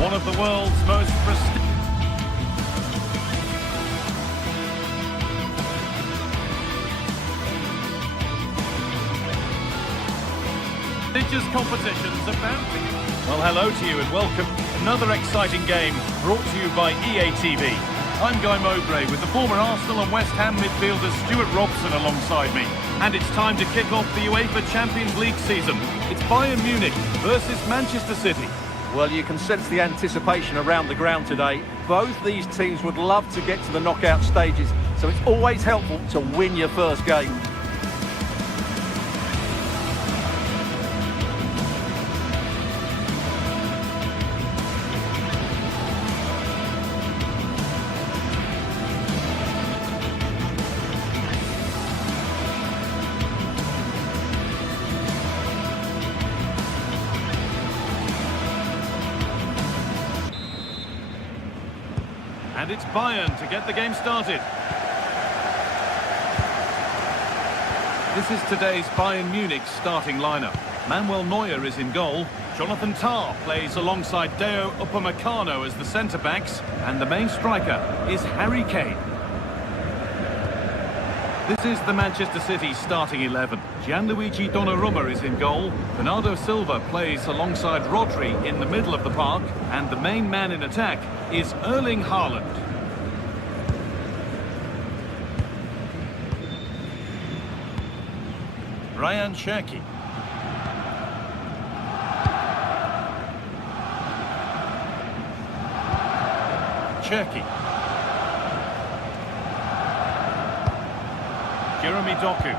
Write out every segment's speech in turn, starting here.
one of the world's most prestigious competitions about to... Well, hello to you and welcome. Another exciting game brought to you by EA TV. I'm Guy Mowbray with the former Arsenal and West Ham midfielder Stuart Robson alongside me. And it's time to kick off the UEFA Champions League season. It's Bayern Munich versus Manchester City. Well, you can sense the anticipation around the ground today. Both these teams would love to get to the knockout stages, so it's always helpful to win your first game. And it's Bayern to get the game started. This is today's Bayern Munich starting lineup. Manuel Neuer is in goal. Jonathan Tah plays alongside Deo Upamecano as the centre-backs. And the main striker is Harry Kane. This is the Manchester City starting 11. Gianluigi Donnarumma is in goal. Bernardo Silva plays alongside Rodri in the middle of the park. And the main man in attack is Erling Haaland. Ryan Cherki. Jeremy Doku.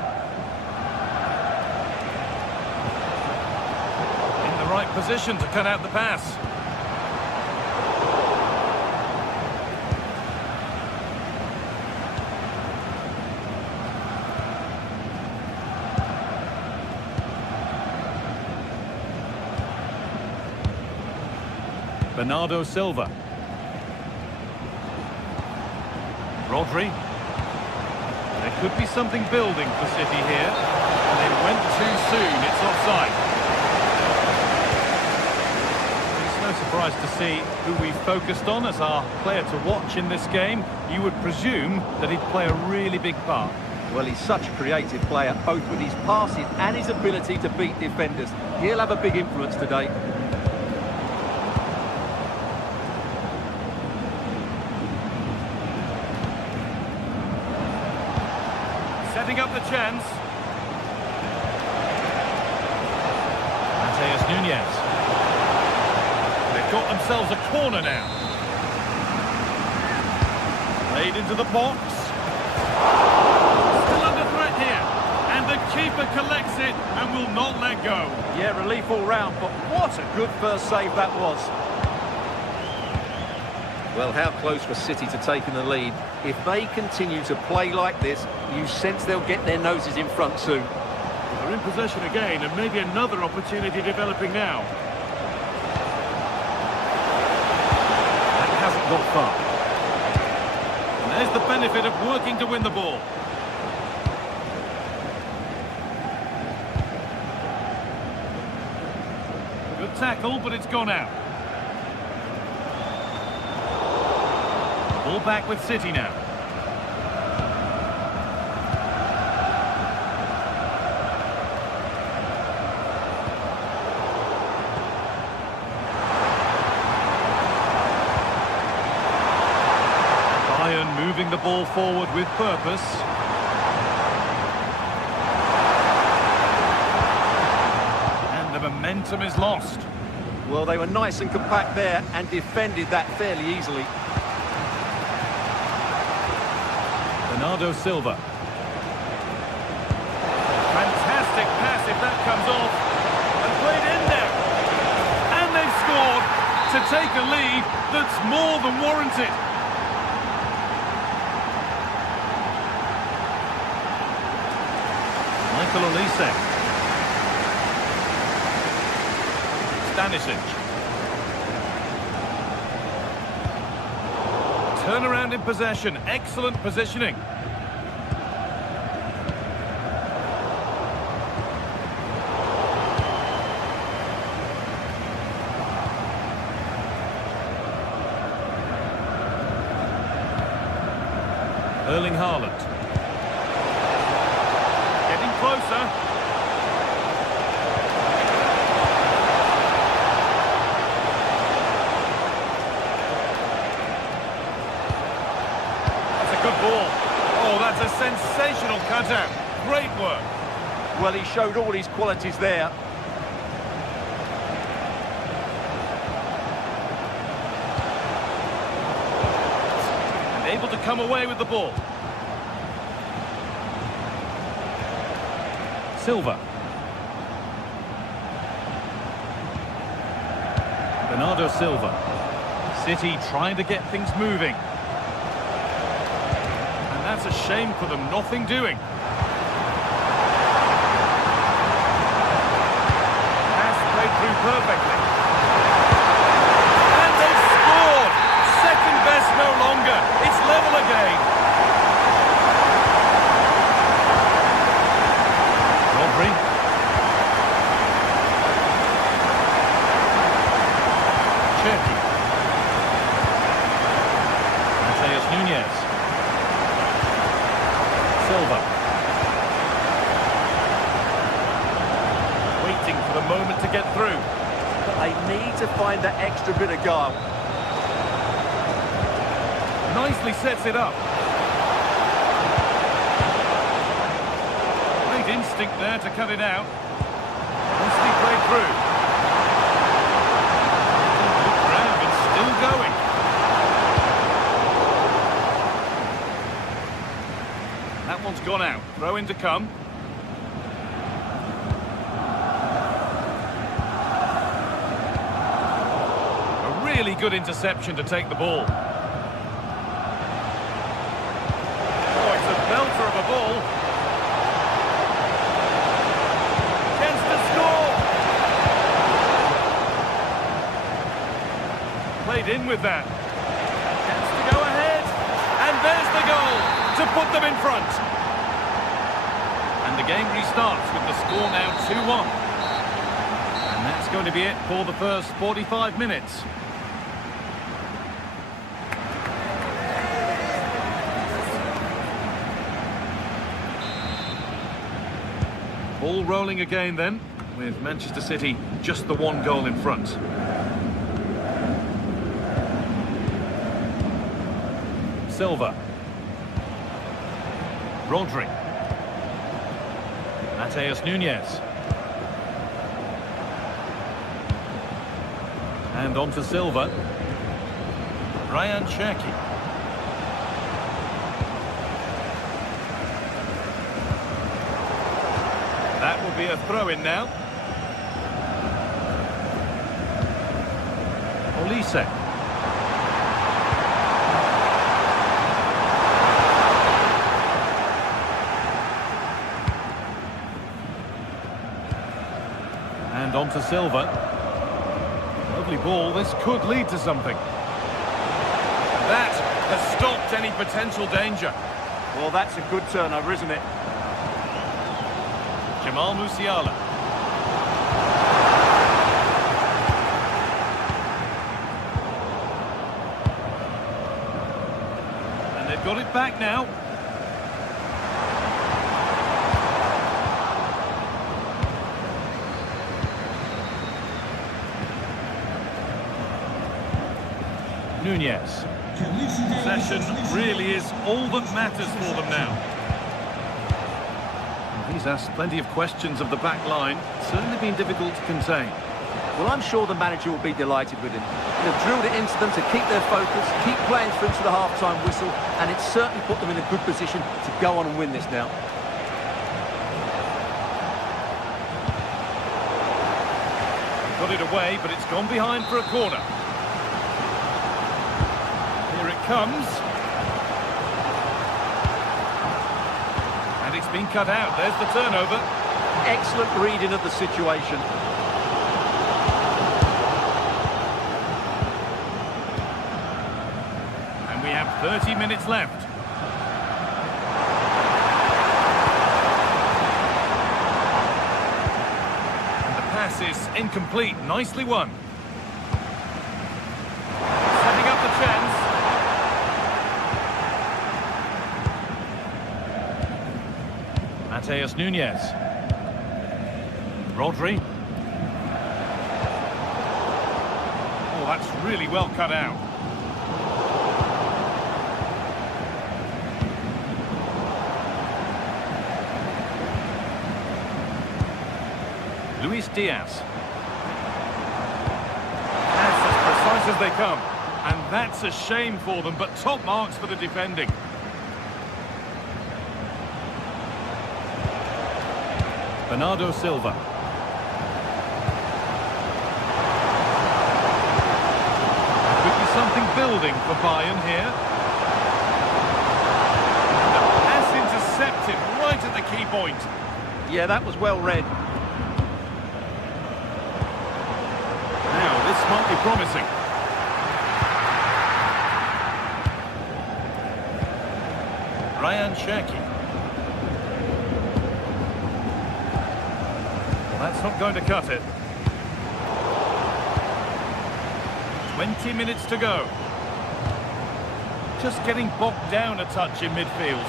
In the right position to cut out the pass. Bernardo Silva. Rodri. There could be something building for City here. And it went too soon. It's offside. It's no surprise to see who we focused on as our player to watch in this game. You would presume that he'd play a really big part. Well, he's such a creative player, both with his passing and his ability to beat defenders. He'll have a big influence today. Setting up the chance. Mateus Nunes. They've got themselves a corner now. Played into the box. Still under threat here. And the keeper collects it and will not let go. Yeah, relief all round, but what a good first save that was. Well, how close was City to taking the lead? If they continue to play like this, you sense they'll get their noses in front soon. They're in possession again, and maybe another opportunity developing now. That hasn't got far. And there's the benefit of working to win the ball. Good tackle, but it's gone out. Ball back with City now. Bayern moving the ball forward with purpose. And the momentum is lost. Well, they were nice and compact there and defended that fairly easily. Bernardo Silva. Fantastic pass if that comes off. And played in there. And they've scored to take a lead that's more than warranted. Michael Olise. Stanisic. Turnaround in possession, excellent positioning. Erling Haaland. Getting closer. That's a good ball. Oh, that's a sensational cutout. Great work. Well, he showed all his qualities there. And able to come away with the ball. Silva. Bernardo Silva. City trying to get things moving. And that's a shame for them, nothing doing. Pass played through perfectly. And they scored! Second best no longer. It's level again. Rodri. Cherki. Nunez. Silva. Waiting for the moment to get through. But they need to find that extra bit of guile. Nicely sets it up. Great instinct there to cut it out. Nicely played through. Good grab and still going. That one's gone out. Throw in to come. A really good interception to take the ball. Oh, it's a belter of a ball. Chance to score. Played in with that. Chance to go ahead. And there's the goal to put them in front. And the game restarts with the score now 2-1. And that's going to be it for the first 45 minutes. Ball rolling again then, with Manchester City just the one goal in front. Silva. Rodri. Nunez. And on to Silva. Cherki. That will be a throw-in now. Olise. And on to Silva. Lovely ball. This could lead to something. That has stopped any potential danger. Well, that's a good turnover, isn't it? Jamal Musiala. And they've got it back now. Nunez. Possession really is all that matters for them now. He's asked plenty of questions of the back line. Certainly been difficult to contain. Well, I'm sure the manager will be delighted with him. They've drilled it into them to keep their focus, keep playing through to the half-time whistle, and it's certainly put them in a good position to go on and win this now. Got it away, but it's gone behind for a corner. Here it comes. And it's been cut out. There's the turnover. Excellent reading of the situation. And we have 30 minutes left. And the pass is incomplete. Nicely won. Setting up the chance. Mateus Nunes. Rodri. Oh, that's really well cut out. Luis Diaz. That's as precise as they come. And that's a shame for them, but top marks for the defending. Bernardo Silva. Could be something building for Bayern here. The pass intercepted right at the key point. Yeah, that was well read. Now, this might be promising. Ryan Cherki. Well, that's not going to cut it. 20 minutes to go. Just getting bogged down a touch in midfield.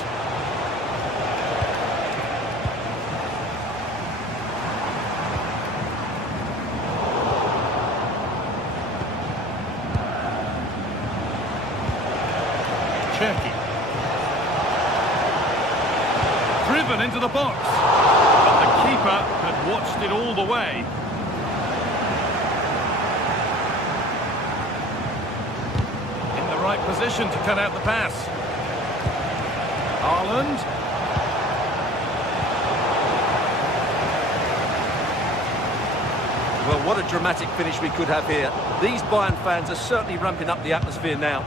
Cherki. Driven into the box. But the keeper had watched it all the way. In the right position to cut out the pass. Haaland. Well, what a dramatic finish we could have here. These Bayern fans are certainly ramping up the atmosphere now.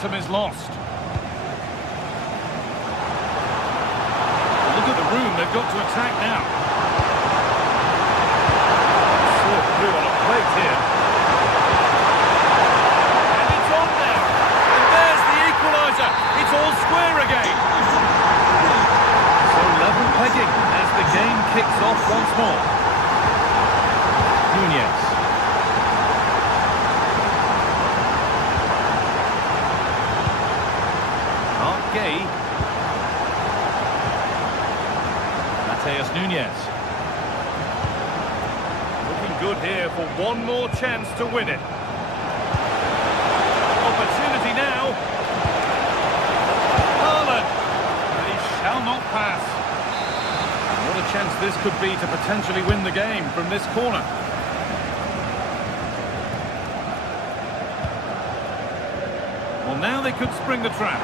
Is lost. Look at the room they've got to attack now. Sort through on a plate here. And it's on now. And there's the equaliser. It's all square again. So level pegging as the game kicks off once more. Nunes. Gay. Mateus Nunes. Looking good here for one more chance to win it. Opportunity now. Haaland. They shall not pass. What a chance this could be to potentially win the game from this corner. Well, now they could spring the trap.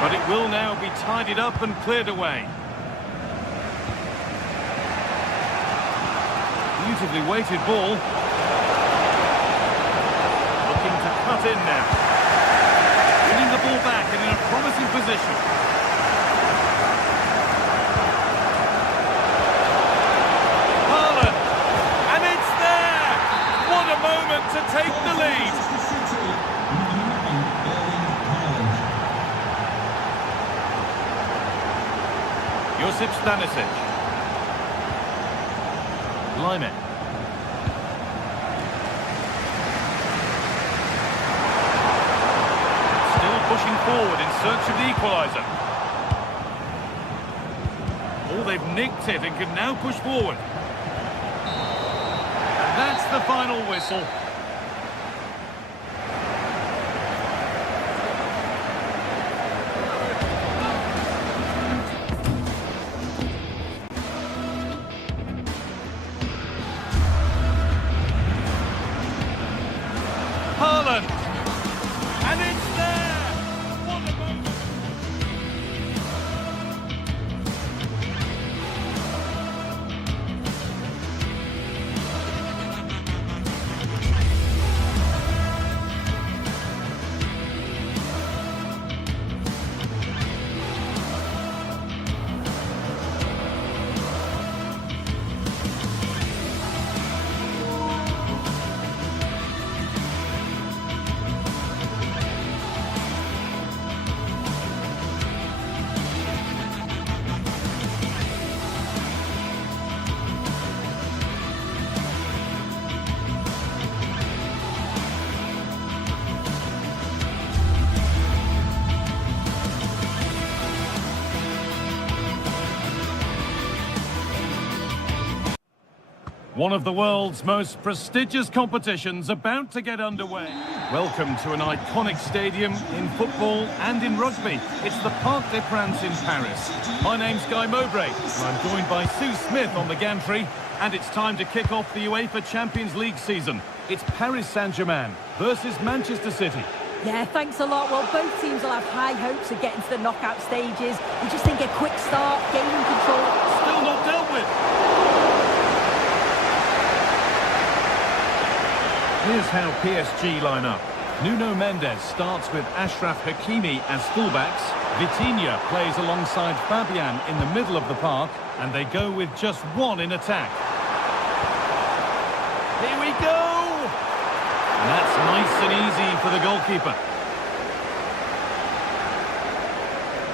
But it will now be tidied up and cleared away. Beautifully weighted ball. Looking to cut in now. Winning the ball back and in a promising position. Haaland! And it's there! What a moment to take the lead! Josip Stanisic. Lyman. Still pushing forward in search of the equaliser. Oh, they've nicked it and can now push forward. And that's the final whistle. Haaland, and it's there! What a moment! One of the world's most prestigious competitions about to get underway. Welcome to an iconic stadium in football and in rugby. It's the Parc des Princes in Paris. My name's Guy Mowbray, and I'm joined by Sue Smith on the gantry. And it's time to kick off the UEFA Champions League season. It's Paris Saint-Germain versus Manchester City. Yeah, thanks a lot. Well, both teams will have high hopes of getting to the knockout stages. We just think a quick start, gaining control. Still not dealt with. Here's how PSG line up. Nuno Mendes starts with Achraf Hakimi as fullbacks. Vitinha plays alongside Fabian in the middle of the park. And they go with just one in attack. Here we go! And that's nice and easy for the goalkeeper.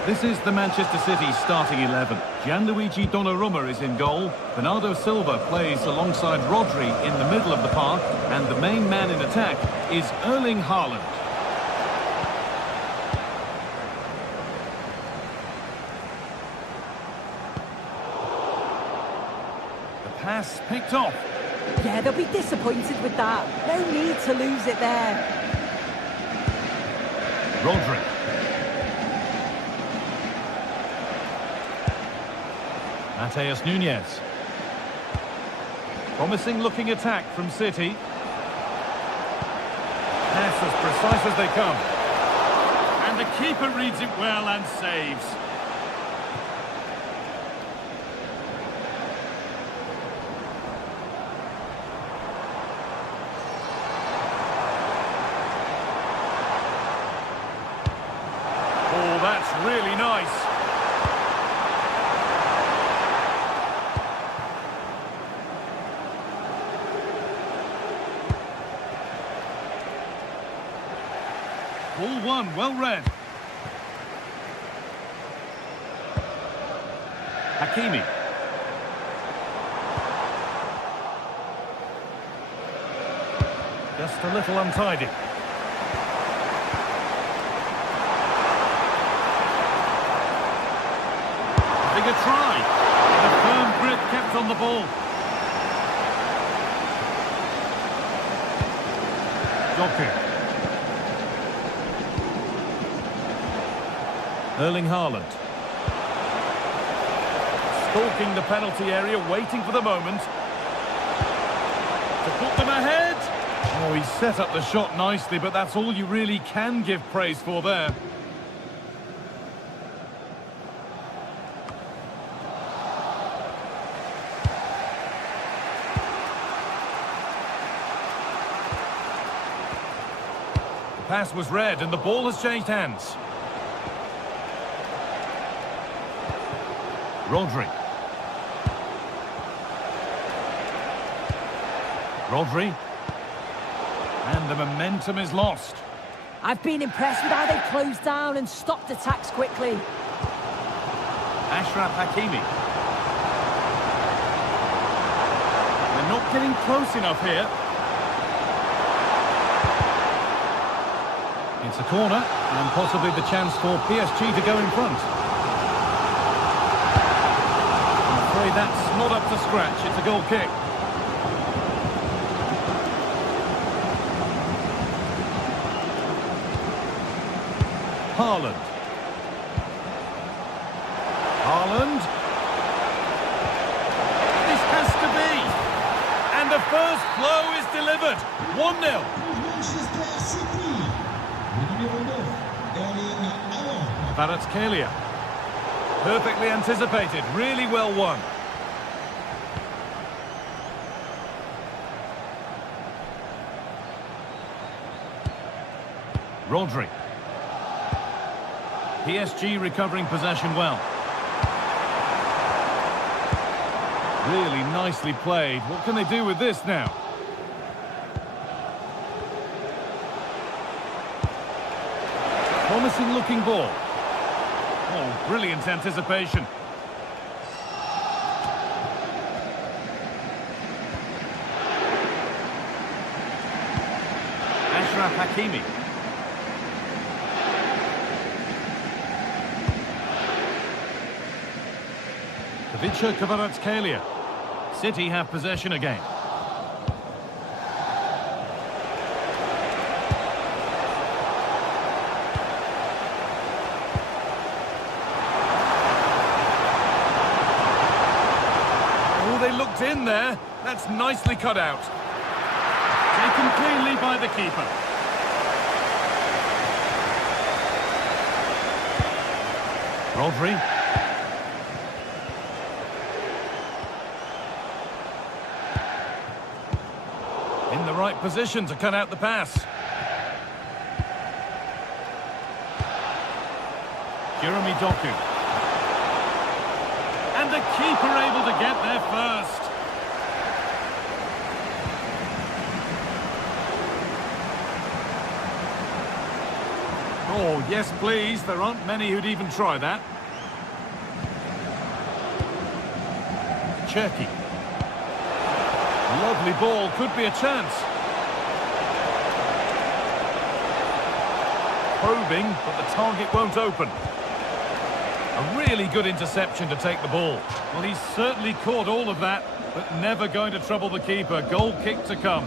This is the Manchester City starting 11. Gianluigi Donnarumma is in goal. Bernardo Silva plays alongside Rodri in the middle of the park. And the main man in attack is Erling Haaland. The pass picked off. Yeah, they'll be disappointed with that. No need to lose it there. Rodri. Mateus Nunes. Promising looking attack from City. Pass as precise as they come. And the keeper reads it well and saves. Oh, that's really nice. Ball one, well read. Hakimi. Just a little untidy. Having a try. The firm grip kept on the ball. Doku. Erling Haaland. Stalking the penalty area, waiting for the moment. To put them ahead. Oh, he set up the shot nicely, but that's all you really can give praise for there. The pass was read and the ball has changed hands. Rodri. Rodri. And the momentum is lost. I've been impressed with how they closed down and stopped attacks quickly. Achraf Hakimi. They're not getting close enough here. It's a corner and possibly the chance for PSG to go in front. That's not up to scratch. It's a goal kick. Haaland. Haaland. This has to be. And the first blow is delivered. 1-0. Kvaratskhelia. Perfectly anticipated. Really well won. Rodri. PSG recovering possession well. Really nicely played. What can they do with this now? Promising looking ball. Oh, brilliant anticipation. Achraf Hakimi. Kvaratskhelia. City have possession again. Tucked in there. That's nicely cut out. Taken cleanly by the keeper. Rodri. In the right position to cut out the pass. Jeremy Doku. And the keeper able to get there first. Oh, yes, please. There aren't many who'd even try that. Cherky. Lovely ball. Could be a chance. Probing, but the target won't open. A really good interception to take the ball. Well, he's certainly caught all of that, but never going to trouble the keeper. Goal kick to come.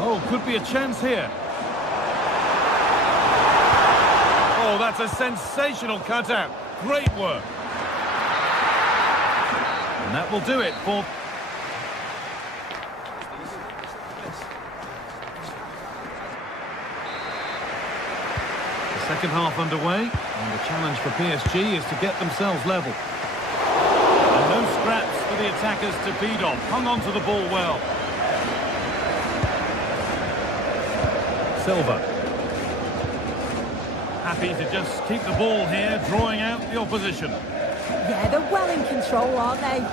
Oh, could be a chance here. Oh, that's a sensational cutout. Great work. And that will do it for... The second half underway, and the challenge for PSG is to get themselves level. And no scraps for the attackers to feed off. Hung on to the ball well. Silva. Happy to just keep the ball here, drawing out the opposition. Yeah, they're well in control, aren't they?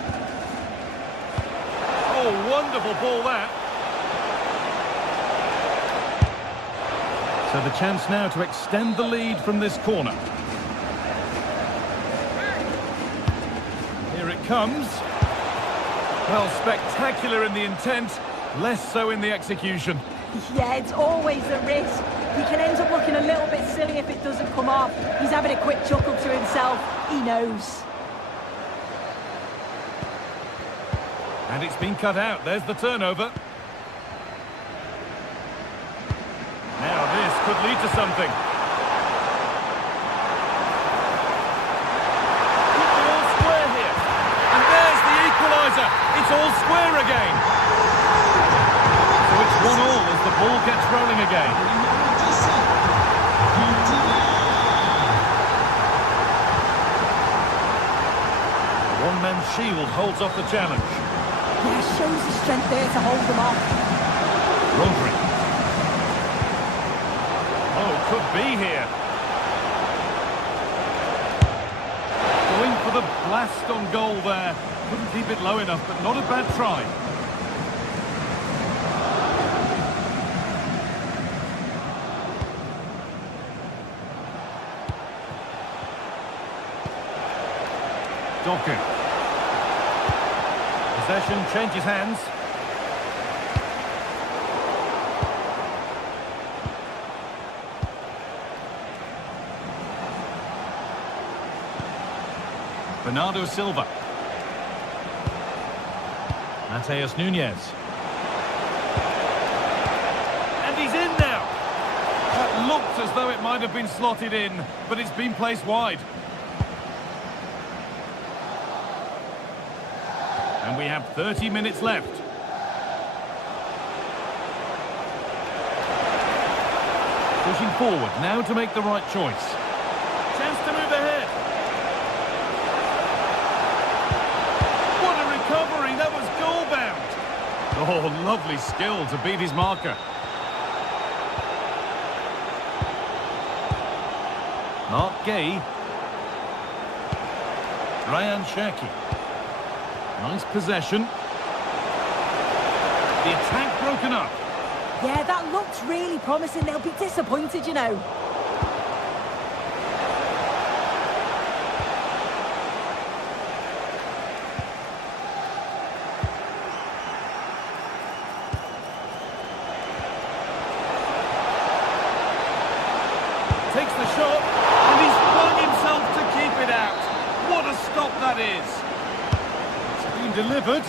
Oh, wonderful ball that. So the chance now to extend the lead from this corner. Here it comes. Well, spectacular in the intent, less so in the execution. Yeah, it's always a risk. He can end up looking a little bit silly if it doesn't come off. He's having a quick chuckle to himself. He knows. And it's been cut out. There's the turnover. Now this could lead to something. Could be all square here. And there's the equaliser. It's all square again. So it's 1-1 as the ball gets rolling again. One-man shield holds off the challenge. Yeah, shows the strength there to hold them off. Rodri. Oh, could be here. Going for the blast on goal there. Couldn't keep it low enough, but not a bad try. Doku. Possession changes hands. Bernardo Silva. Mateus Nunes. And he's in now. That looked as though it might have been slotted in, but it's been placed wide. And we have 30 minutes left. Pushing forward now to make the right choice. Chance to move ahead. What a recovery. That was goal-bound. Oh, lovely skill to beat his marker. Mark Gay. Ryan Cherky. Nice possession. The attack broken up. Yeah, that looks really promising. They'll be disappointed, you know. Takes the shot, and he's flung himself to keep it out. What a stop that is. Delivered.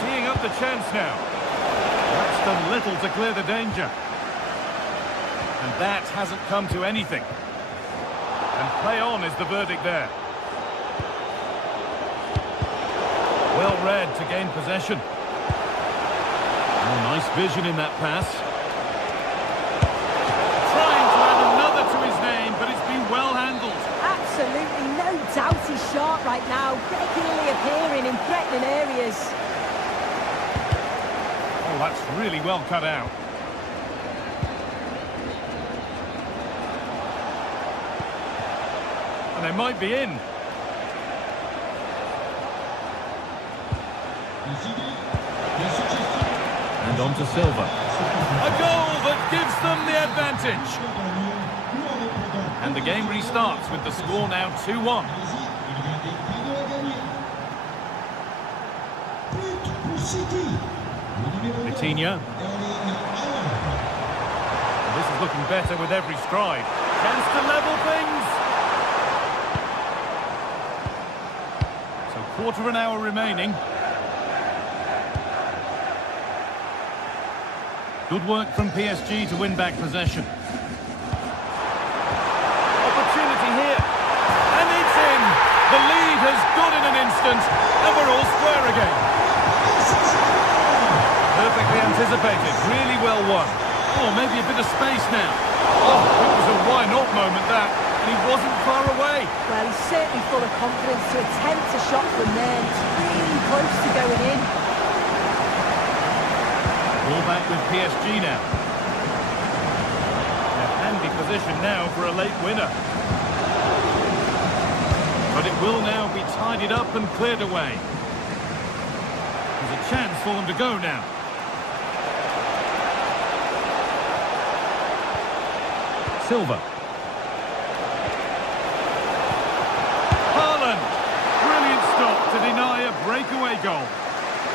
Teeing up the chance now. That's done little to clear the danger. And that hasn't come to anything. And play on is the verdict there. Well read to gain possession. Oh, nice vision in that pass. Trying to add another to his name, but it's been well handled. Absolutely no doubt he's sharp right now, regularly appearing in threatening areas. Oh, that's really well cut out. And they might be in. And on to Silva. A goal that gives them the advantage. And the game restarts with the score now 2-1. Vitinha. This is looking better with every stride. Chance to level things. So quarter of an hour remaining. Good work from PSG to win back possession. Opportunity here. And it's in. The lead has gone in an instant. And we're all square again. Perfectly anticipated. Really well won. Oh, maybe a bit of space now. Oh, it was a why-not moment, that. And he wasn't far away. Well, he's certainly full of confidence to attempt a shot from there. It's really close to going in. Ball back with PSG now. A handy position now for a late winner. But it will now be tidied up and cleared away. There's a chance for them to go now. Silva. Haaland. Brilliant stop to deny a breakaway goal.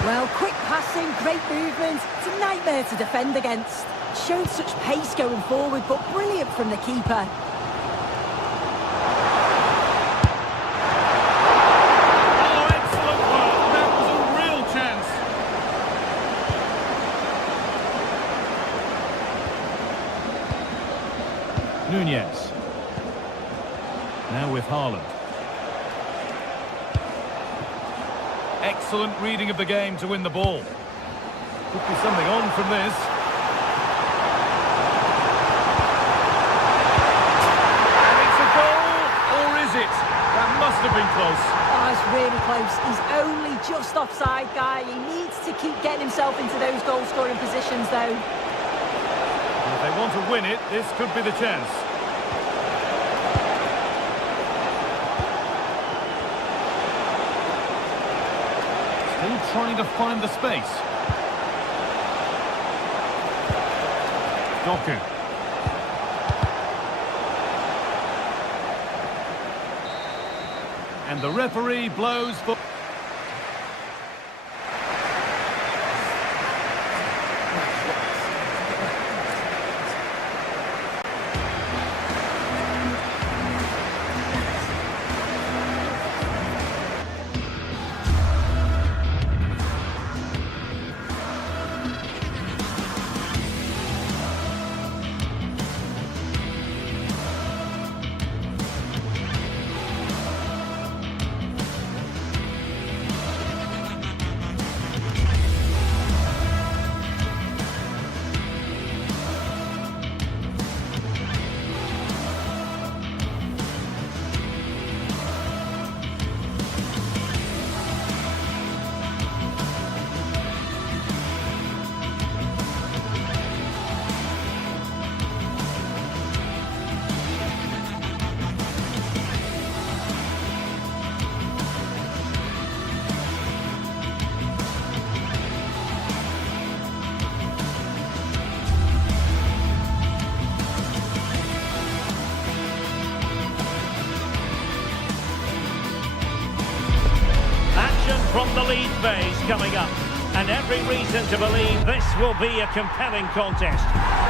Well, quick passing, great movement. It's a nightmare to defend against. Showed such pace going forward, but brilliant from the keeper. Oh, excellent work. That was a real chance. Nunez. Now with Haaland. Excellent reading of the game to win the ball. Could be something on from this. And it's a goal, or is it? That must have been close. Oh, it's really close. He's only just offside, guy. He needs to keep getting himself into those goal-scoring positions, though. And if they want to win it, this could be the chance. Still trying to find the space. Doku. And the referee blows for... From the lead phase coming up, and every reason to believe this will be a compelling contest.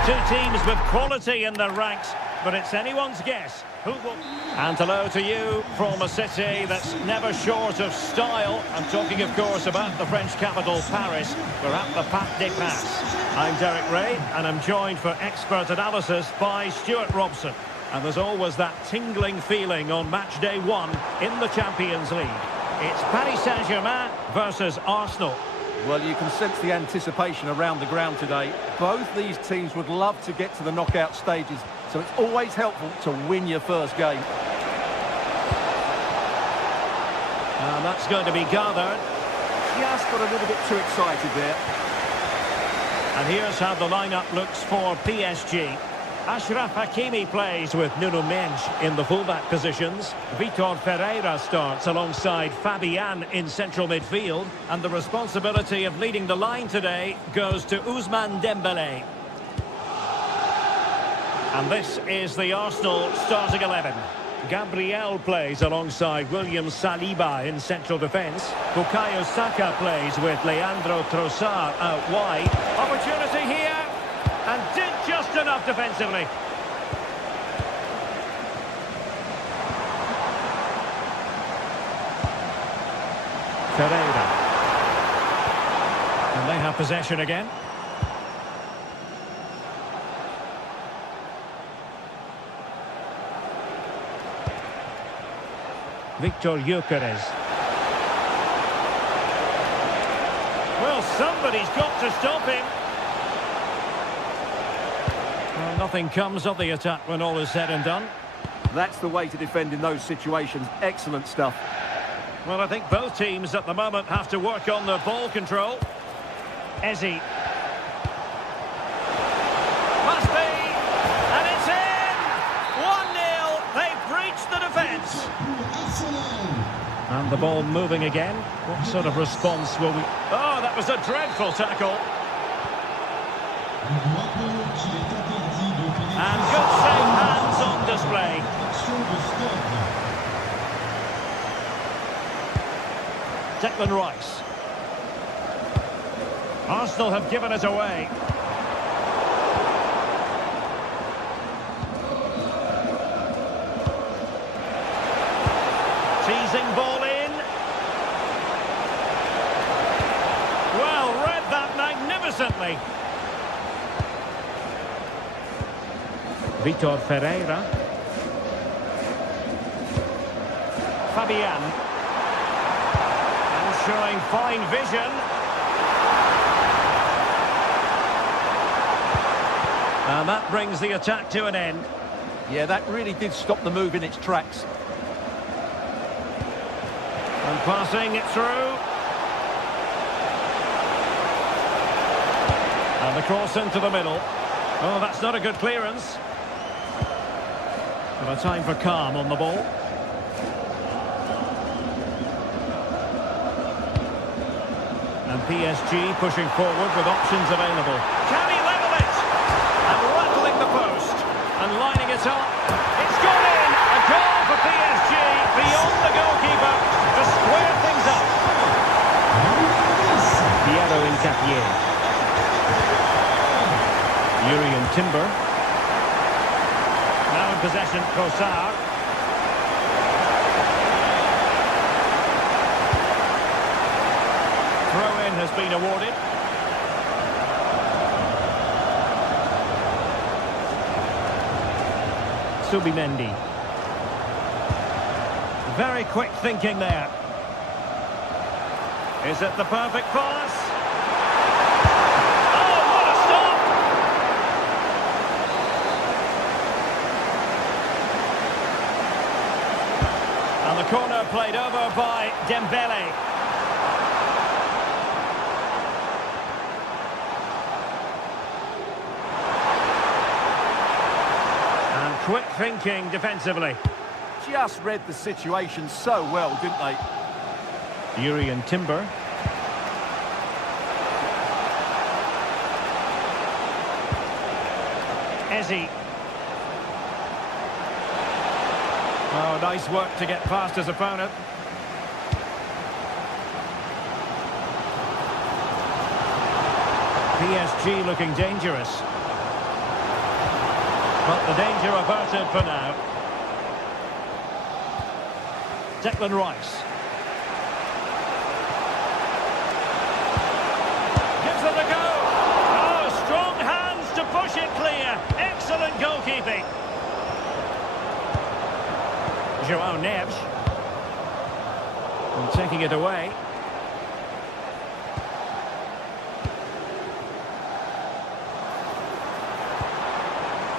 Two teams with quality in their ranks, but it's anyone's guess who will... And hello to you from a city that's never short of style. I'm talking, of course, about the French capital, Paris. We're at the Parc des Princes. I'm Derek Ray, and I'm joined for expert analysis by Stuart Robson. And there's always that tingling feeling on match day 1 in the Champions League. It's Paris Saint-Germain versus Arsenal. Well, you can sense the anticipation around the ground today. Both these teams would love to get to the knockout stages, so it's always helpful to win your first game. And that's going to be gathered. Just got a little bit too excited there. And here's how the lineup looks for PSG. Achraf Hakimi plays with Nuno Mendes in the fullback positions. Vitor Ferreira starts alongside Fabian in central midfield. And the responsibility of leading the line today goes to Ousmane Dembélé. And this is the Arsenal starting 11. Gabriel plays alongside William Saliba in central defence. Bukayo Saka plays with Leandro Trossard out wide. Opportunity here. And did just enough defensively. Ferreira. And they have possession again. Victor Gyökeres. Well, somebody's got to stop him. Well, nothing comes of the attack when all is said and done. That's the way to defend in those situations. Excellent stuff. Well, I think both teams at the moment have to work on the ball control. Eze. Must be! And it's in! 1-0. They've breached the defence. And the ball moving again. What sort of response will we... Oh, that was a dreadful tackle. And good safe hands on display. Declan Rice. Arsenal have given it away. Teasing ball in. Well, read that magnificently. Vitor Ferreira. Fabian. And showing fine vision. And that brings the attack to an end. Yeah, that really did stop the move in its tracks. And passing it through. And the cross into the middle. Oh, that's not a good clearance. And a time for calm on the ball. And PSG pushing forward with options available. Can he level it? And rattling the post. And lining it up. It's gone in! A goal for PSG beyond the goalkeeper to square things up. Piero Incapié. Urian Timber. Now in possession, Trossard. Throw-in has been awarded. Subimendi. Very quick thinking there. Is it the perfect pass? Oh, what a stop! And the corner played over by Dembélé. And quick thinking defensively. Just read the situation so well, didn't they? Urian Timber. Eze. Oh, nice work to get past his opponent. PSG looking dangerous. But the danger averted for now. Declan Rice. Gives it a go. Oh, keeping. João Neves. And taking it away.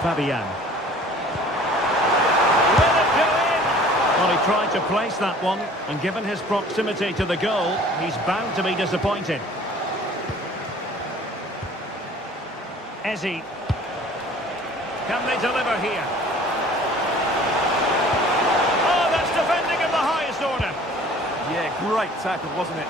Fabian. Will it go in? Well, he tried to place that one, and given his proximity to the goal, he's bound to be disappointed. Ezzy. Can they deliver here? Oh, that's defending of the highest order. Yeah, great tackle, wasn't it?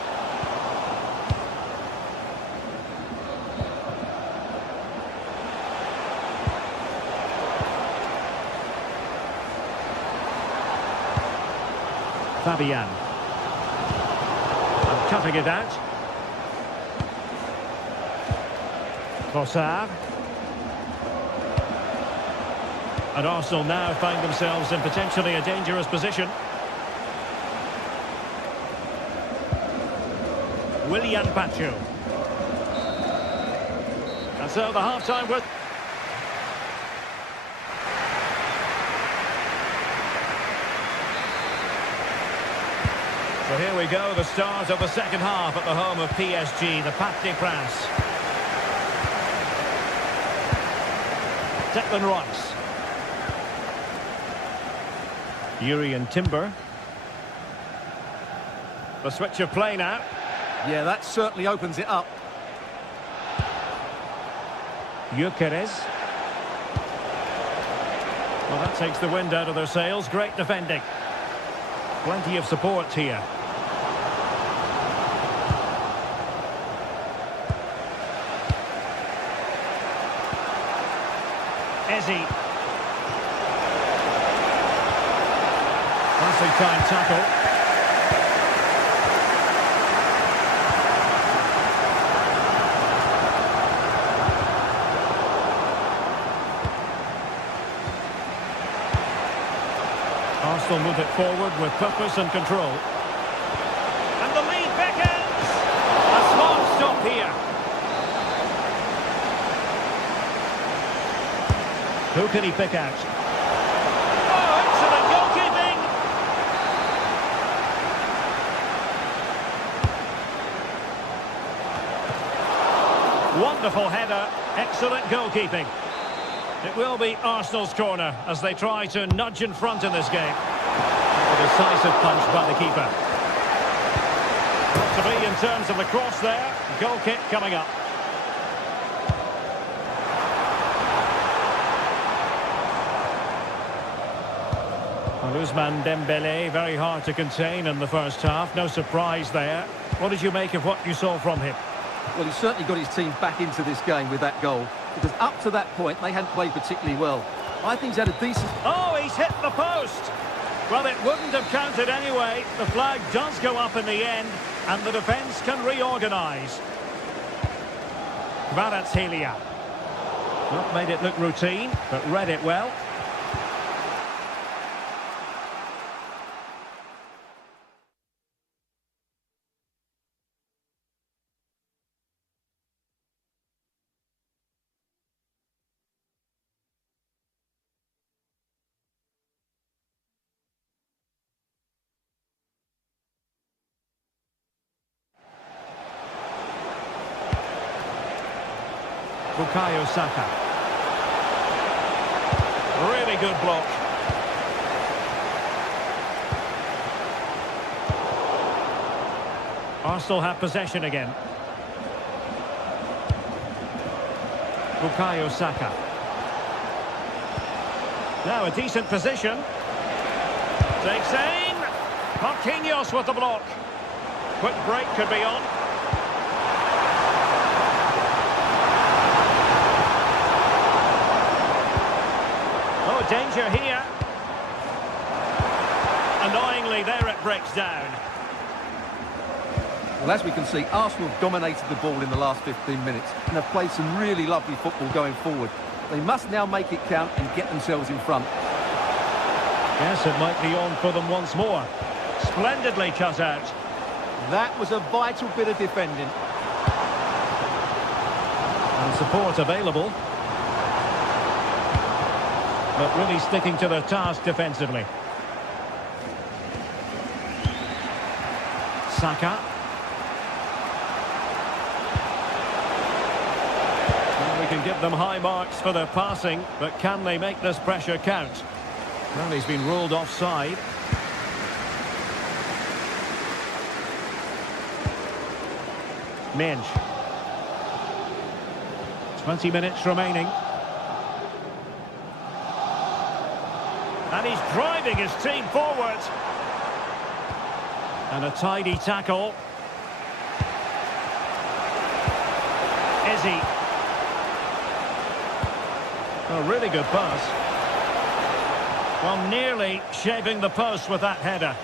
Fabian. And cutting it out. Trossard. And Arsenal now find themselves in potentially a dangerous position. Willian Pacho. And so the half-time with... So here we go, the start of the second half at the home of PSG, the Parc des Princes. Declan Rice. Urian Timber. The switch of play now. Yeah, that certainly opens it up. Gyökeres. Well, that takes the wind out of their sails. Great defending. Plenty of support here. Ezzy. Nicely timed tackle. Arsenal move it forward with purpose and control. And the lead beckons! A small stop here. Who can he pick out? Oh, excellent goalkeeping! Wonderful header, excellent goalkeeping. It will be Arsenal's corner as they try to nudge in front in this game. A decisive punch by the keeper. To be in terms of the cross there, goal kick coming up. Well, Ousmane Dembélé, very hard to contain in the first half. No surprise there. What did you make of what you saw from him? Well, he certainly got his team back into this game with that goal, because up to that point, they hadn't played particularly well. I think he's had a decent... Oh, he's hit the post! Well, it wouldn't have counted anyway. The flag does go up in the end, and the defence can reorganise. Kvaratskhelia. Not made it look routine, but read it well. Bukayo Saka. Really good block. Arsenal have possession again. Bukayo Saka. Now a decent position. Takes aim. Marquinhos with the block. Quick break could be on. Danger here. Annoyingly, there it breaks down. Well, as we can see, Arsenal dominated the ball in the last 15 minutes and have played some really lovely football going forward. They must now make it count and get themselves in front. Yes, it might be on for them once more. Splendidly cut out. That was a vital bit of defending. And support available. but really sticking to their task defensively. Saka. Well, we can give them high marks for their passing, but can they make this pressure count? Well, he's been ruled offside. Minge. 20 minutes remaining. And he's driving his team forward. And a tidy tackle. Izzy. A really good pass. Well, nearly shaving the post with that header.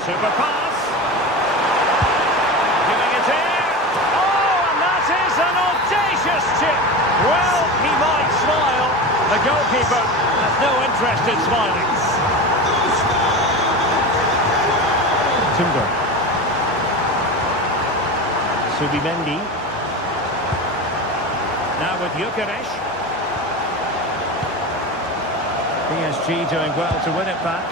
Super pass. Giving it in. Oh, and that is an audacious chip. Well, he might smile. The goalkeeper has no interest in smiling. Timber. Subimendi. Now with Gyökeres. PSG doing well to win it back.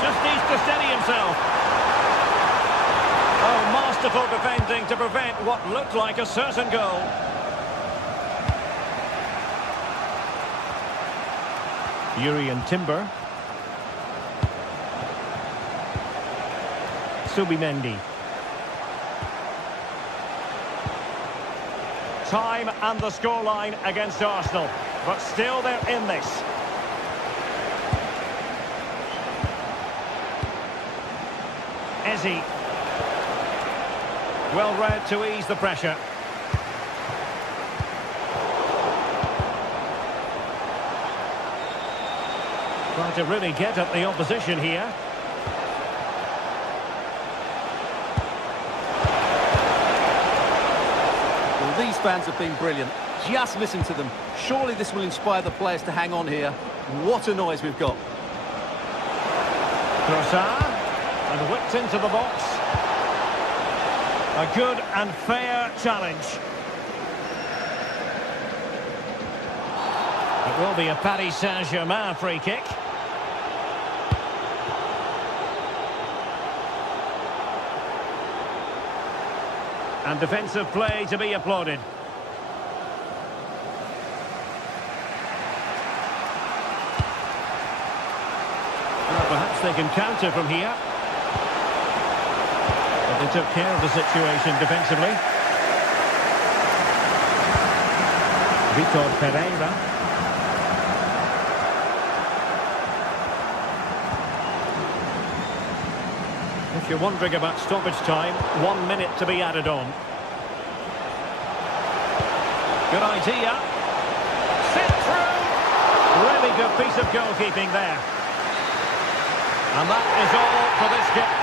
Just needs to steady himself. Oh, masterful defending to prevent what looked like a certain goal. Yuri and Timber. Subimendi. Time and the scoreline against Arsenal, but still they're in this. Izzy. Well read to ease the pressure. Trying to really get at the opposition here. Well, these fans have been brilliant. Just listen to them. Surely this will inspire the players to hang on here. What a noise we've got. Trossard. And whipped into the box. A good and fair challenge. It will be a Paris Saint-Germain free kick. And defensive play to be applauded. Well, perhaps they can counter from here. They took care of the situation defensively. Vitor Pereira. If you're wondering about stoppage time, 1 minute to be added on. Good idea. Sent through. Really good piece of goalkeeping there. And that is all for this game.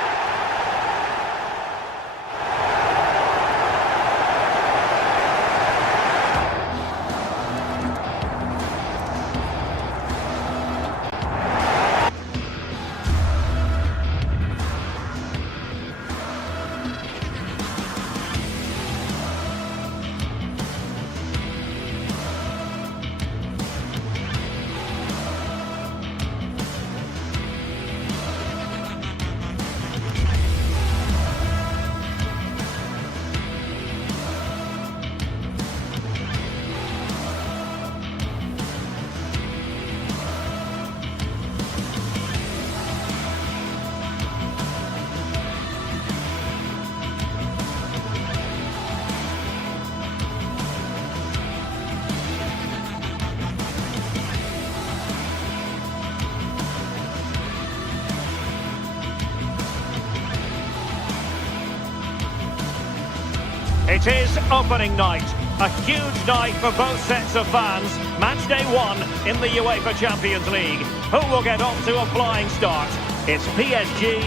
It is opening night, a huge night for both sets of fans. Match day 1 in the UEFA Champions League. Who will get off to a flying start? It's PSG,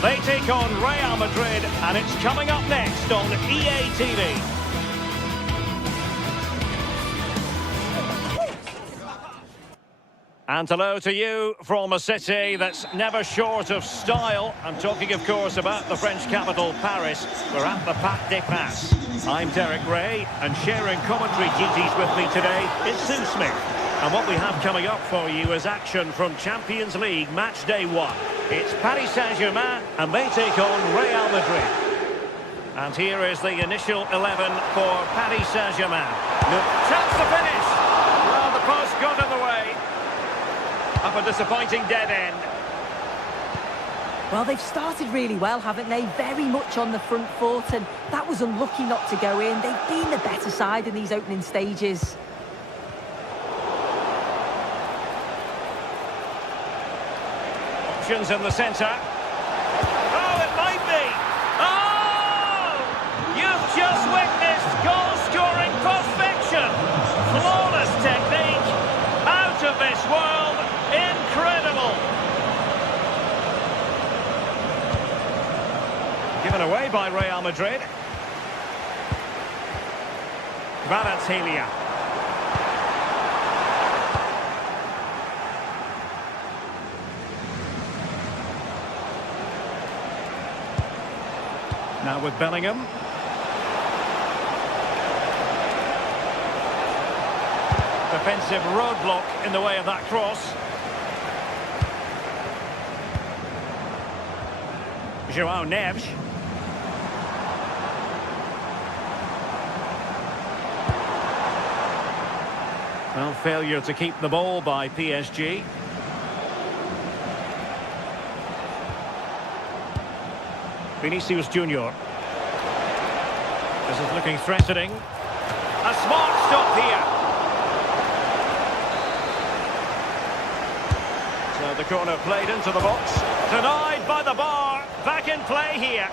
they take on Real Madrid, and it's coming up next on EA TV. And hello to you from a city that's never short of style. I'm talking, of course, about the French capital, Paris. We're at the Parc des Princes. I'm Derek Ray, and sharing commentary duties with me today is Sue Smith. And what we have coming up for you is action from Champions League match day 1. It's Paris Saint-Germain, and they take on Real Madrid. And here is the initial 11 for Paris Saint-Germain. Chance to finish! Well, the post got in the way. Up a disappointing dead end. Well, they've started really well, haven't they? Very much on the front foot, and that was unlucky not to go in. They've been the better side in these opening stages. Options in the centre. Oh, it might be! Oh! You've just witnessed goal-scoring perfection! Flawless technique! Out of this world! Incredible! Given away by Real Madrid. Kvaratskhelia. Now with Bellingham. Defensive roadblock in the way of that cross. João Neves. Well, failure to keep the ball by PSG. Vinicius Junior. This is looking threatening. A smart stop here. So the corner played into the box. Denied by the bar. Back in play here.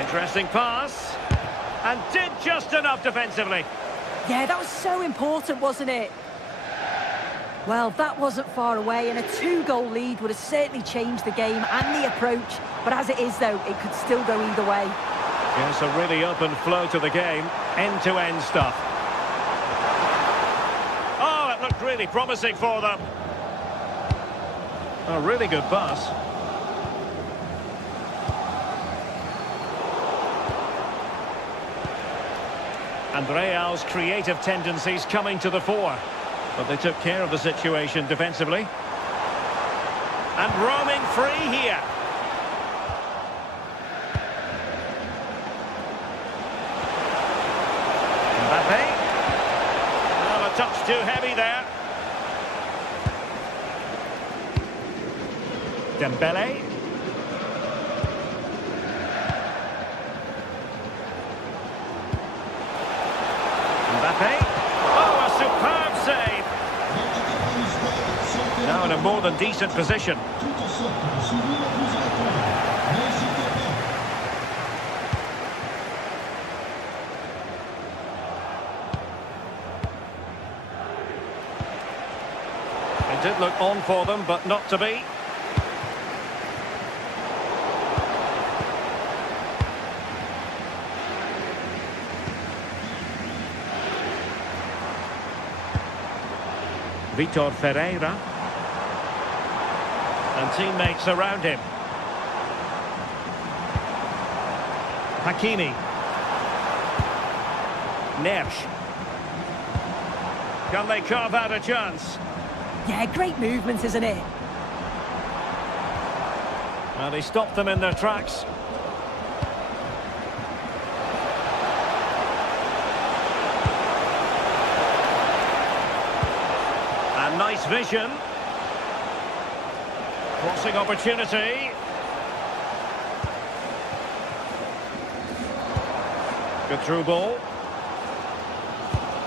Interesting pass. And did just enough defensively. Yeah, that was so important, wasn't it? Well, that wasn't far away, and a 2-goal lead would have certainly changed the game and the approach. But as it is, though, it could still go either way. Yes, a really open flow to the game. End-to-end stuff. Oh, it looked really promising for them. A really good pass. And Real's creative tendencies coming to the fore. But they took care of the situation defensively. And roaming free here. Mbappe. Well, a touch too heavy there. Dembele. Mbappe. Oh, a superb save. Now in a more than decent position. It did look on for them, but not to be. Vitor Ferreira. And teammates around him. Hakimi. Neves. Can they carve out a chance? Yeah, great movement, isn't it? Well, they stopped them in their tracks. And nice vision. Crossing opportunity. Good through ball.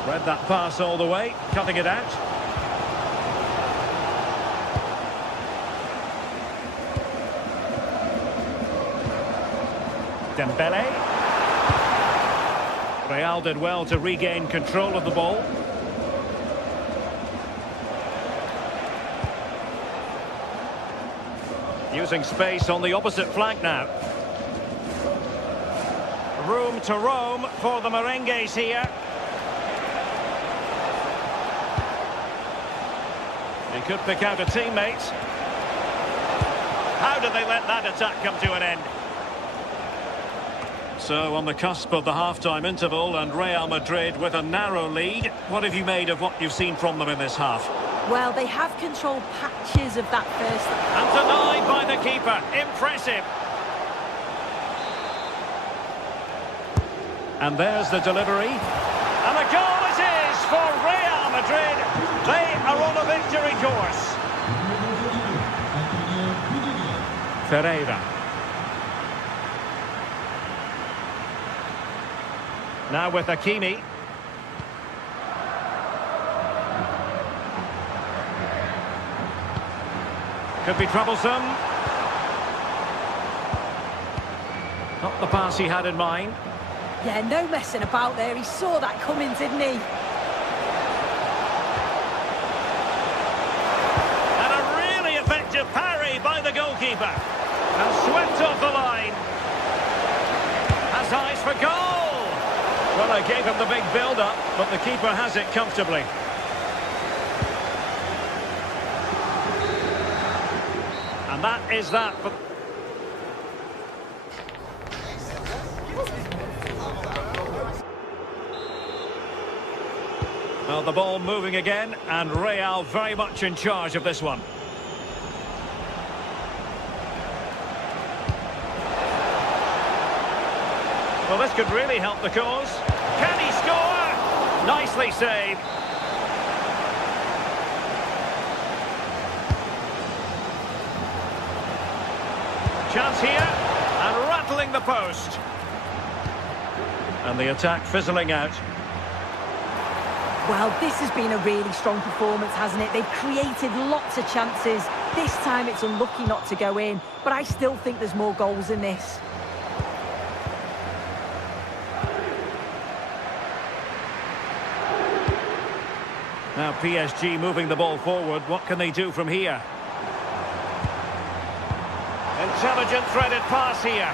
Read that pass all the way, cutting it out. Dembele. Real did well to regain control of the ball. Using space on the opposite flank now. Room to roam for the Merengues here. Could pick out a teammate. How did they let that attack come to an end? So on the cusp of the half-time interval, and Real Madrid with a narrow lead. What have you made of what you've seen from them in this half? Well, they have controlled patches of that first. And denied by the keeper. Impressive. And there's the delivery. And a goal it is for Real Madrid. They are on a victory course. Ferreira. Now with Hakimi. Could be troublesome. Not the pass he had in mind. Yeah, no messing about there. He saw that coming, didn't he? And a really effective parry by the goalkeeper. And swept off the line. Has eyes for goal. Well, I gave him the big build-up, but the keeper has it comfortably. And that is that. Well, the ball moving again, and Real very much in charge of this one. Well, this could really help the cause. Can he score? Nicely saved. Chance here, and rattling the post. And the attack fizzling out. Well, this has been a really strong performance, hasn't it? They've created lots of chances. This time it's unlucky not to go in, but I still think there's more goals in this. Now PSG moving the ball forward. What can they do from here? Intelligent threaded pass here.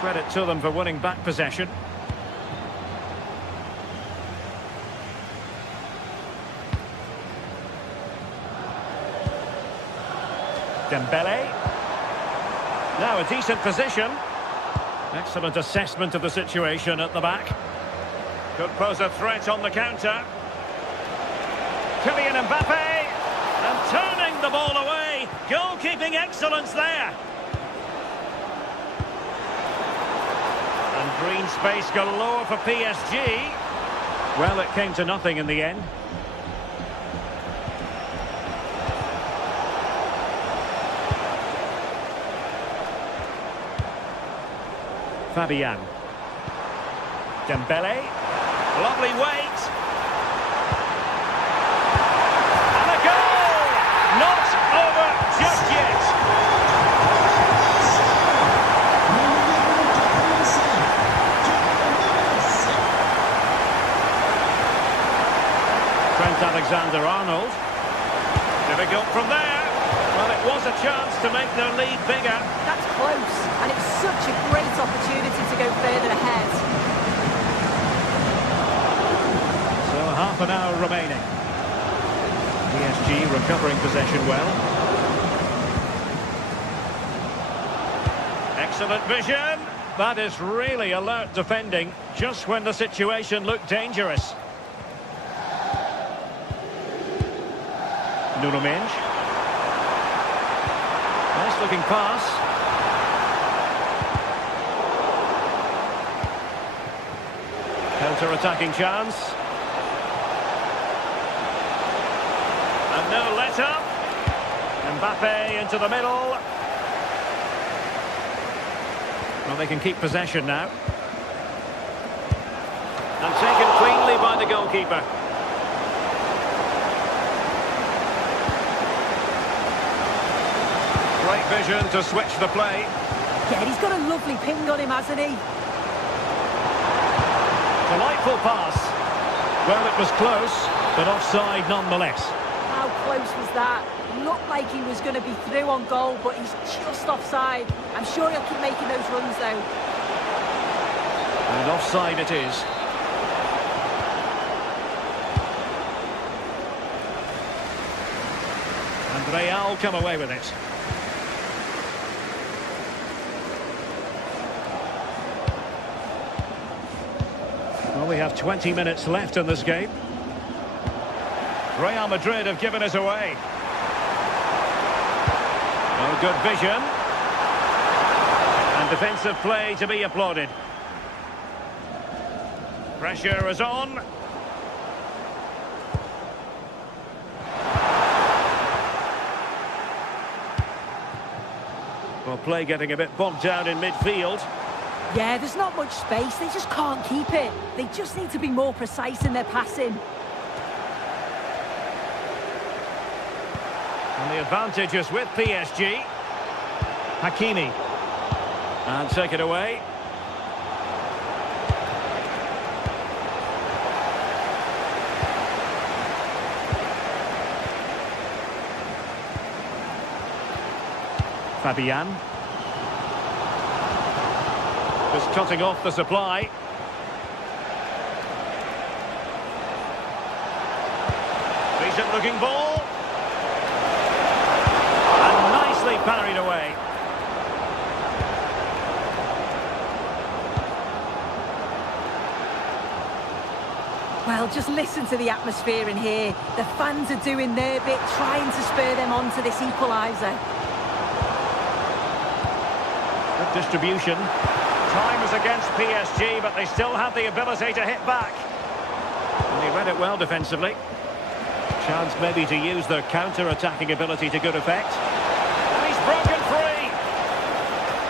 Credit to them for winning back possession. Dembele. Now a decent position. Excellent assessment of the situation at the back. Could pose a threat on the counter. Kylian Mbappe. And turning the ball away. Goalkeeping excellence there. And green space galore for PSG. Well, it came to nothing in the end. Fabian. Dembele. Lovely weight. And a goal! Not over just yet. Trent Alexander-Arnold. Difficult from there. Well, it was a chance to make their lead bigger. That's close, and it's such a great opportunity to go further ahead. So half an hour remaining. PSG recovering possession well. Excellent vision. That is really alert defending, just when the situation looked dangerous. Nuno Mendes. Nice looking pass. Counter-attacking chance. And no let-up. Mbappe into the middle. Well, they can keep possession now. And taken cleanly by the goalkeeper. Great vision to switch the play. Yeah, he's got a lovely ping on him, hasn't he? Delightful pass. Well, it was close, but offside nonetheless. How close was that? Looked like he was going to be through on goal, but he's just offside. I'm sure he'll keep making those runs, though. And offside it is. And Real come away with it. Well, we have 20 minutes left in this game. Real Madrid have given us away. Oh, good vision. And defensive play to be applauded. Pressure is on. Well, play getting a bit bogged down in midfield. Yeah, there's not much space. They just can't keep it. They just need to be more precise in their passing. And the advantage is with PSG. Hakimi. And take it away. Fabian. Just cutting off the supply. Decent looking ball. And nicely parried away. Well, just listen to the atmosphere in here. The fans are doing their bit, trying to spur them on to this equaliser. Good distribution. Time is against PSG, but they still have the ability to hit back. And they read it well defensively. Chance maybe to use their counter-attacking ability to good effect. And he's broken free!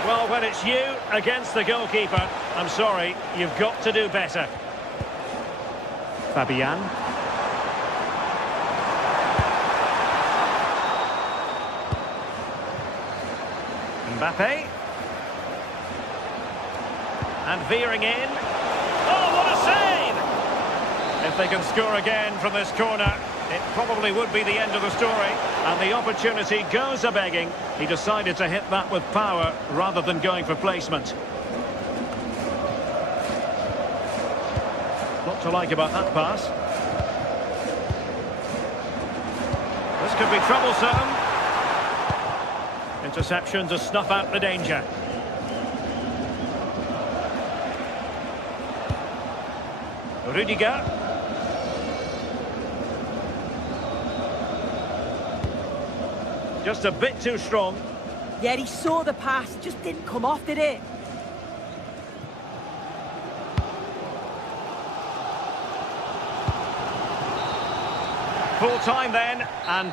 Well, when it's you against the goalkeeper, I'm sorry, you've got to do better. Fabian. Mbappe. And veering in. Oh, what a save! If they can score again from this corner, it probably would be the end of the story. And the opportunity goes a-begging. He decided to hit that with power rather than going for placement. What to like about that pass. This could be troublesome. Interception to snuff out the danger. Rudiger. Just a bit too strong. Yeah, he saw the pass, just didn't come off, did it? Full time then, and...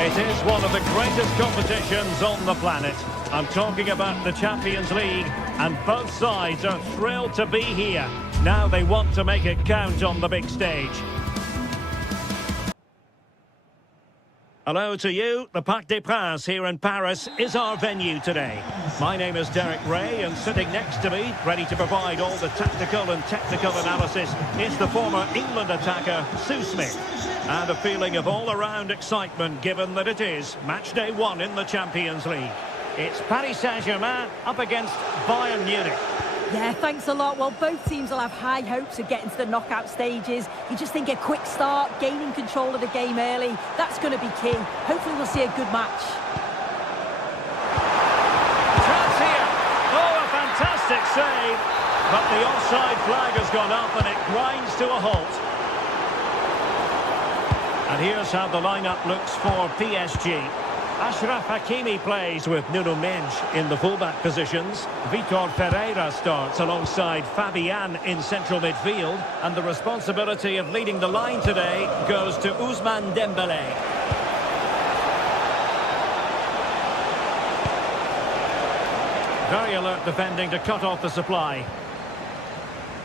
It is one of the greatest competitions on the planet. I'm talking about the Champions League, and both sides are thrilled to be here. Now they want to make it count on the big stage. Hello to you. The Parc des Princes here in Paris is our venue today. My name is Derek Ray, and sitting next to me, ready to provide all the tactical and technical analysis, is the former England attacker, Sue Smith. And a feeling of all-around excitement, given that it is match day 1 in the Champions League. It's Paris Saint-Germain up against Bayern Munich. Yeah, thanks a lot. Well, both teams will have high hopes of getting to the knockout stages. You just think a quick start, gaining control of the game early, that's going to be key. Hopefully we'll see a good match. Chance here. Oh, a fantastic save. But the offside flag has gone up and it grinds to a halt. And here's how the lineup looks for PSG. Achraf Hakimi plays with Nuno Mendes in the fullback positions. Vitor Pereira starts alongside Fabian in central midfield. And the responsibility of leading the line today goes to Ousmane Dembélé. Very alert defending to cut off the supply.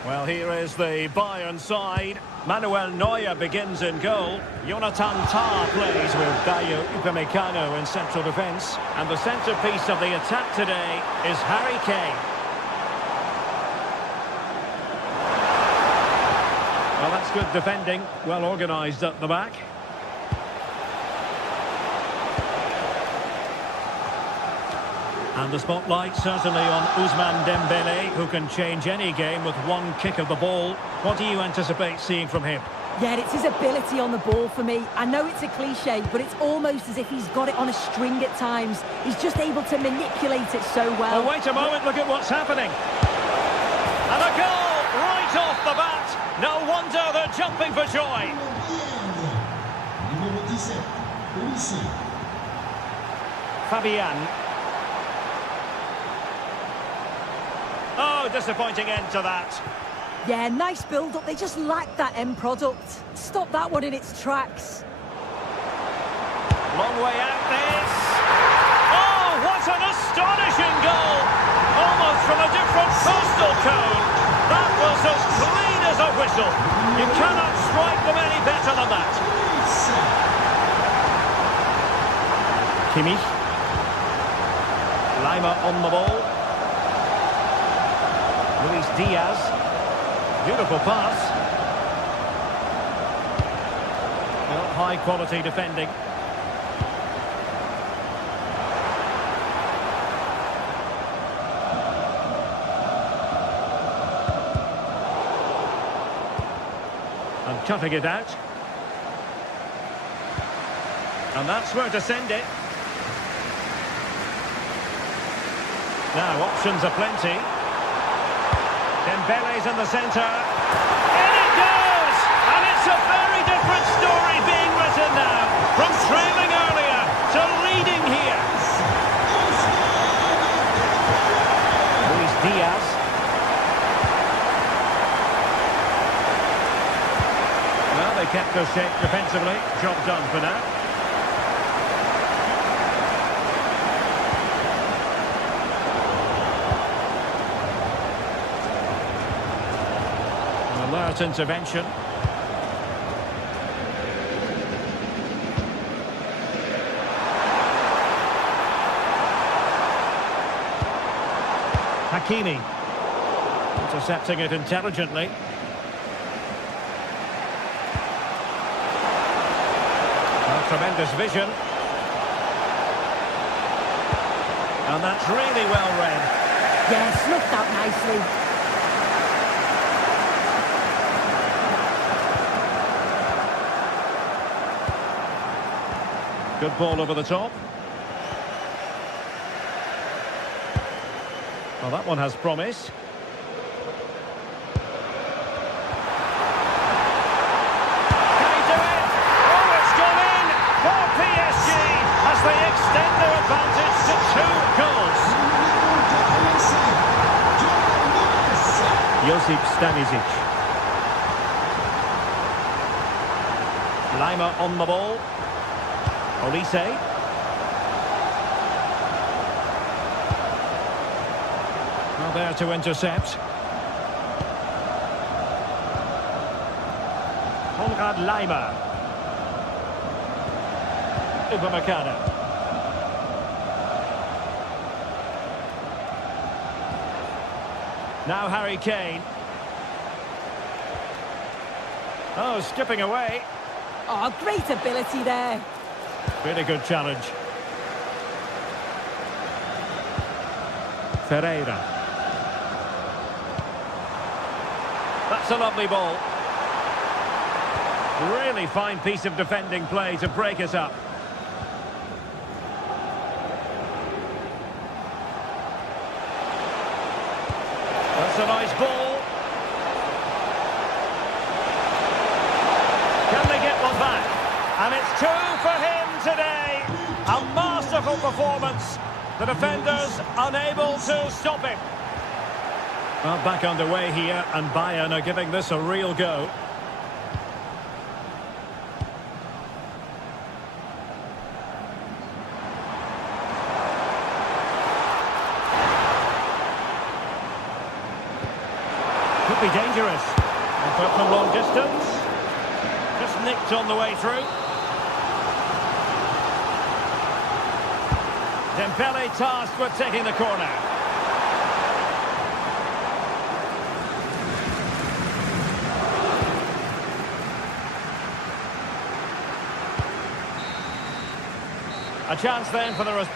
Well, here is the Bayern side. Manuel Neuer begins in goal. Jonathan Tah plays with Dayo Upamecano in central defence. And the centrepiece of the attack today is Harry Kane. Well, that's good defending. Well organised at the back. And the spotlight certainly on Ousmane Dembélé, who can change any game with one kick of the ball. What do you anticipate seeing from him? Yeah, it's his ability on the ball for me. I know it's a cliche, but it's almost as if he's got it on a string at times. He's just able to manipulate it so well. Oh, wait a moment, look at what's happening. And a goal right off the bat. No wonder they're jumping for joy. Fabian. Oh, disappointing end to that. Yeah, nice build-up. They just lack that end product. Stop that one in its tracks. Long way out this. Oh, what an astonishing goal. Almost from a different postal code. That was as clean as a whistle. You cannot strike them any better than that. Kimmich. Lima on the ball. Luis Diaz. Beautiful pass. Well, high quality defending. And cutting it out. And that's where to send it. Now options are plenty. Dembele's in the centre. In it goes! And it's a very different story being written now. From trailing earlier to leading here. Luis Diaz. Well, they kept their shape defensively. Job done for now. Alert intervention. Hakimi intercepting it intelligently. Well, tremendous vision. And that's really well read. Yeah, snuffed out nicely. Good ball over the top. Well, that one has promise. Can he do it? Oh, it's gone in for PSG as they extend their advantage to 2 goals. Josip Stanisic. Lima on the ball. Olise. Well, there to intercept. Konrad Lima. Upamecano. Now Harry Kane. Oh, skipping away. Oh, great ability there. Really good challenge. Ferreira. That's a lovely ball. Really fine piece of defending play to break us up. That's a nice ball. Can they get one back? And it's 2 for him today. A masterful performance. The defenders unable to stop him. Well, back underway here, and Bayern are giving this a real go. Could be dangerous. Effort from long distance. Just nicked on the way through. Dembele tasked with taking the corner. A chance then for the...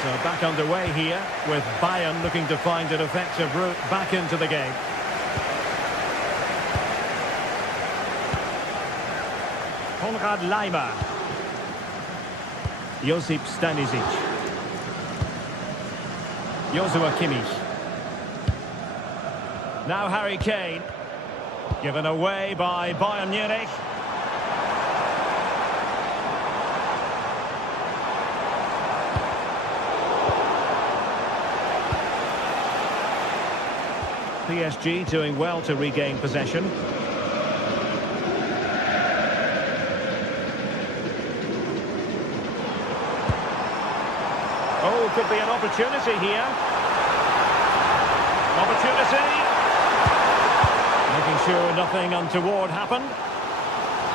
So back underway here, with Bayern looking to find an effective route back into the game. Konrad Laimer. Josip Stanisic. Joshua Kimmich. Now Harry Kane. Given away by Bayern Munich. PSG doing well to regain possession. Oh, could be an opportunity here. Opportunity. Making sure nothing untoward happened.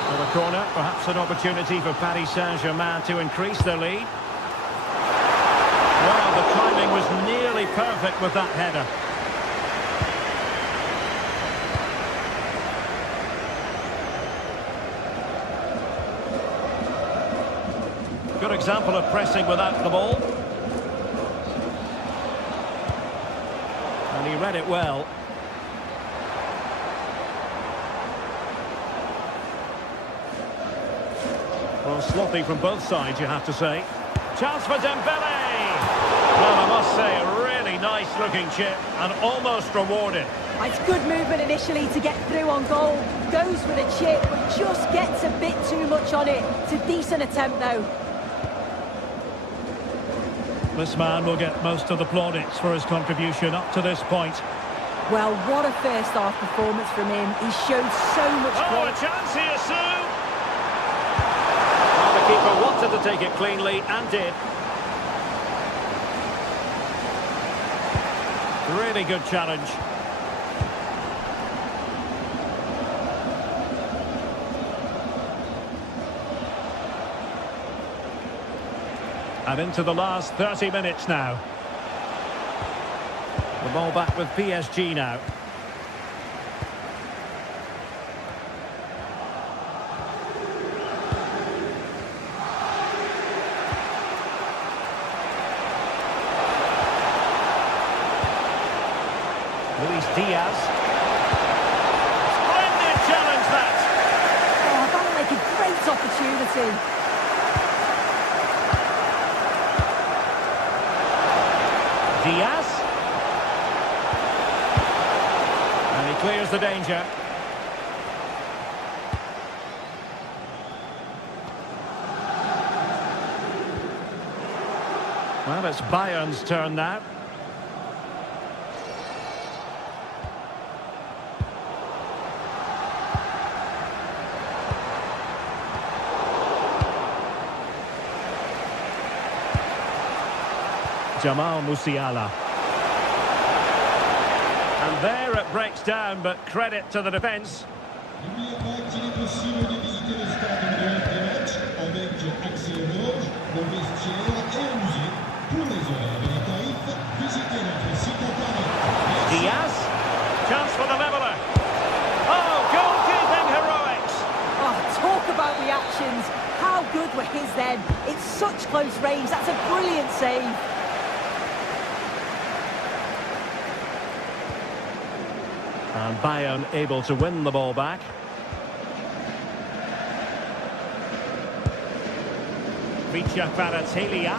For the corner, perhaps an opportunity for Paris Saint-Germain to increase their lead. Well, the timing was nearly perfect with that header. Good example of pressing without the ball. And he read it well. Well, sloppy from both sides, you have to say. Chance for Dembele! Well, I must say, a really nice-looking chip, and almost rewarded. It's good movement initially to get through on goal. Goes for the chip, but just gets a bit too much on it. It's a decent attempt, though. This man will get most of the plaudits for his contribution up to this point. Well, what a first-half performance from him. He showed so much Oh, quality. a chance here, Sue! Well, the keeper wanted to take it cleanly, and did. Really good challenge. And into the last 30 minutes now. The ball back with PSG now. Luis Diaz. Splendid challenge, that! Oh, that looked like a great opportunity. Diaz. And he clears the danger. Well, it's Bayern's turn now. Jamal Musiala. And there it breaks down, but credit to the defence. N'oubliez pas qu'il est possible de visiter le stade de l'après-match avec accès aux loges, au vestiaire et au musée. Pour les horaires et les tarifs, visitez notre for the leveller. Oh, goalkeeping heroics. Oh, talk about reactions. How good were his then? It's such close range. That's a brilliant save. And Bayern able to win the ball back. Kvaratskhelia.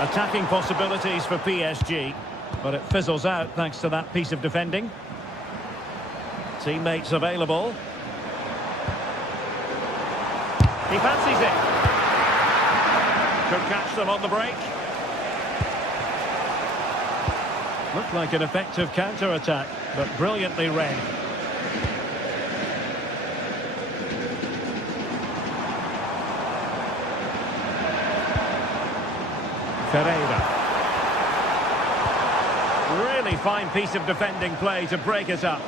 Attacking possibilities for PSG, but it fizzles out thanks to that piece of defending. Teammates available. He fancies it. Could catch them on the break. Looked like an effective counter-attack, but brilliantly read. Ferreira. Really fine piece of defending play to break us up.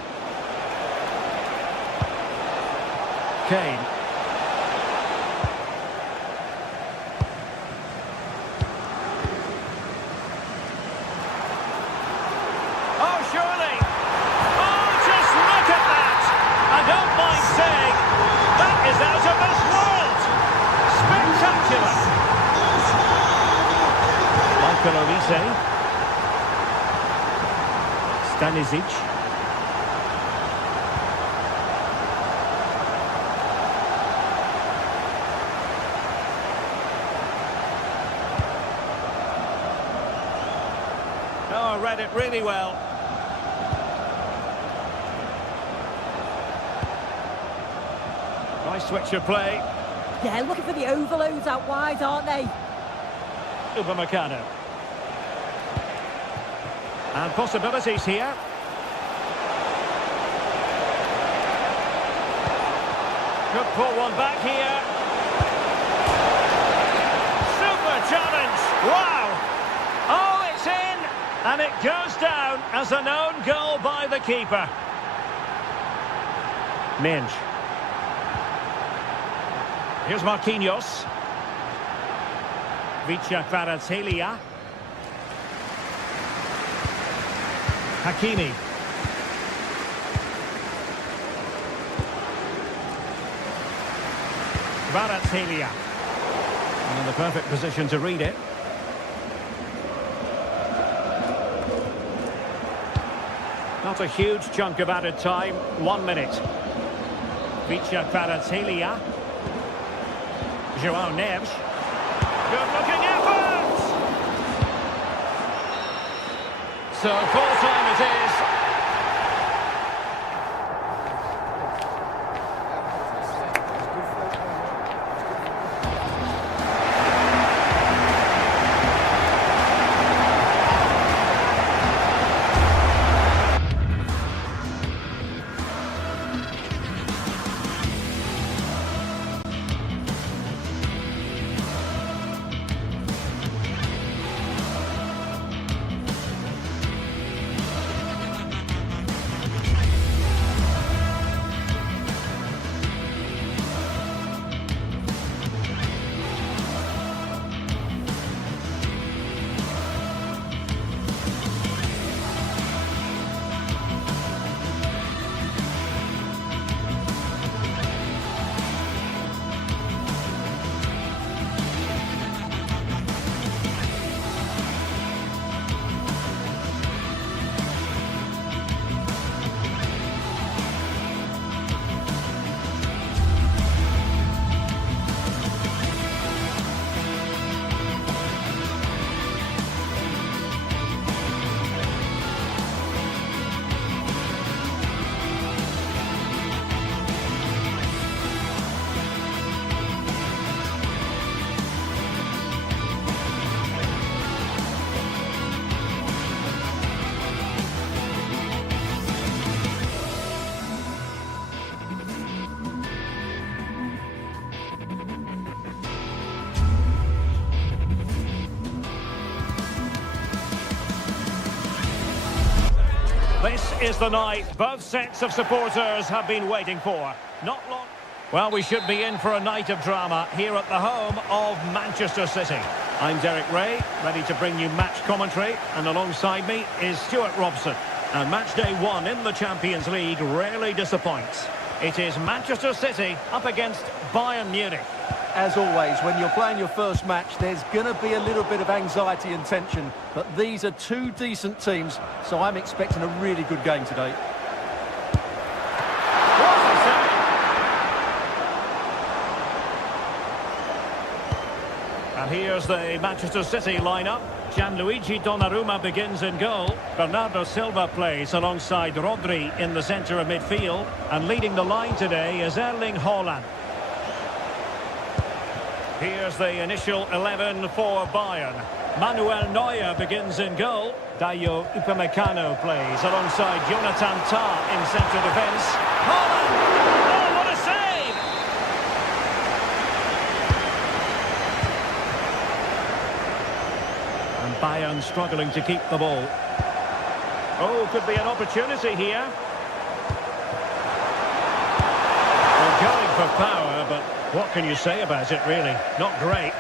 Kane. Oh, surely. Oh, just look at that. I don't mind saying, that is out of this world. Spectacular. Michael Olise. Stanisic. Oh, read it really well. Nice switch of play. Yeah, looking for the overloads out wide, aren't they? Upamecano. And possibilities here. Could pull one back here. Super challenge. Wow. Oh, it's in. And it goes down as an own goal by the keeper. Minge. Here's Marquinhos. Kvaratskhelia. Hakimi. Kvaratskhelia. In the perfect position to read it. Not a huge chunk of added time. 1 minute. Kvaratskhelia. João Neves. Good-looking effort! So full time it is. This is the night both sets of supporters have been waiting for. Not long. Well, we should be in for a night of drama here at the home of Manchester City. I'm Derek Ray, ready to bring you match commentary, and alongside me is Stuart Robson. And match day 1 in the Champions League rarely disappoints. It is Manchester City up against Bayern Munich. As always, when you're playing your first match, there's going to be a little bit of anxiety and tension. But these are two decent teams, so I'm expecting a really good game today. And here's the Manchester City lineup. Gianluigi Donnarumma begins in goal. Bernardo Silva plays alongside Rodri in the centre of midfield. And leading the line today is Erling Haaland. Here's the initial 11 for Bayern. Manuel Neuer begins in goal. Dayo Upamecano plays alongside Jonathan Tah in centre defence. Haaland! Oh, what a save! And Bayern struggling to keep the ball. Oh, could be an opportunity here. They're going for power, but what can you say about it, really? Not great.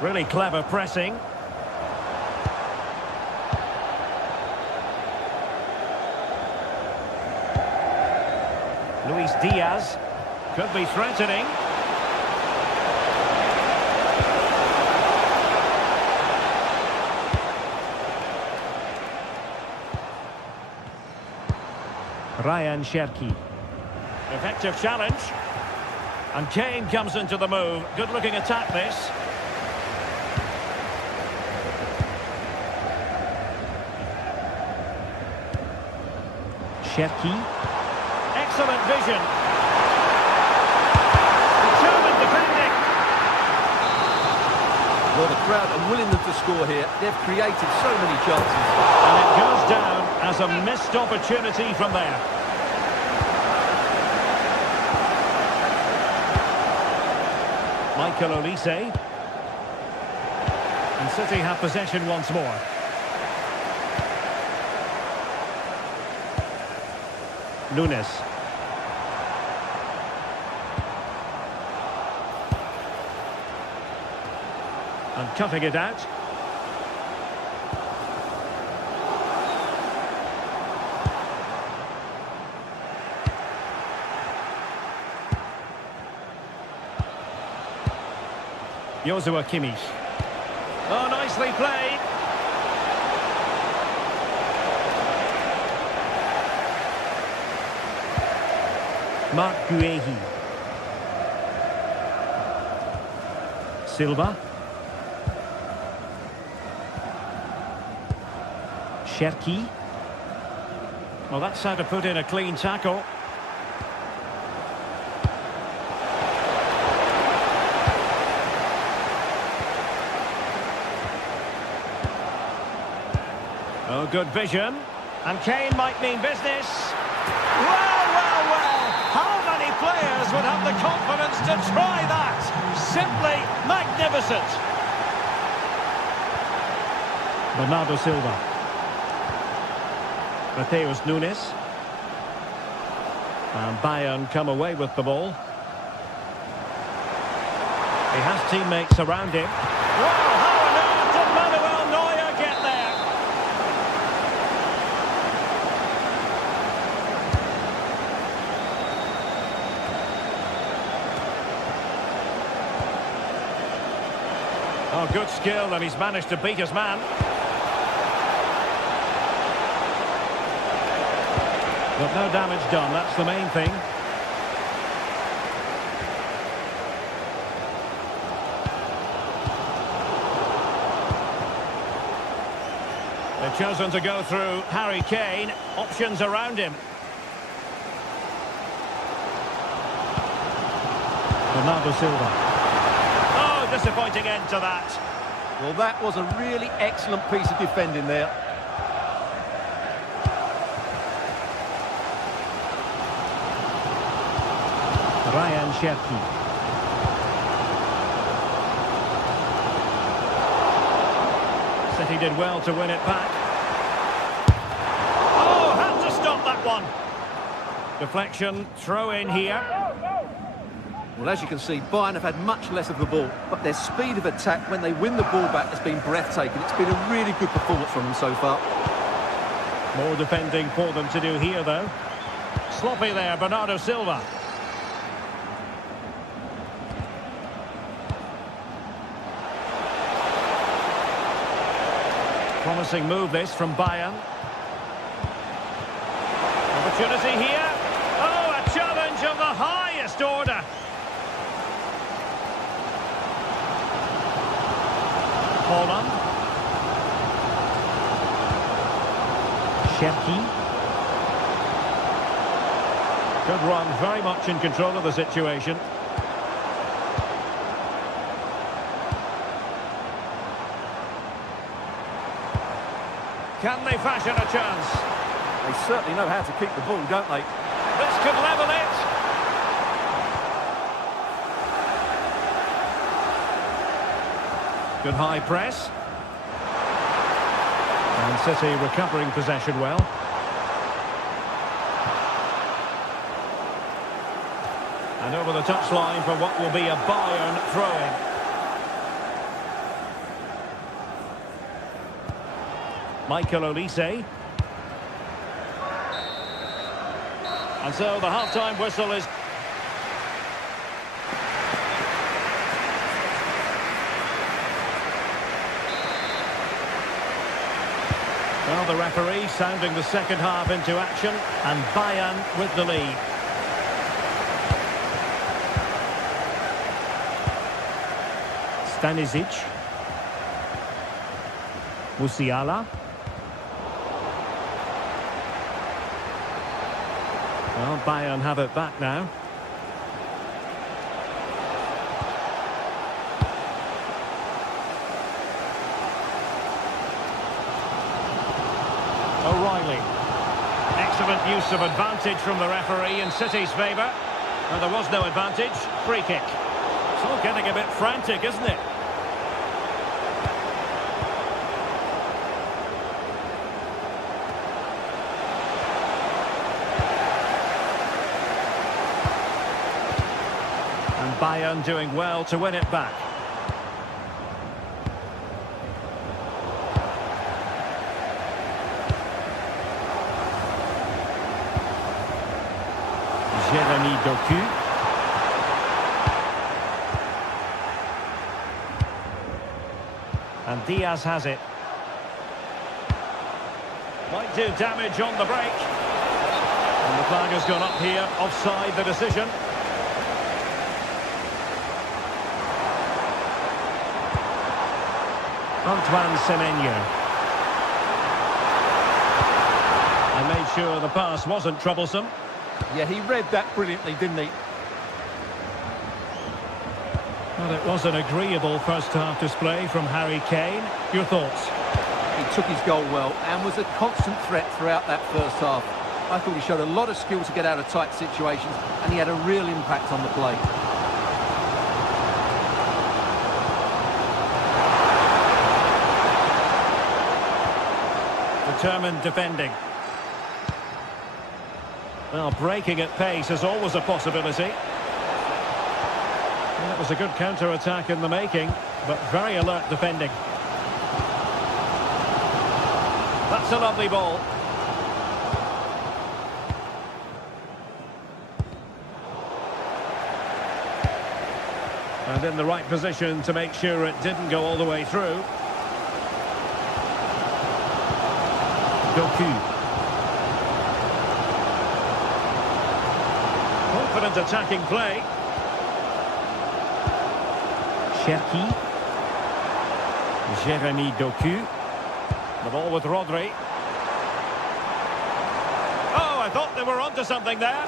Really clever pressing. Luis Diaz could be threatening. Ryan Cherki. Effective challenge. And Kane comes into the move. Good looking attack this. Cherki. Excellent vision. Determined defending. Well, the crowd are willing them to score here. They've created so many chances. And it goes down as a missed opportunity from there. Michael Olise. And City have possession once more. Nunes. And cutting it out. Joshua Kimmich. Oh, nicely played. Marc Guehi. Silva. Cherki. Well, that's how to put in a clean tackle. Oh, good vision. And Kane might mean business. Well, well, well. How many players would have the confidence to try that? Simply magnificent. Bernardo Silva. Matheus Nunes. And Bayern come away with the ball. He has teammates around him. Wow, how on earth did Manuel Neuer get there? Oh, good skill, and he's managed to beat his man. But no damage done, that's the main thing. They've chosen to go through Harry Kane. Options around him. Bernardo Silva. Oh, disappointing end to that. Well, that was a really excellent piece of defending there. Ryan Cherki. City did well to win it back. Oh, had to stop that one. Deflection, throw in here. Well, as you can see, Bayern have had much less of the ball, but their speed of attack when they win the ball back has been breathtaking. It's been a really good performance from them so far. More defending for them to do here, though. Sloppy there, Bernardo Silva. Promising move this from Bayern. Opportunity here. Oh, a challenge of the highest order. Holland. Cherki. Good run, very much in control of the situation. Can they fashion a chance? They certainly know how to keep the ball, don't they? This could level it. Good high press. And City recovering possession well. And over the touchline for what will be a Bayern throw-in. Michael Olise. And so the half-time whistle is... Well, the referee sounding the second half into action, and Bayern with the lead. Stanisic. Musiala. Well, Bayern have it back now. O'Reilly. Excellent use of advantage from the referee in City's favour. And there was no advantage. Free kick. It's all getting a bit frantic, isn't it? And Bayern doing well to win it back. Jeremy Doku. And Diaz has it. Might do damage on the break. And the flag has gone up here, offside the decision. Antoine Semenyo. And made sure the pass wasn't troublesome. Yeah, he read that brilliantly, didn't he? Well, it was an agreeable first-half display from Harry Kane. Your thoughts? He took his goal well and was a constant threat throughout that first half. I thought he showed a lot of skill to get out of tight situations, and he had a real impact on the play. Determined defending. Well, breaking at pace is always a possibility. Well, it was a good counter-attack in the making, but very alert defending. That's a lovely ball. And in the right position to make sure it didn't go all the way through. Doku. Confident attacking play. Cherki. Jeremy Doku. The ball with Rodri. Oh, I thought they were onto something there.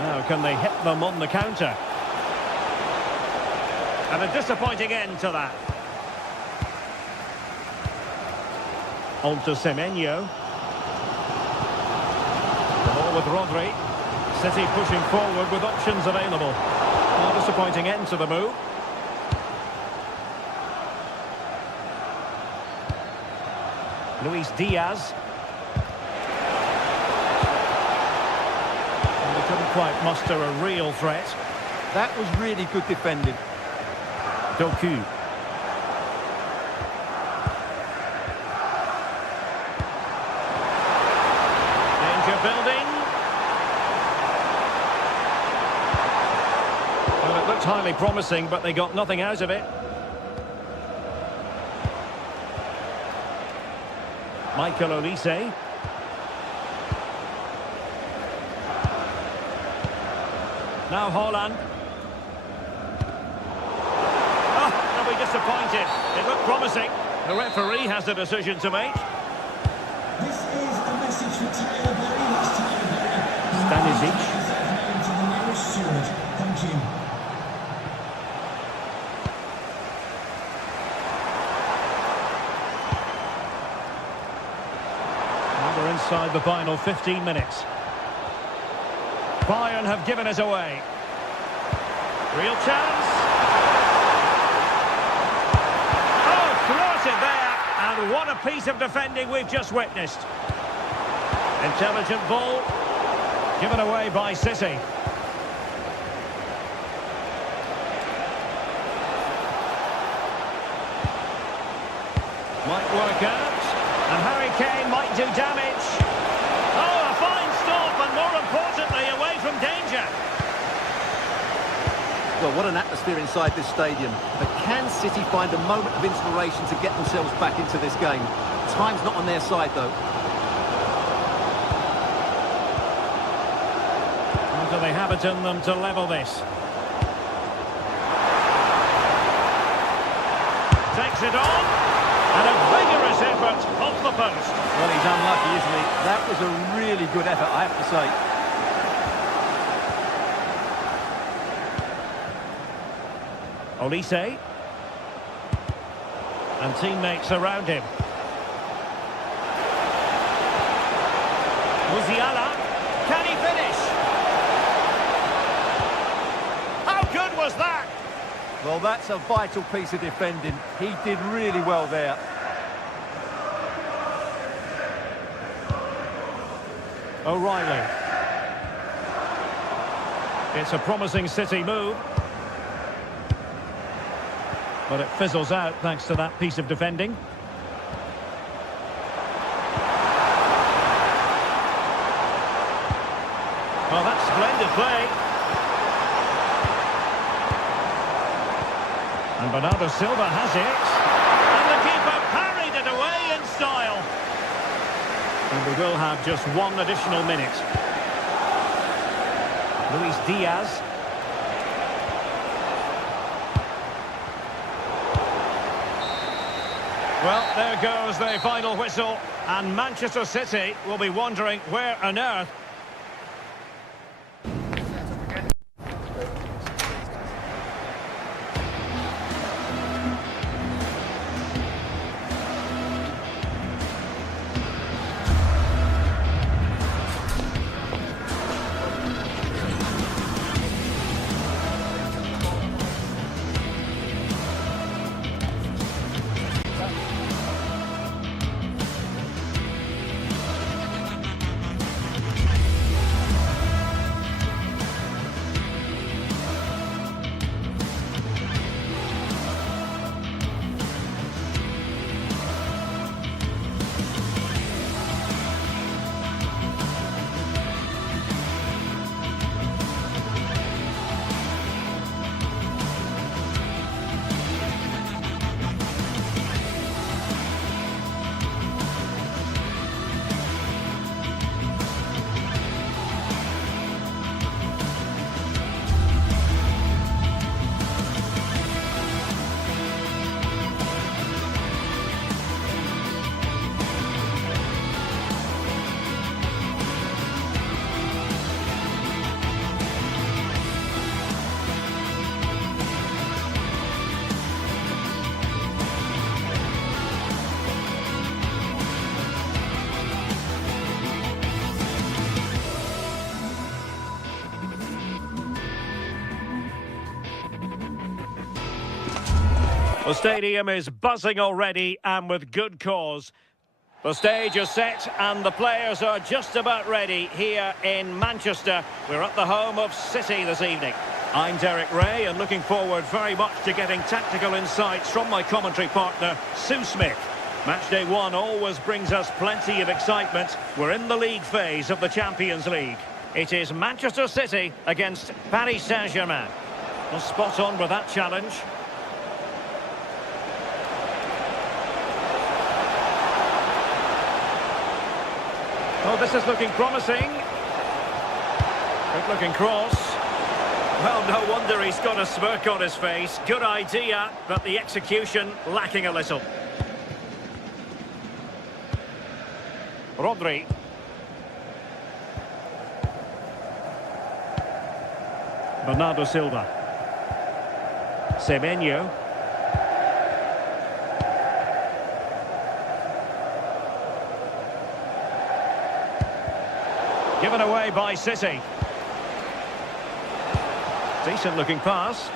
Now, can they hit them on the counter? And a disappointing end to that. On to Semenyo. The ball with Rodri. City pushing forward with options available. A disappointing end to the move. Luis Diaz. And they couldn't quite muster a real threat. That was really good defending. Doku. Danger building. Well, it looked highly promising, but they got nothing out of it. Michael Olise. Now Haaland. Oh, they'll be disappointed. It looked promising. The referee has a decision to make. This is a message for Tyler Berry. That's Tyler Berry. Stanisic. To the nearest steward. Thank you. Now we're inside the final 15 minutes. Bayern have given it away. Real chance. Oh, thwarted there. And what a piece of defending we've just witnessed. Intelligent ball. Given away by City. Might work out. And Harry Kane might do damage. Oh, a fine stop, and more importantly, away from danger. Well, what an atmosphere inside this stadium. But can City find a moment of inspiration to get themselves back into this game? Time's not on their side, though. Or do they have it in them to level this? Takes it on. And a vigorous effort off the post. Well, he's unlucky, isn't he? That was a really good effort, I have to say. Olise. And teammates around him. Musiala. Can he finish? How good was that? Well, that's a vital piece of defending. He did really well there. O'Reilly. It's a promising City move. But it fizzles out thanks to that piece of defending. Well, that's splendid play. And Bernardo Silva has it. And the keeper parried it away in style. And we will have just one additional minute. Luis Diaz. Well, there goes the final whistle. And Manchester City will be wondering where on earth the stadium is buzzing already, and with good cause. The stage is set and the players are just about ready here in Manchester. We're at the home of City this evening. I'm Derek Ray, and looking forward very much to getting tactical insights from my commentary partner, Sue Smith. Matchday 1 always brings us plenty of excitement. We're in the league phase of the Champions League. It is Manchester City against Paris Saint-Germain. Well, spot on with that challenge. Oh, this is looking promising. Good looking cross. Well, no wonder he's got a smirk on his face. Good idea, but the execution lacking a little. Rodri. Bernardo Silva. Semenyo. Given away by City. Decent looking pass.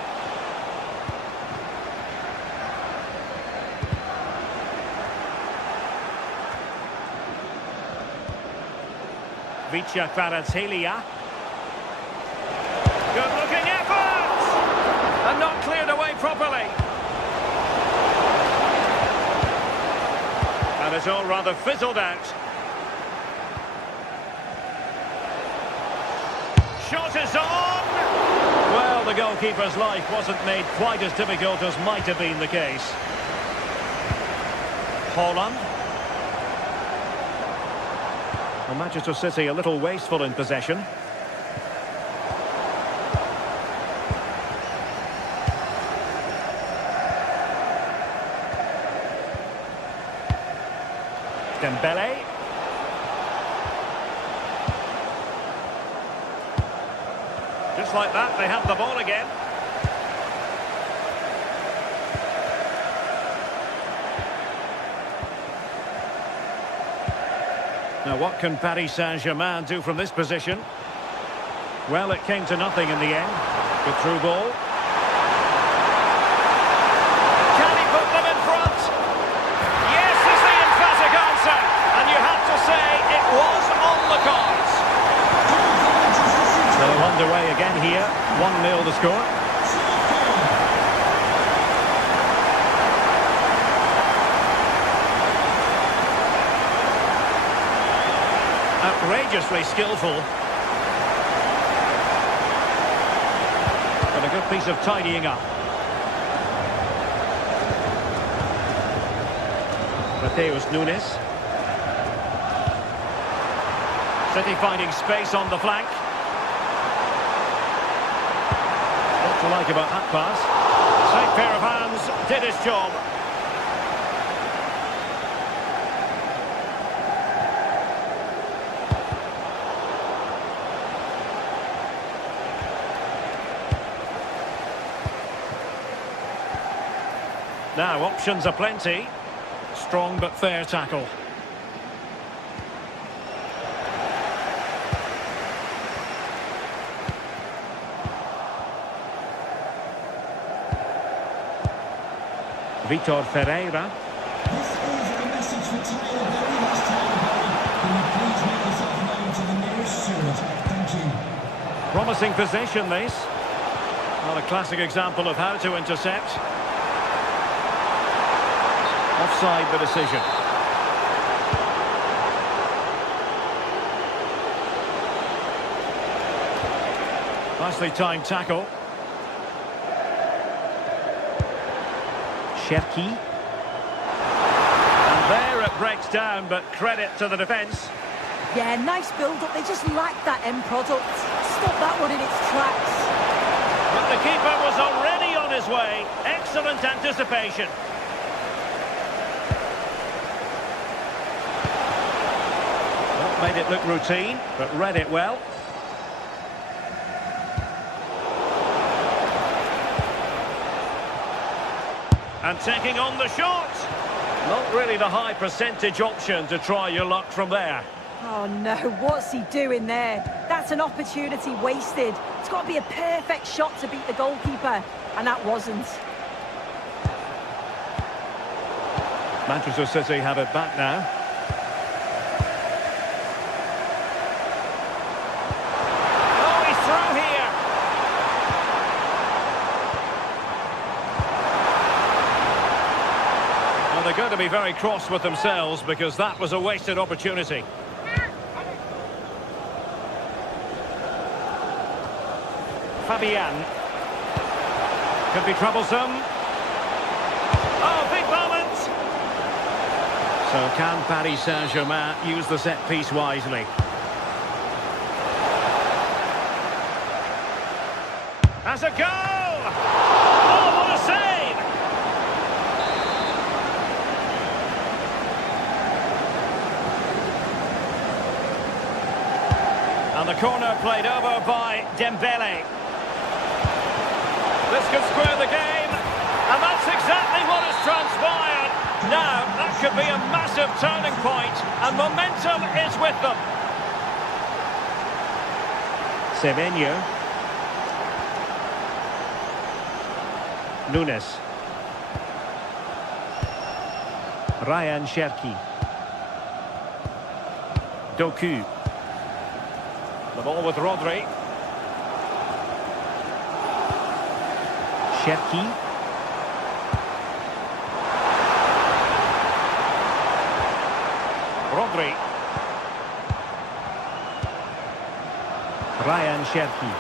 Vicha Kvaratskhelia. Good looking effort! And not cleared away properly. And it's all rather fizzled out. Shot is on! Well, the goalkeeper's life wasn't made quite as difficult as might have been the case. Haaland. Well, Manchester City a little wasteful in possession. Dembele. Just like that, they have the ball again. Now, what can Paris Saint-Germain do from this position? Well, it came to nothing in the end. Good through ball. Can he put them in front? Yes, is the emphatic answer. And you have to say it was on the cards. So underway again here. 1-0 the score. Outrageously skillful. But a good piece of tidying up. Mateus Nunes. City finding space on the flank. What to like about that pass? Safe pair of hands, did his job. Now, options are plenty. Strong but fair tackle. Vitor Ferreira. This is a message for Tyler Berry. That's Tyler Berry. Can you please make yourself known to the nearest steward? Thank you. Promising possession, this. Well, a classic example of how to intercept. Offside the decision. Nicely timed tackle. Cherki. And there it breaks down, but credit to the defence. Yeah, nice build-up. They just lacked that end product. Stop that one in its tracks. But the keeper was already on his way. Excellent anticipation. Made it look routine, but read it well. And taking on the shot. Not really the high percentage option to try your luck from there. Oh no, what's he doing there? That's an opportunity wasted. It's got to be a perfect shot to beat the goalkeeper, and that wasn't. Manchester City have it back now. to be very cross with themselves because that was a wasted opportunity. Fabian. Could be troublesome. Oh, big moment! So can Paris Saint-Germain use the set piece wisely? As a goal! Oh, what a save! And the corner played over by Dembele. This could square the game, and that's exactly what has transpired. Now, that could be a massive turning point, and momentum is with them. Semenyo. Nunes. Ryan Cherki. Doku. The ball with Rodri. Cherki. Rodri. Ryan Cherki.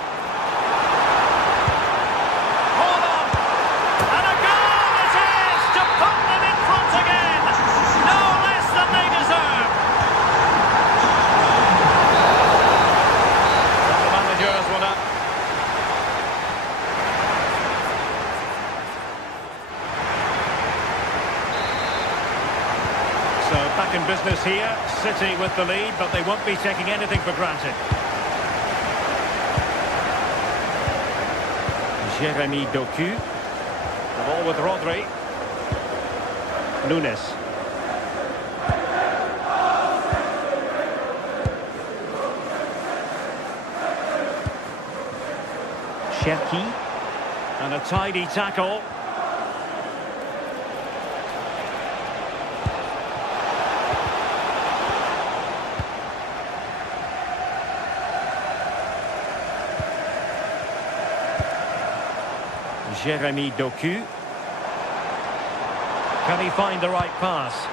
Hold on! And a goal it is to put them in front again! No less than they deserve! The manager's one up. So back in business here, City with the lead, but they won't be taking anything for granted. Jeremy Doku. The ball with Rodri. Nunes. Cherki. And a tidy tackle. Jeremy Doku. Can he find the right pass?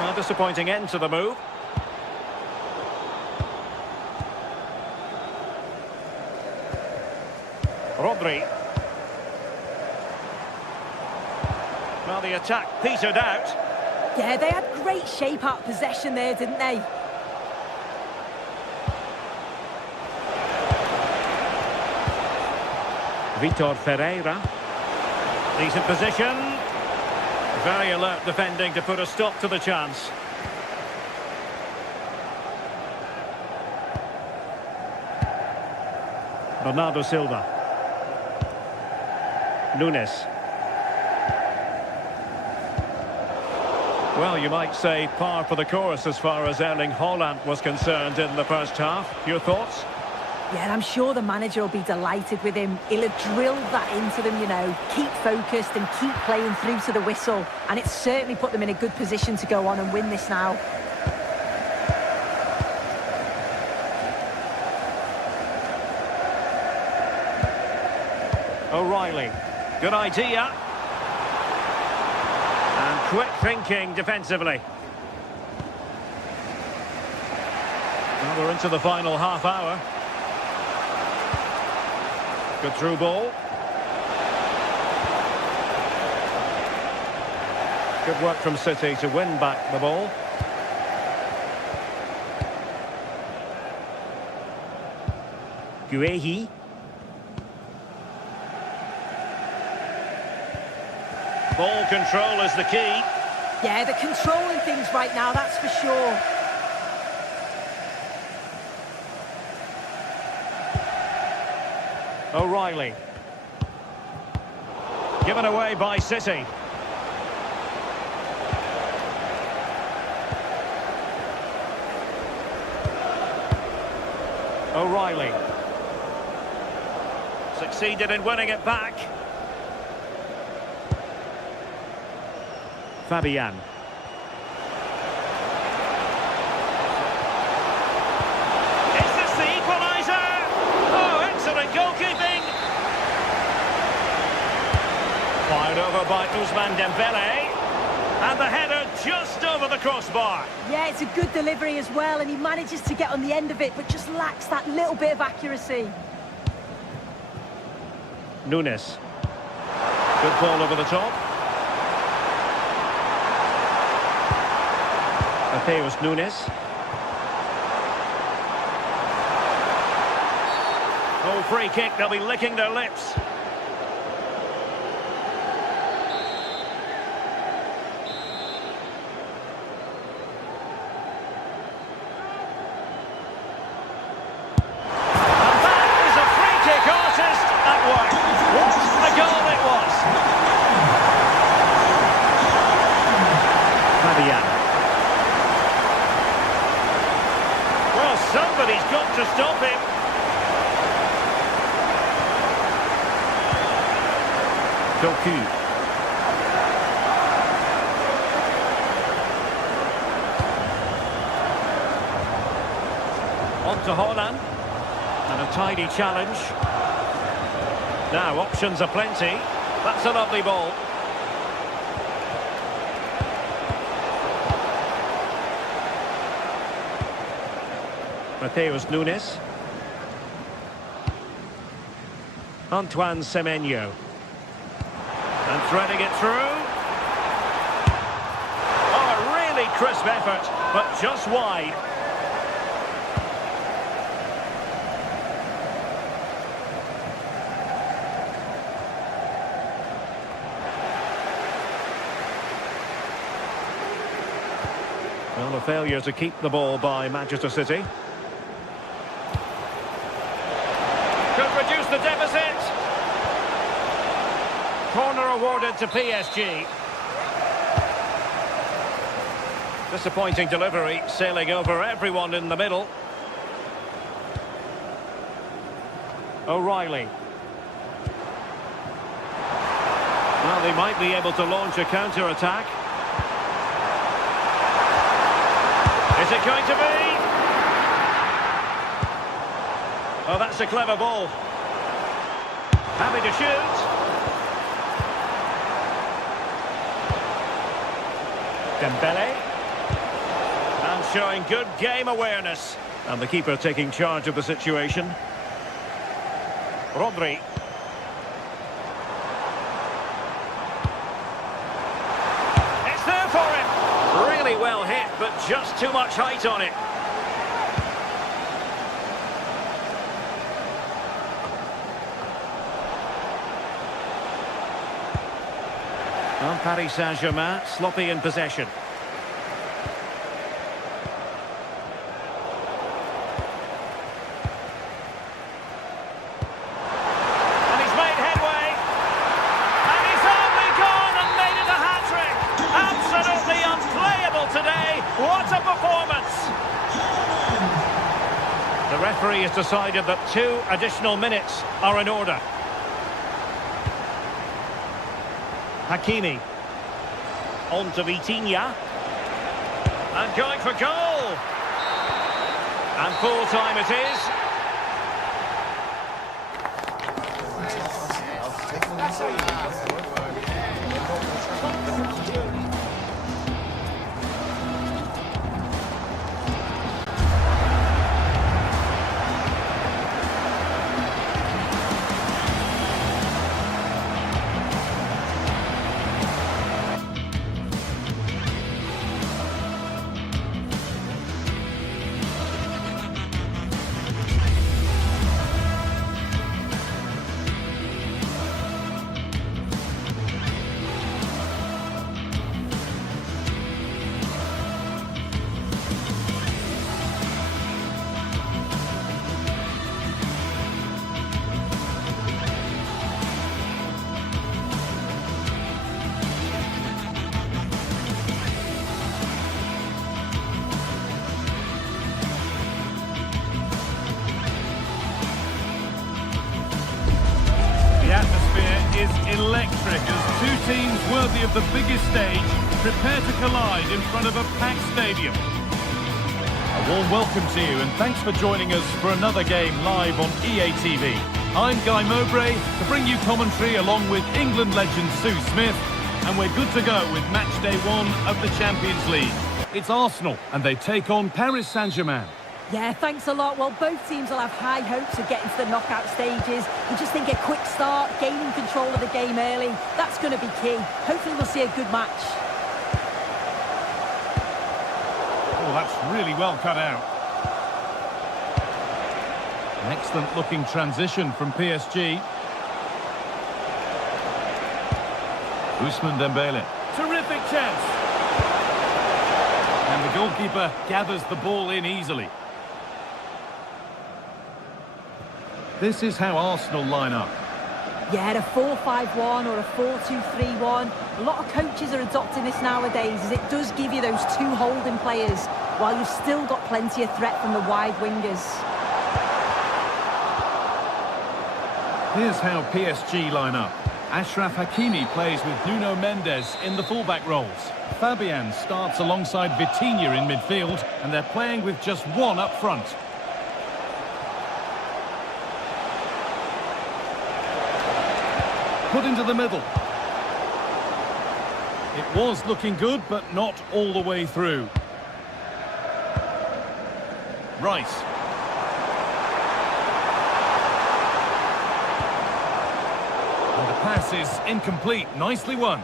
A disappointing end to the move. Rodri. Well, the attack petered out. Yeah, they had great shape out possession there, didn't they? Vitor Ferreira. Decent position. Very alert defending to put a stop to the chance. Bernardo Silva. Nunes. Well, you might say par for the course as far as Erling Haaland was concerned in the first half. Your thoughts? Yeah, and I'm sure the manager will be delighted with him. He'll have drilled that into them, you know. Keep focused and keep playing through to the whistle. And it's certainly put them in a good position to go on and win this now. O'Reilly. Good idea. And quick thinking defensively. Well, we're into the final half hour. Good through ball. Good work from City to win back the ball. Guehi. Ball control is the key. Yeah, they're controlling things right now, that's for sure. O'Reilly. Given away by City. O'Reilly. Succeeded in winning it back. Fabian. Is this the equaliser? Oh, excellent goalkeeping. Fired over by Ousmane Dembele. And the header just over the crossbar. Yeah, it's a good delivery as well, and he manages to get on the end of it, but just lacks that little bit of accuracy. Nunes. Good ball over the top. Mateus Nunes. Oh, free kick, they'll be licking their lips. Well, somebody's got to stop him. Doku. On to Haaland. And a tidy challenge. Now, options are plenty. That's a lovely ball. Mateus Nunes. Antoine Semenyo. And threading it through. Oh, a really crisp effort, but just wide. Well, a failure to keep the ball by Manchester City. Could reduce the deficit. Corner awarded to PSG. Disappointing delivery, sailing over everyone in the middle. O'Reilly. Well, they might be able to launch a counter-attack. Is it going to be? Oh, that's a clever ball. Happy to shoot. Dembele. And showing good game awareness. And the keeper taking charge of the situation. Rodri. It's there for him. Really well hit, but just too much height on it. Well, Paris Saint-Germain sloppy in possession. And he's made headway. And he's only gone and made it a hat-trick. Absolutely unplayable today. What a performance. The referee has decided that 2 additional minutes are in order. Hakimi. On to Vitinha. And going for goal. And full time it is. Is electric as 2 teams worthy of the biggest stage prepare to collide in front of a packed stadium. A warm welcome to you and thanks for joining us for another game live on EA TV. I'm Guy Mowbray to bring you commentary along with England legend Sue Smith, And we're good to go with match day 1 of the Champions League. It's Arsenal, and they take on Paris Saint-Germain. Yeah, thanks a lot. Well, both teams will have high hopes of getting to the knockout stages. We just think a quick start, gaining control of the game early, that's going to be key. Hopefully we'll see a good match. Oh, that's really well cut out. An excellent looking transition from PSG. Ousmane Dembele. Terrific chance. And the goalkeeper gathers the ball in easily. This is how Arsenal line up. Yeah, a 4-5-1 or a 4-2-3-1. A lot of coaches are adopting this nowadays, as it does give you those two holding players, while you've still got plenty of threat from the wide wingers. Here's how PSG line up. Achraf Hakimi plays with Nuno Mendes in the fullback roles. Fabian starts alongside Vitinha in midfield, and they're playing with just one up front. Put into the middle. It was looking good, but not all the way through. Rice. And the pass is incomplete. Nicely won.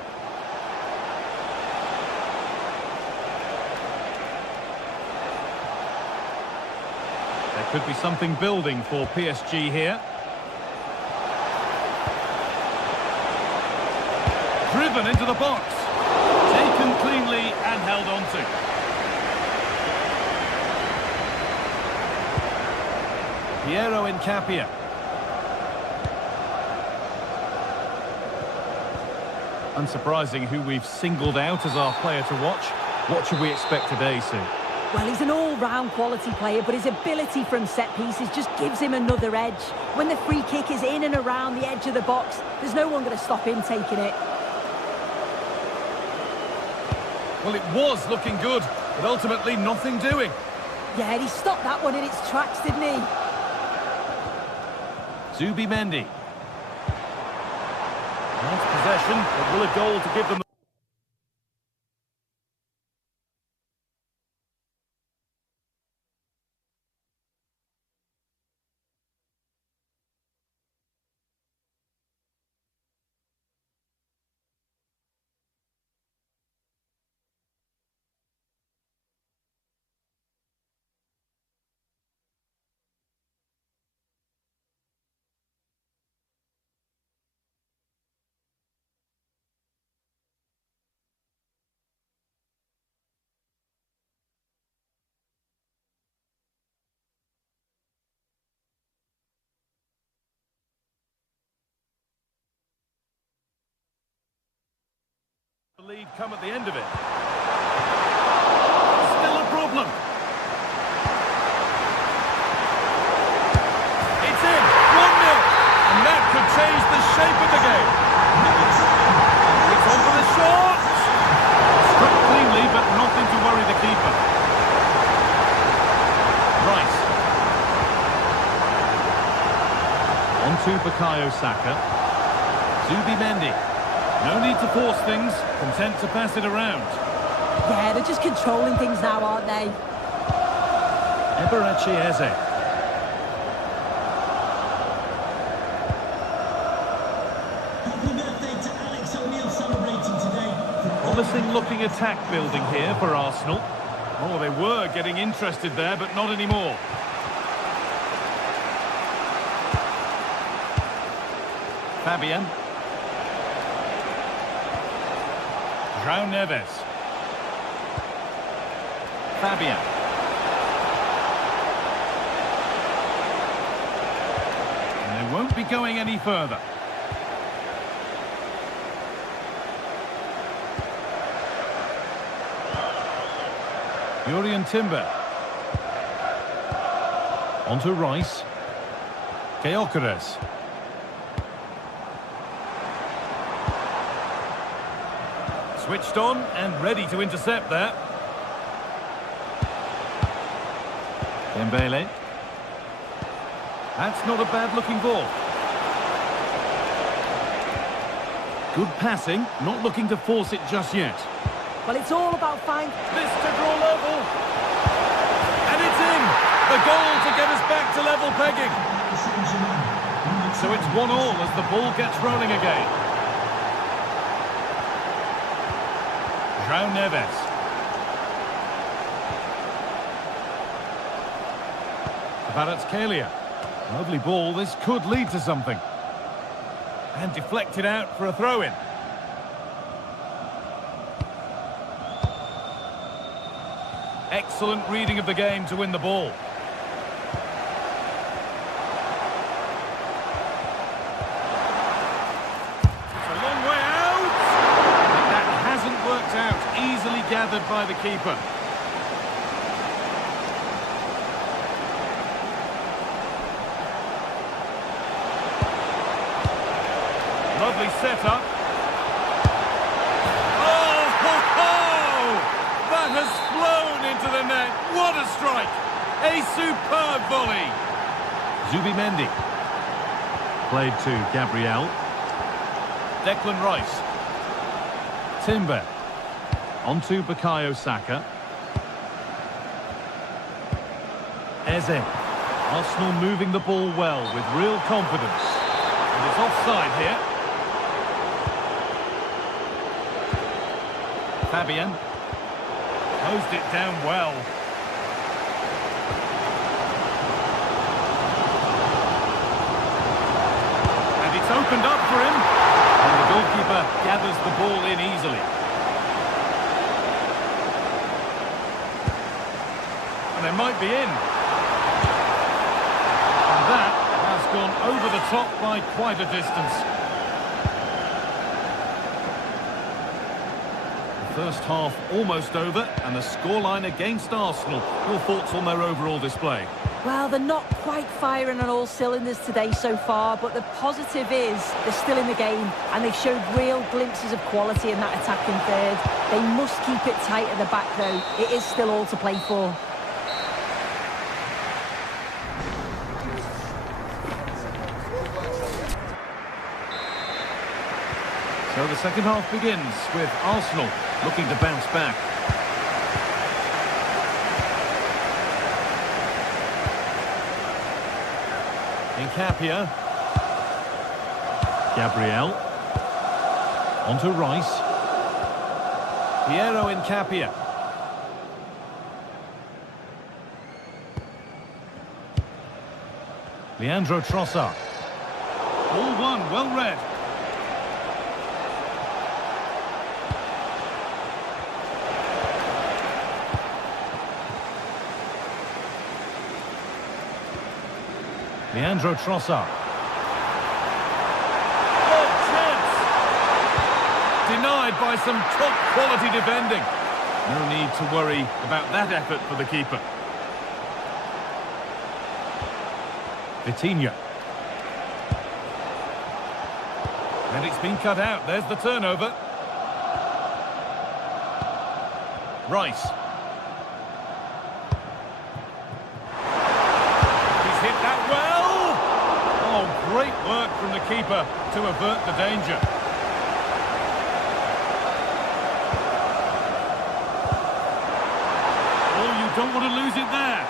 There could be something building for PSG here. Driven into the box. Taken cleanly and held on to. Piero Incapia. Unsurprising who we've singled out as our player to watch. What should we expect today, Sue? Well, he's an all-round quality player, but his ability from set pieces just gives him another edge. When the free kick is in and around the edge of the box, there's no one going to stop him taking it. Well, it was looking good, but ultimately nothing doing. Yeah, and he stopped that one in its tracks, didn't he? Zubimendi. Nice possession, but will a goal to give them... The lead come at the end of it. Still a problem. It's in, 1-0, and that could change the shape of the game. It's on for the shot. Struck cleanly, but nothing to worry the keeper. Rice. On to Bukayo Saka. Zubimendi. No need to force things, content to pass it around. Yeah, they're just controlling things now, aren't they? Eberechi Eze. Happy birthday to Alex O'Neill celebrating today. Promising looking attack building here for Arsenal. Oh, they were getting interested there, but not anymore. Fabian. João Neves. Fabian. And they won't be going any further. Jurriën Timber. Onto Rice. Gyökeres. Switched on and ready to intercept there. Dembele. That's not a bad looking ball. Good passing, not looking to force it just yet. Well, it's all about finding... This to draw level. And it's in! The goal to get us back to level pegging. So it's 1-1 as the ball gets rolling again. João Neves. Kvaratskhelia. Lovely ball, this could lead to something. And deflected out for a throw-in. Excellent reading of the game to win the ball. It's a long way out. That hasn't worked out. Easily gathered by the keeper. Lovely setup. Oh, ho, ho! That has flown into the net. What a strike! A superb volley. Zubimendi. Played to Gabriel. Declan Rice. Timber. Onto Bukayo Saka. Eze. Arsenal moving the ball well with real confidence. And it's offside here. Fabian. Closed it down well. And it's opened up for him. And the goalkeeper gathers the ball in easily. And they might be in. And that has gone over the top by quite a distance. First half almost over, and the scoreline against Arsenal. Your thoughts on their overall display? Well, they're not quite firing on all cylinders today so far, but the positive is they're still in the game, and they've showed real glimpses of quality in that attacking third. They must keep it tight at the back, though. It is still all to play for. So the second half begins with Arsenal looking to bounce back. Nkapia. Gabriel. Onto Rice. Piero Nkapia. Leandro Trossard. All one, well read. Leandro Trossard. Oh, chance! Denied by some top-quality defending. No need to worry about that effort for the keeper. Vitinha. And it's been cut out. There's the turnover. Rice. He's hit that well. Oh, great work from the keeper to avert the danger. Oh, you don't want to lose it there.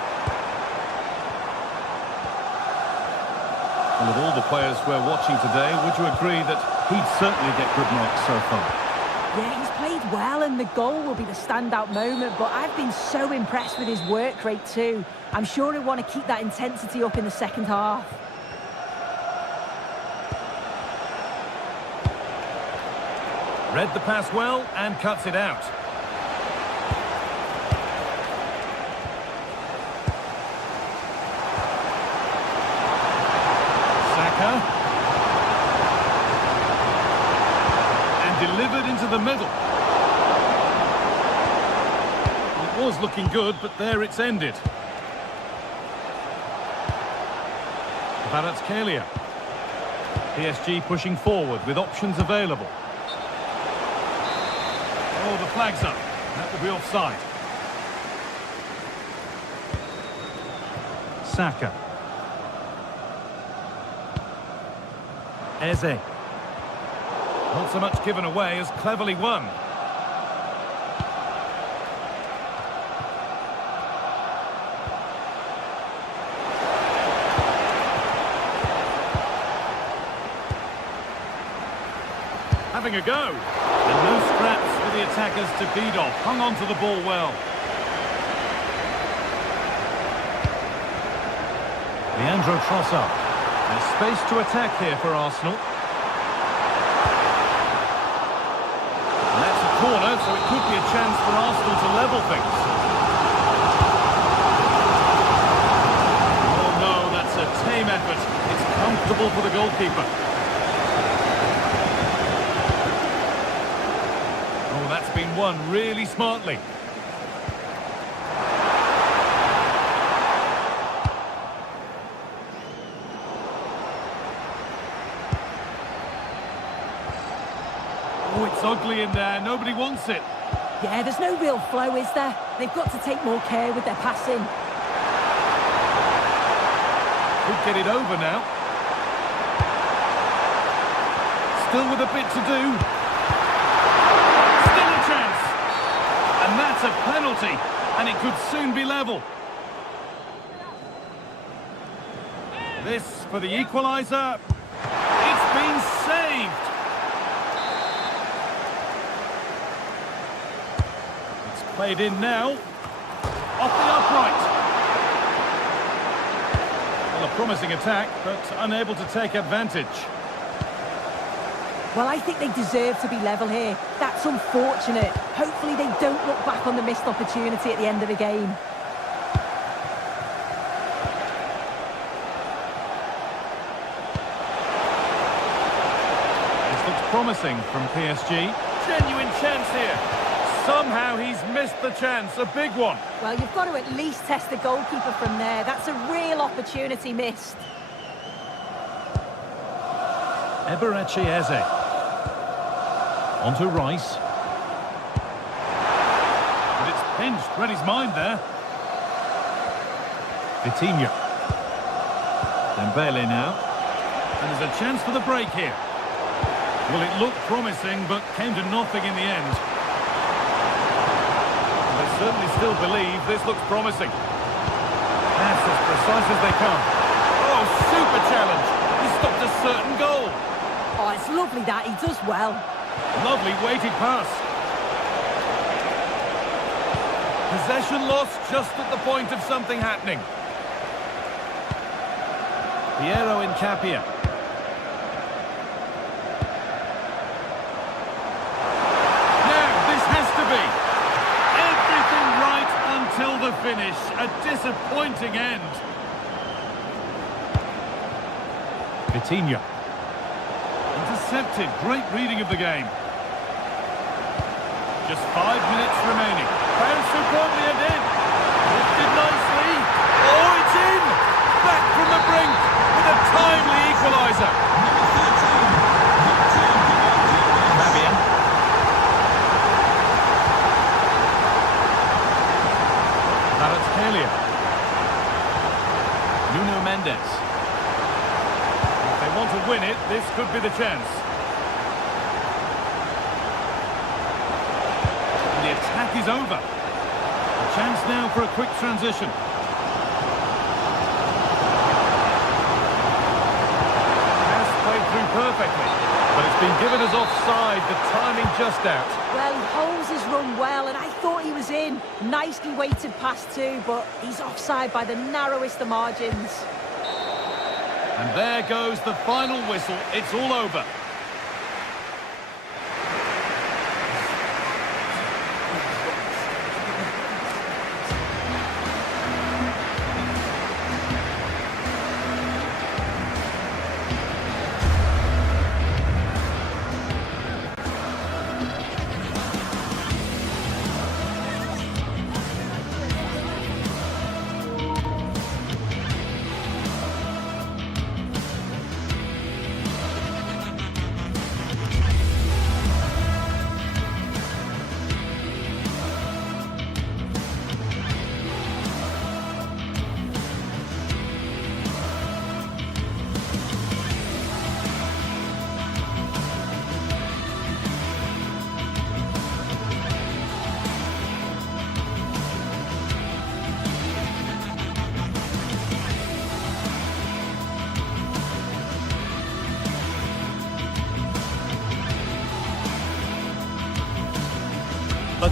Well, of all the players we're watching today, would you agree that he'd certainly get good marks so far? Yeah, he's played well, and the goal will be the standout moment, but I've been so impressed with his work rate too. I'm sure he'll want to keep that intensity up in the second half. Read the pass well and cuts it out. Saka. And delivered into the middle. It was looking good, but there it's ended. Kvaratskhelia. PSG pushing forward with options available. Oh, the flag's up. That will be offside. Saka. Eze. Not so much given away as cleverly won. Having a go. And no scraps for the attackers to feed off. Hung on to the ball well. Leandro Trossard. There's space to attack here for Arsenal. And that's a corner, so it could be a chance for Arsenal to level things. Oh no, that's a tame effort. It's comfortable for the goalkeeper. Oh, that's been won really smartly. Oh, it's ugly in there. Nobody wants it. Yeah, there's no real flow, is there? They've got to take more care with their passing. Could get it over now. Still with a bit to do. Still a chance. And that's a penalty. And it could soon be level. This for the equaliser. It's been saved. Played in now. Off the upright. Well, a promising attack, but unable to take advantage. Well, I think they deserve to be level here. That's unfortunate. Hopefully they don't look back on the missed opportunity at the end of the game. This looks promising from PSG. Genuine chance here. Somehow he's missed the chance, a big one. Well, you've got to at least test the goalkeeper from there. That's a real opportunity missed. Eberechi Eze. On to Rice. But it's pinched, read his mind there. Vitinha. Dembele now. And there's a chance for the break here. Well, it looked promising, but came to nothing in the end. Certainly still believe this looks promising. That's as precise as they come. Oh, super challenge. He stopped a certain goal. Oh, it's lovely that. He does well. Lovely weighted pass. Possession lost just at the point of something happening. Piero Incapia. Now, this has to be. Until the finish, a disappointing end. Vitinha. Intercepted, great reading of the game. Just 5 minutes remaining. Found superbly and in. Lifted nicely. Oh, it's in! Back from the brink with a timely equaliser. Fabian. Nuno Mendes. If they want to win it, this could be the chance. And the attack is over. A chance now for a quick transition. Pass played through perfectly, but it's been given as offside, the timing just out. Well, he holds his run well, and I thought he was in. Nicely weighted pass too, but he's offside by the narrowest of margins. And there goes the final whistle. It's all over.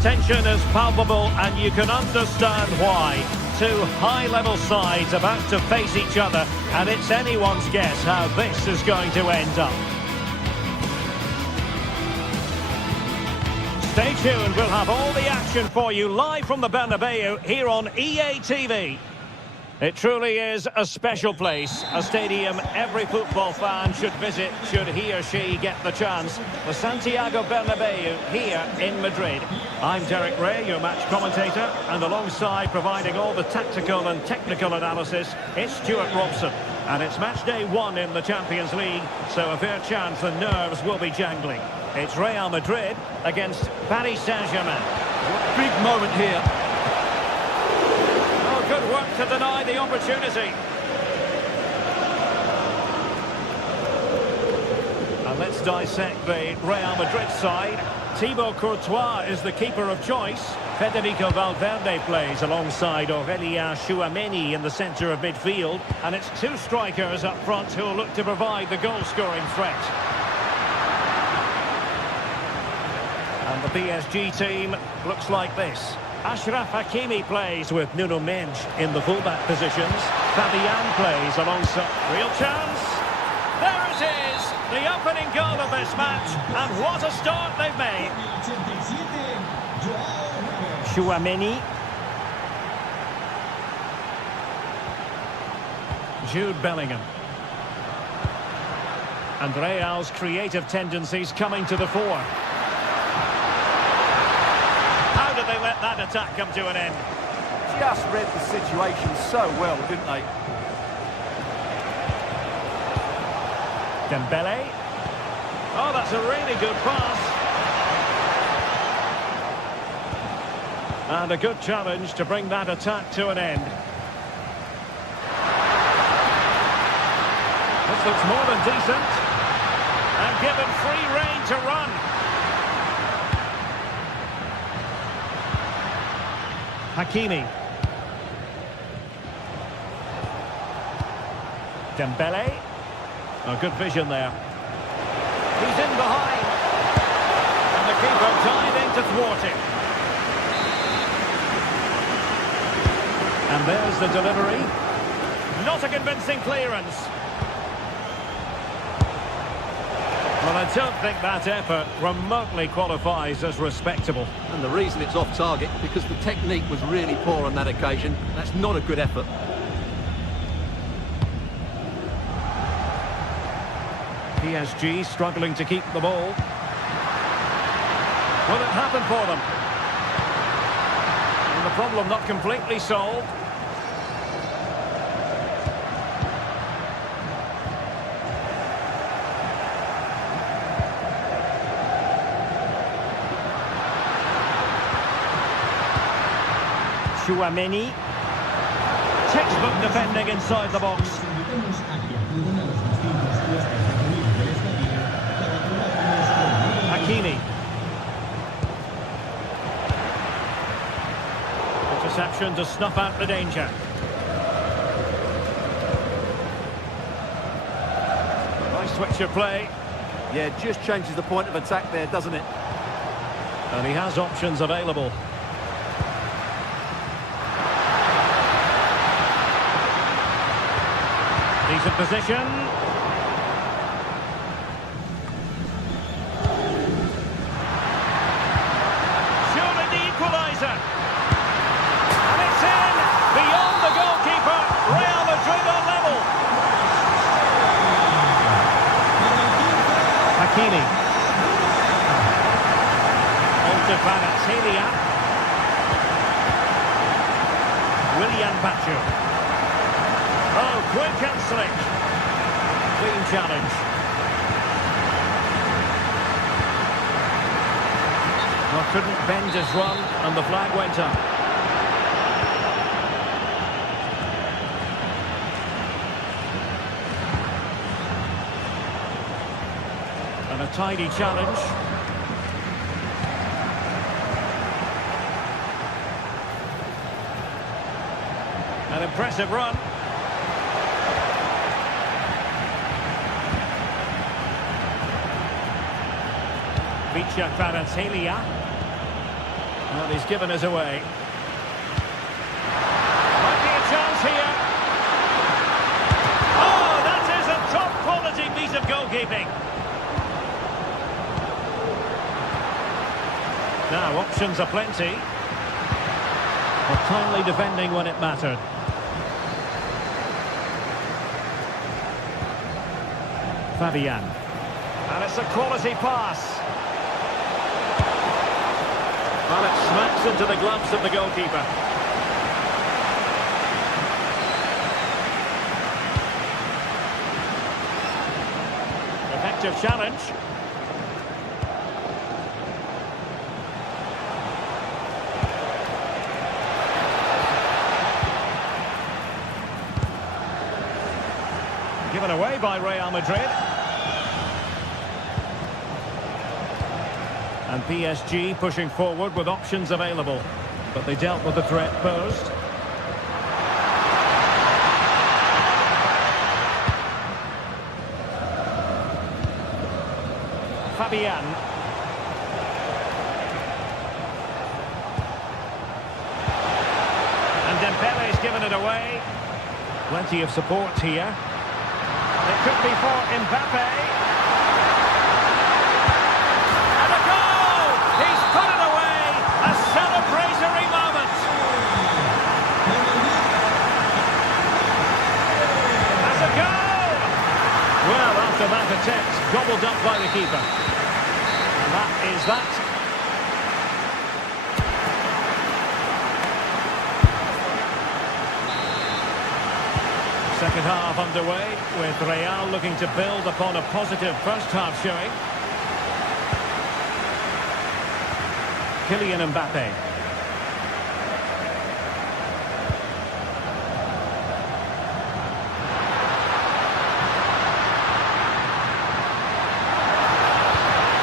tension is palpable, and you can understand why. Two high-level sides about to face each other, and it's anyone's guess how this is going to end up. Stay tuned, we'll have all the action for you live from the Bernabeu here on EA TV. It truly is a special place, a stadium every football fan should visit should he or she get the chance. The Santiago Bernabeu here in Madrid. I'm Derek Ray, your match commentator, and alongside providing all the tactical and technical analysis, it's Stuart Robson. And it's match day 1 in the Champions League, so a fair chance the nerves will be jangling. It's Real Madrid against Paris Saint-Germain. Big moment here. Good work to deny the opportunity. And let's dissect the Real Madrid side. Thibaut Courtois is the keeper of choice. Federico Valverde plays alongside Aurélien Tchouameni in the centre of midfield. And it's two strikers up front who'll look to provide the goal-scoring threat. And the PSG team looks like this. Achraf Hakimi plays with Nuno Mendes in the fullback positions. Fabian plays alongside. Real chance. There it is. The opening goal of this match. And what a start they've made. Tchouameni. Jude Bellingham. And Real's creative tendencies coming to the fore. They let that attack come to an end. Just read the situation so well, didn't they? Dembele. Oh, that's a really good pass. And a good challenge to bring that attack to an end. This looks more than decent. And given free rein to run. Hakimi. Dembele. Oh, good vision there. He's in behind. And the keeper diving to thwart him. And there's the delivery. Not a convincing clearance. Well, I don't think that effort remotely qualifies as respectable. And the reason it's off target, because the technique was really poor on that occasion. That's not a good effort. PSG struggling to keep the ball. Will it happen for them? And the problem not completely solved. Tchouameni. Textbook defending inside the box. Hakimi. Interception to snuff out the danger. Nice switch of play. Yeah, just changes the point of attack there, doesn't it? And he has options available. Decent position. Surely the equaliser. And it's in. Beyond the goalkeeper. Real Madrid on level. Hakimi. On to Kvaratskhelia. Willian Bacho. Oh, quick and slick. Clean challenge. Well, couldn't bend his run, and the flag went up. And a tidy challenge. An impressive run. Kvaratskhelia. Well, he's given us away. Might be a chance here. Oh, that is a top-quality piece of goalkeeping. Now, options are plenty. But timely defending when it mattered. Fabian. And it's a quality pass. Well, it smacks into the gloves of the goalkeeper. Effective challenge. Given away by Real Madrid. And PSG pushing forward with options available. But they dealt with the threat posed. Fabian. And Dembele's given it away. Plenty of support here. It could be for Mbappe. And a goal! He's put it away! A celebratory moment! That's a goal! Well, after that attempt, gobbled up by the keeper. And that is that. Second half underway, with Real looking to build upon a positive first half showing. Kylian Mbappe.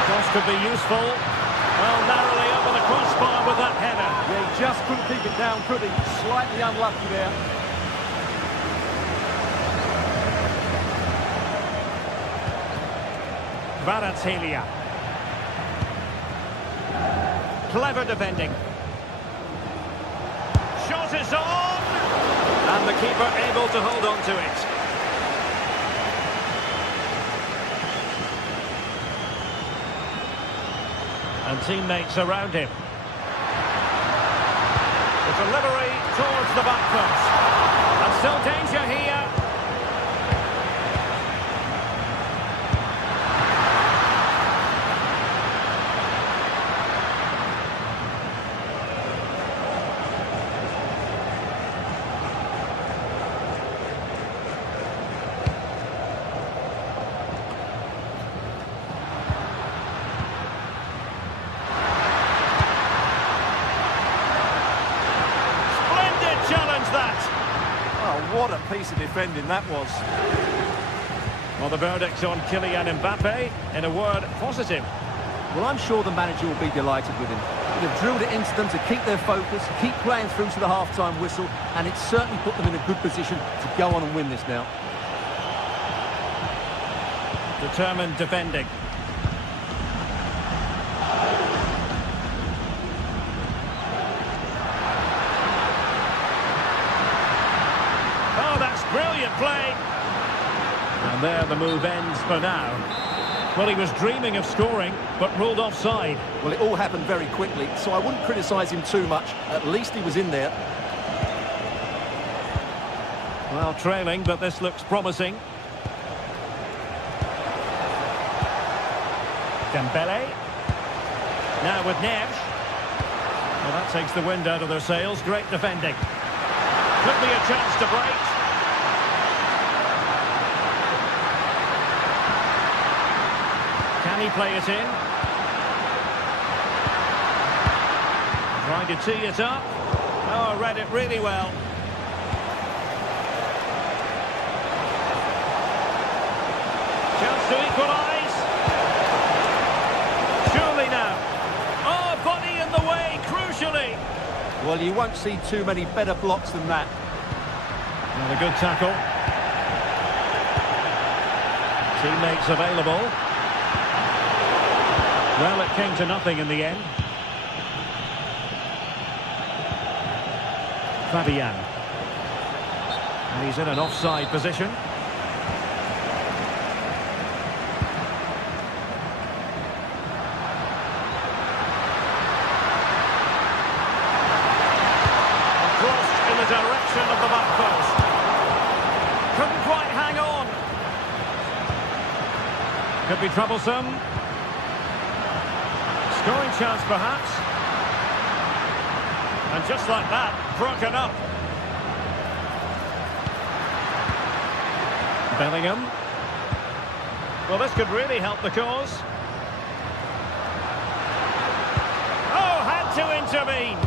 Cross could be useful. Well, narrowly over the crossbar with that header. Yeah, he just couldn't keep it down, could he? Slightly unlucky there. Kvaratskhelia. Clever defending. Shot is on! And the keeper able to hold on to it. And teammates around him. The delivery towards the back post. And still danger here. What a piece of defending that was. Well, the verdict on Kylian Mbappe, in a word, positive. Well, I'm sure the manager will be delighted with him. They've drilled it into them to keep their focus, keep playing through to the half-time whistle, and it's certainly put them in a good position to go on and win this now. Determined defending. Brilliant play. And there the move ends for now. Well, he was dreaming of scoring, but ruled offside. Well, it all happened very quickly, so I wouldn't criticise him too much. At least he was in there. Well, trailing, but this looks promising. Dembele. Now with Neves. Well, that takes the wind out of their sails. Great defending. Could be a chance to break. Can he play it in? Trying to tee it up. Oh, read it really well. Chance to equalise. Surely now. Oh, body in the way, crucially. Well, you won't see too many better blocks than that. And a good tackle. Teammates available. Well, it came to nothing in the end. Fabian. And he's in an offside position. Crossed in the direction of the back post. Couldn't quite hang on. Could be troublesome. Scoring chance perhaps. And just like that, broken up. Bellingham. Well, this could really help the cause. Oh, had to intervene.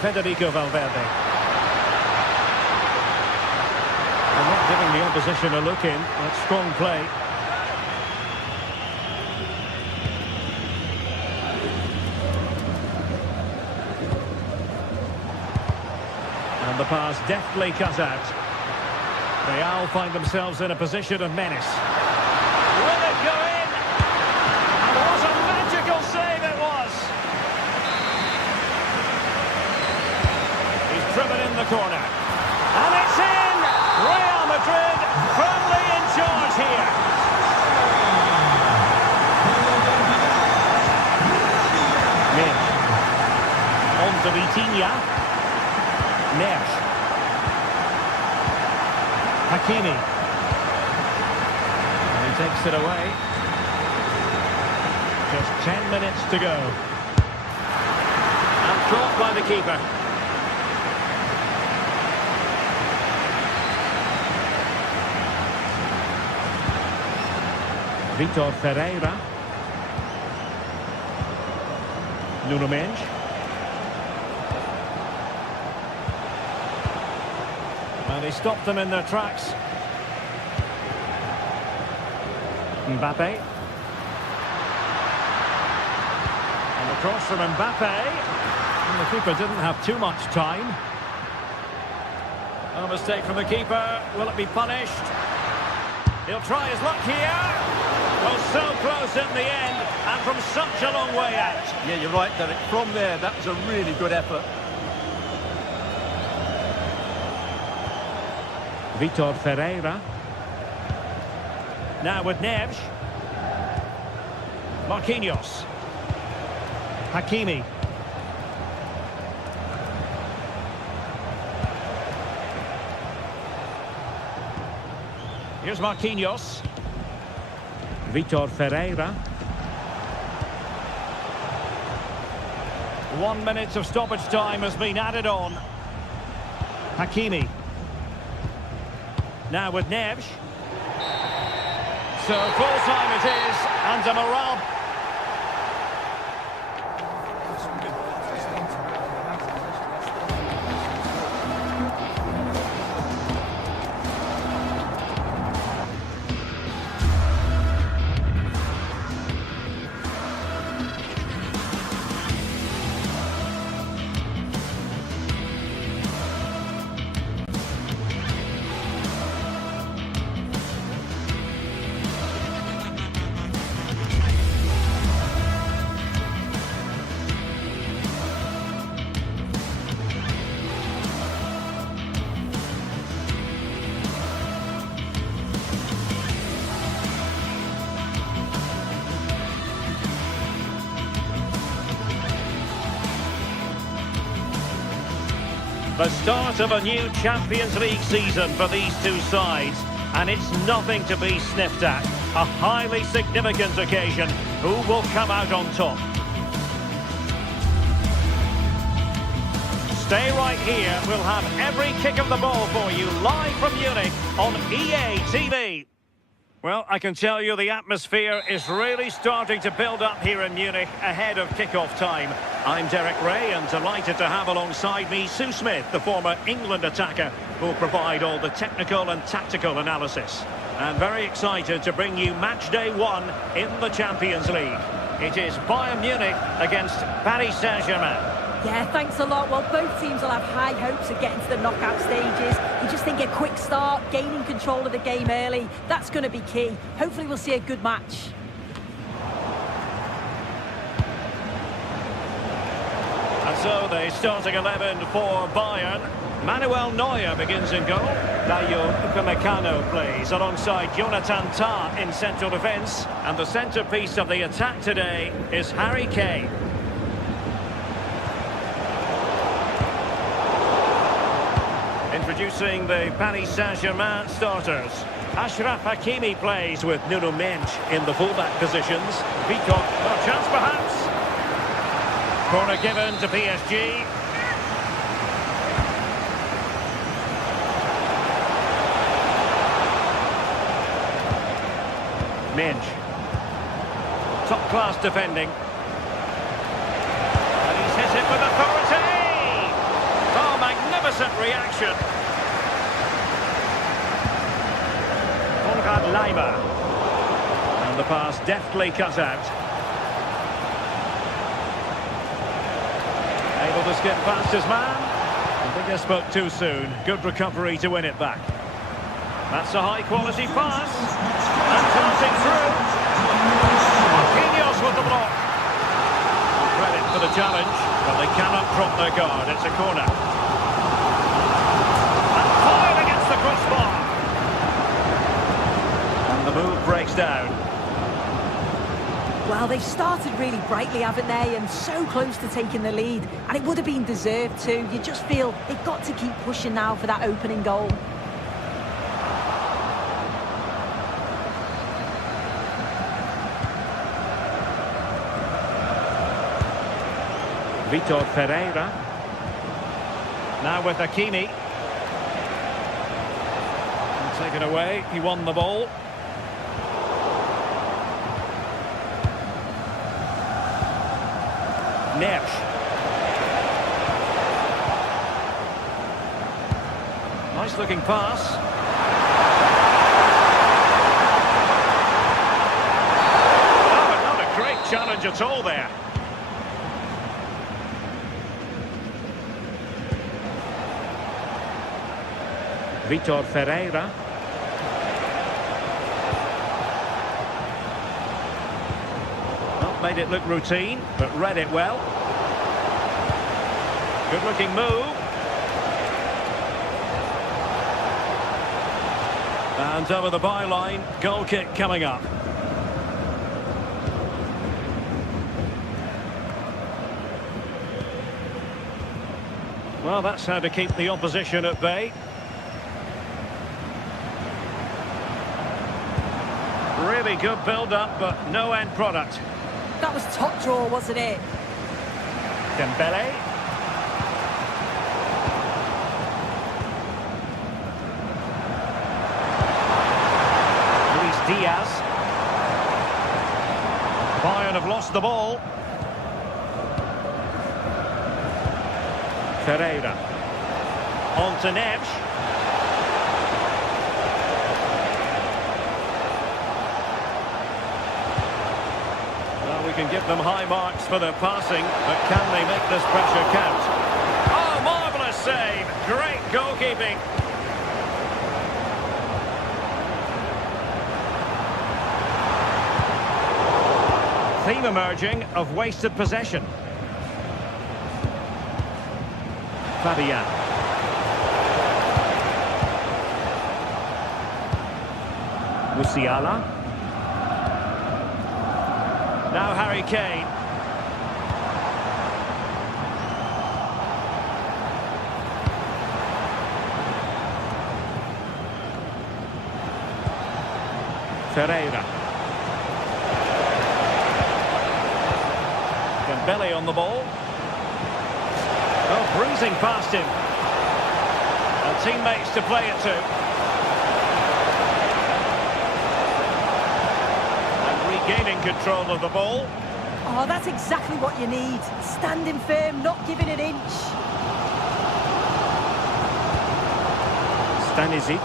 Federico Valverde. And not giving the opposition a look in. That's strong play. And the pass deftly cut out. Real find themselves in a position of menace. Will it go in? And what a magical save it was! He's driven in the corner. And it's in! Real Madrid firmly in charge here. Neves. On to Vitinha. Neves. Hakimi. And he takes it away. Just 10 minutes to go. And caught by the keeper. Vitor Ferreira. Nuno Mendes. And he stopped them in their tracks. Mbappe. And the cross from Mbappe. And the keeper didn't have too much time. A mistake from the keeper. Will it be punished? He'll try his luck here. Oh, so close in the end, and from such a long way out. Yeah, you're right, Derek. From there, that was a really good effort. Vitor Ferreira. Now with Neves. Marquinhos. Hakimi. Here's Marquinhos. Vitor Ferreira. 1 minute of stoppage time has been added on. Hakimi. Now with Neves. So full time it is, and a morale. The start of a new Champions League season for these two sides, and it's nothing to be sniffed at. A highly significant occasion. Who will come out on top? Stay right here. We'll have every kick of the ball for you live from Munich on EA TV. Well, I can tell you the atmosphere is really starting to build up here in Munich ahead of kick-off time. I'm Derek Ray and delighted to have alongside me Sue Smith, the former England attacker, who'll provide all the technical and tactical analysis. And very excited to bring you match day 1 in the Champions League. It is Bayern Munich against Paris Saint-Germain. Yeah, thanks a lot. Well, both teams will have high hopes of getting to the knockout stages. You just think a quick start, gaining control of the game early, that's going to be key. Hopefully we'll see a good match. And so the starting 11 for Bayern. Manuel Neuer begins in goal. Dayo Upamecano plays alongside Jonathan Tah in central defence. And the centrepiece of the attack today is Harry Kane. Introducing the Paris Saint-Germain starters. Achraf Hakimi plays with Nuno Mendes in the fullback positions. Vitor, a chance perhaps. Corner given to PSG. Mendes. Top-class defending. And he's hit it with authority. Oh, magnificent reaction. Konrad Laimer. And the pass deftly cut out. Able to skip past his man. I think I spoke too soon. Good recovery to win it back. That's a high-quality pass. And passing through. Marquinhos with the block. Credit for the challenge, but they cannot drop their guard. It's a corner. And fired against the crossbar. And the move breaks down. Well, they've started really brightly, haven't they? And so close to taking the lead. And it would have been deserved too. You just feel they've got to keep pushing now for that opening goal. Vitor Ferreira. Now with Hakimi. And taken away. He won the ball. Neves. Nice looking pass. Oh, not a great challenge at all there. Vitor Ferreira. Not made it look routine, but read it well. Good looking move. And over the byline, goal kick coming up. Well, that's how to keep the opposition at bay. Really good build-up, but no end product. That was top draw, wasn't it? Dembele. Luis Diaz. Bayern have lost the ball. Ferreira. On to Neves. We can give them high marks for their passing, but can they make this pressure count? Oh, marvellous save! Great goalkeeping! Theme emerging of wasted possession. Fabian. Musiala. Now Harry Kane. Ferreira. Dembele on the ball. Oh, breezing past him. And teammates to play it to. Gaining control of the ball. Oh, that's exactly what you need. Standing firm, not giving an inch. Stanisic.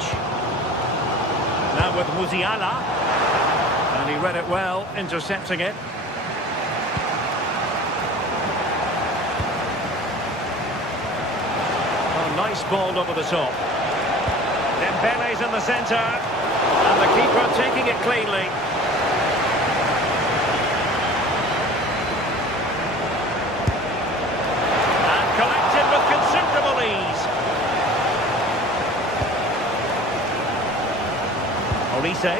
Now with Musiala. And he read it well, intercepting it. Nice ball over the top. Dembele's in the centre. And the keeper taking it cleanly. And collected with considerable ease. Olise.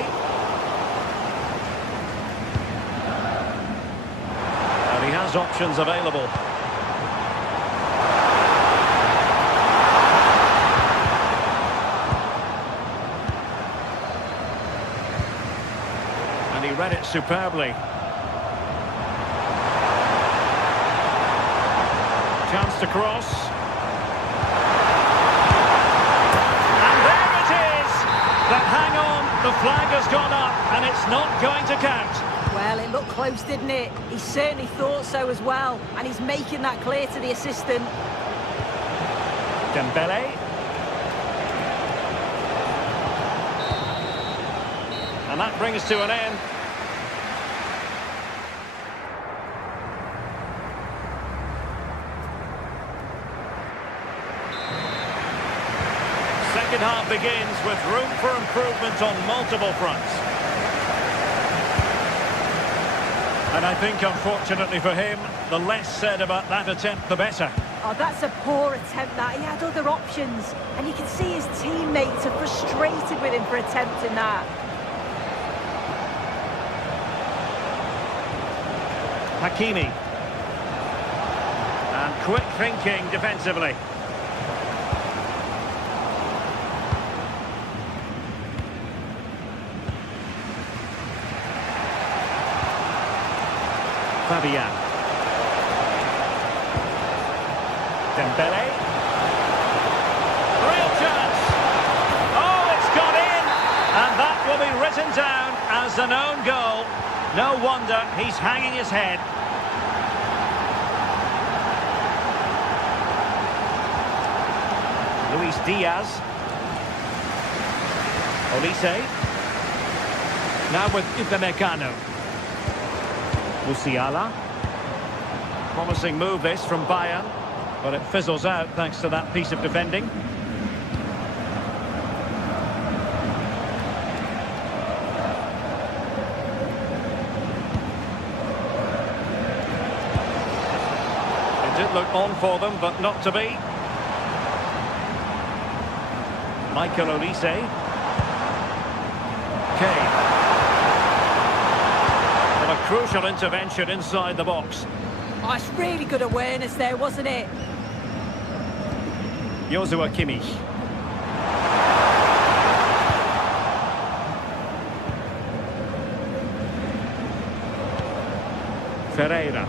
And he has options available. And he read it superbly. Chance to cross. And there it is! But hang on, the flag has gone up and it's not going to count. Well, it looked close, didn't it? He certainly thought so as well. And he's making that clear to the assistant. Dembele. And that brings to an end. Second half begins with room for improvement on multiple fronts. And I think, unfortunately for him, the less said about that attempt, the better. Oh, that's a poor attempt, that. He had other options. And you can see his teammates are frustrated with him for attempting that. Hakimi. And quick thinking defensively. Fabian. Dembele. Real chance. Oh, it's gone in. And that will be written down as an own goal. No wonder he's hanging his head. Luis Diaz. Olise. Now with Upamecano. Musiala. Promising move this from Bayern, but it fizzles out thanks to that piece of defending. It did look on for them, but not to be. Michael Olise. Kane. A crucial intervention inside the box. Oh, it's really good awareness there, wasn't it? Joshua Kimmich. Ferreira.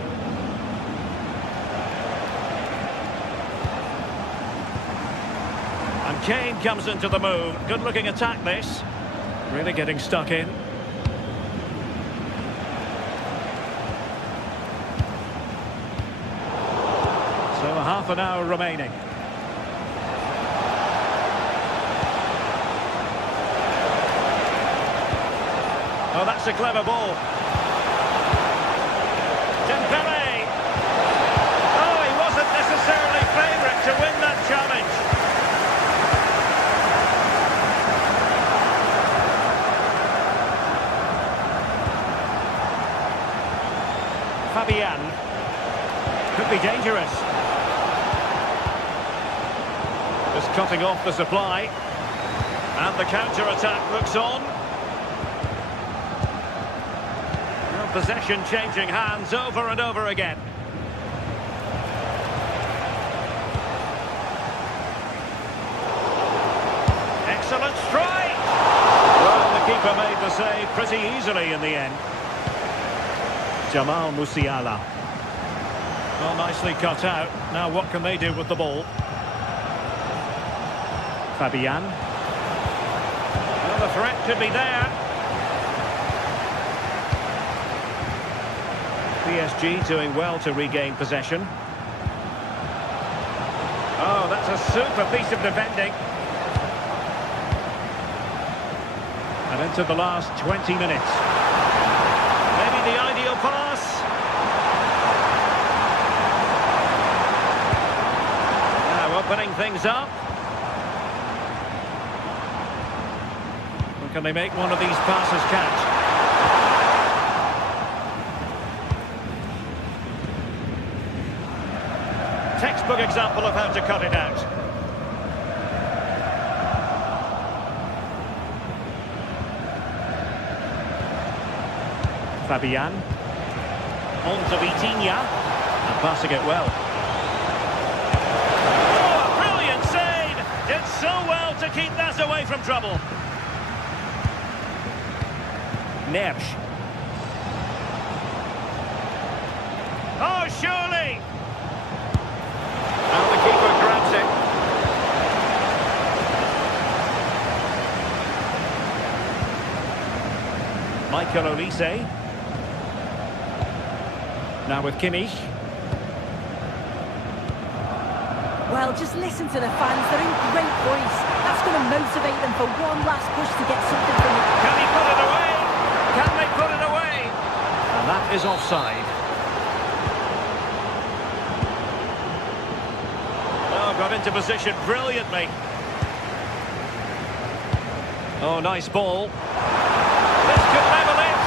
And Kane comes into the move. Good looking attack this. Really getting stuck in. So half an hour remaining. Oh, that's a clever ball. Dembele! Oh, he wasn't necessarily favourite to win that challenge. Fabian. Could be dangerous. Just cutting off the supply. And the counter-attack looks on. Well, possession changing hands over and over again. Excellent strike! Well, the keeper made the save pretty easily in the end. Jamal Musiala. Well, nicely cut out. Now what can they do with the ball? Fabian. Well, the threat could be there. PSG doing well to regain possession. Oh, that's a super piece of defending. And into the last 20 minutes. Maybe the ideal pass. Now opening things up. Can they make one of these passes catch? Textbook example of how to cut it out. Fabian. On to Vitinha. And passing it well. Oh, a brilliant save! Did so well to keep that away from trouble. Neves. Oh, surely! And the keeper grabs it. Michael Olise. Now with Kimmich. Well, just listen to the fans. They're in great voice. That's going to motivate them for one last push to get something from it. Can he put it away? Can they put it away? And that is offside. Oh, got into position brilliantly. Oh, nice ball. This could level it.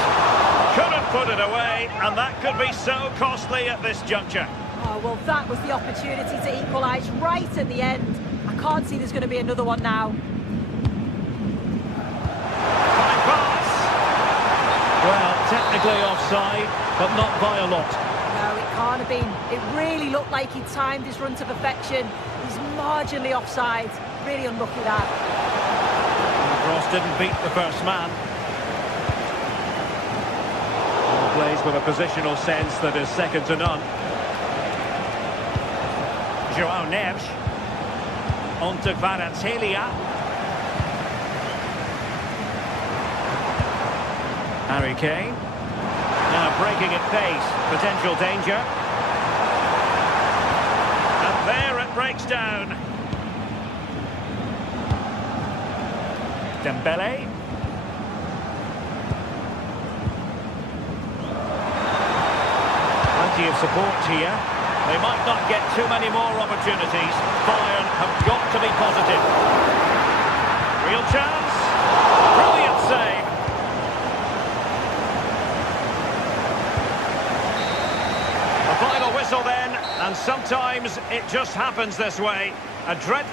Couldn't put it away, and that could be so costly at this juncture. Oh, well, that was the opportunity to equalise right at the end. I can't see there's going to be another one now. Fine pass. Well, technically offside, but not by a lot. No, it can't have been. It really looked like he timed his run to perfection. He's marginally offside. Really unlucky that. Cross didn't beat the first man. Plays with a positional sense that is second to none. João Neves. On to Kvaratskhelia. Harry Kane. Now breaking at pace. Potential danger. And there it breaks down. Dembele. Plenty of support here. They might not get too many more opportunities. Bayern have got to be positive. Real chance. Brilliant save. A final whistle then, and sometimes it just happens this way. A dread.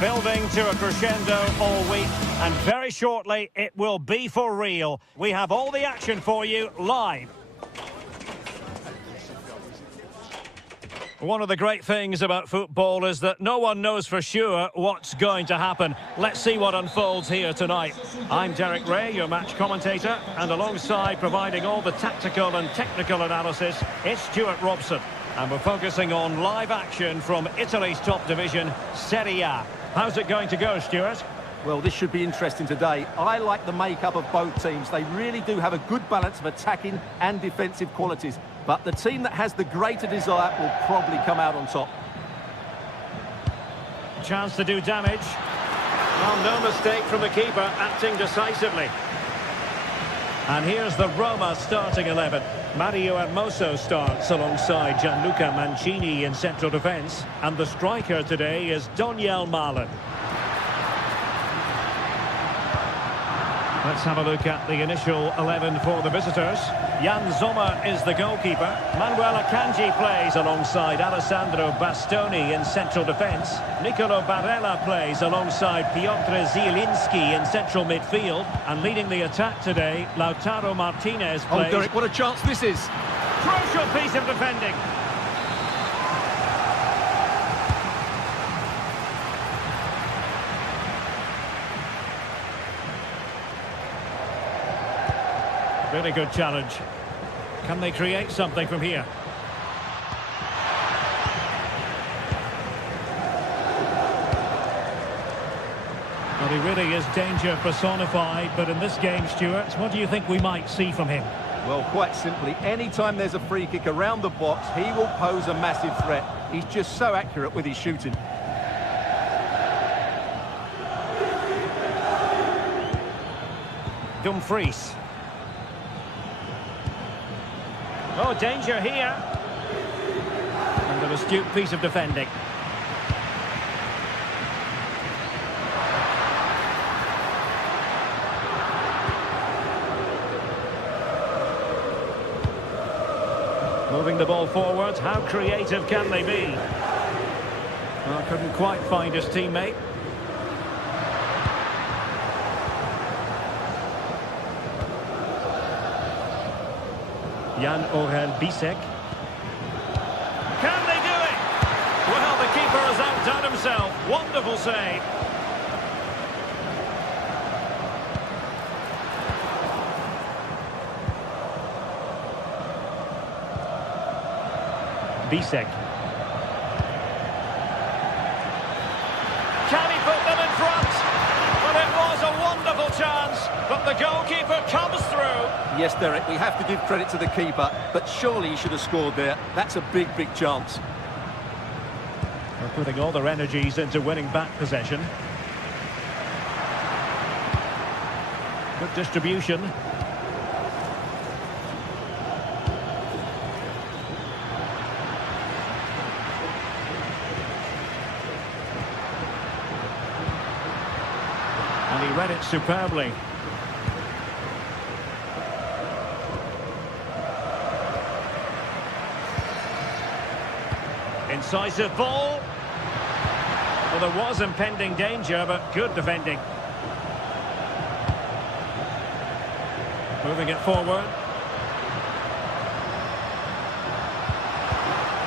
Building to a crescendo all week, and very shortly it will be for real. We have all the action for you live. One of the great things about football is that no one knows for sure what's going to happen. Let's see what unfolds here tonight. I'm Derek Ray, your match commentator, and alongside providing all the tactical and technical analysis, it's Stuart Robson. And we're focusing on live action from Italy's top division, Serie A. How's it going to go, Stuart? Well, this should be interesting today. I like the makeup of both teams. They really do have a good balance of attacking and defensive qualities. But the team that has the greater desire will probably come out on top. Chance to do damage. Well, no mistake from the keeper, acting decisively. And here's the Roma starting 11. Mario Hermoso starts alongside Gianluca Mancini in central defence. And the striker today is Donyell Malen. Let's have a look at the initial 11 for the visitors. Jan Sommer is the goalkeeper. Manuel Akanji plays alongside Alessandro Bastoni in central defence. Nicolo Barella plays alongside Piotr Zielinski in central midfield. And leading the attack today, Lautaro Martinez plays... Oh, Derek, what a chance this is! Crucial piece of defending. Really good challenge. Can they create something from here? Well, he really is danger personified, but in this game, Stuart, what do you think we might see from him? Well, quite simply, anytime there's a free kick around the box, he will pose a massive threat. He's just so accurate with his shooting. Dumfries. Oh, danger here. And an astute piece of defending. Moving the ball forward, how creative can they be? Well, couldn't quite find his teammate. Jan-Orel Bisek. Can they do it? Well, the keeper has outdone himself. Wonderful save. Bisek. Can he put them in front? Well, it was a wonderful chance, but the goalkeeper comes through. Yes, Derek, we have to give credit to the keeper, but surely he should have scored there. That's a big, big chance. They're putting all their energies into winning back possession. Good distribution. And he read it superbly. Incisive ball. Well, there was impending danger, but good defending. Moving it forward.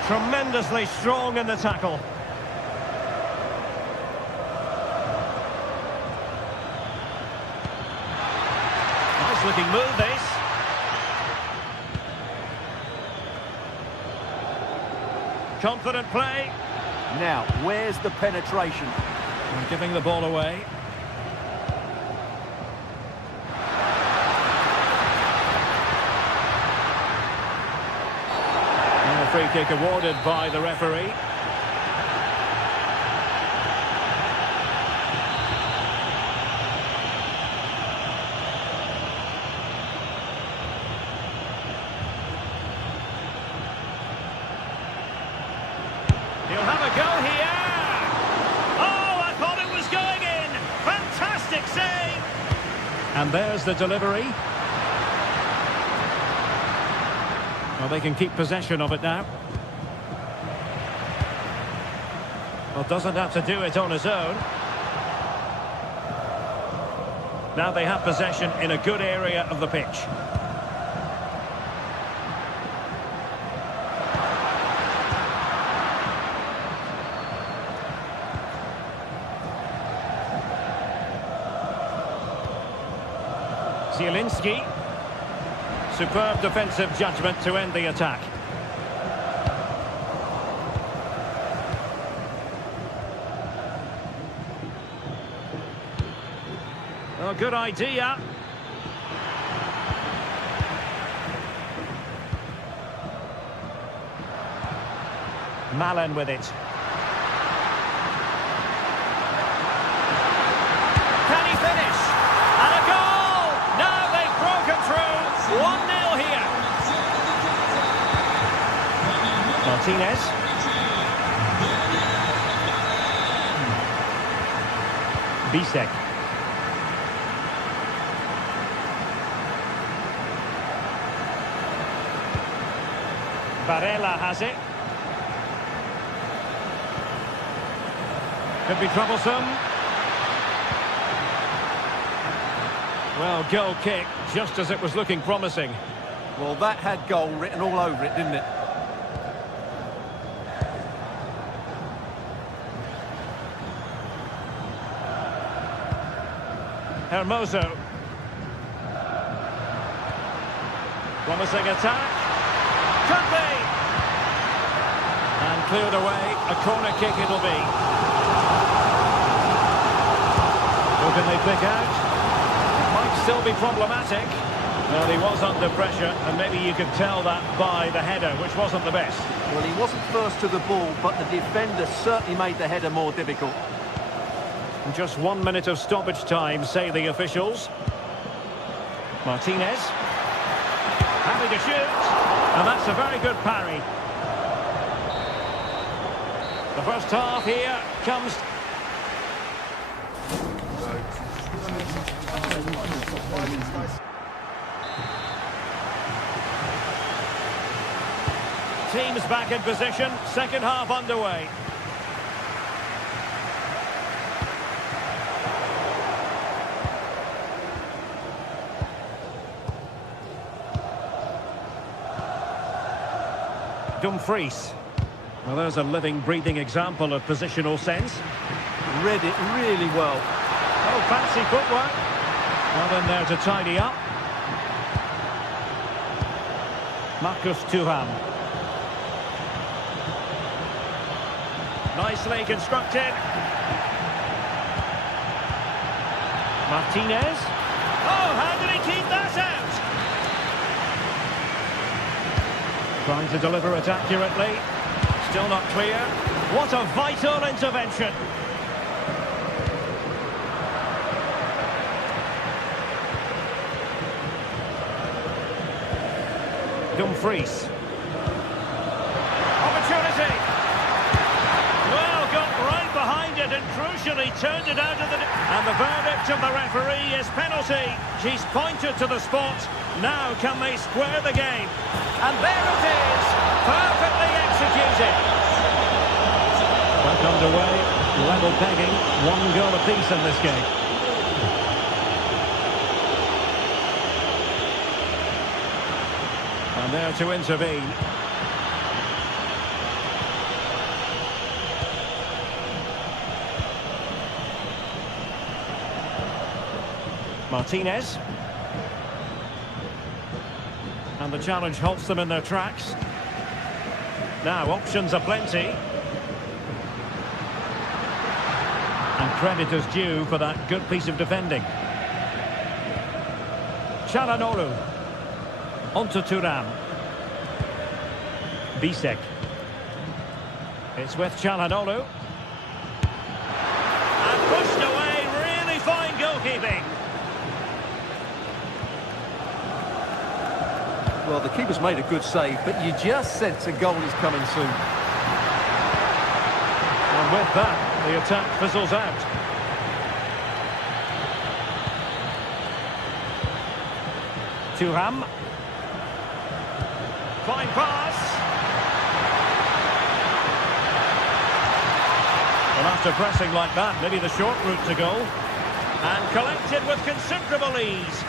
Tremendously strong in the tackle. Nice looking move, this. Confident play. Now, where's the penetration? And giving the ball away. And a free kick awarded by the referee. He'll have a go here. Oh, I thought it was going in. Fantastic save. And there's the delivery. Well, they can keep possession of it now. Well, doesn't have to do it on his own. Now they have possession in a good area of the pitch. Zielinski. Superb defensive judgment to end the attack. good idea. Malen with it. Can he finish? And a goal! Now they've broken through. 1-0 here. Martinez. Bisek. Varela has it. Could be troublesome. Well, goal kick, just as it was looking promising. Well, that had goal written all over it, didn't it? Hermoso. Promising attack. Could be! And cleared away. A corner kick it'll be. Who can they pick out? Might still be problematic. Well, he was under pressure, and maybe you could tell that by the header, which wasn't the best. Well, he wasn't first to the ball, but the defender certainly made the header more difficult. Just 1 minute of stoppage time, say the officials. Martinez. Happy to shoot. And that's a very good parry. The first half here comes... Teams back in position. Second half underway. Dumfries. Well, there's a living, breathing example of positional sense. Read it really well. Oh, fancy footwork. Well, in there to tidy up. Marcus Thuram. Nicely constructed. Martinez. Oh, how did he keep that out? Trying to deliver it accurately. Still not clear. What a vital intervention. Dumfries. Opportunity. Well, got right behind it and crucially turned it out of the... And the verdict of the referee is penalty. She's pointed to the spot. Now can they square the game? And there it is. Perfectly executed. Back underway. Level pegging. 1 goal apiece in this game. And there to intervene. Martinez. And the challenge halts them in their tracks. Now, options are plenty. And credit is due for that good piece of defending. Çalhanoğlu. Onto Thuram. Bisek. It's with Çalhanoğlu. And pushed away, really fine goalkeeping. Well, the keeper's made a good save, but you just sense a goal is coming soon. And with that, the attack fizzles out. Thuram. Fine pass. Well, after pressing like that, maybe the short route to goal. And collected with considerable ease.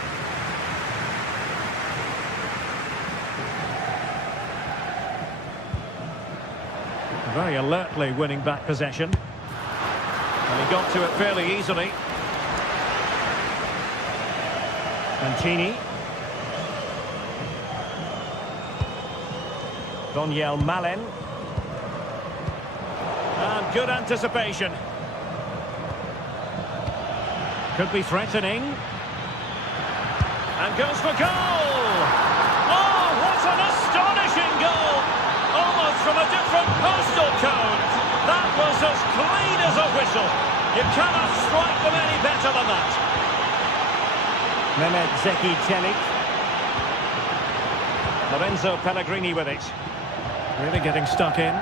Very alertly winning back possession. And he got to it fairly easily. Mancini. Donyell Malen. And good anticipation. Could be threatening. And goes for goal! Oh, what an astonishing goal! Almost from a different postal code. That was as clean as a whistle. You cannot strike them any better than that. Mehmet Zeki Çelik. Lorenzo Pellegrini with it. Really getting stuck in.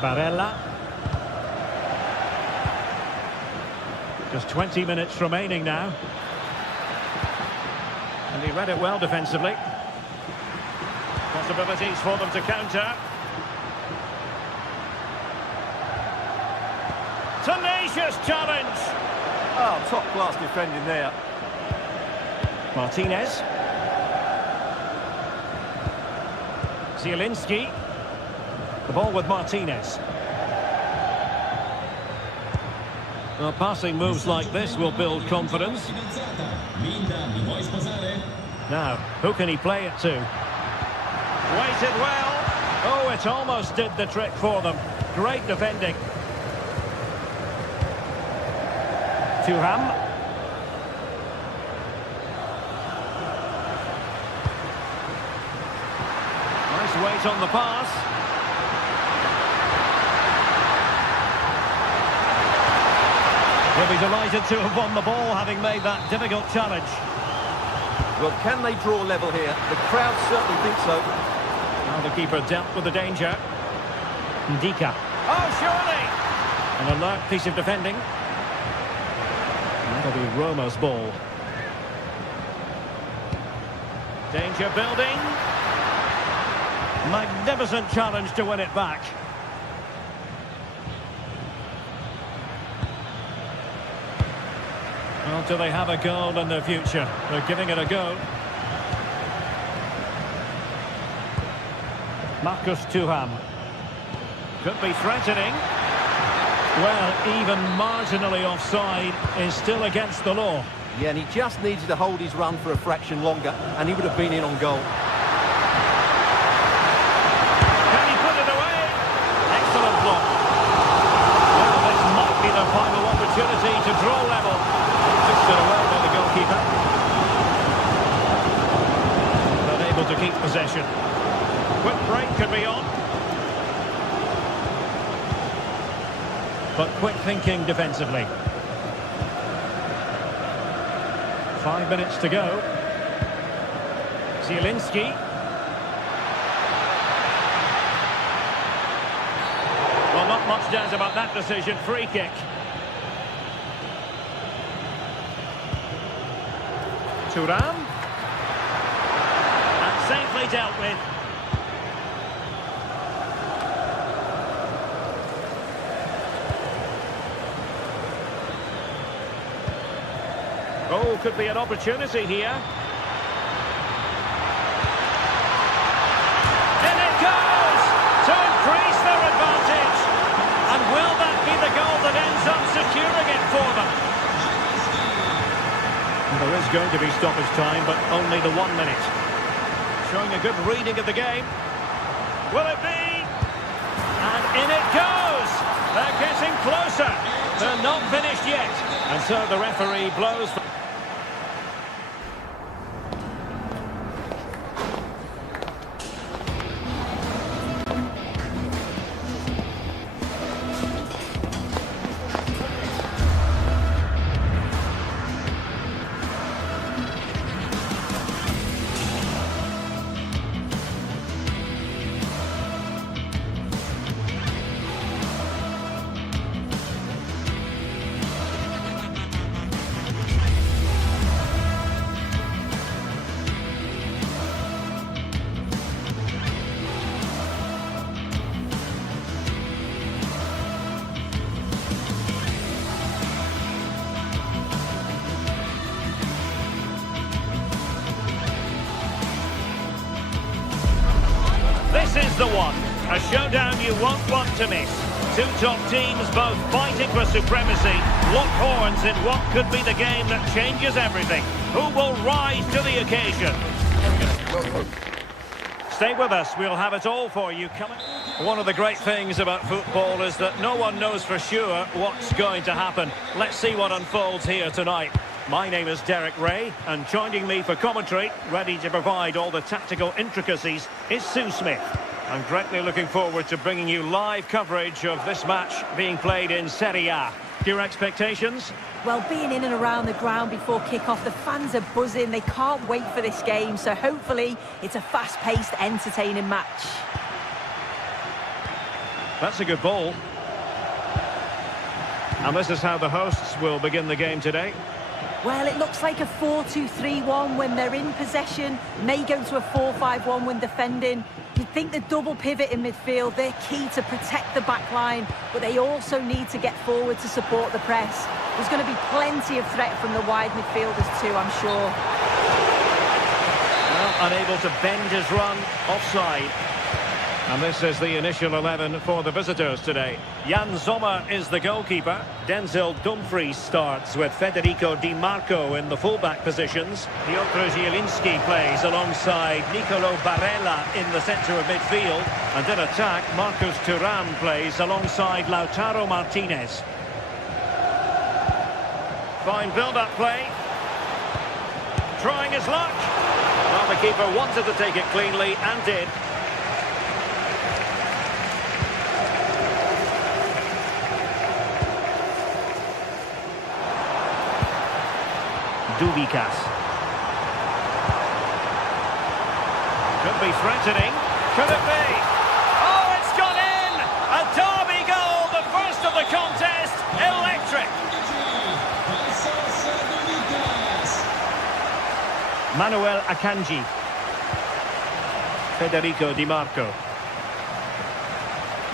Barella. Just 20 minutes remaining now. And he read it well defensively. Possibilities for them to counter. Tenacious challenge. Oh, top-class defending there. Martinez. Zielinski. The ball with Martinez. Well, passing moves like this will build confidence. Now, who can he play it to? Waited well. Oh, it almost did the trick for them. Great defending. Thuram. Nice weight on the pass. He'll be delighted to have won the ball, having made that difficult challenge. Well, can they draw level here? The crowd certainly think so. Now the keeper dealt with the danger. Ndika. Oh, surely! An alert piece of defending. That'll be Roma's ball. Danger building. Magnificent challenge to win it back. Well, do they have a goal in their future? They're giving it a go. Marcus Thuram. Could be threatening. Well, even marginally offside is still against the law. Yeah, and he just needed to hold his run for a fraction longer, and he would have been in on goal. Can he put it away? Excellent block. Well, this might be the final opportunity to draw level. Just did well by the goalkeeper. Unable to keep possession. Quick break could be on. But quick thinking defensively. 5 minutes to go. Zielinski. Well, not much doubt about that decision. Free kick. Thuram. And safely dealt with. Oh, could be an opportunity here. In it goes! To increase their advantage. And will that be the goal that ends up securing it for them? There is going to be stoppage time, but only the 1 minute. Showing a good reading of the game. Will it be? And in it goes! They're getting closer. They're not finished yet. And so the referee blows for... This is the one. A showdown you won't want to miss. Two top teams both fighting for supremacy. Lock horns in what could be the game that changes everything. Who will rise to the occasion? Stay with us. We'll have it all for you coming. One of the great things about football is that no one knows for sure what's going to happen. Let's see what unfolds here tonight. My name is Derek Ray, and joining me for commentary, ready to provide all the tactical intricacies, is Sue Smith. I'm greatly looking forward to bringing you live coverage of this match being played in Serie A. Your expectations? Well, being in and around the ground before kick-off, the fans are buzzing. They can't wait for this game, so hopefully it's a fast-paced, entertaining match. That's a good ball. And this is how the hosts will begin the game today. Well, it looks like a 4-2-3-1 when they're in possession. May go to a 4-5-1 when defending. You'd think the double pivot in midfield, they're key to protect the back line, but they also need to get forward to support the press. There's going to be plenty of threat from the wide midfielders too, I'm sure. Well, unable to bend his run, offside. And this is the initial 11 for the visitors today. Jan Sommer is the goalkeeper. Denzel Dumfries starts with Federico Di Marco in the fullback positions. Piotr Zielinski plays alongside Nicolo Barella in the centre of midfield. And in attack, Marcus Thuram plays alongside Lautaro Martinez. Fine build-up play. Trying his luck. Well, the keeper wanted to take it cleanly and did. Dubikas. Could be threatening. Could it be? Oh, it's gone in! A derby goal, the first of the contest. Electric. Manuel Akanji. Federico Di Marco.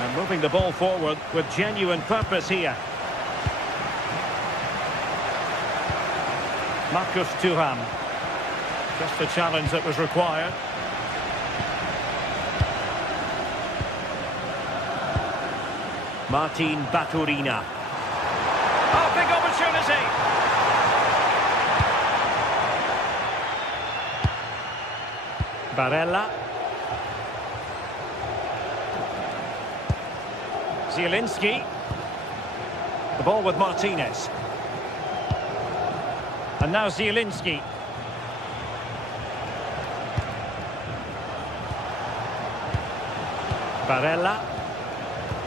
And moving the ball forward with genuine purpose here. Marcus Thuram. Just the challenge that was required. Martin Baturina. Oh, big opportunity! Barella. Zielinski. The ball with Martinez. And now Zielinski. Barella.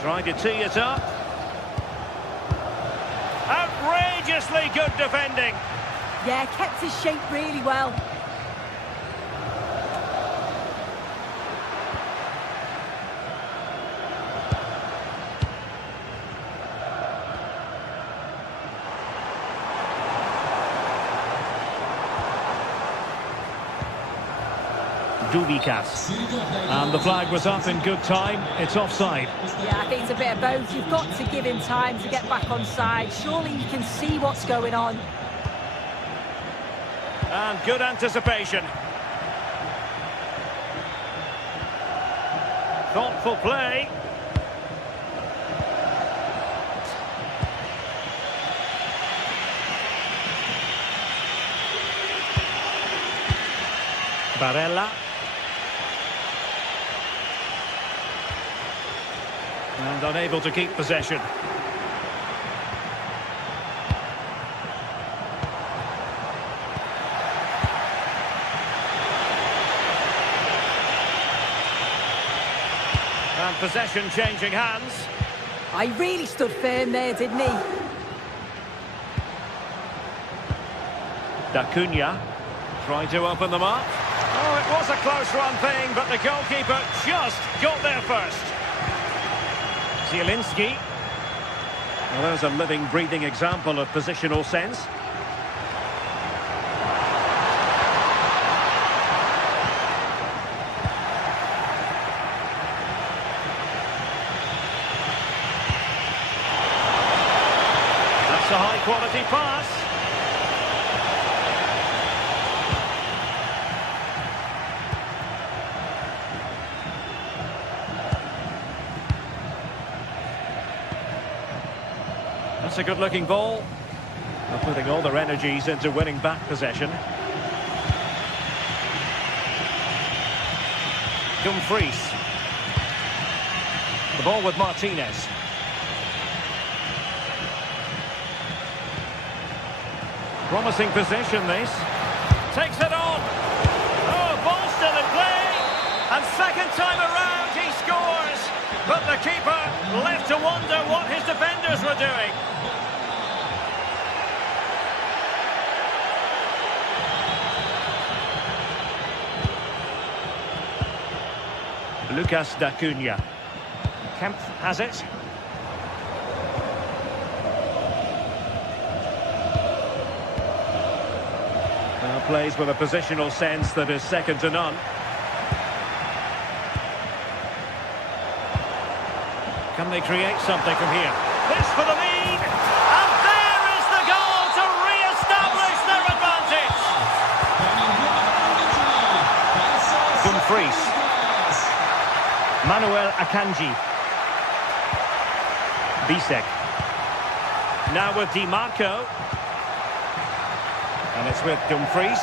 Trying to tee it up. Outrageously good defending. Yeah, kept his shape really well. Dubikas. And the flag was up in good time. It's offside. Yeah, I think it's a bit of both. You've got to give him time to get back on side. Surely you can see what's going on. And good anticipation. Thoughtful play. Barella. And unable to keep possession. And possession changing hands. I really stood firm there, didn't he? Da Cunha trying to open them up. Oh, it was a close run thing, but the goalkeeper just got there first. Zielinski. Well, there's a living, breathing example of positional sense. That's a high-quality pass. That's a good-looking ball. They're putting all their energies into winning back possession. Dumfries. The ball with Martinez. Promising position, this. Takes it on. Oh, ball still in play. And second time around, he scores. But the keeper left to wonder what his defenders were doing. Lucas D'Acunha. Kemp has it. Now plays with a positional sense that is second to none. Can they create something from here? This for the lead! And there is the goal to re-establish their advantage! Dumfries. Manuel Akanji. Bisek. Now with Di Marco. And it's with Dumfries.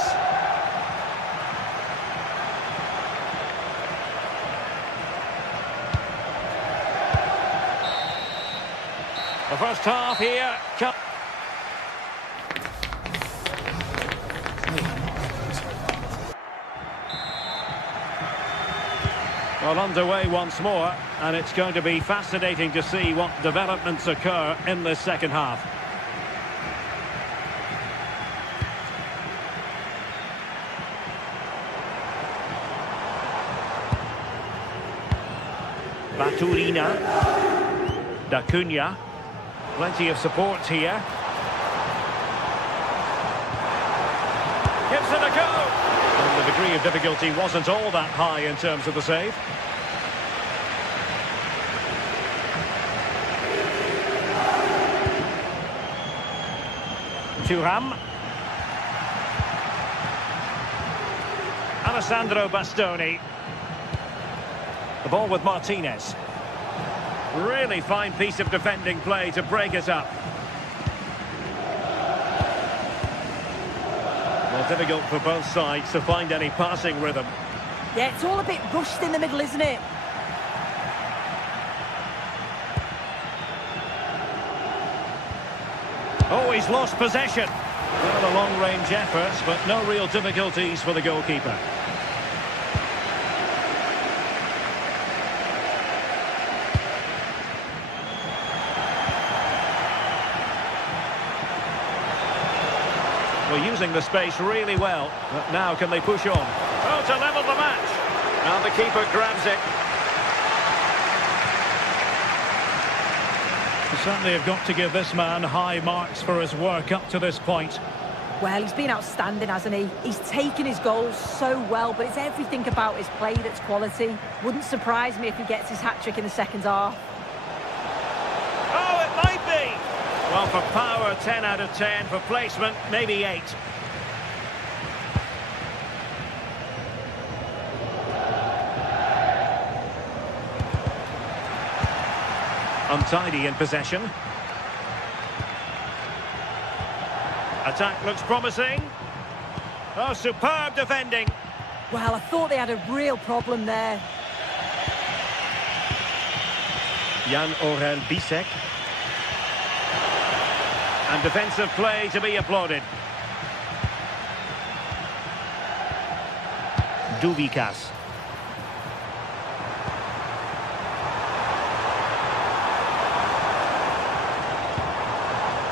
The first half here. Well, underway once more, and it's going to be fascinating to see what developments occur in this second half. Baturina. D'Acunha. Plenty of support here. Gives it a go. And the degree of difficulty wasn't all that high in terms of the save. Thuram. Alessandro Bastoni. The ball with Martinez. Really fine piece of defending play to break it up. Well, difficult for both sides to find any passing rhythm. Yeah, it's all a bit rushed in the middle, isn't it? Oh, he's lost possession. Well, a long-range effort, but no real difficulties for the goalkeeper. Well, using the space really well, but now can they push on? Oh, to level the match. And the keeper grabs it. You certainly have got to give this man high marks for his work up to this point. Well, he's been outstanding, hasn't he? He's taken his goals so well, but it's everything about his play that's quality. Wouldn't surprise me if he gets his hat-trick in the second half. Oh, it might be! Well, for power, 10 out of 10. For placement, maybe 8. Untidy in possession. Attack looks promising. Oh, superb defending. Well, I thought they had a real problem there. Jan-Orel Bisek. And defensive play to be applauded. Duvikas.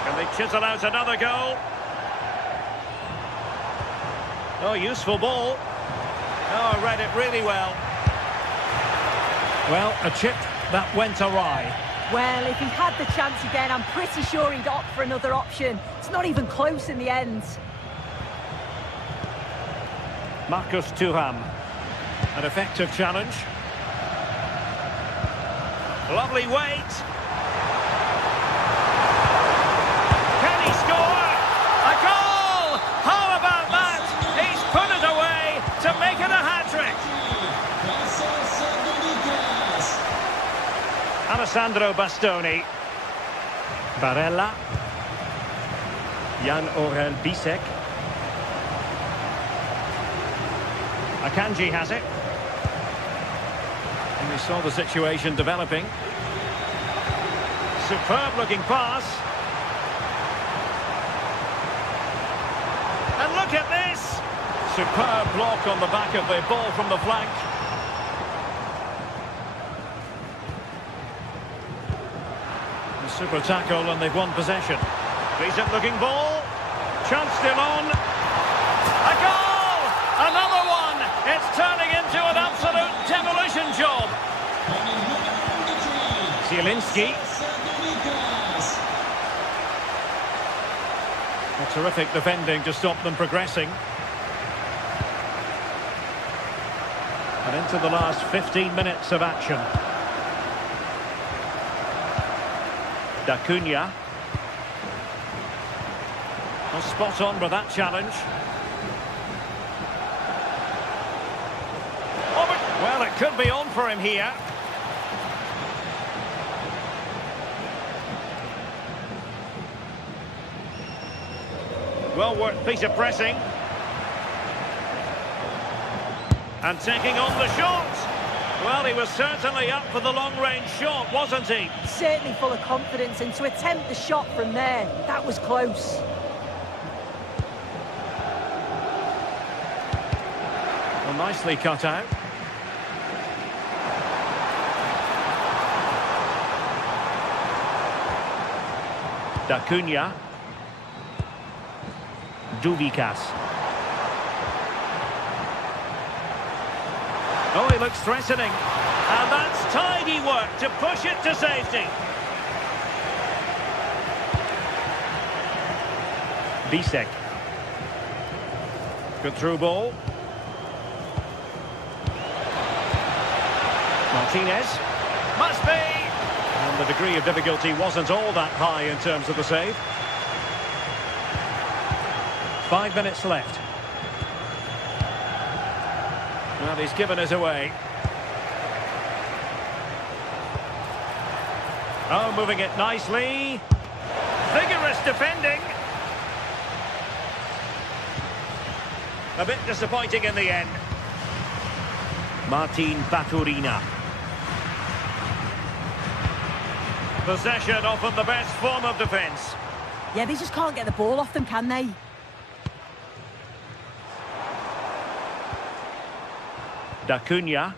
Can they chisel out another goal? Oh, useful ball. Oh, read it really well. Well, a chip that went awry. Well, if he had the chance again, I'm pretty sure he'd opt for another option. It's not even close in the end. Marcus Thuram. An effective challenge. Lovely weight. Can he score? A goal! How about that? He's put it away to make it a hat-trick. Alessandro Bastoni. Barella. Jan-Orel Bisek. Akanji has it. And we saw the situation developing. Superb looking pass. And look at this! Superb block on the back of the ball from the flank. A super tackle and they've won possession. Decent looking ball. Chance still on. A goal! Another one! It's turning into an absolute demolition job. Zielinski. A terrific defending to stop them progressing. And into the last 15 minutes of action. Da Cunha. Well, spot on with that challenge. Oh, but, well, it could be on for him here. Well worked piece of pressing. And taking on the shot. Well, he was certainly up for the long-range shot, wasn't he? Certainly full of confidence, and to attempt the shot from there, that was close. Well, nicely cut out. Da Cunha. Duvikas. Oh, he looks threatening. And that's tidy work to push it to safety. Bisek. Good through ball. Martinez. Must be! And the degree of difficulty wasn't all that high in terms of the save. 5 minutes left. Well, he's given us away. Oh, moving it nicely. Vigorous defending. A bit disappointing in the end. Martin Baturina. Possession often the best form of defence. Yeah, they just can't get the ball off them, can they? Da Cunha.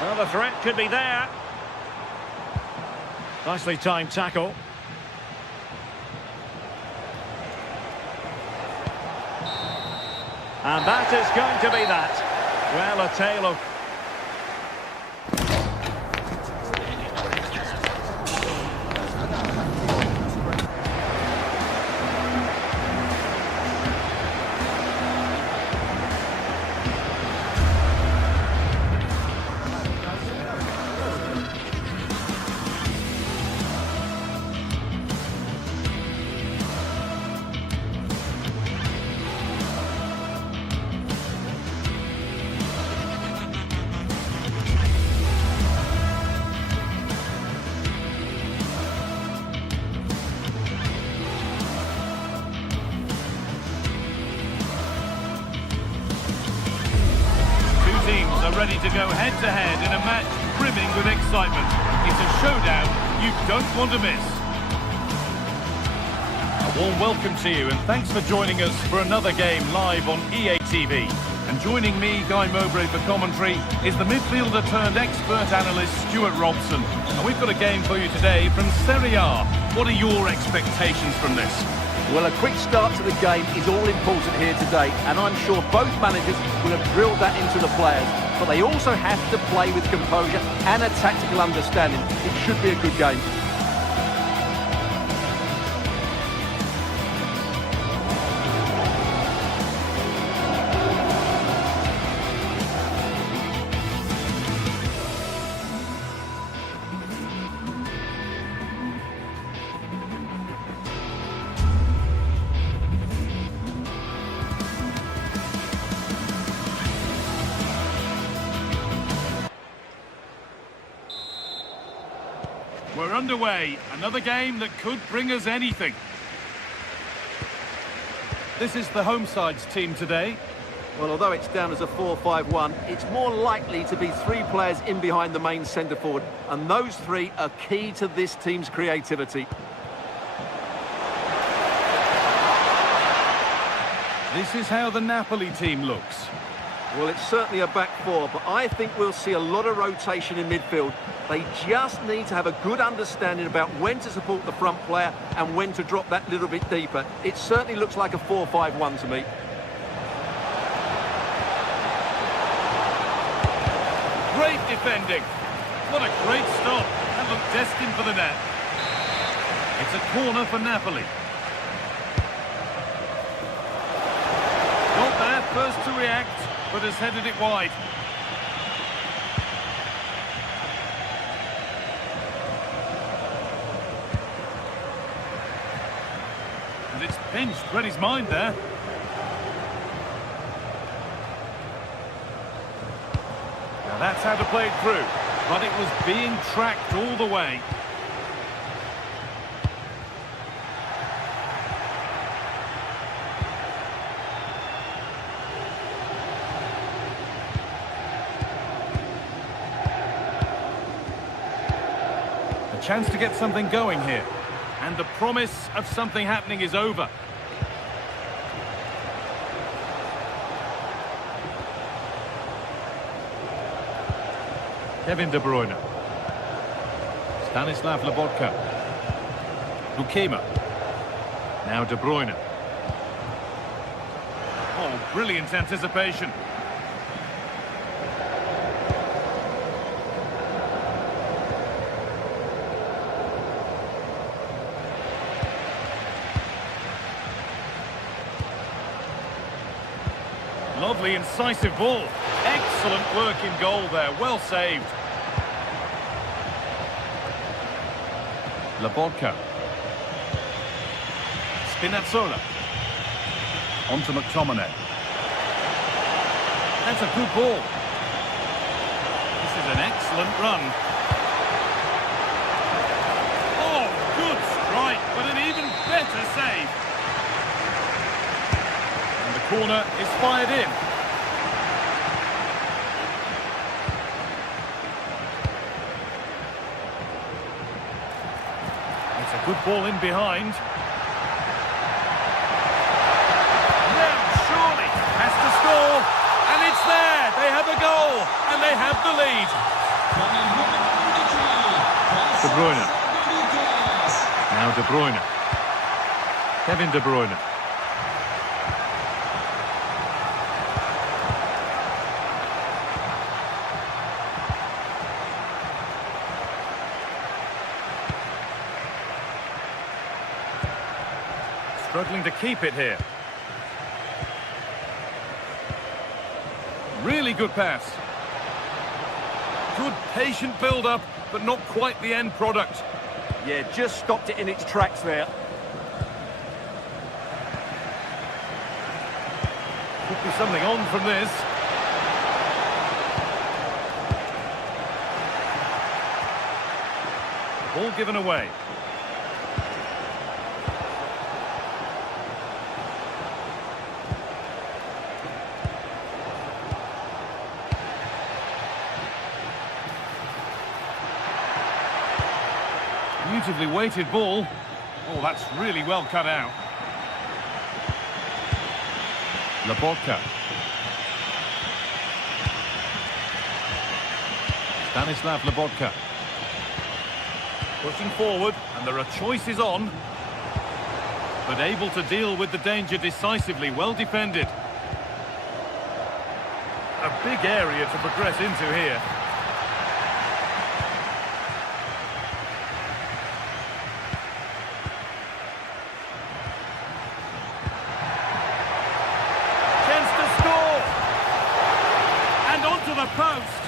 Well, the threat could be there. Nicely timed tackle. And that is going to be that. Well, a tale of... Teams are ready to go head-to-head in a match brimming with excitement. It's a showdown you don't want to miss. A warm welcome to you and thanks for joining us for another game live on EA TV. And joining me, Guy Mowbray, for commentary is the midfielder turned expert analyst Stuart Robson. And we've got a game for you today from Serie A. What are your expectations from this? Well, a quick start to the game is all important here today, and I'm sure both managers will have drilled that into the players. But they also have to play with composure and a tactical understanding. It should be a good game. We're underway. Another game that could bring us anything. This is the home side's team today. Well, although it's down as a 4-5-1, it's more likely to be 3 players in behind the main centre forward, and those 3 are key to this team's creativity. This is how the Napoli team looks. Well, it's certainly a back 4, but I think we'll see a lot of rotation in midfield. They just need to have a good understanding about when to support the front player and when to drop that little bit deeper. It certainly looks like a 4-5-1 to me. Great defending. What a great stop. That looked destined for the net. It's a corner for Napoli. Not there, first to react, but has headed it wide. And it's pinched, read his mind there. Now that's how to play it through, but it was being tracked all the way. A chance to get something going here, and the promise of something happening is over. Kevin De Bruyne. Stanislav Lobotka. Lukema. Now De Bruyne. Oh, brilliant anticipation. Lovely, incisive ball. Excellent work in goal there. Well saved. Lobotka. Spinazzola. On to McTominay. That's a good ball. This is an excellent run. Oh, good strike, but an even better save. And the corner is fired in. Good ball in behind. Now, surely, has to score. And it's there. They have a goal. And they have the lead. De Bruyne. Now De Bruyne. Kevin De Bruyne. Struggling to keep it here. Really good pass. Good patient build-up, but not quite the end product. Yeah, just stopped it in its tracks there. Could be something on from this. Ball given away. Beautifully weighted ball. Oh, that's really well cut out. Lobotka. Stanislav Lobotka. Pushing forward, and there are choices on. But able to deal with the danger decisively, well defended. A big area to progress into here. Post.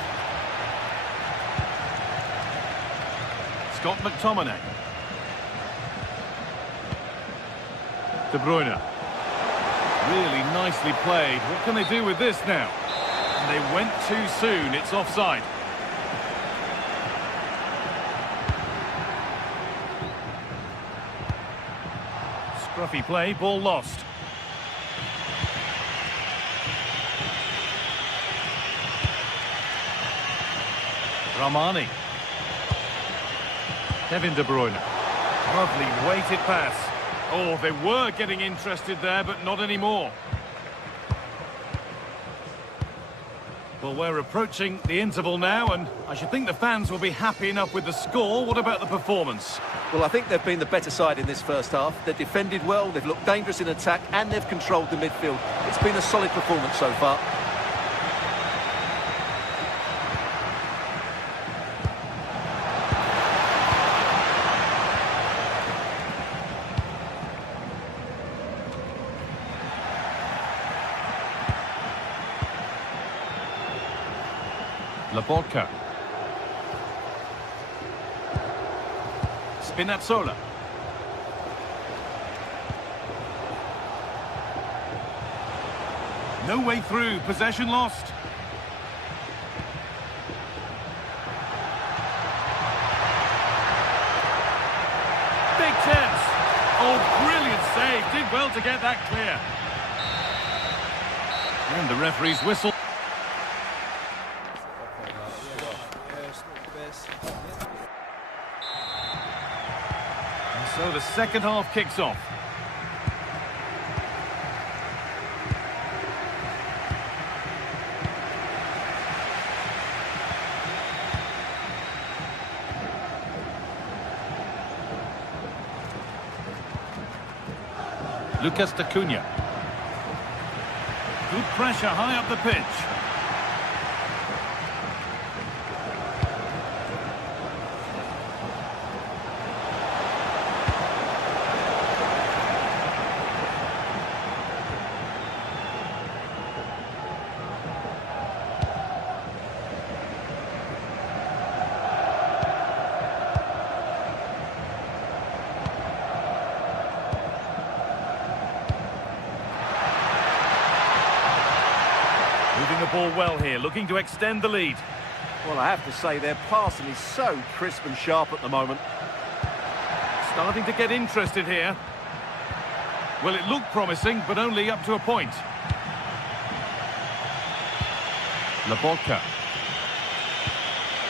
Scott McTominay. De Bruyne. Really nicely played. What can they do with this now? And they went too soon. It's offside. Scruffy play, ball lost. Ramani. Kevin De Bruyne. Lovely weighted pass. Oh, they were getting interested there, but not anymore. Well, we're approaching the interval now, and I should think the fans will be happy enough with the score. What about the performance? Well, I think they've been the better side in this first half. They've defended well, they've looked dangerous in attack, and they've controlled the midfield. It's been a solid performance so far. Laporca. Spinazzola. No way through, possession lost. Big chance. Oh, brilliant save. Did well to get that clear. And the referee's whistle. So the second half kicks off. Lucas Acuna. Good pressure high up the pitch. Moving the ball well here, looking to extend the lead. Well, I have to say, their passing is so crisp and sharp at the moment. Starting to get interested here. Well, it looked promising, but only up to a point. Laporca.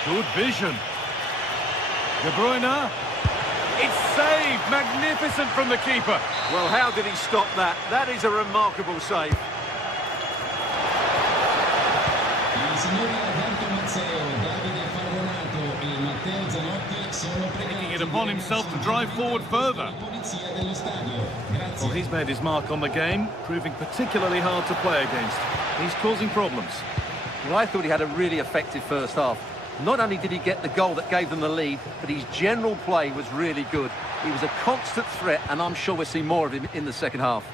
Good vision. De Bruyne. It's saved. Magnificent from the keeper. Well, how did he stop that? That is a remarkable save. Taking it upon himself to drive forward further. Well, he's made his mark on the game, proving particularly hard to play against. He's causing problems. Well, I thought he had a really effective first half. Not only did he get the goal that gave them the lead, but his general play was really good. He was a constant threat, and I'm sure we'll see more of him in the second half.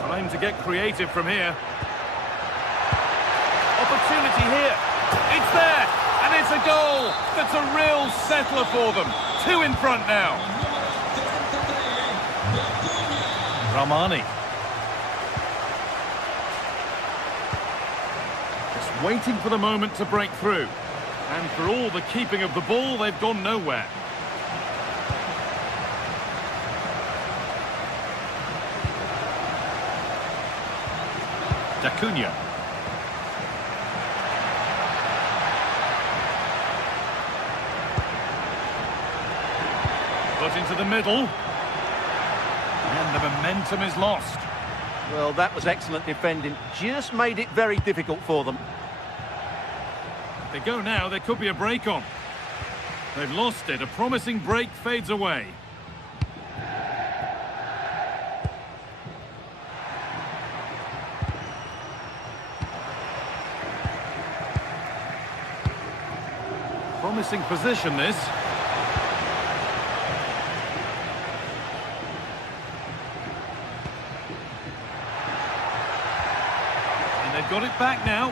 Time to get creative from here. Opportunity here. It's there, and it's a goal. That's a real settler for them. 2 in front now. Ramani. Just waiting for the moment to break through. And for all the keeping of the ball, they've gone nowhere. Acuna. Got into the middle. And the momentum is lost. Well, that was excellent defending. Just made it very difficult for them. If they go now, there could be a break on. They've lost it. A promising break fades away. Promising position, this. And they've got it back now.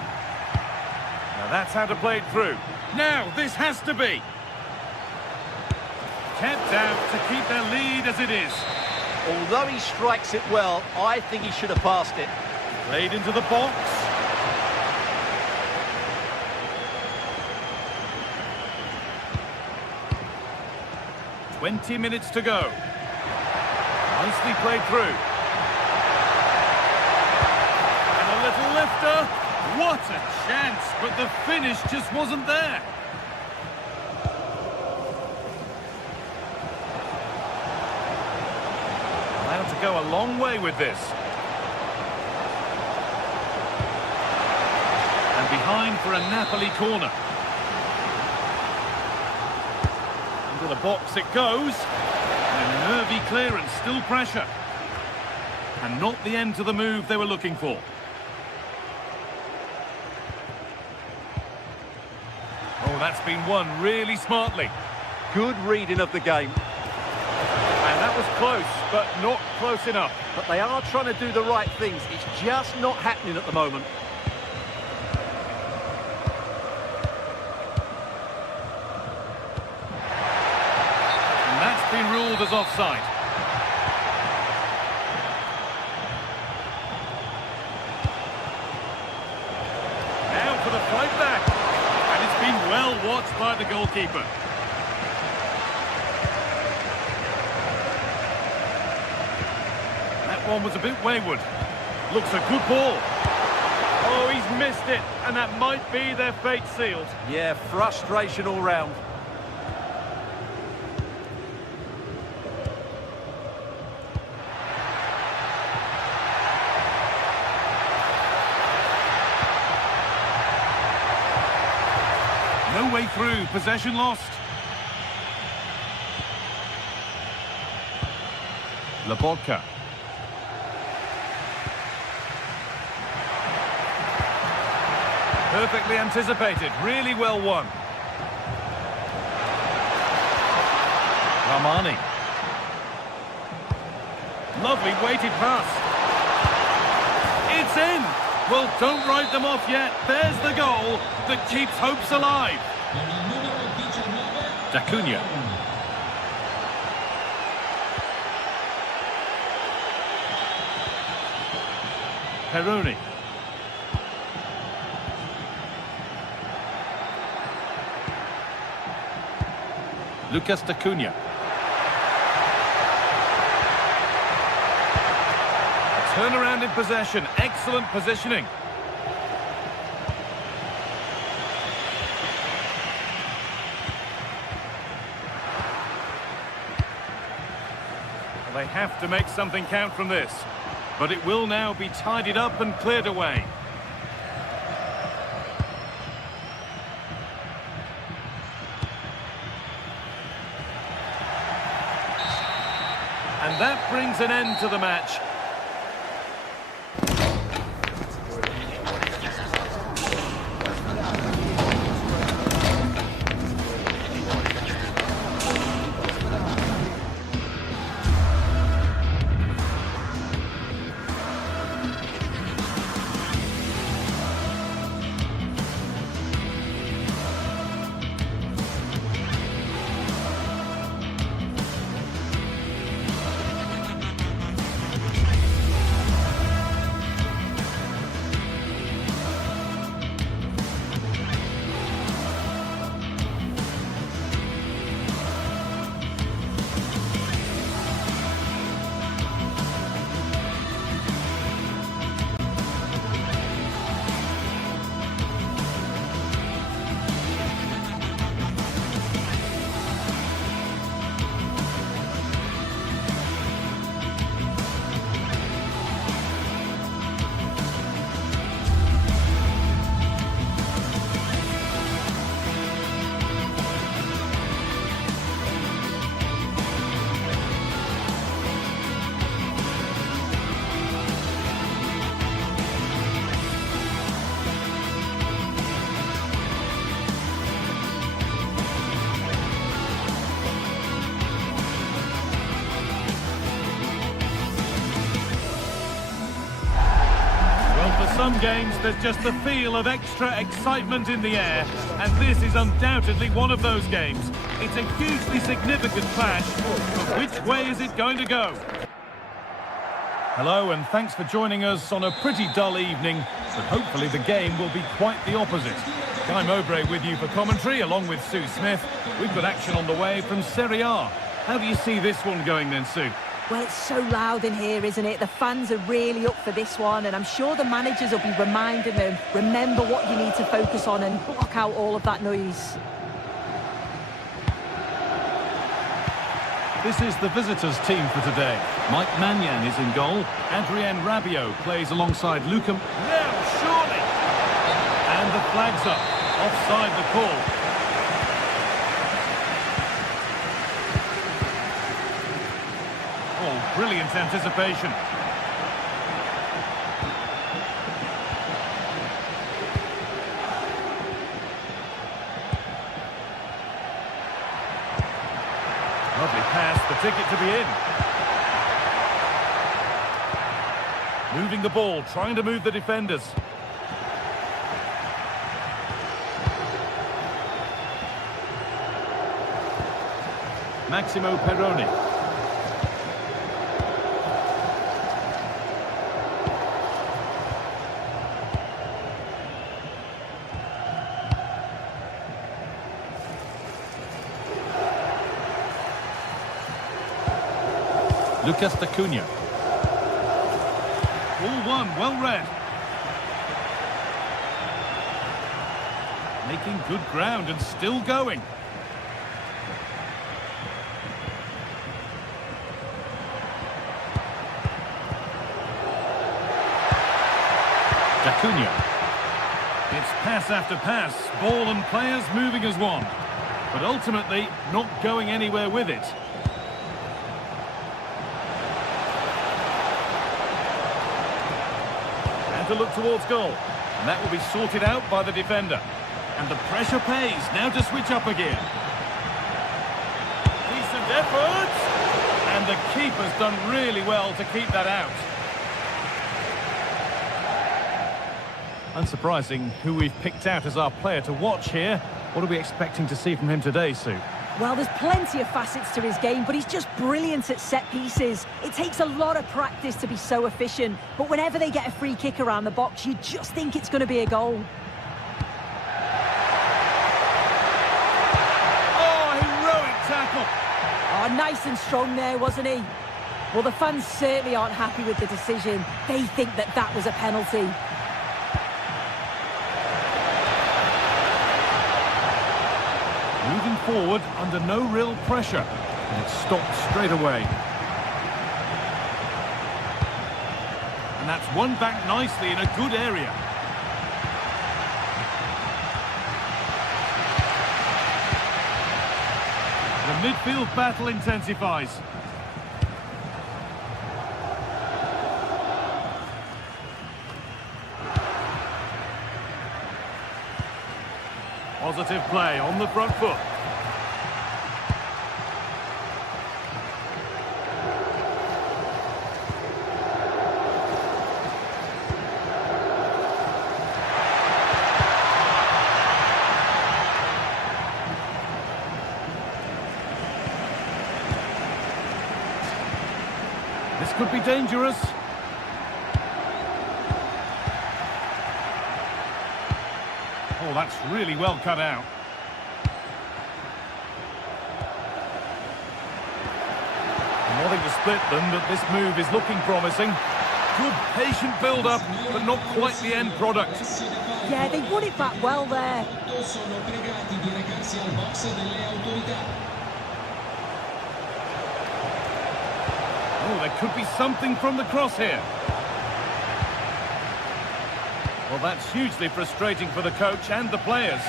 Now that's how to play it through. Now, this has to be. Kept out to keep their lead as it is. Although he strikes it well, I think he should have passed it. Played into the box. 20 minutes to go. Nicely played through. And a little lifter. What a chance, but the finish just wasn't there. Allowed to go a long way with this. And behind for a Napoli corner. Into the box it goes. And a nervy clearance, still pressure. And not the end to the move they were looking for. Oh, that's been won really smartly. Good reading of the game. And that was close, but not close enough. But they are trying to do the right things. It's just not happening at the moment. And that's been ruled as offside. Now for the fight back. And it's been well watched by the goalkeeper. That one was a bit wayward. Looks a good ball. Oh, he's missed it, and that might be their fate sealed. Yeah, frustration all round. No way through, possession lost. Lobotka. Perfectly anticipated, really well won. Ramani. Lovely weighted pass. It's in! Well, don't write them off yet. There's the goal that keeps hopes alive. D'Acunha. Peroni. Lucas D'Acunha. A turnaround in possession. Excellent positioning. They have to make something count from this. But it will now be tidied up and cleared away. And that brings an end to the match. Some games, there's just the feel of extra excitement in the air, and this is undoubtedly one of those games. It's a hugely significant clash, but which way is it going to go? Hello, and thanks for joining us on a pretty dull evening, but hopefully the game will be quite the opposite. Guy Mowbray with you for commentary, along with Sue Smith. We've got action on the way from Serie A. How do you see this one going then, Sue? Well, it's so loud in here, isn't it? The fans are really up for this one, and I'm sure the managers will be reminding them, remember what you need to focus on and block out all of that noise. This is the visitors' team for today. Mike Maignan is in goal. Adrien Rabiot plays alongside Lucas. Now, surely! And the flag's up. Offside the call. Oh, brilliant anticipation. Lovely pass, the ticket to be in. Moving the ball, trying to move the defenders. Maximo Perrone. Lucas Acuna. All one, well read. Making good ground and still going. Acuna. It's pass after pass, ball and players moving as one. But ultimately, not going anywhere with it. To look towards goal, and that will be sorted out by the defender. And the pressure pays. Now to switch up again. Decent effort, and the keeper's done really well to keep that out. Unsurprising who we've picked out as our player to watch here. What are we expecting to see from him today, Sue? Well, there's plenty of facets to his game, but he's just brilliant at set pieces. It takes a lot of practice to be so efficient, but whenever they get a free kick around the box, you just think it's going to be a goal. Oh, heroic tackle! Oh, nice and strong there, wasn't he? Well, the fans certainly aren't happy with the decision. They think that that was a penalty. Moving forward under no real pressure. And it's stopped straight away. And that's won back nicely in a good area. The midfield battle intensifies. Positive play on the front foot. This could be dangerous. Oh, that's really well cut out. Nothing to split them, but this move is looking promising. Good patient build-up, but not quite the end product. Yeah, they won it back well there. Oh, there could be something from the cross here. Well, that's hugely frustrating for the coach and the players.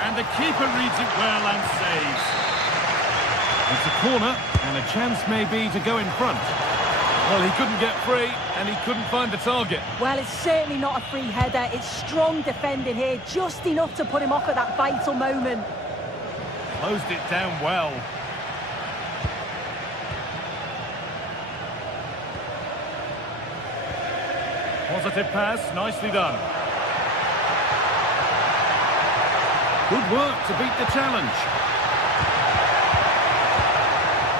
And the keeper reads it well and saves. It's a corner, and a chance may be to go in front. Well, he couldn't get free, and he couldn't find the target. Well, it's certainly not a free header. It's strong defending here, just enough to put him off at that vital moment. Closed it down well. Positive pass, nicely done. Good work to beat the challenge.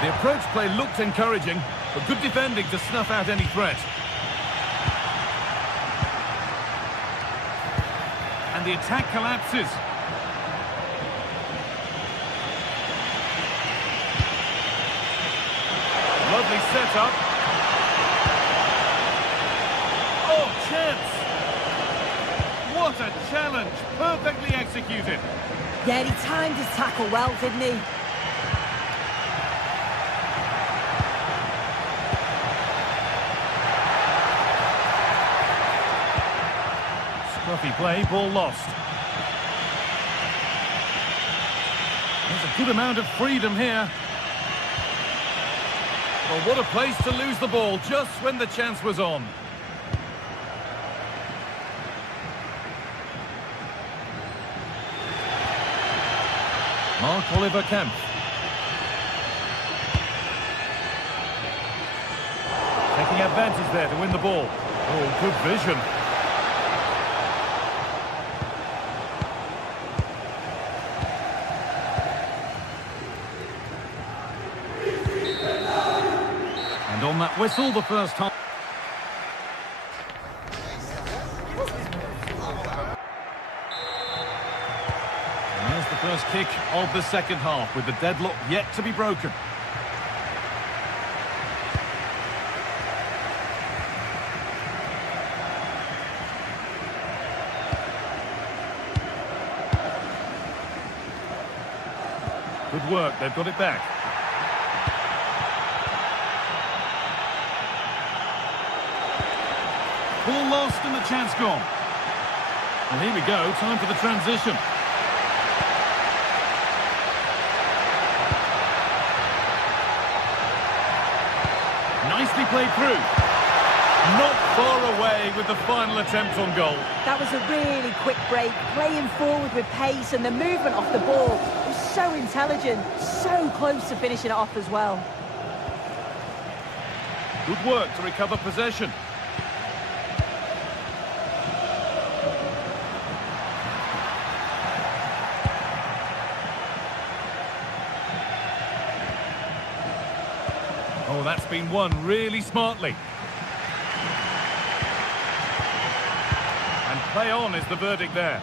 The approach play looked encouraging, but good defending to snuff out any threat. And the attack collapses. Lovely setup. Oh, chance! What a challenge! Perfectly executed. Yeah, he timed his tackle well, didn't he? Scruffy play, ball lost. There's a good amount of freedom here. Well, what a place to lose the ball just when the chance was on. Mark Oliver Kemp. Taking advantage there to win the ball. Oh, good vision. And on that whistle, the first half. And there's the first kick of the second half, with the deadlock yet to be broken. Good work, they've got it back. Ball lost and the chance gone. Well, here we go, time for the transition. Nicely played through. Not far away with the final attempt on goal. That was a really quick break, playing forward with pace, and the movement off the ball was so intelligent, so close to finishing it off as well. Good work to recover possession. Oh, that's been won really smartly. And play on is the verdict there.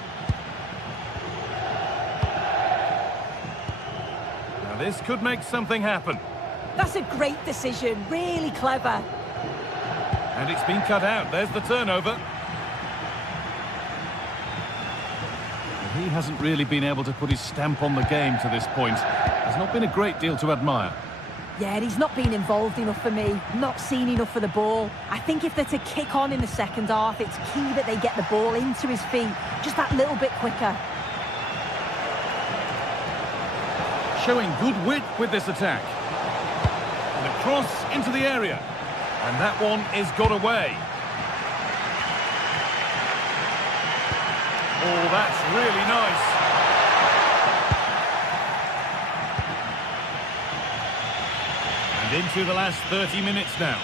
Now this could make something happen. That's a great decision, really clever. And it's been cut out. There's the turnover. He hasn't really been able to put his stamp on the game to this point. There's not been a great deal to admire. Yeah, he's not been involved enough for me, not seen enough for the ball. I think if they're to kick on in the second half, it's key that they get the ball into his feet just that little bit quicker. Showing good wit with this attack. And a cross into the area. And that one is got away. Oh, that's really nice. And into the last 30 minutes now.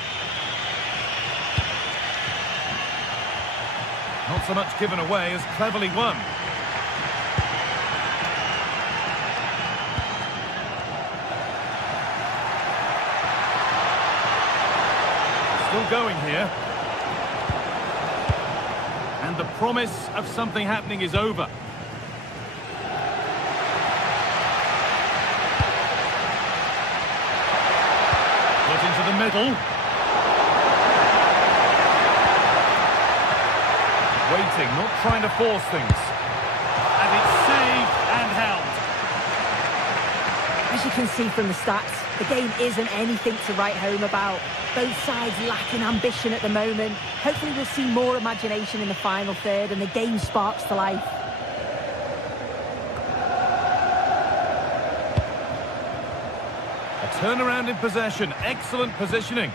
Not so much given away as cleverly won. Still going here. And the promise of something happening is over. Put into the middle. Waiting, not trying to force things. And it's saved and held. As you can see from the stats, the game isn't anything to write home about. Both sides lacking ambition at the moment. Hopefully we'll see more imagination in the final third and the game sparks to life. A turnaround in possession, excellent positioning.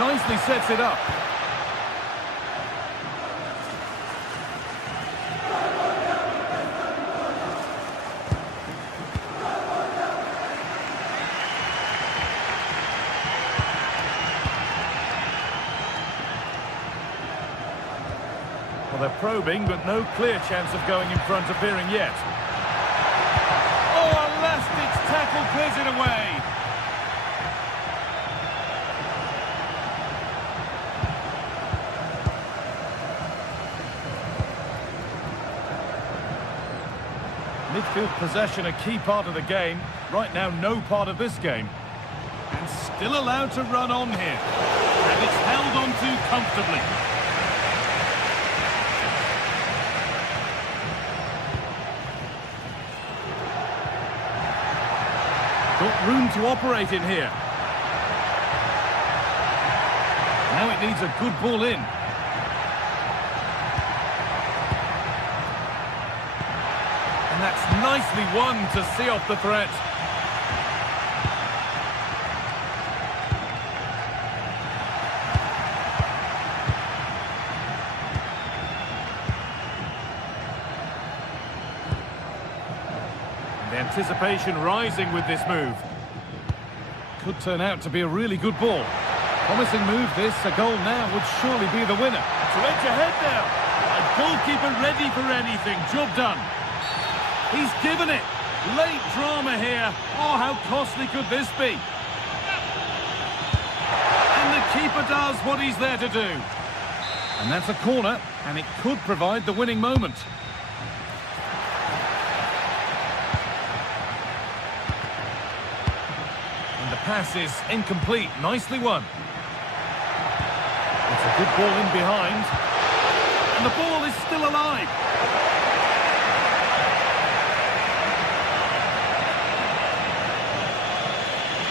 Nicely sets it up. Well, they're probing, but no clear chance of going in front appearing yet. Oh, a last-ditch tackle clears it away. Midfield possession, a key part of the game. Right now, no part of this game. And still allowed to run on here. And it's held on to comfortably. Got room to operate in here. Now it needs a good ball in. And that's nicely won to see off the threat. And the anticipation rising with this move. Could turn out to be a really good ball. Promising move this, a goal now would surely be the winner. To edge ahead now. A goalkeeper ready for anything, job done. He's given it. Late drama here. Oh, how costly could this be? And the keeper does what he's there to do. And that's a corner, and it could provide the winning moment. And the pass is incomplete. Nicely won. It's a good ball in behind. And the ball is still alive.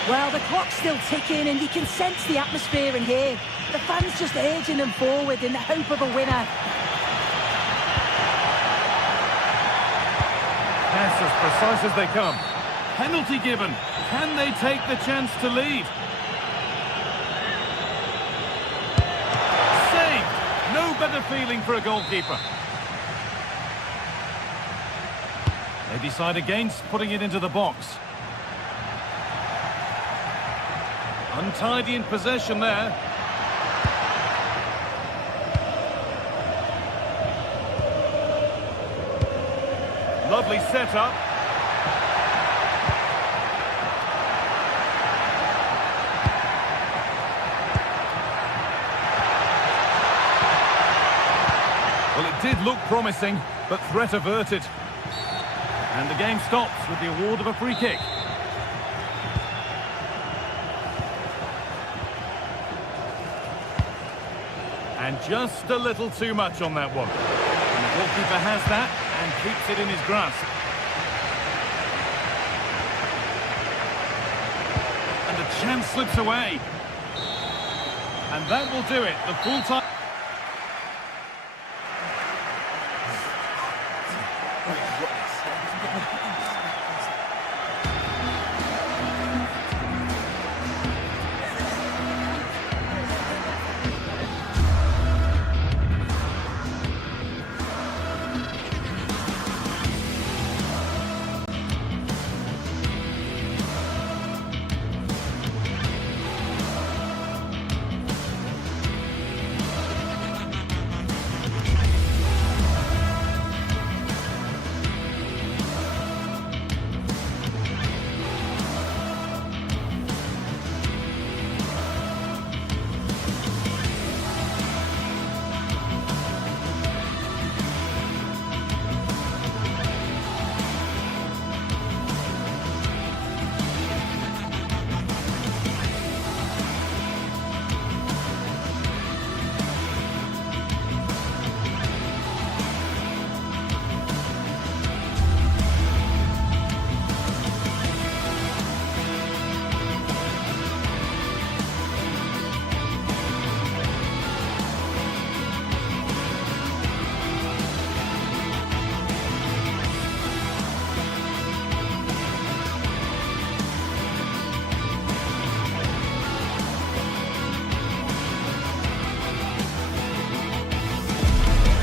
Well, the clock's still ticking and you can sense the atmosphere in here. The fans just urging them forward in the hope of a winner. Pass as precise as they come. Penalty given. Can they take the chance to lead? No better feeling for a goalkeeper. They decide against putting it into the box. Untidy in possession there. Lovely setup. Well, it did look promising, but threat averted. And the game stops with the award of a free kick. And just a little too much on that one. And the goalkeeper has that and keeps it in his grasp. And the chance slips away. And that will do it. The full time.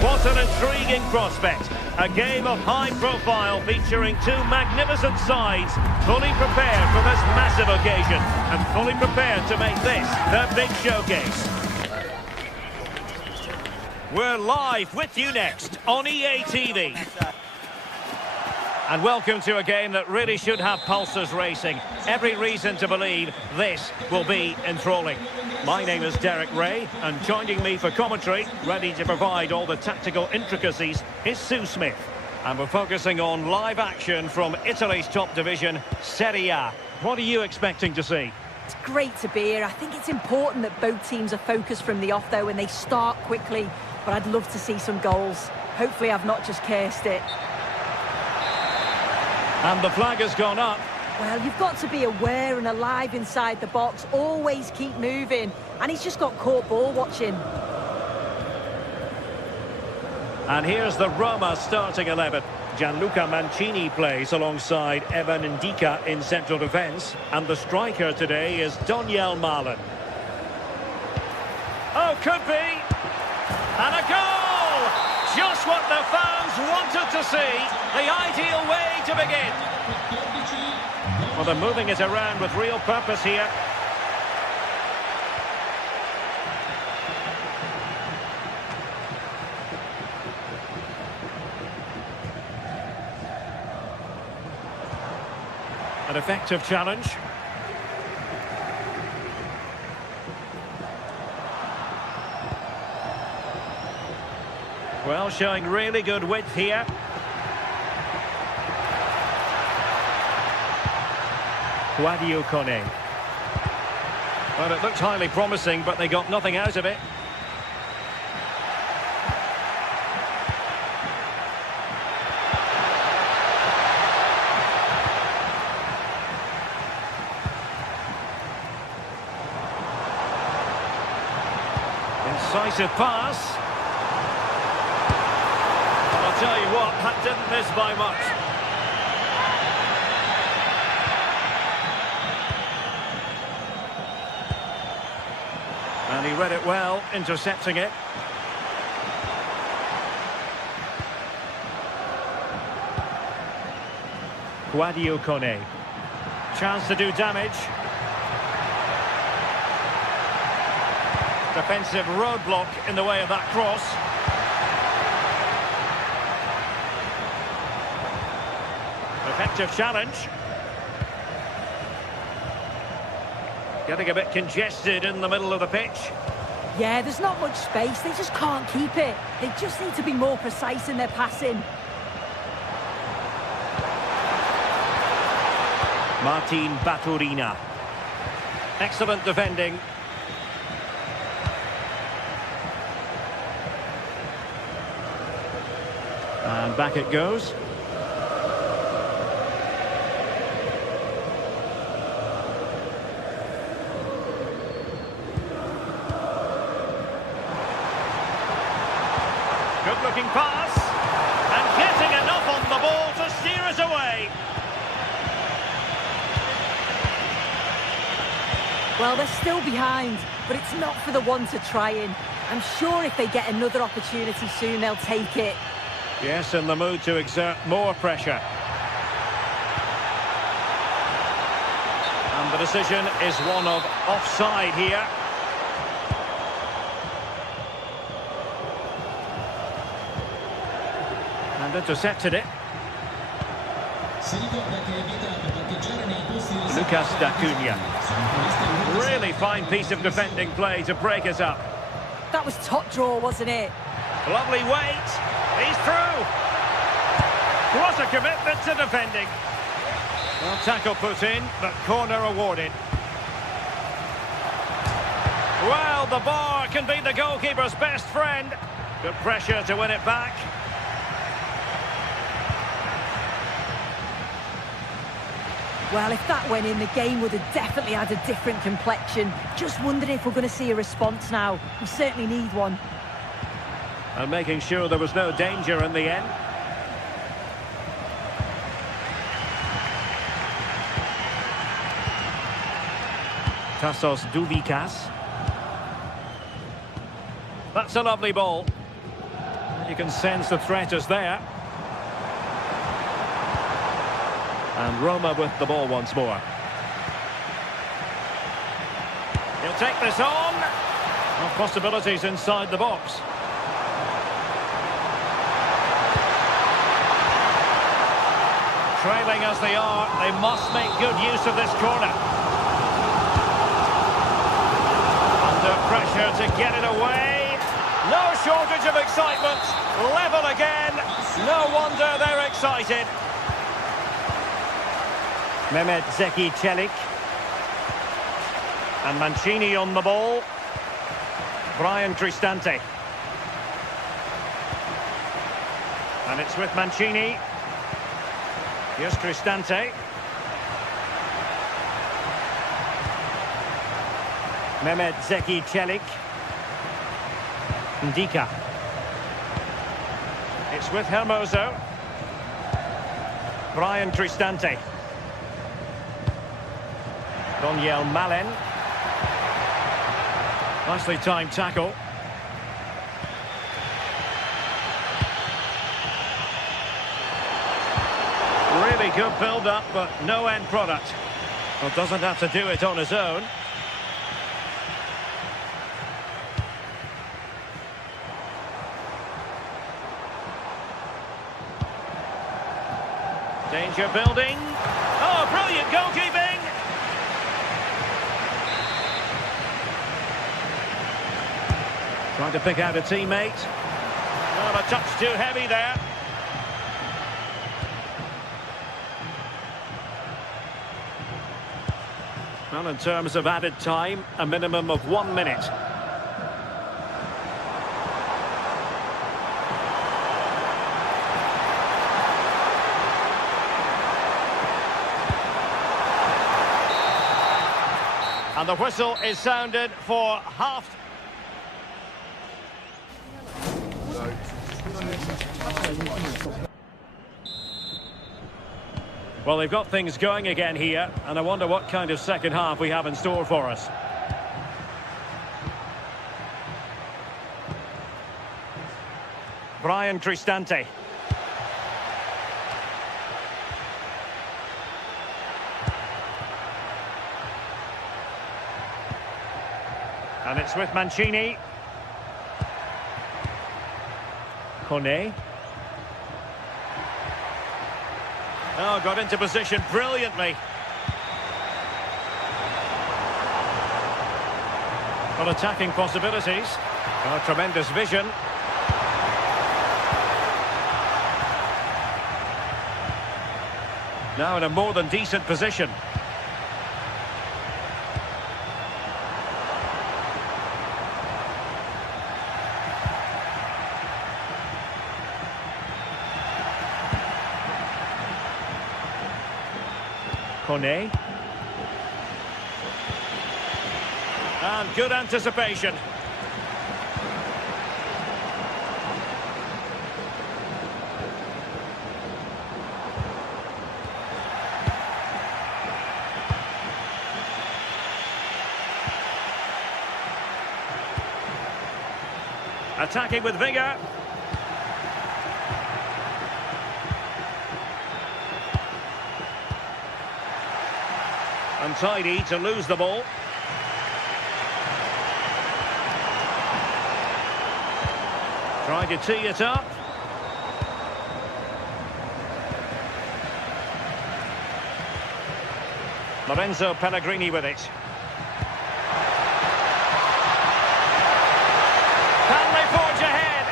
What an intriguing prospect. A game of high profile featuring two magnificent sides, fully prepared for this massive occasion and fully prepared to make this their big showcase. We're live with you next on EA TV. And welcome to a game that really should have pulses racing. Every reason to believe this will be enthralling. My name is Derek Ray, and joining me for commentary, ready to provide all the tactical intricacies, is Sue Smith. And we're focusing on live action from Italy's top division, Serie A. What are you expecting to see? It's great to be here. I think it's important that both teams are focused from the off, though, and they start quickly. But I'd love to see some goals. Hopefully I've not just cursed it. And the flag has gone up. Well, you've got to be aware and alive inside the box. Always keep moving. And he's just got caught ball watching. And here's the Roma starting 11. Gianluca Mancini plays alongside Evan Ndika in central defence. And the striker today is Daniel Malen. Oh, could be. And a goal! Just what the fans wanted to see. The ideal way to begin. Well, they're moving it around with real purpose here. An effective challenge. Well, showing really good width here. Guadio Kone. Well, it looked highly promising, but they got nothing out of it. Incisive pass. Well, I'll tell you what, that didn't miss by much. And he read it well, intercepting it. Guadio Kone. Chance to do damage. Defensive roadblock in the way of that cross. Effective challenge. Getting a bit congested in the middle of the pitch. Yeah, there's not much space. They just can't keep it. They just need to be more precise in their passing. Martin Baturina. Excellent defending. And back it goes. Good-looking pass. And getting enough on the ball to steer it away. Well, they're still behind, but it's not for the one to try in. I'm sure if they get another opportunity soon, they'll take it. Yes, in the mood to exert more pressure. And the decision is one of offside here. And intercepted it. Lucas D'Acunha. Really fine piece of defending play to break us up. That was top draw, wasn't it? Lovely weight. He's through. What a commitment to defending. Well, tackle put in, but corner awarded. Well, the bar can be the goalkeeper's best friend. Good pressure to win it back. Well, if that went in, the game would have definitely had a different complexion. Just wondering if we're going to see a response now. We certainly need one. And making sure there was no danger in the end. Tassos Douvikas. That's a lovely ball. You can sense the threat is there. And Roma with the ball once more. He'll take this on. Well, possibilities inside the box. Trailing as they are, they must make good use of this corner. Under pressure to get it away. No shortage of excitement. Level again. No wonder they're excited. Mehmet Zeki Çelik. And Mancini on the ball. Brian Cristante. And it's with Mancini. Here's Cristante. Mehmet Zeki Çelik. Ndika. It's with Hermoso. Brian Cristante. Daniel Malen. Nicely timed tackle. Really good build-up, but no end product. Well, doesn't have to do it on his own. Danger building. Oh, brilliant goalkeeping! Trying to pick out a teammate. Well, a touch too heavy there. Well, in terms of added time, a minimum of 1 minute. And the whistle is sounded for half. Well, they've got things going again here, and I wonder what kind of second half we have in store for us. Brian Cristante. And it's with Mancini. Kone. Oh, got into position brilliantly. Got attacking possibilities. Oh, tremendous vision. Now in a more than decent position. Kone. And good anticipation. Attacking with vigour. Untidy to lose the ball. Trying to tee it up. Lorenzo Pellegrini with it. Can they forge ahead?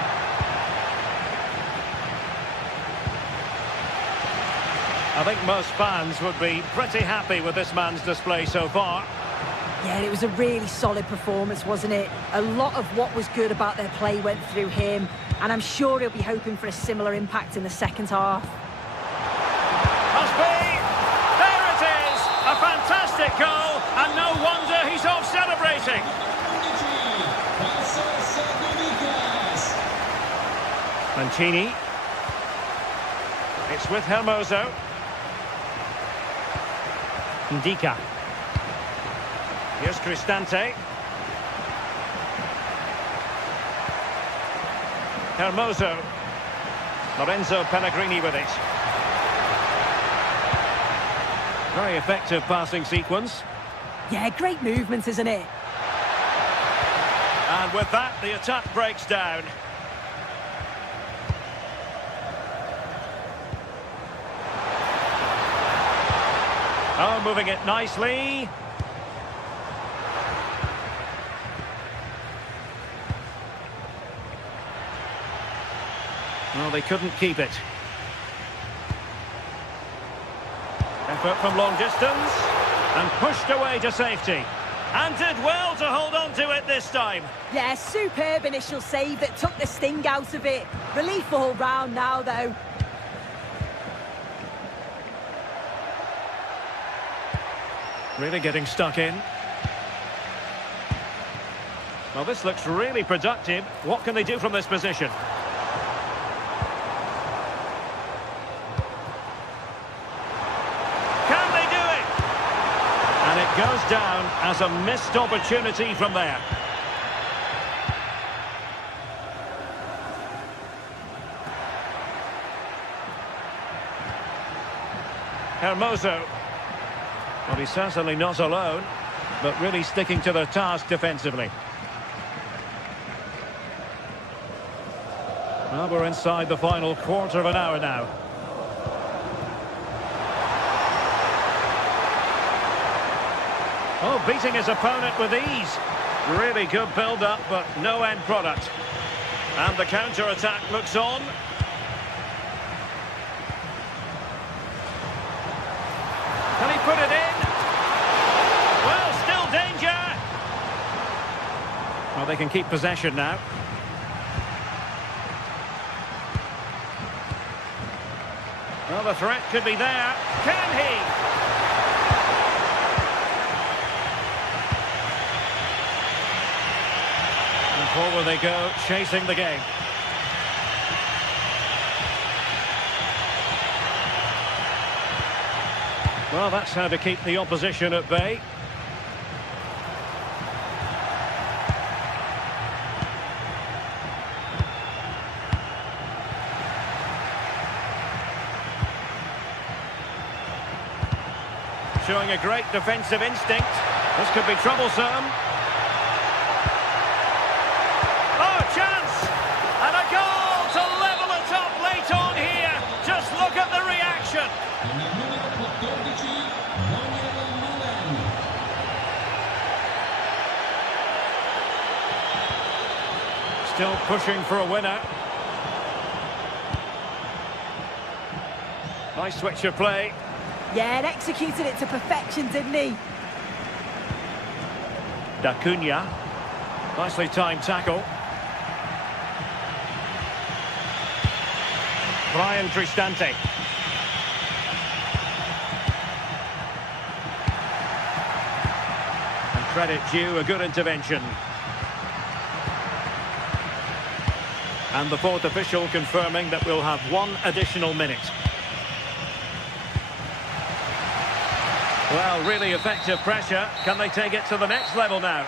I think most fans would be pretty happy with this man's display so far. Yeah, it was a really solid performance, wasn't it? A lot of what was good about their play went through him, and I'm sure he'll be hoping for a similar impact in the second half. Must be! There it is! A fantastic goal, and no wonder he's off celebrating. Mancini. It's with Hermoso. Ndika. Here's Cristante. Hermoso. Lorenzo Pellegrini with it. Very effective passing sequence. Yeah, great movement, isn't it? And with that, the attack breaks down. Oh, moving it nicely. Well, they couldn't keep it. Effort from long distance. And pushed away to safety. And did well to hold on to it this time. Yeah, superb initial save that took the sting out of it. Relief all round now, though. Really getting stuck in. Well, this looks really productive. What can they do from this position? Can they do it? And it goes down as a missed opportunity from there. Hermoso. Well, he's certainly not alone, but really sticking to their task defensively. Well, we're inside the final quarter of an hour now. Oh, beating his opponent with ease. Really good build-up, but no end product. And the counter-attack looks on. Can he put it in? Well, still danger. Well, they can keep possession now. Well, the threat could be there. Can he? And forward they go, chasing the game. Well, that's how to keep the opposition at bay. Showing a great defensive instinct. This could be troublesome. Oh, chance! And a goal to level it up late on here. Just look at the reaction. Still pushing for a winner. Nice switch of play. Yeah, and executed it to perfection, didn't he? D'Acunha. Nicely timed tackle. Brian Cristante. And credit due, a good intervention. And the fourth official confirming that we'll have one additional minute. Well, really effective pressure. Can they take it to the next level now?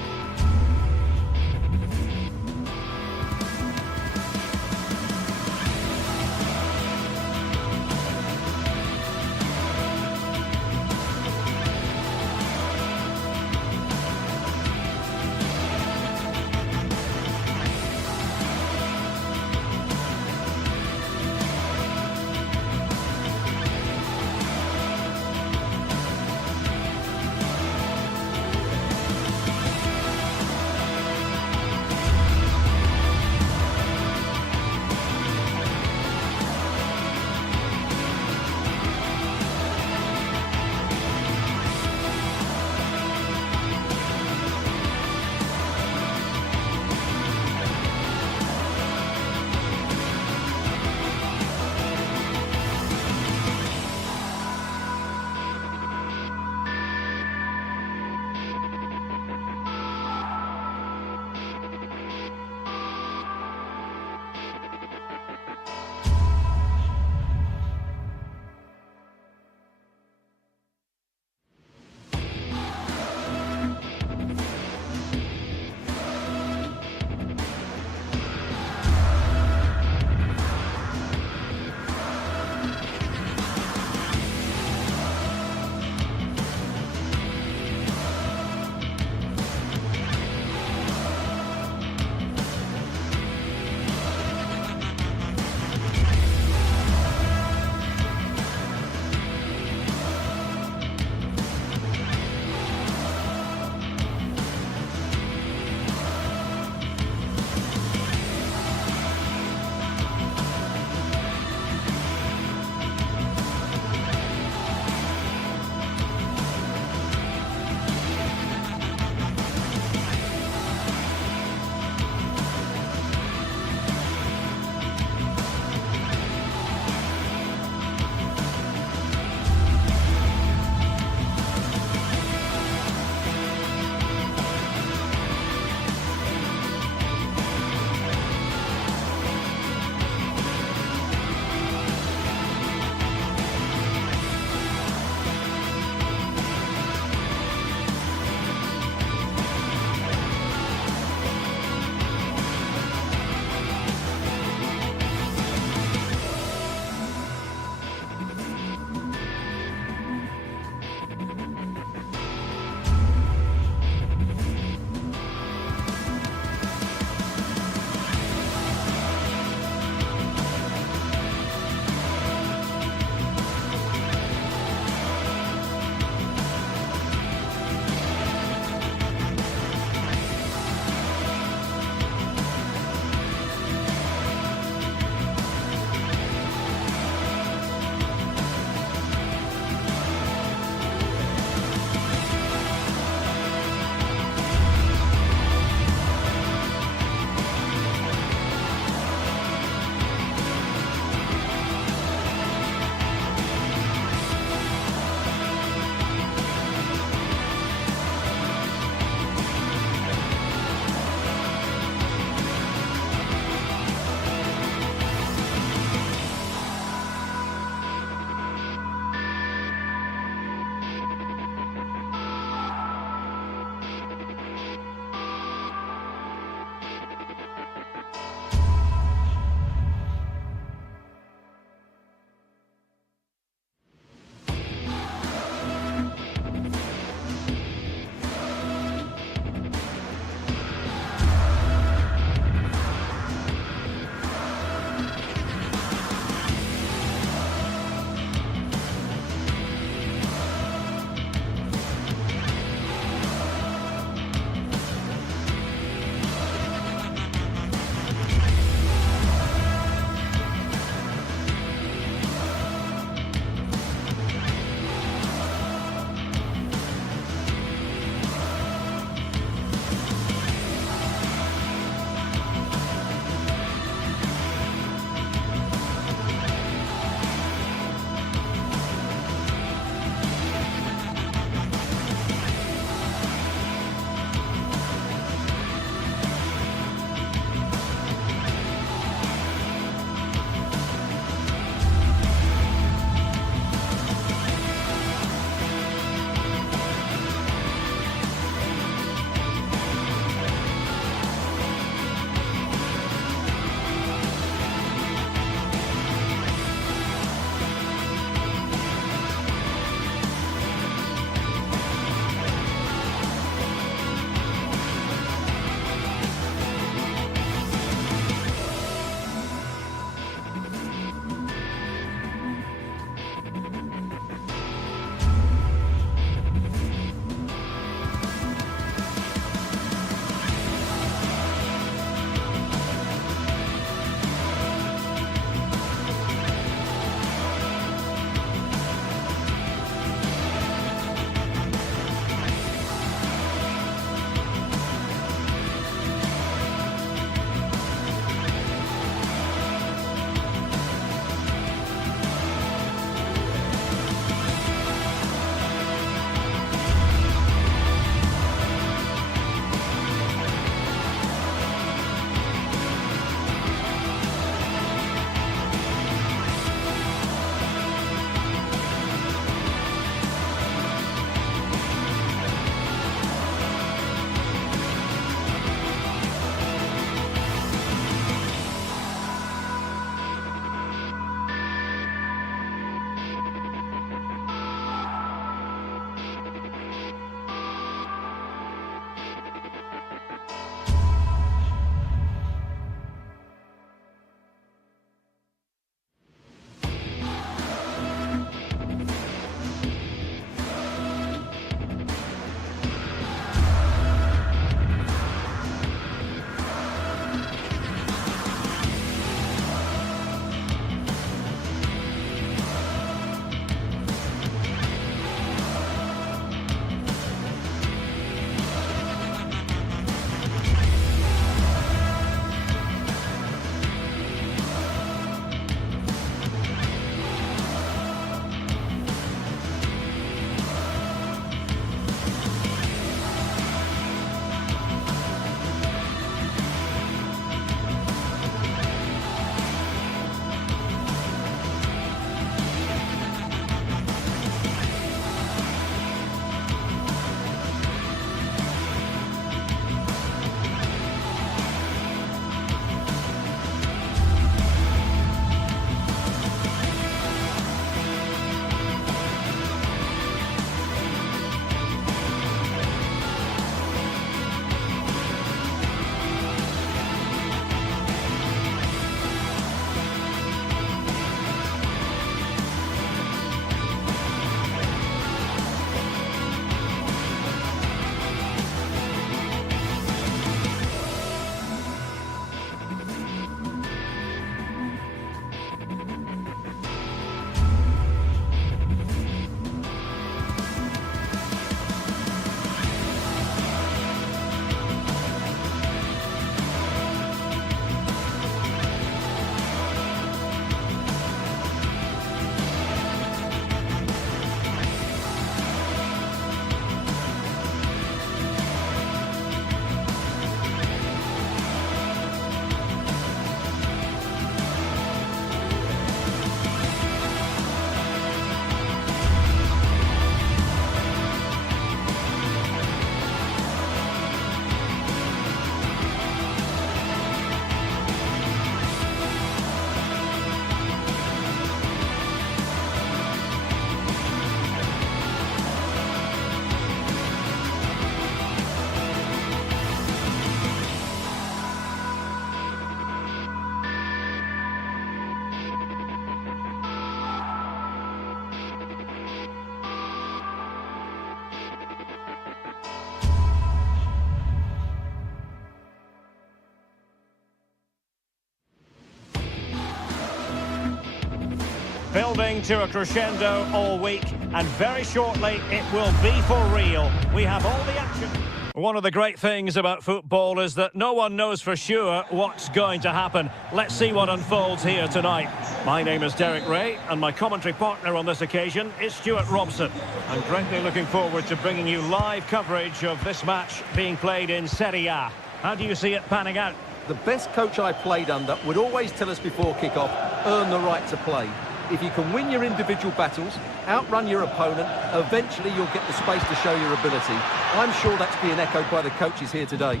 Building to a crescendo all week, and very shortly it will be for real. We have all the action. One of the great things about football is that no one knows for sure what's going to happen. Let's see what unfolds here tonight. My name is Derek Ray, and my commentary partner on this occasion is Stuart Robson. I'm greatly looking forward to bringing you live coverage of this match being played in Serie A. How do you see it panning out? The best coach I played under would always tell us before kick-off, earn the right to play. If you can win your individual battles, outrun your opponent, eventually you'll get the space to show your ability. I'm sure that's being echoed by the coaches here today.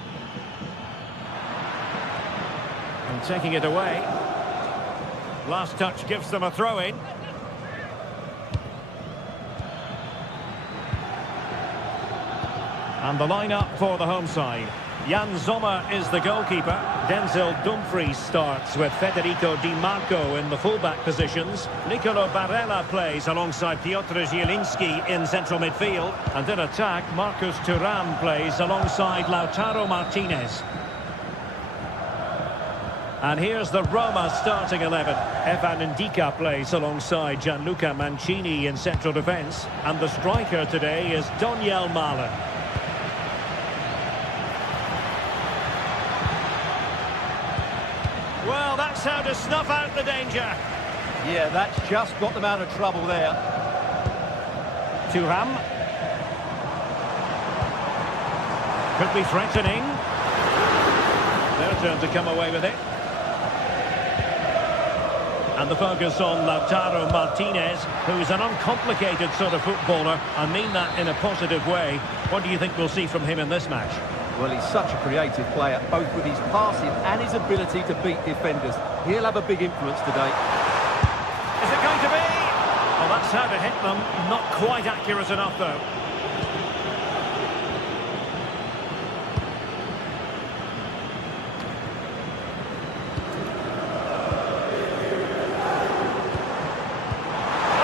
And taking it away. Last touch gives them a throw-in. And the line-up for the home side. Jan Sommer is the goalkeeper. Denzel Dumfries starts with Federico Di Marco in the full-back positions. Nicolo Barella plays alongside Piotr Zielinski in central midfield. And in attack, Marcus Thuram plays alongside Lautaro Martinez. And here's the Roma starting 11. Evan Ndika plays alongside Gianluca Mancini in central defence. And the striker today is Daniel Mahler. Well, that's how to snuff out the danger. Yeah, that's just got them out of trouble there. Thuram. Could be threatening. Their turn to come away with it. And the focus on Lautaro Martinez, who's an uncomplicated sort of footballer. I mean that in a positive way. What do you think we'll see from him in this match? Well, he's such a creative player, both with his passing and his ability to beat defenders. He'll have a big influence today. Is it going to be? Well, that's how to hit them. Not quite accurate enough, though.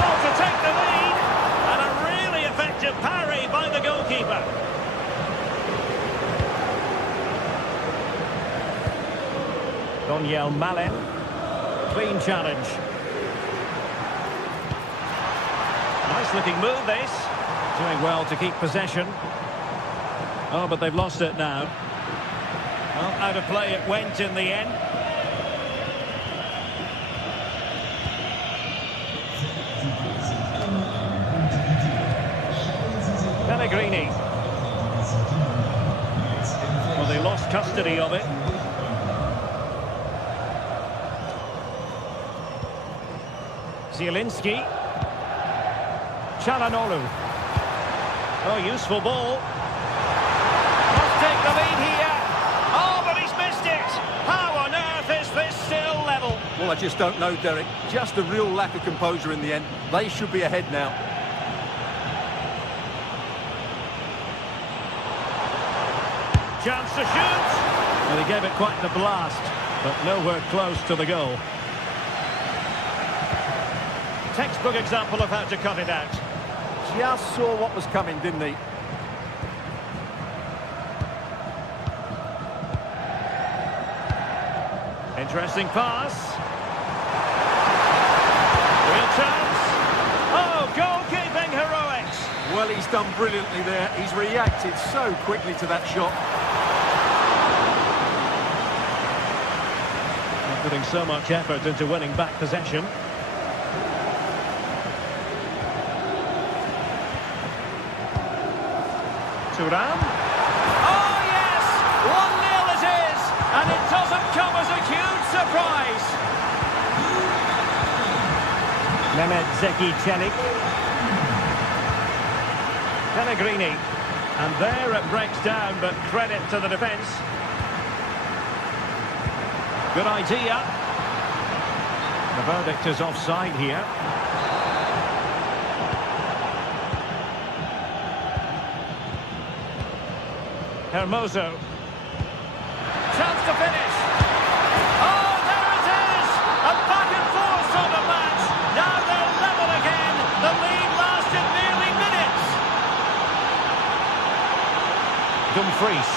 Oh, to take the lead. And a really effective parry by the goalkeeper. Daniel Mahler. Clean challenge. Nice looking move this. Doing well to keep possession. Oh, but they've lost it now. Well, out of play it went in the end. Pellegrini. Well, they lost custody of it. Zielinski. Çalhanoğlu. Oh, useful ball. Must take the lead here. Oh, but he's missed it. How on earth is this still level? Well, I just don't know, Derek. Just a real lack of composure in the end. They should be ahead now. Chance to shoot. Well, he gave it quite the blast, but nowhere close to the goal. Textbook example of how to cut it out. Just saw what was coming, didn't he? Interesting pass. Real chance. Oh, goalkeeping heroics. Well, he's done brilliantly there. He's reacted so quickly to that shot. Not putting so much effort into winning back possession. Thuram. Oh, yes! 1-0 it is! And it doesn't come as a huge surprise. Mehmet Zeki Çelik. Pellegrini. And there it breaks down, but credit to the defence. Good idea. The verdict is offside here. Hermoso. Chance to finish. Oh, there it is! A back and forth sort of match. Now they're level again. The lead lasted nearly minutes. Dumfries.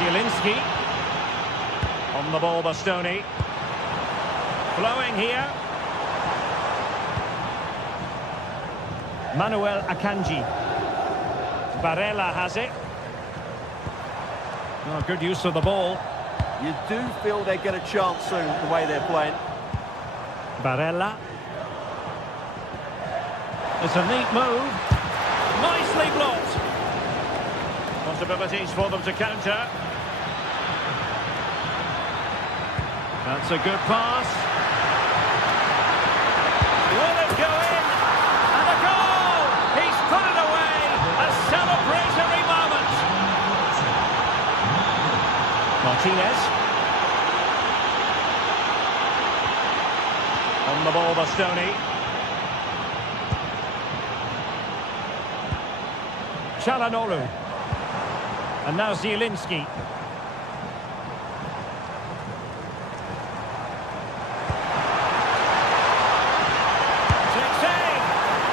Zielinski. On the ball, Bastoni. Flowing here. Manuel Akanji. Barella has it. Oh, good use of the ball. You do feel they get a chance soon, the way they're playing. Barella. It's a neat move. Nicely blocked. Possibilities for them to counter. That's a good pass. Will it go in? And a goal! He's put it away! A celebratory moment! Martinez. On the ball, Bastoni. Çalhanoğlu. And now Zielinski.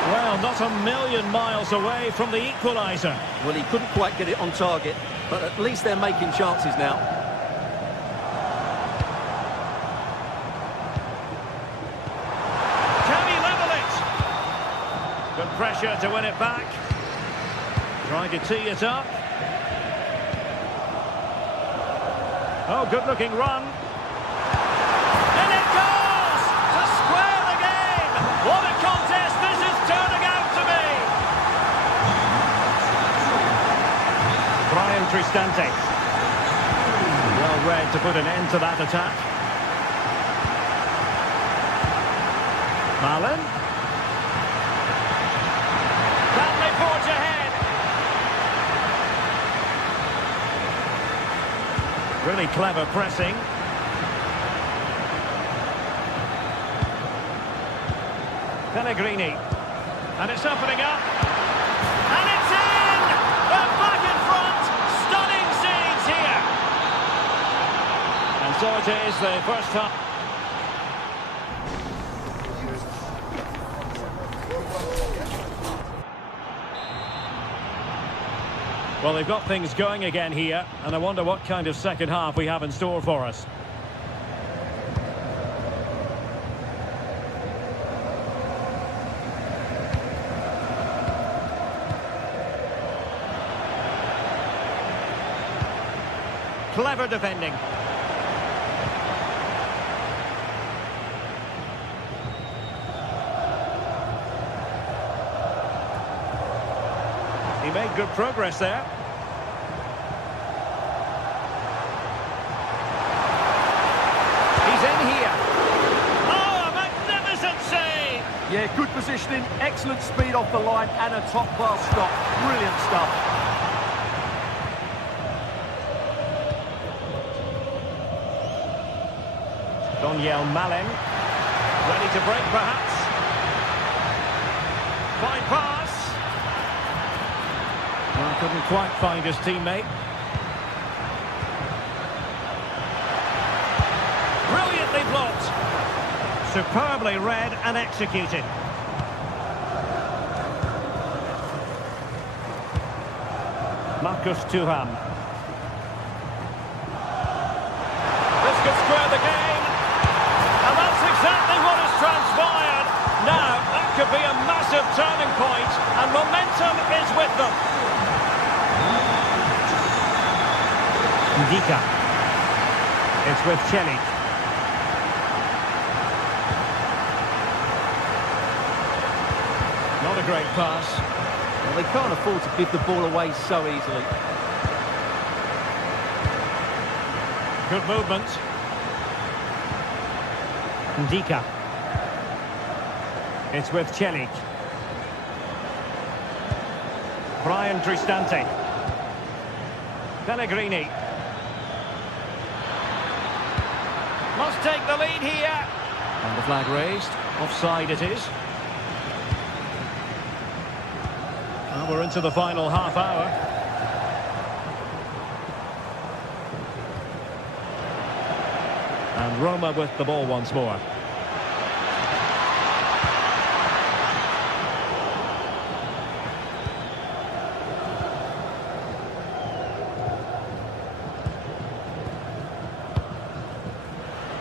Well, not a million miles away from the equaliser. Well, he couldn't quite get it on target, but at least they're making chances now. Can he level it? Good pressure to win it back. Trying to tee it up. Oh, good-looking run. And it goes! To square the game! What a contest this is turning out to be! Brian Cristante. Well read to put an end to that attack. Malen. Can they forge ahead? Really clever pressing. Pellegrini. And it's opening up. And it's in! They're back in front! Stunning scenes here! And so it is, the first half. Well, they've got things going again here, and I wonder what kind of second half we have in store for us. Clever defending. He made good progress there. He's in here. Oh, a magnificent save! Yeah, good positioning, excellent speed off the line, and a top-class stop. Brilliant stuff. Daniel Malen. Ready to break, perhaps. Fine pass. Well, couldn't quite find his teammate. Brilliantly blocked. Superbly read and executed. Marcus Thuram. This could square the game. And that's exactly what has transpired. Now, that could be a massive turning point, and momentum is with them. Ndika. It's with Celik. Not a great pass. Well, they can't afford to give the ball away so easily. Good movement. Ndika. It's with Celik. Brian Cristante. Pellegrini. Must take the lead here. And the flag raised. Offside it is. Well, we're into the final half hour. And Roma with the ball once more.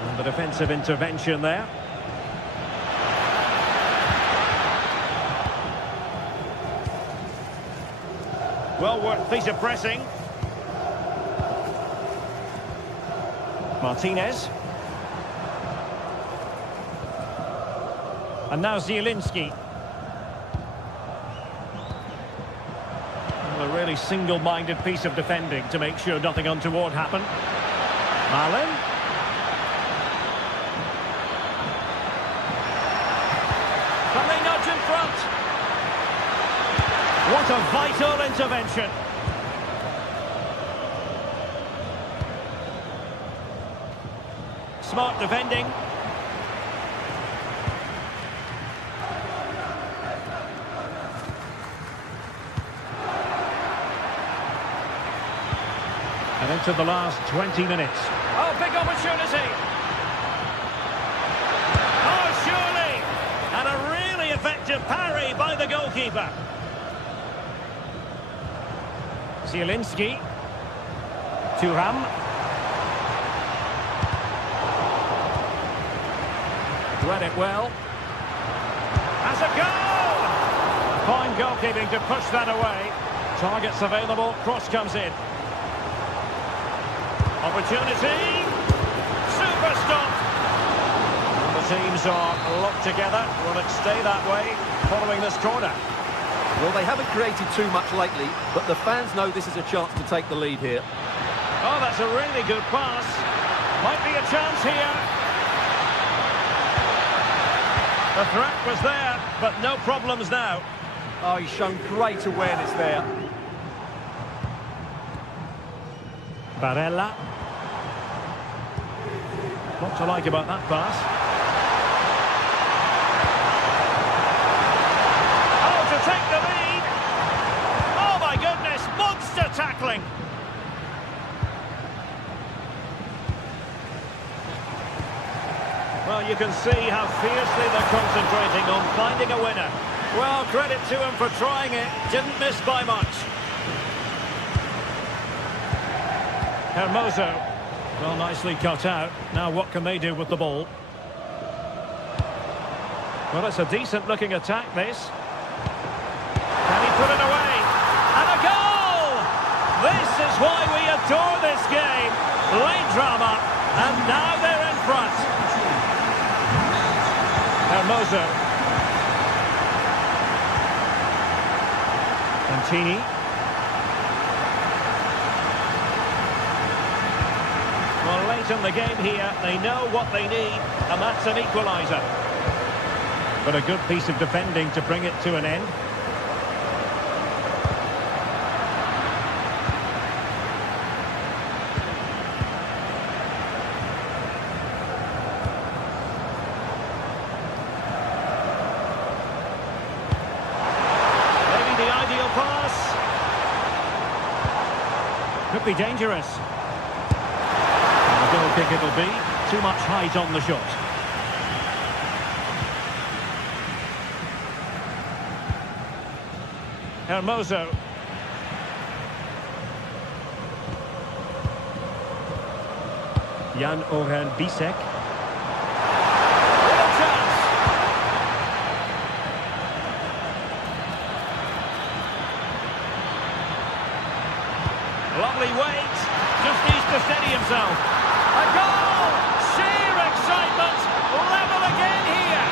And the defensive intervention there. Well worked piece of pressing. Martinez. And now Zielinski. A really single-minded piece of defending to make sure nothing untoward happened. Marlin. Can they nudge in front? What a vital intervention. Smart defending. And into the last 20 minutes. Oh, big opportunity. Oh, surely. And a really effective parry by the goalkeeper. Zielinski. Thuram. Read it well. Has a goal! Fine goalkeeping to push that away. Targets available, cross comes in. Opportunity. Super stop. The teams are locked together. Will it stay that way following this corner? Well, they haven't created too much lately, but the fans know this is a chance to take the lead here. Oh, that's a really good pass. Might be a chance here. The threat was there, but no problems now. Oh, he's shown great awareness there. Barella. What to like about that pass? Oh, to take the lead! Oh my goodness, monster tackling! Well, you can see how fiercely they're concentrating on finding a winner. Well, credit to him for trying it. Didn't miss by much. Hermoso. Well, nicely cut out. Now what can they do with the ball? Well, it's a decent-looking attack, this. Can he put it away? And a goal! This is why we adore this game. Late drama, and now they're in front. Hermoso. Cantini. Well, late in the game here, they know what they need, and that's an equaliser. But a good piece of defending to bring it to an end. Maybe the ideal pass. Could be dangerous. Goal kick it'll be. Too much height on the shot. Hermoso. Jan Orhan Bisek. What a chance! Lovely weight. Just needs to steady himself. A goal! Sheer excitement! Level again here!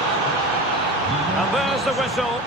And there's the whistle.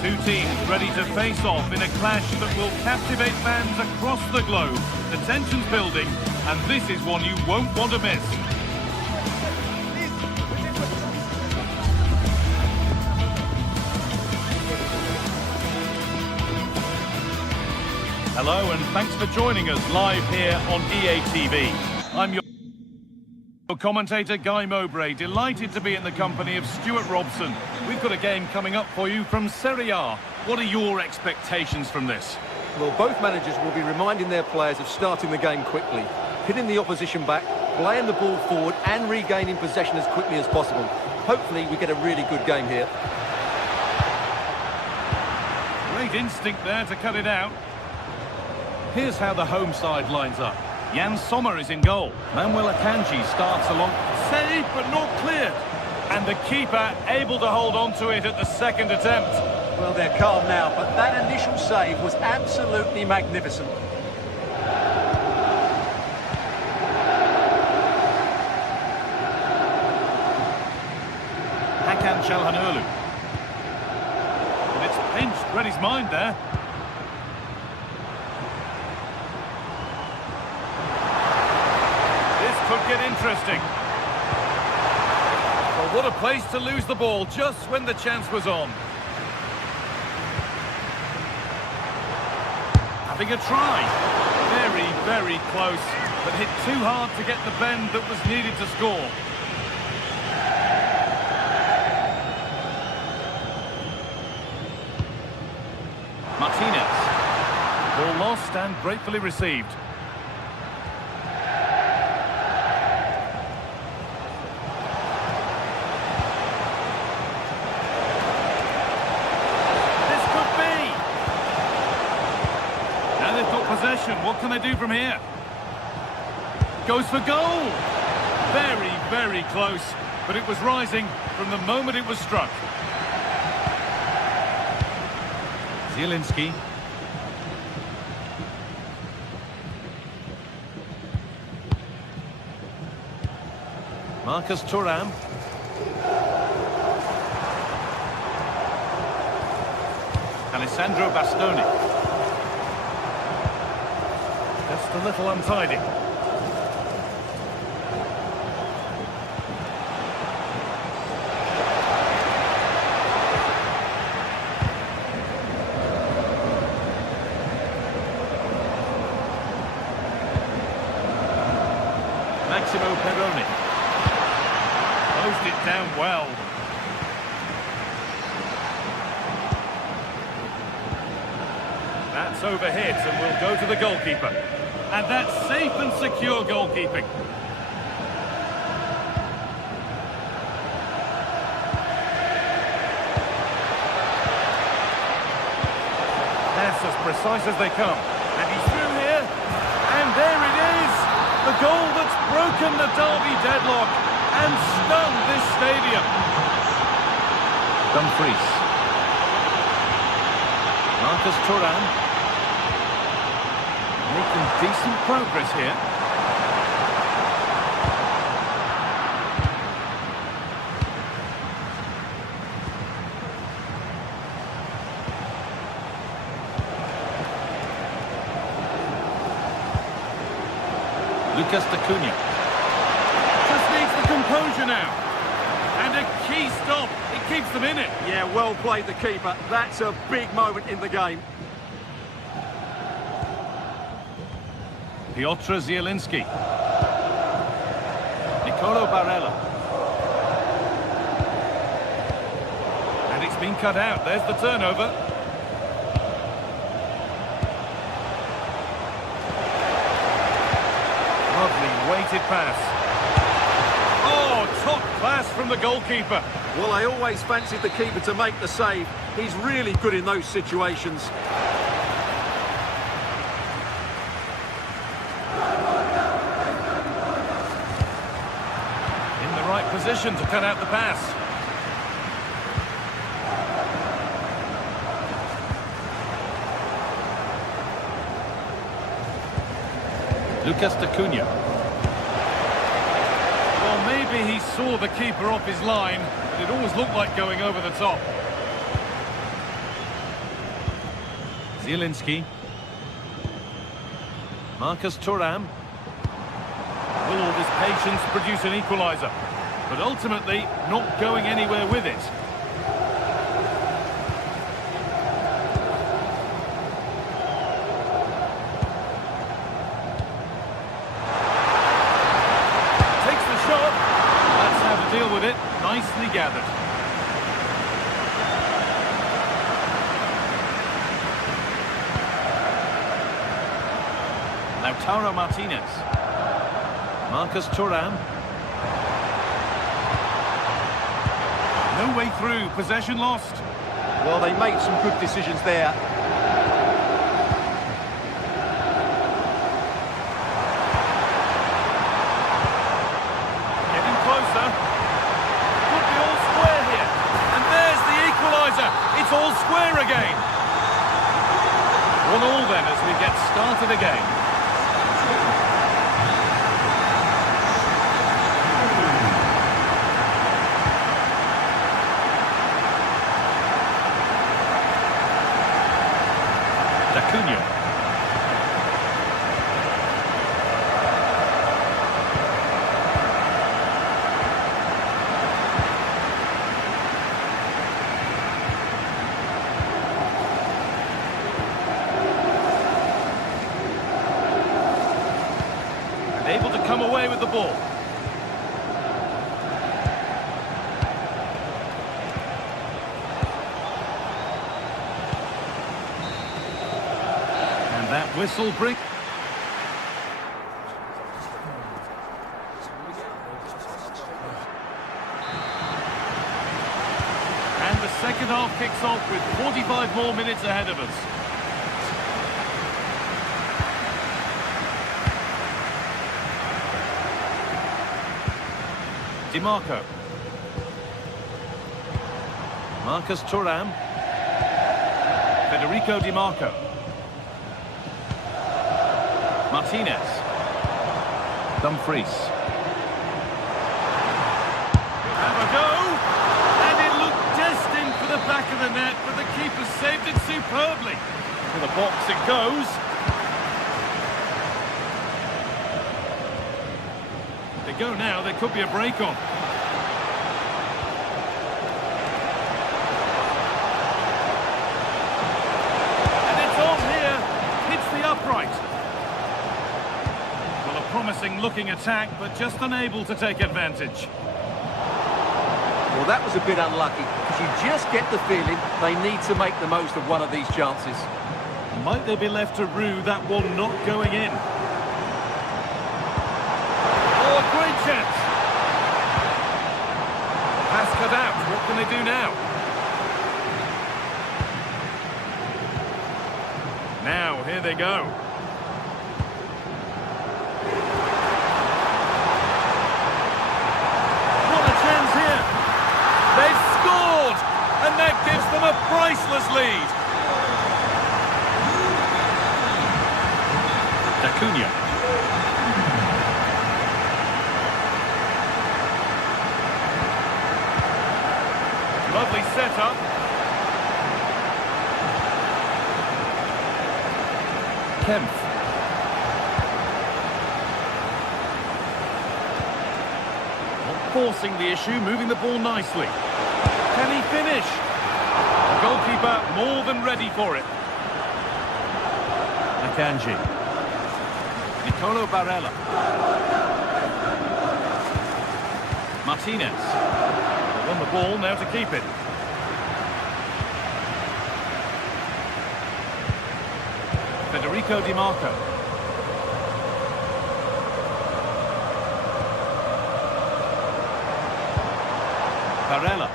Two teams ready to face off in a clash that will captivate fans across the globe. The tension's building, and this is one you won't want to miss. Hello and thanks for joining us live here on EA TV. I'm your commentator, Guy Mowbray, delighted to be in the company of Stuart Robson. We've got a game coming up for you from Serie A. What are your expectations from this? Well, both managers will be reminding their players of starting the game quickly, hitting the opposition back, playing the ball forward and regaining possession as quickly as possible. Hopefully we get a really good game here. Great instinct there to cut it out. Here's how the home side lines up. Jan Sommer is in goal. Manuel Akanji starts along. Saved but not cleared. And the keeper able to hold on to it at the second attempt. Well, they're calm now, but that initial save was absolutely magnificent. Hakan Çalhanoğlu. And it's pinched, read his mind there. Could get interesting. Well, what a place to lose the ball just when the chance was on. Having a try. Very, very close, but hit too hard to get the bend that was needed to score. Martinez. Ball lost and gratefully received. Possession. What can they do from here? Goes for goal. Very, very close, but it was rising from the moment it was struck. Zielinski. Marcus Thuram. Alessandro Bastoni. Just a little untidy. Maximo Perrone. Closed it down well. That's overhit and will go to the goalkeeper. And that's safe and secure goalkeeping. That's as precise as they come. And he's through here. And there it is. The goal that's broken the derby deadlock and stunned this stadium. Dumfries. Marcus Thuram. Making decent progress here. Lucas Acuna. Just needs the composure now. And a key stop. It keeps them in it. Yeah, well played the keeper. That's a big moment in the game. Piotr Zielinski. Nicolo Barella. And it's been cut out. There's the turnover. Lovely weighted pass. Oh, top class from the goalkeeper. Well, I always fancied the keeper to make the save. He's really good in those situations. Position to cut out the pass. Lucas Acuna. Well, maybe he saw the keeper off his line, but it always looked like going over the top. Zielinski. Marcus Thuram. Will all this patience produce an equaliser? But ultimately, not going anywhere with it. Lautaro Martinez. Marcus Thuram. No way through, possession lost. Well, they made some good decisions there. Getting closer. Could be all square here. And there's the equaliser. It's all square again. 1-1 then as we get started again. Acuna. And able to come away with the ball. That whistle brings... And the second half kicks off with 45 more minutes ahead of us. DiMarco. Marcus Thuram. Federico DiMarco. Martinez. Dumfries. Have a go. And it looked destined for the back of the net, but the keeper saved it superbly. To the box it goes. If they go now, there could be a break on. And it's on here. Hits the upright. Promising looking attack, but just unable to take advantage. Well, that was a bit unlucky, because you just get the feeling they need to make the most of one of these chances. Might they be left to rue that one not going in? Oh, a great chance! Pass cut out, what can they do now? Now, here they go. They've scored, and that gives them a priceless lead. Acuna. Lovely setup. Kempf. Forcing the issue, moving the ball nicely. Can he finish? The goalkeeper more than ready for it. Akanji. Nicolo Barella. Martinez. They won the ball, now to keep it. Federico DiMarco. Barella.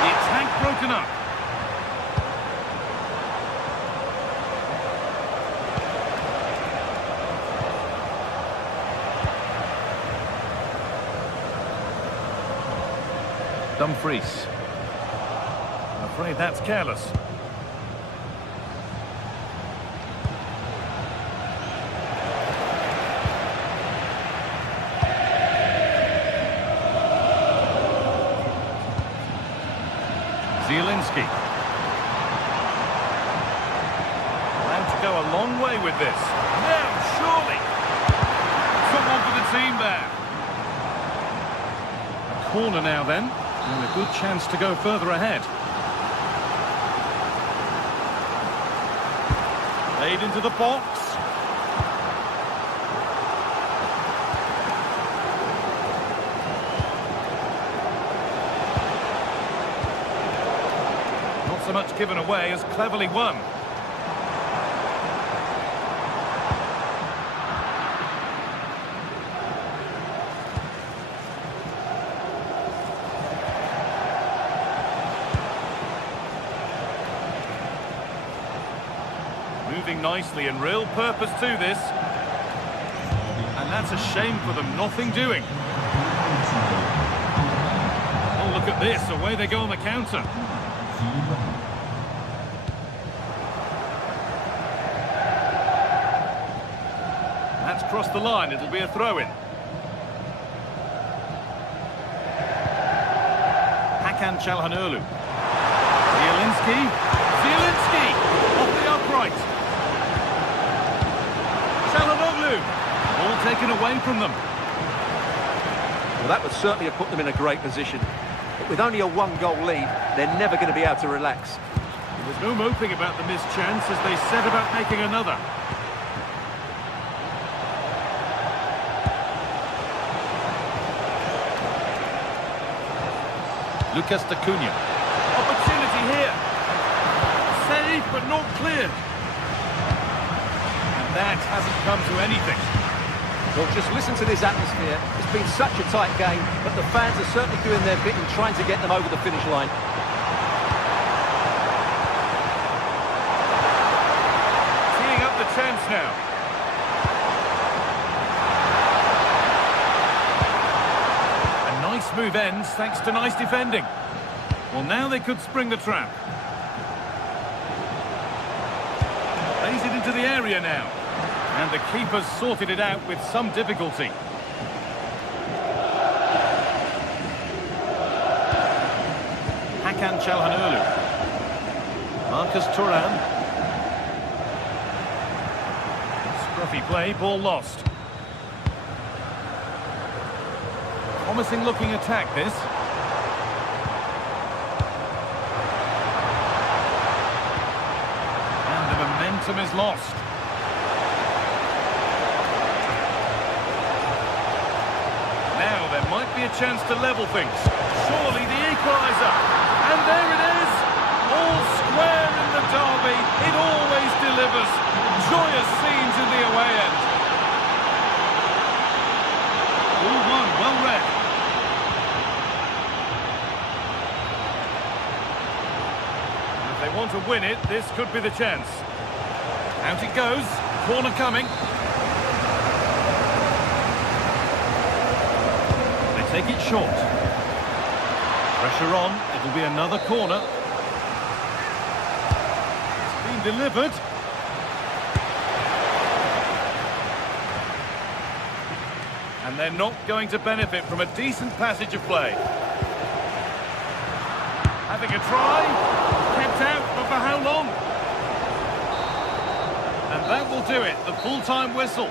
The attack broken up. Dumfries. I'm afraid that's careless. Zielinski. Allowed to go a long way with this. Now, surely. Someone for the team there. A corner now then, and a good chance to go further ahead. Played into the box. So much given away as cleverly won. moving nicely and real purpose to this. And that's a shame for them, nothing doing. Oh, look at this, away they go on the counter. That's crossed the line, it'll be a throw-in. Hakan Çalhanoğlu. Zielinski, off the upright. Çalhanoğlu, ball taken away from them. Well, that would certainly have put them in a great position. But with only a one-goal lead, they're never going to be able to relax. There was no moping about the missed chance as they set about making another. Lucas Acuna. Opportunity here. Save, but not cleared. And that hasn't come to anything. Well, just listen to this atmosphere. It's been such a tight game, but the fans are certainly doing their bit in trying to get them over the finish line. Teeing up the chance now. A nice move ends thanks to nice defending. Well, now they could spring the trap. Plays it into the area now. And the keeper's sorted it out with some difficulty. Hakan Çalhanoğlu. Marcus Thuram. Scruffy play, ball lost. Promising looking attack this. And the momentum is lost. Now there might be a chance to level things. Surely the equaliser. And there it is. All square in the derby. It always delivers. Joyous scenes in the away end. 4-1, well read. If they want to win it, this could be the chance. Out it goes. Corner coming. Take it short. Pressure on, it'll be another corner. It's been delivered. And they're not going to benefit from a decent passage of play. Having a try, kept out, but for how long? And that will do it, the full-time whistle.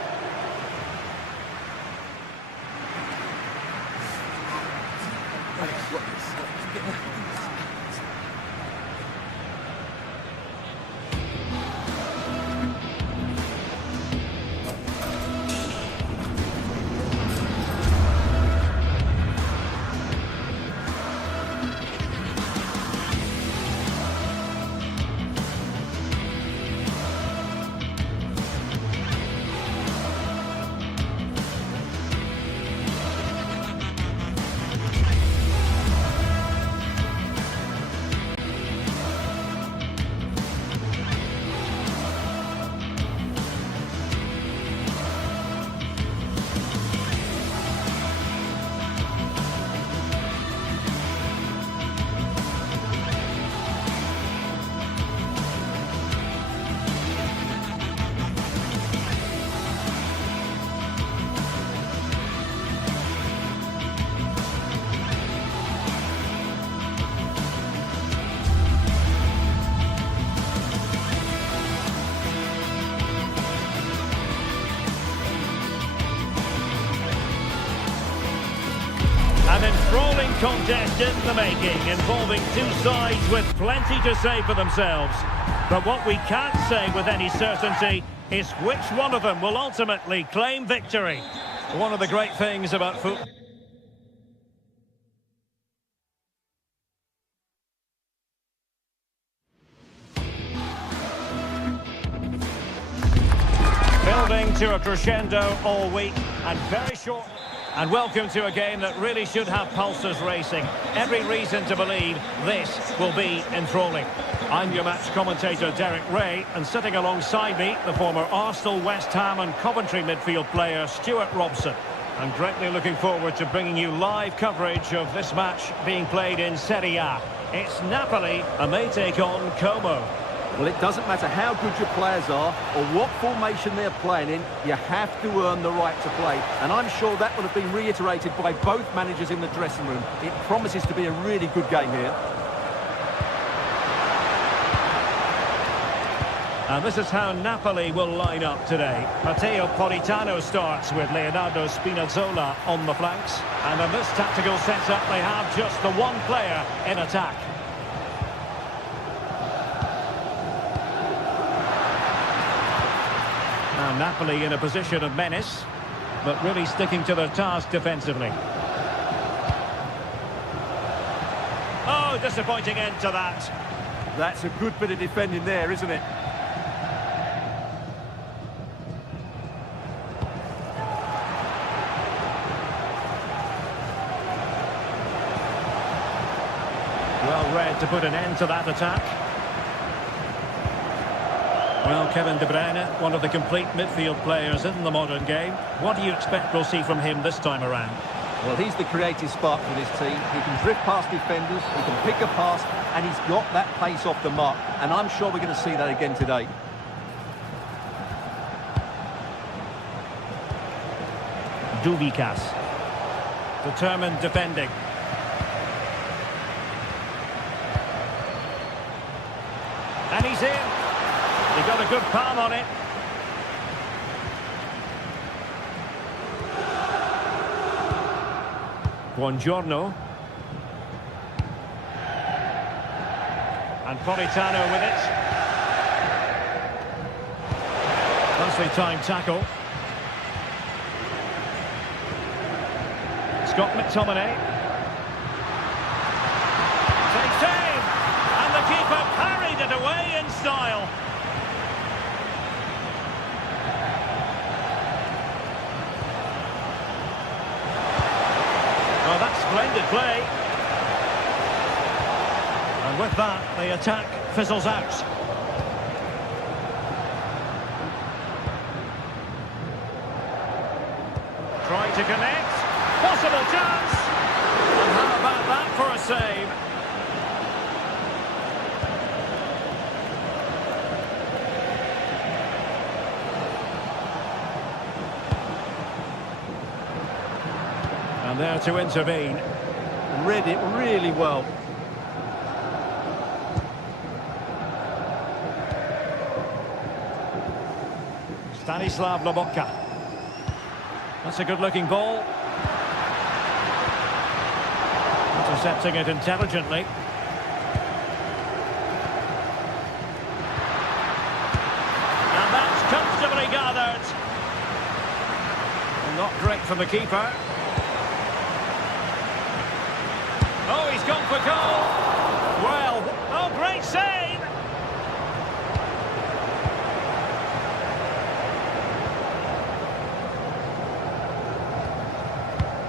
An enthralling contest in the making, involving two sides with plenty to say for themselves. But what we can't say with any certainty is which one of them will ultimately claim victory. One of the great things about football. Building to a crescendo all week and very short. And welcome to a game that really should have pulses racing. Every reason to believe this will be enthralling. I'm your match commentator, Derek Ray, and sitting alongside me, the former Arsenal, West Ham and Coventry midfield player, Stuart Robson. I'm greatly looking forward to bringing you live coverage of this match being played in Serie A. It's Napoli, and they take on Como. Well, it doesn't matter how good your players are or what formation they're playing in, you have to earn the right to play. And I'm sure that would have been reiterated by both managers in the dressing room. It promises to be a really good game here. And this is how Napoli will line up today. Matteo Politano starts with Leonardo Spinazzola on the flanks. And in this tactical setup, they have just the one player in attack. Now Napoli in a position of menace, but really sticking to their task defensively. Oh, disappointing end to that. That's a good bit of defending there, isn't it? Well read to put an end to that attack. Well, Kevin De Bruyne, one of the complete midfield players in the modern game. What do you expect we'll see from him this time around? Well, he's the creative spark for this team. He can drift past defenders, he can pick a pass, and he's got that pace off the mark. And I'm sure we're going to see that again today. Dubikas. Determined defending. And he's in. He got a good palm on it. Buongiorno. And Politano with it. Nicely timed tackle. Scott McTominay. Takes aim. And the keeper parried it away in style. Oh, that's splendid play. And with that, the attack fizzles out. Trying to connect. Possible chance. And how about that for a save? And there to intervene. Read it really well. Stanislav Lobotka. That's a good-looking ball. Intercepting it intelligently. And that's comfortably gathered. Not great from the keeper. Oh, he's gone for goal. Well, oh, great save.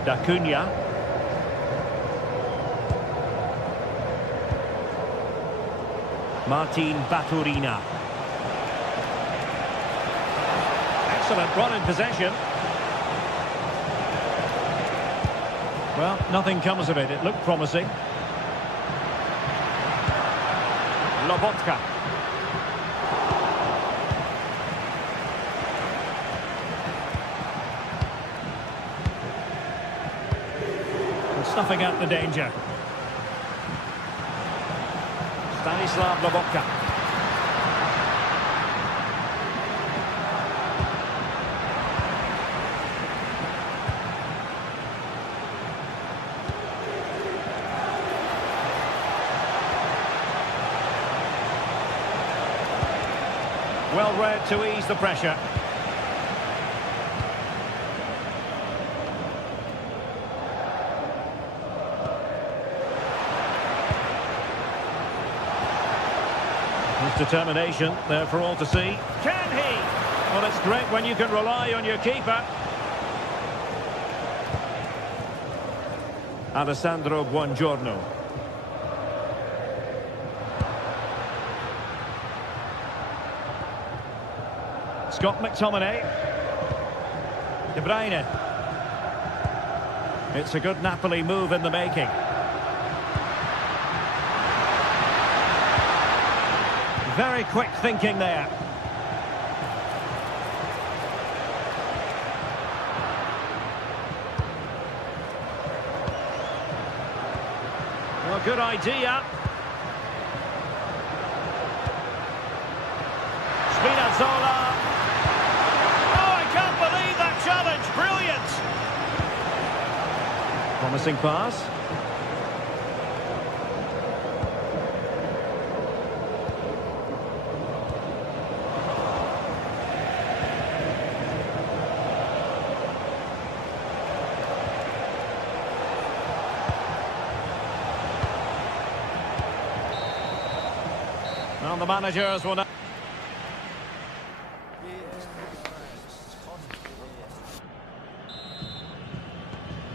D'Acunha. Martin Baturina. Excellent run in possession. Well, nothing comes of it. It looked promising. Lobotka. And snuffing out the danger. Stanislav Lobotka. Well read to ease the pressure. His determination there for all to see. Can he? Well, it's great when you can rely on your keeper. Alessandro Buongiorno. Scott McTominay. De Bruyne. It's a good Napoli move in the making. Very quick thinking there. Well, good idea. Spinazzola. Oh, I can't believe that challenge. Brilliant. Promising pass. Well, the managers will now...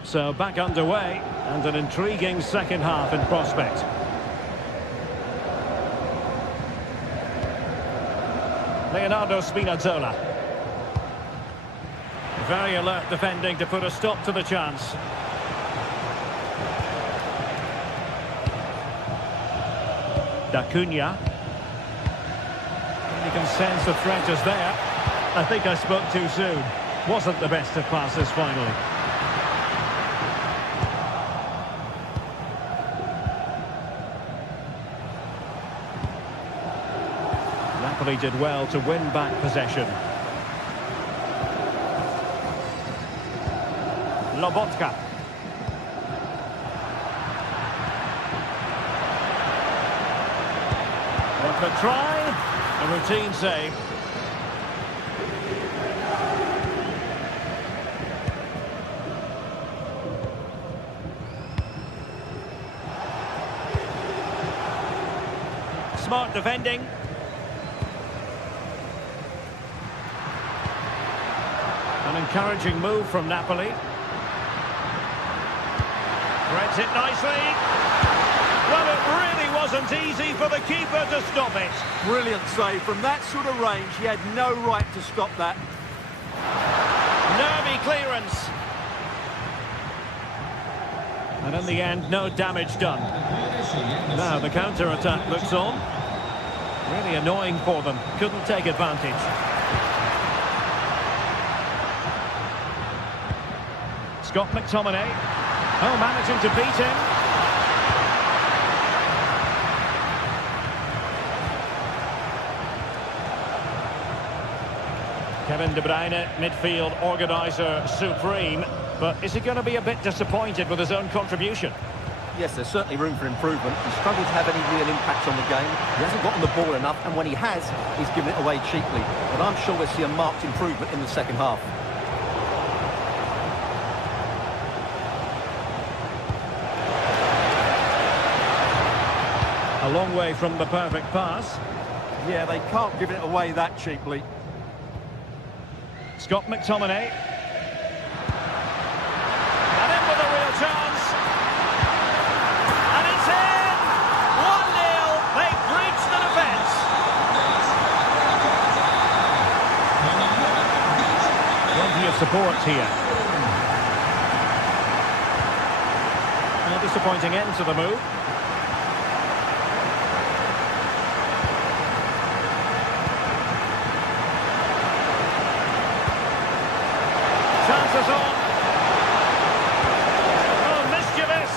So back underway, and an intriguing second half in prospect. Leonardo Spinazzola. Very alert defending to put a stop to the chance. D'Acunha. You can sense the threat is there. I think I spoke too soon. Wasn't the best of passes finally. Napoli did well to win back possession. Lobotka. What the try? A routine save. Smart defending. An encouraging move from Napoli. Threads it nicely. Well, it really wasn't easy for the keeper to stop it. Brilliant save. From that sort of range, he had no right to stop that. Nervy clearance. And in the end, no damage done. Now the counter-attack looks on. Really annoying for them. Couldn't take advantage. Scott McTominay. Oh, managing to beat him. Kevin De Bruyne, midfield organiser supreme. But is he going to be a bit disappointed with his own contribution? Yes, there's certainly room for improvement. He's struggled to have any real impact on the game. He hasn't gotten the ball enough, and when he has, he's given it away cheaply. But I'm sure we'll see a marked improvement in the second half. A long way from the perfect pass. Yeah, they can't give it away that cheaply. Scott McTominay. And in with a real chance. And it's in! 1-0. They've breached the defence. Plenty of support here. A disappointing end to the move. Chances on. Oh, mischievous.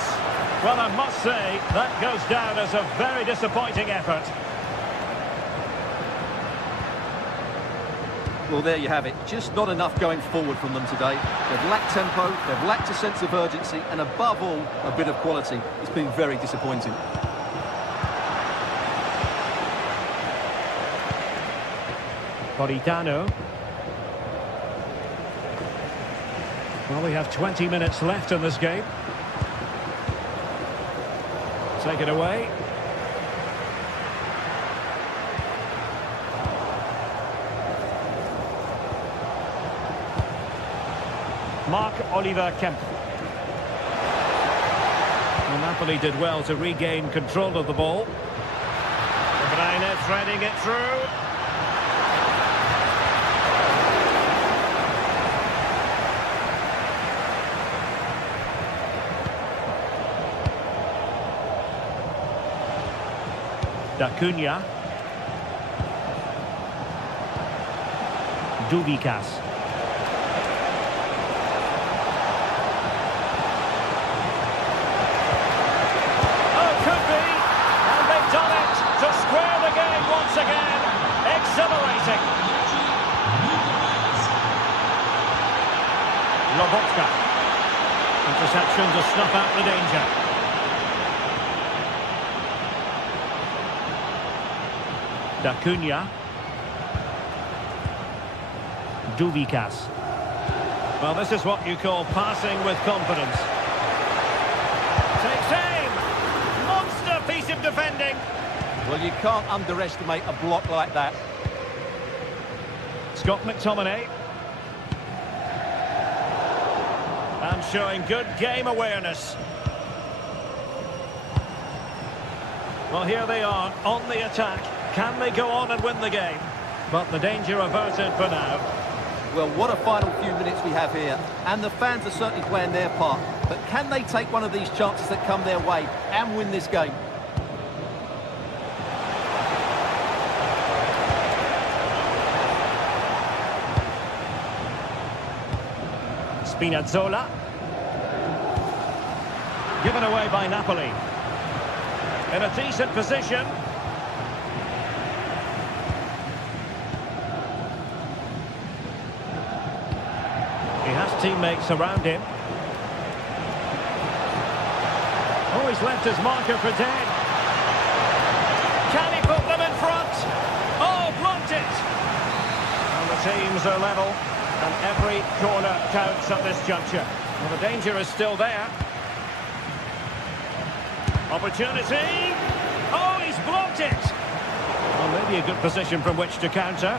Well, I must say, that goes down as a very disappointing effort. Well, there you have it. Just not enough going forward from them today. They've lacked tempo, they've lacked a sense of urgency, and above all, a bit of quality. It's been very disappointing. Politano. Well, we have 20 minutes left in this game. Take it away. Marc-Oliver Kemp. Well, Napoli did well to regain control of the ball. De Bruyne threading it through. D'Acunha. Dubicas. Oh, could be. And they've done it to square the game once again. Exhilarating. Lobotka. Interception to snuff out the danger. D'Acunha. Dubicas. Well, this is what you call passing with confidence. Takes aim! Monster piece of defending! Well, you can't underestimate a block like that. Scott McTominay. And showing good game awareness. Well, here they are on the attack. Can they go on and win the game? But the danger averted for now. Well, what a final few minutes we have here. And the fans are certainly playing their part. But can they take one of these chances that come their way and win this game? Spinazzola. Given away by Napoli. In a decent position. He has teammates around him. Oh, he's left his marker for dead. Can he put them in front? Oh, blocked it! And the teams are level, and every corner counts at this juncture. Well, the danger is still there. Opportunity! Oh, he's blocked it! Well, maybe a good position from which to counter.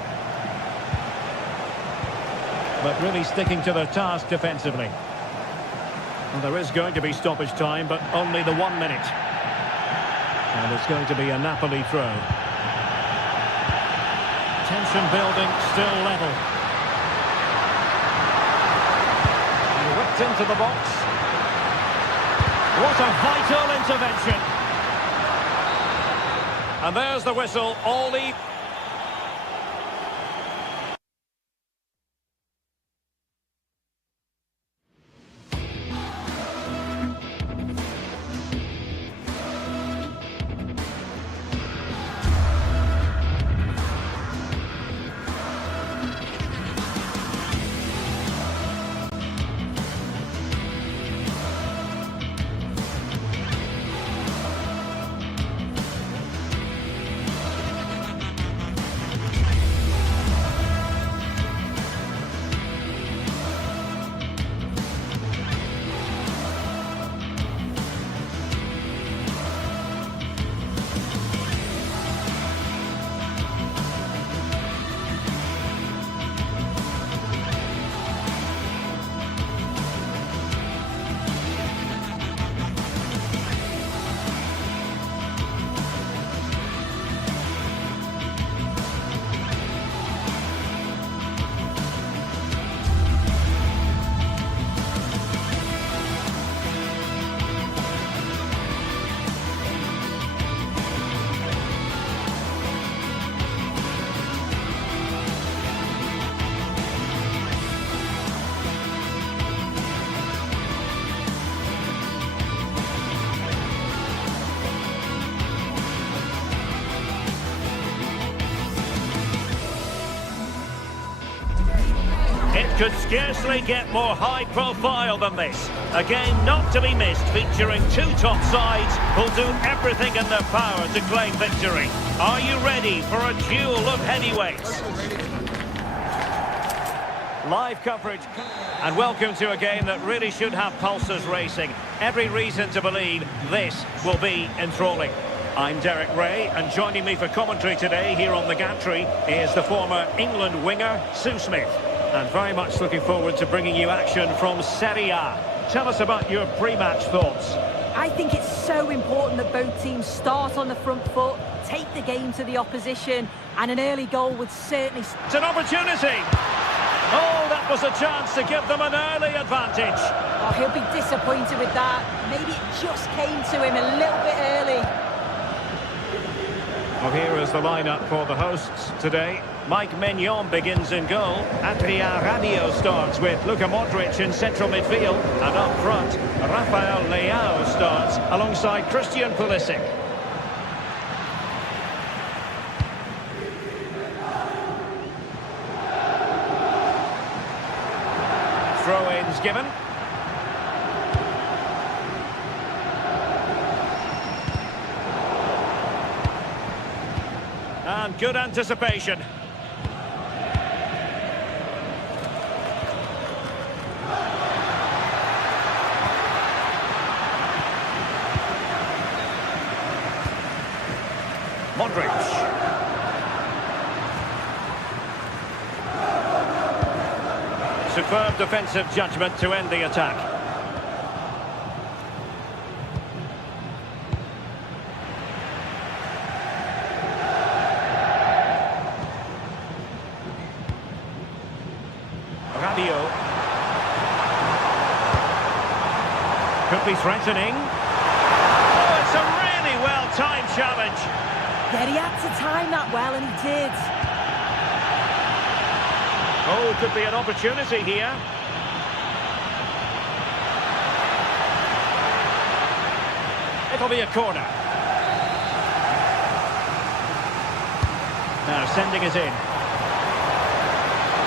But really sticking to their task defensively. Well, there is going to be stoppage time, but only the 1 minute. And it's going to be a Napoli throw. Tension building, still level. And whipped into the box. What a vital intervention. And there's the whistle, all the... It could scarcely get more high profile than this. A game not to be missed, featuring two top sides who'll do everything in their power to claim victory. Are you ready for a duel of heavyweights? Live coverage, and welcome to a game that really should have pulses racing. Every reason to believe this will be enthralling. I'm Derek Ray, and joining me for commentary today here on the gantry is the former England winger, Sue Smith. And very much looking forward to bringing you action from Serie A. Tell us about your pre-match thoughts. I think it's so important that both teams start on the front foot, take the game to the opposition, and an early goal would certainly... It's an opportunity! Oh, that was a chance to give them an early advantage. Oh, he'll be disappointed with that. Maybe it just came to him a little bit early. Well, here is the lineup for the hosts today. Mike Maignan begins in goal. Adrien Rabiot starts with Luka Modric in central midfield. And up front, Rafael Leao starts alongside Christian Pulisic. Throw-ins given. And good anticipation. Modric. Superb defensive judgment to end the attack. Rabiot. Could be threatening. Oh, it's a really well-timed challenge. Yeah, he had to time that well, and he did. Oh, could be an opportunity here. It'll be a corner. Now sending it in.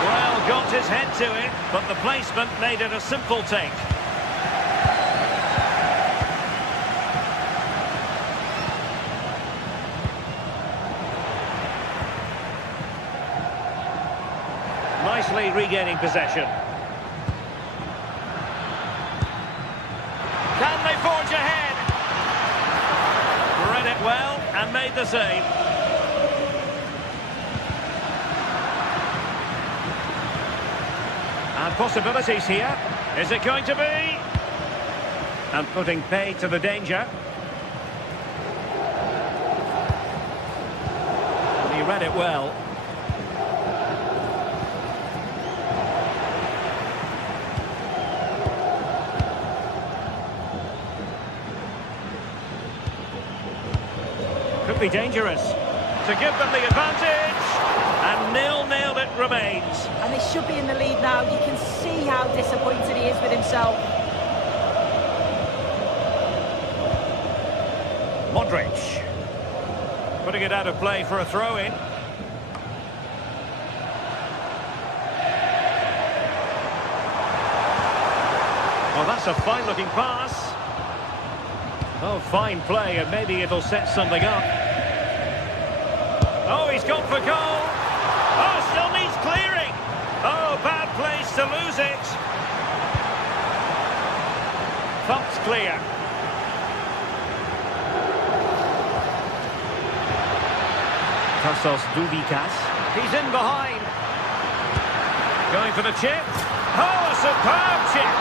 Well, got his head to it, but the placement made it a simple take. Nicely regaining possession. Can they forge ahead? Read it well and made the save. And possibilities here. Is it going to be? And putting pay to the danger. He read it well. Could be dangerous. To give them the advantage. And 0-0 it remains. And they should be in the lead now. You can see how disappointed he is with himself. Modric. Putting it out of play for a throw-in. Oh, that's a fine-looking pass. Oh, fine play, and maybe it'll set something up. Oh, he's gone for goal. Oh, still needs clearing. Oh, bad place to lose it. Thumped clear. Tassos Dubikas. He's in behind. Going for the chip. Oh, a superb chip.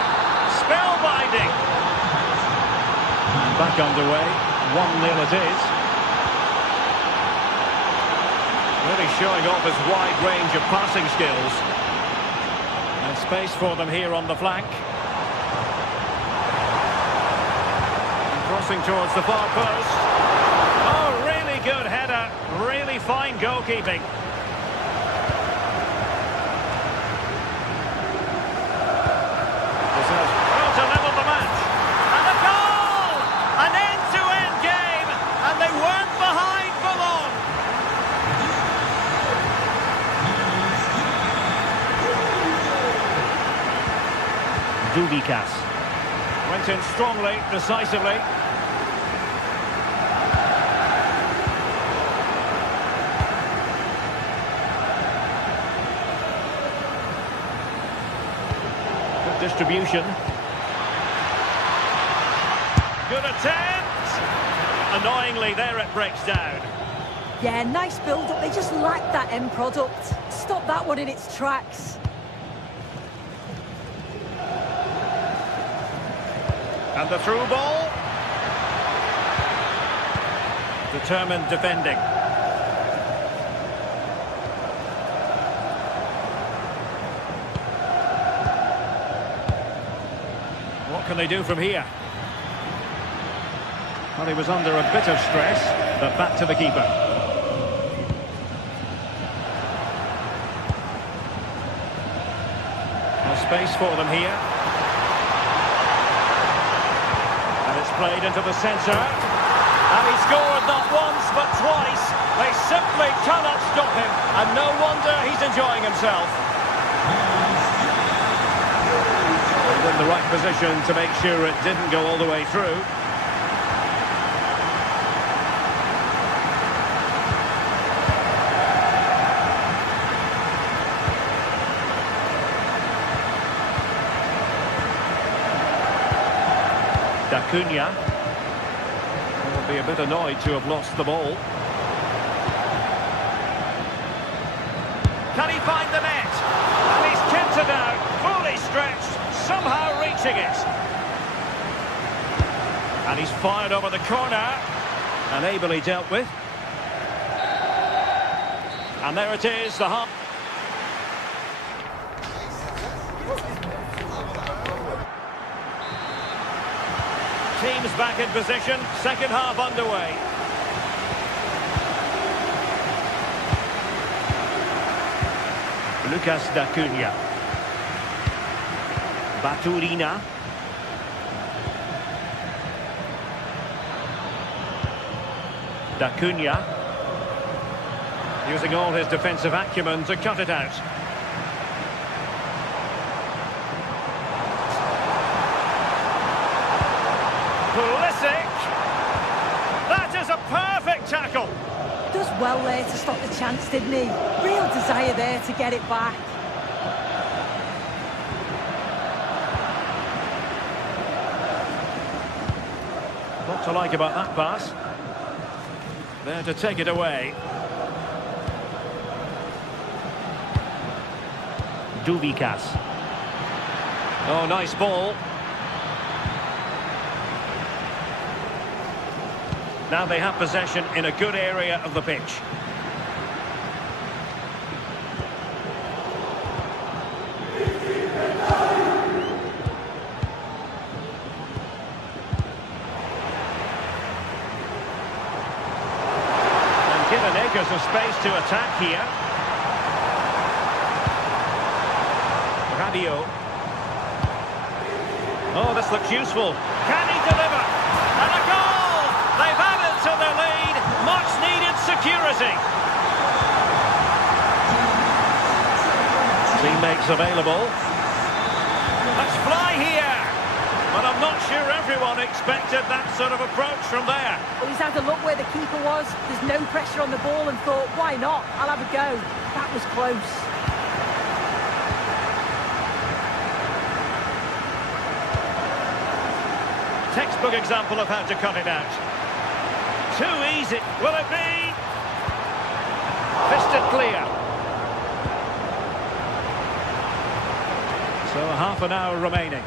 Spellbinding. Back underway. 1-0 it is. Really showing off his wide range of passing skills. And space for them here on the flank. And crossing towards the far post. Oh, really good header. Really fine goalkeeping. Oh, to level the match. And a goal! An end-to-end game. And they weren't behind for long. Dubikas went in strongly, decisively. Good distribution. Good attempt. Annoyingly, there it breaks down. Yeah, nice build-up. They just lacked that end product. Stop that one in its tracks. And the through ball. Determined defending. What can they do from here? Well, he was under a bit of stress, but back to the keeper. space for them here. And it's played into the centre. And he scored not once but twice. They simply cannot stop him. And no wonder he's enjoying himself. He's in the right position to make sure it didn't go all the way through. Acuna will be a bit annoyed to have lost the ball. Can he find the net? And he's kicked it out, fully stretched, somehow reaching it. And he's fired over the corner, and ably dealt with. And there it is, the half. Teams back in position, second half underway. Lucas Acuna. Baturina. Acuna. Using all his defensive acumen to cut it out. That is a perfect tackle. Does well there to stop the chance, didn't he? Real desire there to get it back. What to like about that pass? There to take it away. Duvikas. Oh, nice ball. Now they have possession in a good area of the pitch. And given acres of space to attack here. Radio. Oh, this looks useful. Can he deliver? And a goal! They've added to their lead. Much needed security. Teammates available. Let's fly here. But I'm not sure everyone expected that sort of approach from there. Well, he's had a look where the keeper was. There's no pressure on the ball and thought, why not? I'll have a go. That was close. Textbook example of how to cut it out. Too easy. Will it be? Fisted clear. So half an hour remaining.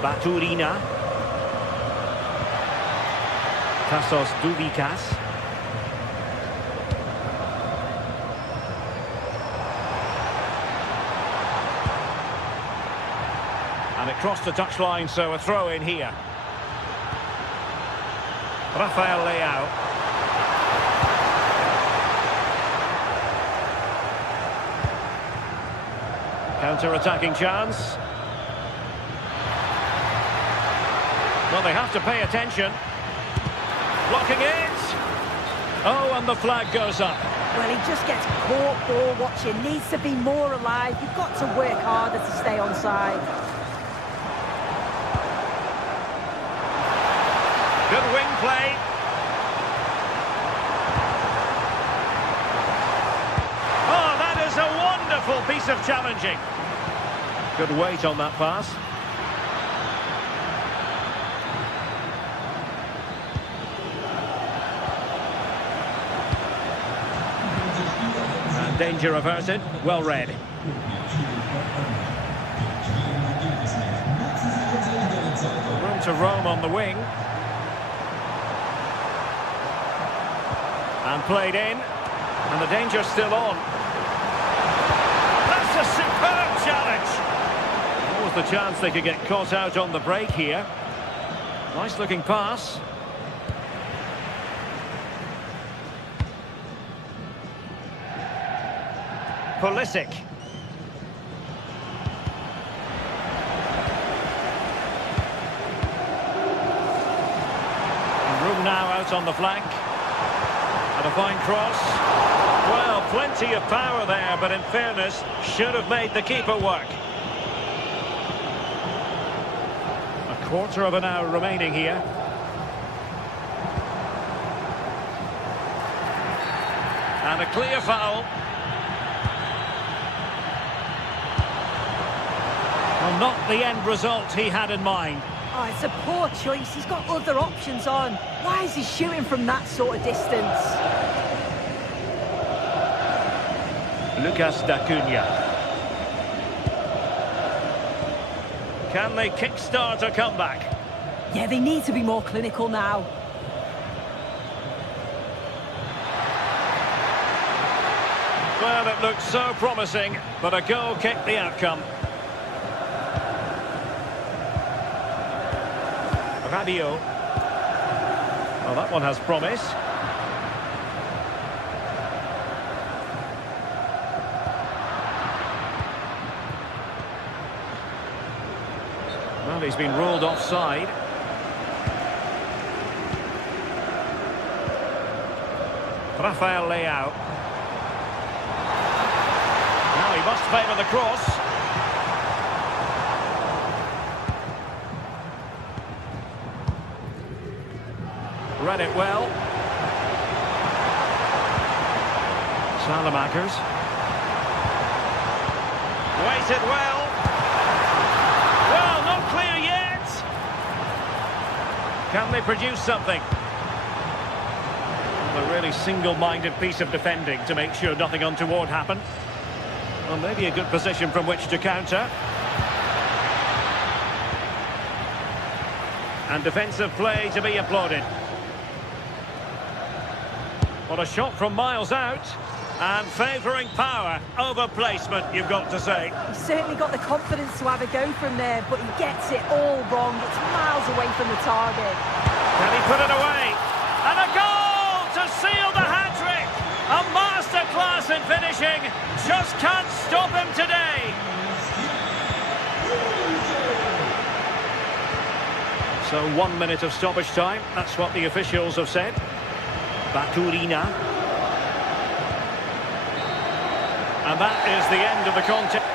Baturina. Tassos Duvikas. And it crossed the touchline, so a throw in here. Rafael Leao. Counter-attacking chance. Well, they have to pay attention. Blocking it. Oh, and the flag goes up. Well, he just gets caught ball watching. Needs to be more alive. You've got to work harder to stay on side. Good wing play. Oh, that is a wonderful piece of challenging. Good weight on that pass. And danger averted. Well read. Room to roam on the wing. And played in, and the danger's still on. That's a superb challenge. What was the chance they could get caught out on the break here? Nice looking pass. Pulisic. Room now out on the flank. And a fine cross. Well, plenty of power there, but in fairness, should have made the keeper work. A quarter of an hour remaining here. And a clear foul. Well, not the end result he had in mind. Oh, it's a poor choice. He's got other options on. Why is he shooting from that sort of distance? Lucas D'Acunha. Can they kickstart a comeback? Yeah, they need to be more clinical now. Well, it looked so promising, but a goal kicked the outcome. Radio. Well, that one has promise. Well, he's been ruled offside. Rafael Leao. Now he must favour the cross. Read it well. Salamakers. Waited well. Well, not clear yet. Can they produce something? A really single-minded piece of defending to make sure nothing untoward happened. Well, maybe a good position from which to counter. And defensive play to be applauded. What a shot from miles out, and favouring power over placement, you've got to say. He's certainly got the confidence to have a go from there, but he gets it all wrong. It's miles away from the target. Can he put it away? And a goal to seal the hat-trick! A masterclass in finishing. Just can't stop him today. So 1 minute of stoppage time. That's what the officials have said. Baturina. And that is the end of the contest.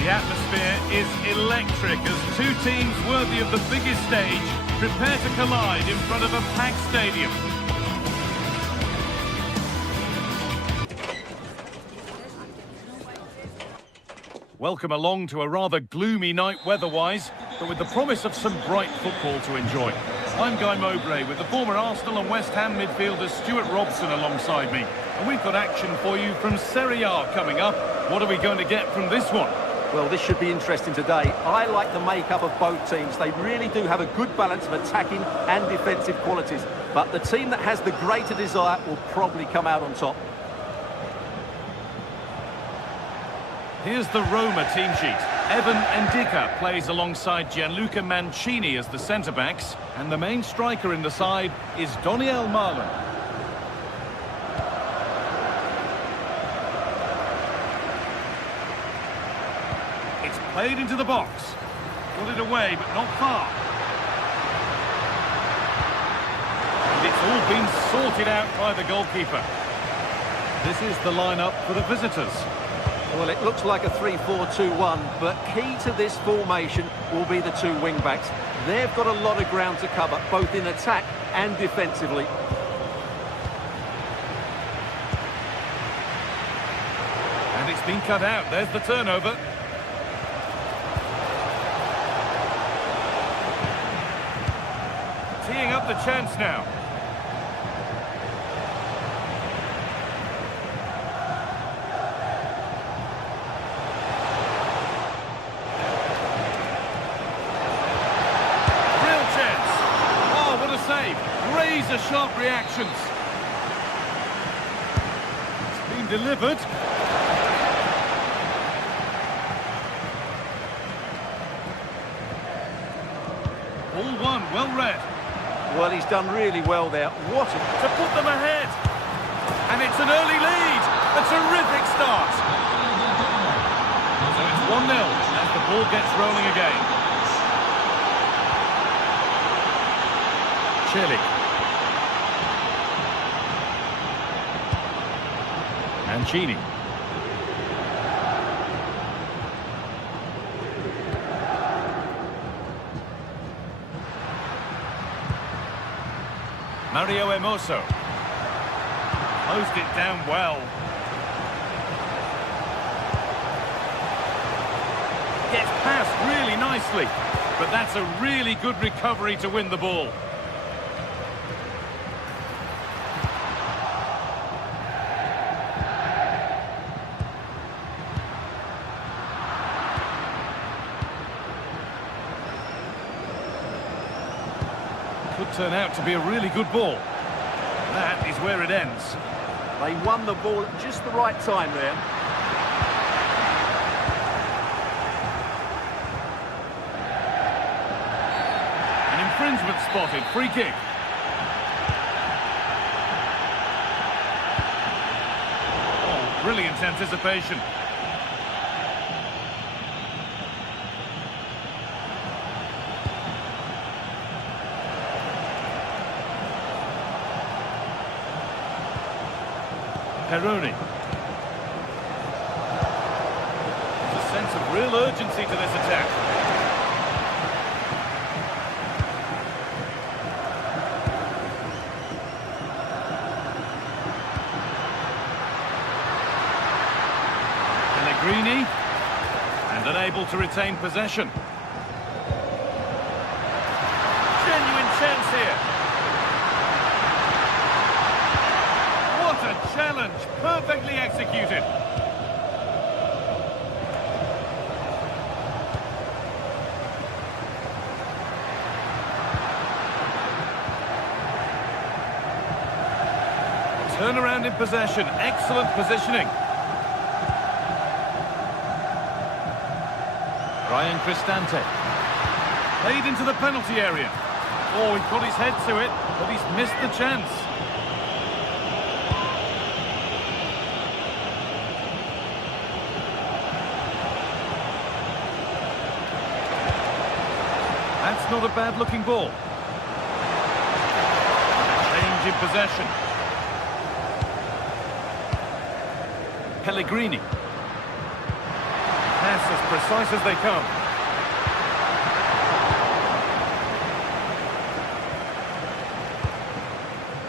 The atmosphere is electric as two teams worthy of the biggest stage prepare to collide in front of a packed stadium. Welcome along to a rather gloomy night weather-wise, but with the promise of some bright football to enjoy. I'm Guy Mowbray with the former Arsenal and West Ham midfielder Stuart Robson alongside me. And we've got action for you from Serie A coming up. What are we going to get from this one? Well, this should be interesting today. I like the makeup of both teams. They really do have a good balance of attacking and defensive qualities. But the team that has the greater desire will probably come out on top. Here's the Roma team sheet. Evan Ndika plays alongside Gianluca Mancini as the centre-backs. And the main striker in the side is Daniel Marlon. Played into the box. Got it away, but not far. And it's all been sorted out by the goalkeeper. This is the lineup for the visitors. Well, it looks like a 3-4-2-1, but key to this formation will be the two wing-backs. They've got a lot of ground to cover, both in attack and defensively. And it's been cut out. There's the turnover. Teeing up the chance now. Real chance. Oh, what a save. Razor-sharp reactions. It's been delivered. All one, well read. Well, he's done really well there. What a... To put them ahead. And it's an early lead. A terrific start. So it's 1-0 as the ball gets rolling again. Celik. Mancini. Mario Hermoso. Closed it down well. Gets past really nicely. But that's a really good recovery to win the ball. Could turn out to be a really good ball. That is where it ends. They won the ball at just the right time there. An infringement spotted. Free kick. Oh, brilliant anticipation. Peroni. There's a sense of real urgency to this attack. Pellegrini, and unable to retain possession. Genuine chance here. Challenge, perfectly executed. Turnaround in possession, excellent positioning. Ryan Cristante. Played into the penalty area. Oh, he got his head to it, but he's missed the chance. That's not a bad-looking ball. Change in possession. Pellegrini. Pass as precise as they come.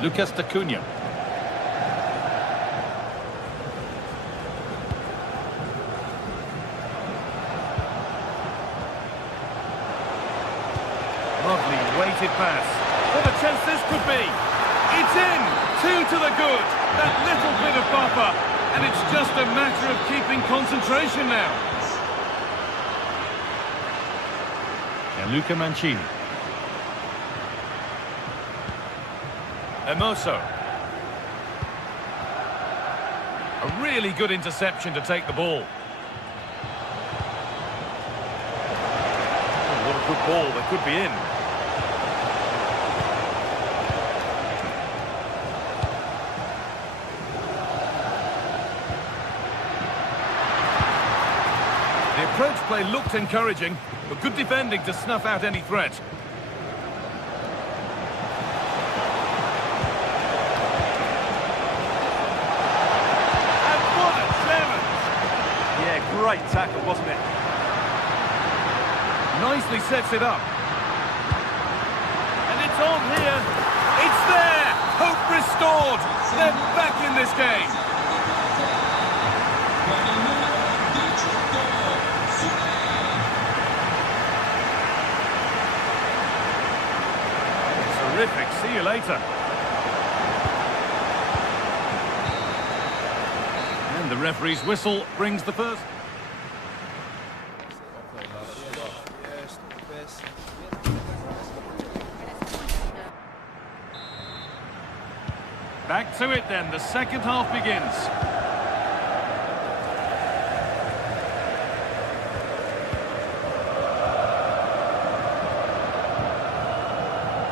Lucas Acuna. Lovely weighted pass. What a chance this could be. It's in. 2 to the good. That little bit of buffer. And it's just a matter of keeping concentration now. And Luca Mancini. Hermoso. A really good interception to take the ball. Oh, what a good ball. They could be in. approach play looked encouraging, but good defending to snuff out any threat. And what a challenge! Yeah, great tackle, wasn't it? Nicely sets it up. And it's on here. It's there! Hope restored! They're back in this game! Terrific. See you later. And the referee's whistle brings the first. Back to it then, the second half begins.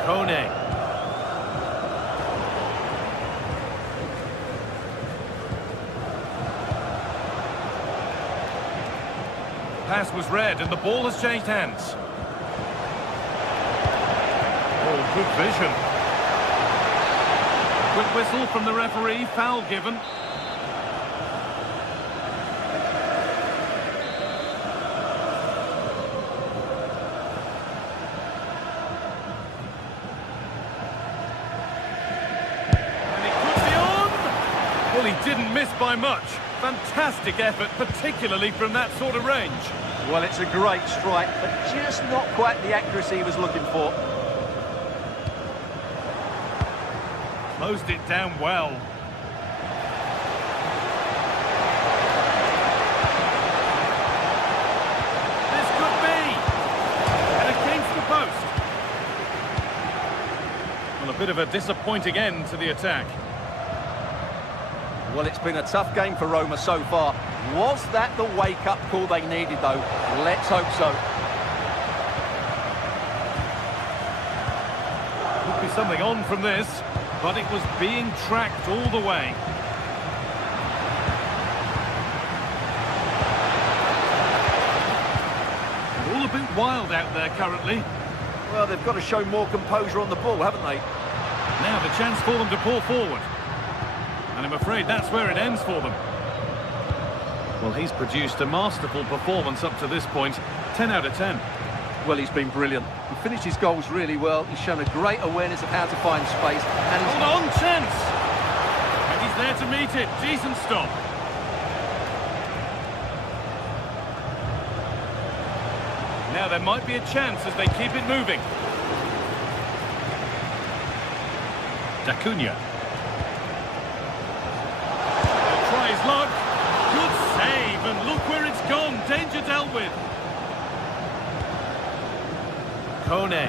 Kone. Pass was read and the ball has changed hands. Oh, good vision. Quick whistle from the referee, foul given. And it could be on! Well, he didn't miss by much. Fantastic effort, particularly from that sort of range. Well, it's a great strike, but just not quite the accuracy he was looking for. Closed it down well. This could be! And against the post. Well, a bit of a disappointing end to the attack. Well, it's been a tough game for Roma so far. Was that the wake-up call they needed, though? Let's hope so. Could be something on from this, but it was being tracked all the way. And all a bit wild out there currently. Well, they've got to show more composure on the ball, haven't they? Now the chance for them to pull forward. And I'm afraid that's where it ends for them. Well, he's produced a masterful performance up to this point. 10 out of 10. Well, he's been brilliant. He finished his goals really well. He's shown a great awareness of how to find space. And he's... Hold on, chance! And he's there to meet it. Decent stop. Now there might be a chance as they keep it moving. D'Acunha. Try his luck. Good save, and look where it's gone. Danger dealt with. Kone.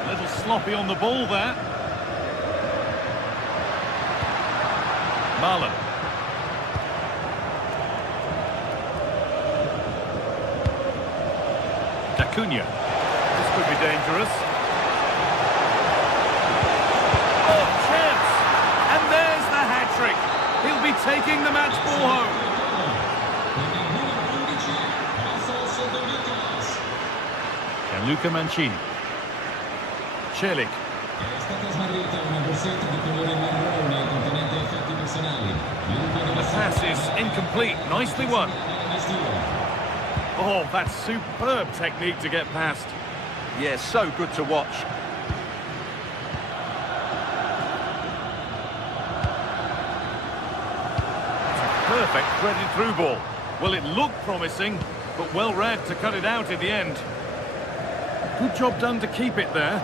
A little sloppy on the ball there. Marlon. D'Acunha. This could be dangerous. Oh, chance! And there's the hat-trick. He'll be taking the match ball home. Luca Mancini. Celik. The pass is incomplete. Nicely won. Oh, that's superb technique to get past. Yeah, so good to watch. Perfect threaded through ball. Well, it looked promising, but well read to cut it out in the end. Good job done to keep it there.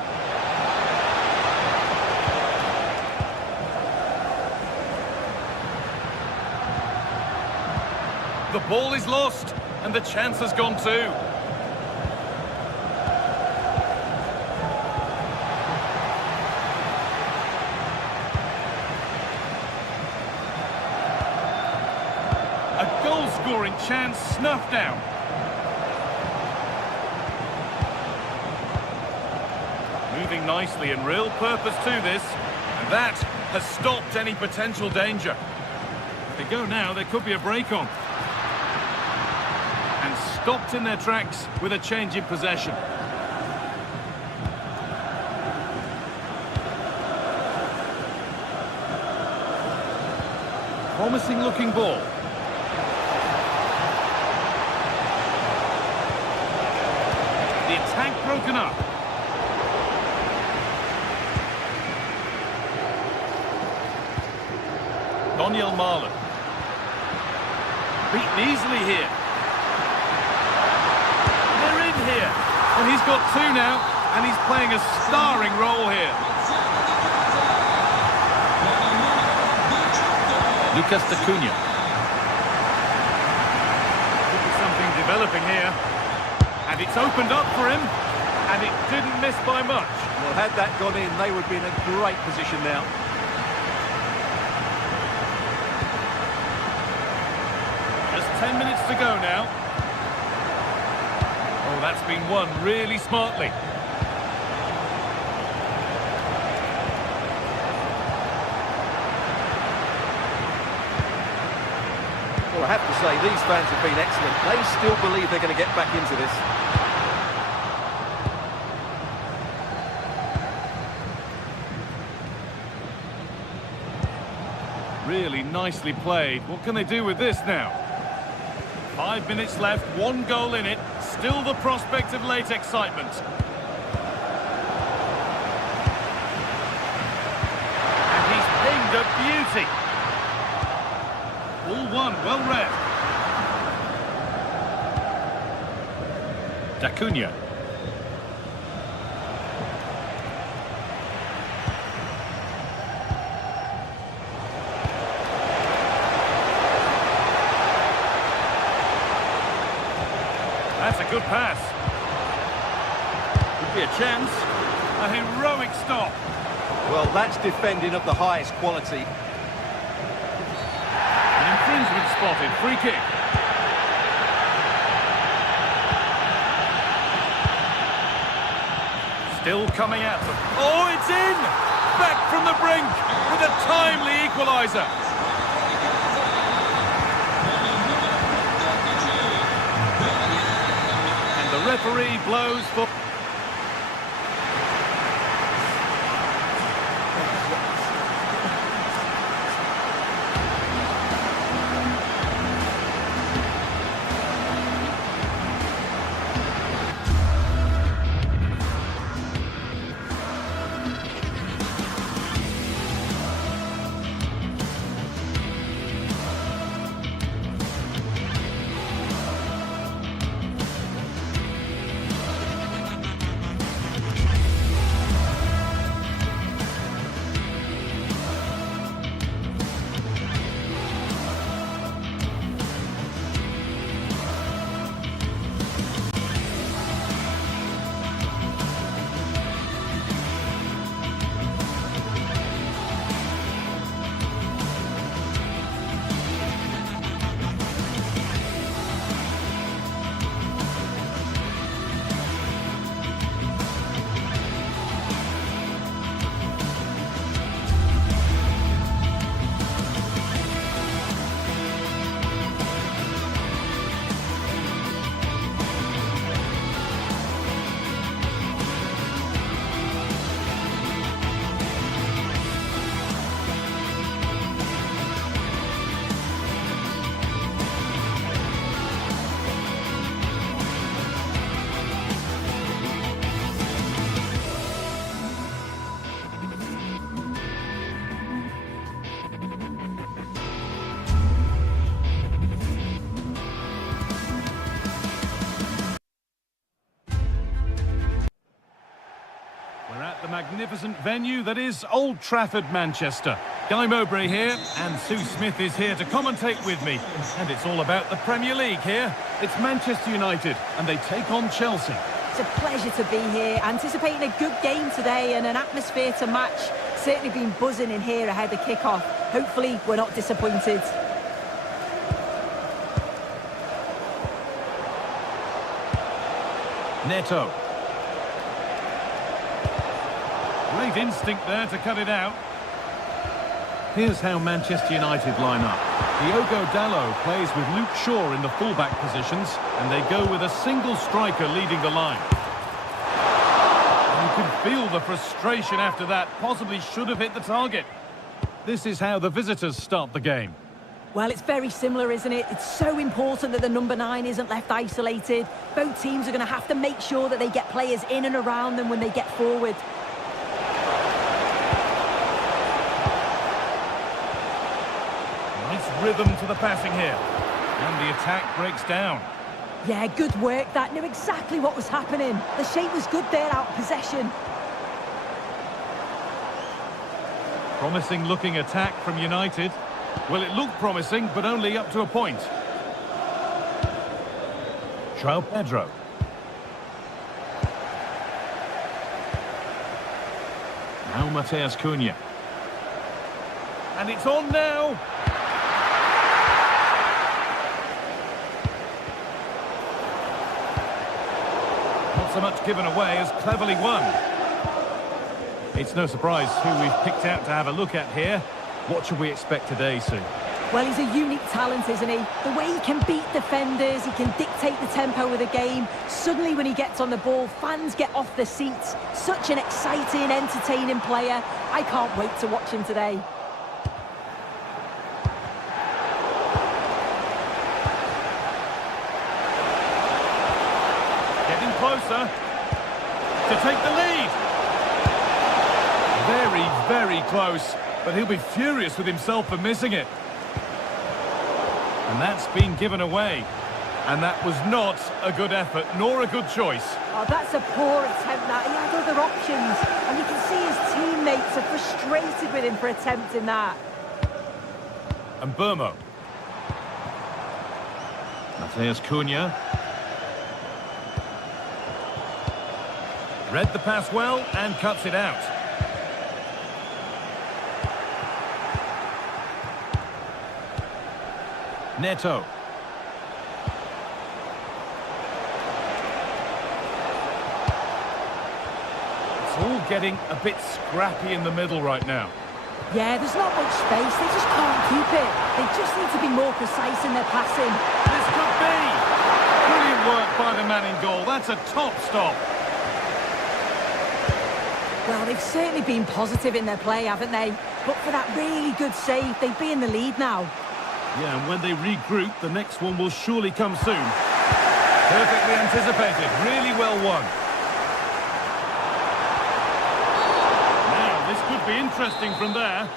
The ball is lost, and the chance has gone too. A goal-scoring chance snuffed out. Moving nicely and real purpose to this, and that has stopped any potential danger. If they go now, there could be a break on. stopped in their tracks with a change in possession. Promising looking ball. The attack broken up. Daniel Marlon. Beaten easily here. They're in here. And he's got two now, and he's playing a starring role here. Lucas Acuna. Could be something developing here. And it's opened up for him, and it didn't miss by much. Well, had that gone in, they would be in a great position now. Just 10 minutes to go now. Oh, that's been won really smartly. Well, I have to say, these fans have been excellent. They still believe they're going to get back into this. Really nicely played. What can they do with this now? 5 minutes left, 1 goal in it. Still the prospect of late excitement. And he's pinged a beauty. All one, well read. Acuna. That's a good pass. Could be a chance. A heroic stop. Well, that's defending of the highest quality. An infringement spotted. Free kick. Still coming at them. Oh, it's in! Back from the brink with a timely equaliser. And the referee blows for... We're at the magnificent venue that is Old Trafford, Manchester. Guy Mowbray here, and Sue Smith is here to commentate with me. And it's all about the Premier League here. It's Manchester United, and they take on Chelsea. It's a pleasure to be here, anticipating a good game today and an atmosphere to match. Certainly been buzzing in here ahead of kick-off. Hopefully we're not disappointed. Neto. Great instinct there to cut it out. Here's how Manchester United line up. Diogo Dalot plays with Luke Shaw in the fullback positions, and they go with a single striker leading the line. You can feel the frustration after that. Possibly should have hit the target. This is how the visitors start the game. Well, it's very similar, isn't it? It's so important that the number 9 isn't left isolated. Both teams are going to have to make sure that they get players in and around them when they get forward. Nice rhythm to the passing here. And the attack breaks down. Yeah, good work. That knew exactly what was happening. The shape was good there out of possession. Promising looking attack from United. Well, it looked promising, but only up to a point. João Pedro. Now Matheus Cunha. And it's on now. Not so much given away as cleverly won. It's no surprise who we've picked out to have a look at here. What should we expect today, Sue? Well, he's a unique talent, isn't he? The way he can beat defenders, he can dictate the tempo of the game. Suddenly, when he gets on the ball, fans get off their seats. Such an exciting, entertaining player. I can't wait to watch him today. Getting closer to take the lead. Very, very close. But he'll be furious with himself for missing it. And that's been given away. And that was not a good effort, nor a good choice. Oh, that's a poor attempt, that. He had other options. And you can see his teammates are frustrated with him for attempting that. And Burmo. Matheus Cunha. Read the pass well and cuts it out. Neto. It's all getting a bit scrappy in the middle right now. Yeah, there's not much space. They just can't keep it. They just need to be more precise in their passing. This could be. Brilliant work by the man in goal. That's a top stop. Well, they've certainly been positive in their play, haven't they? But for that really good save, they'd be in the lead now. Yeah, and when they regroup, the next one will surely come soon. Perfectly anticipated, really well won. Now, this could be interesting from there.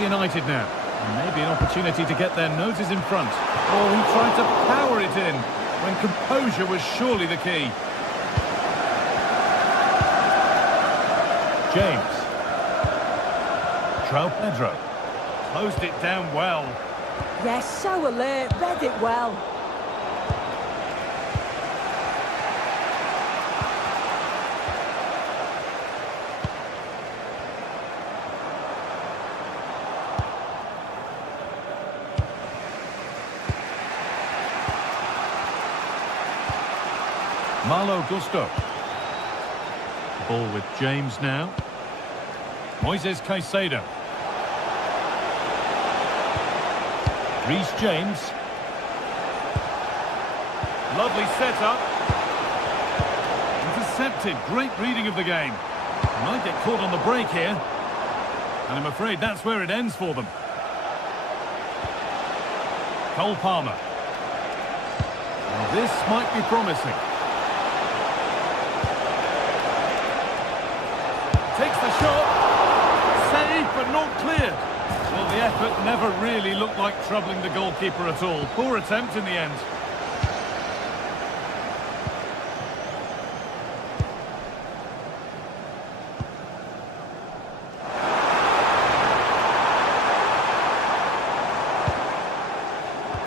United now, and maybe an opportunity to get their noses in front. Oh, he tried to power it in when composure was surely the key. James. João Pedro. Closed it down well. Yes, so alert, read it well. Malo Gusto. Ball with James now. Moises Caicedo. Reece James. Lovely setup. Intercepted. Great reading of the game. Might get caught on the break here. And I'm afraid that's where it ends for them. Cole Palmer. And this might be promising. Takes the shot. Saved, but not cleared. Well, the effort never really looked like troubling the goalkeeper at all. Poor attempt in the end.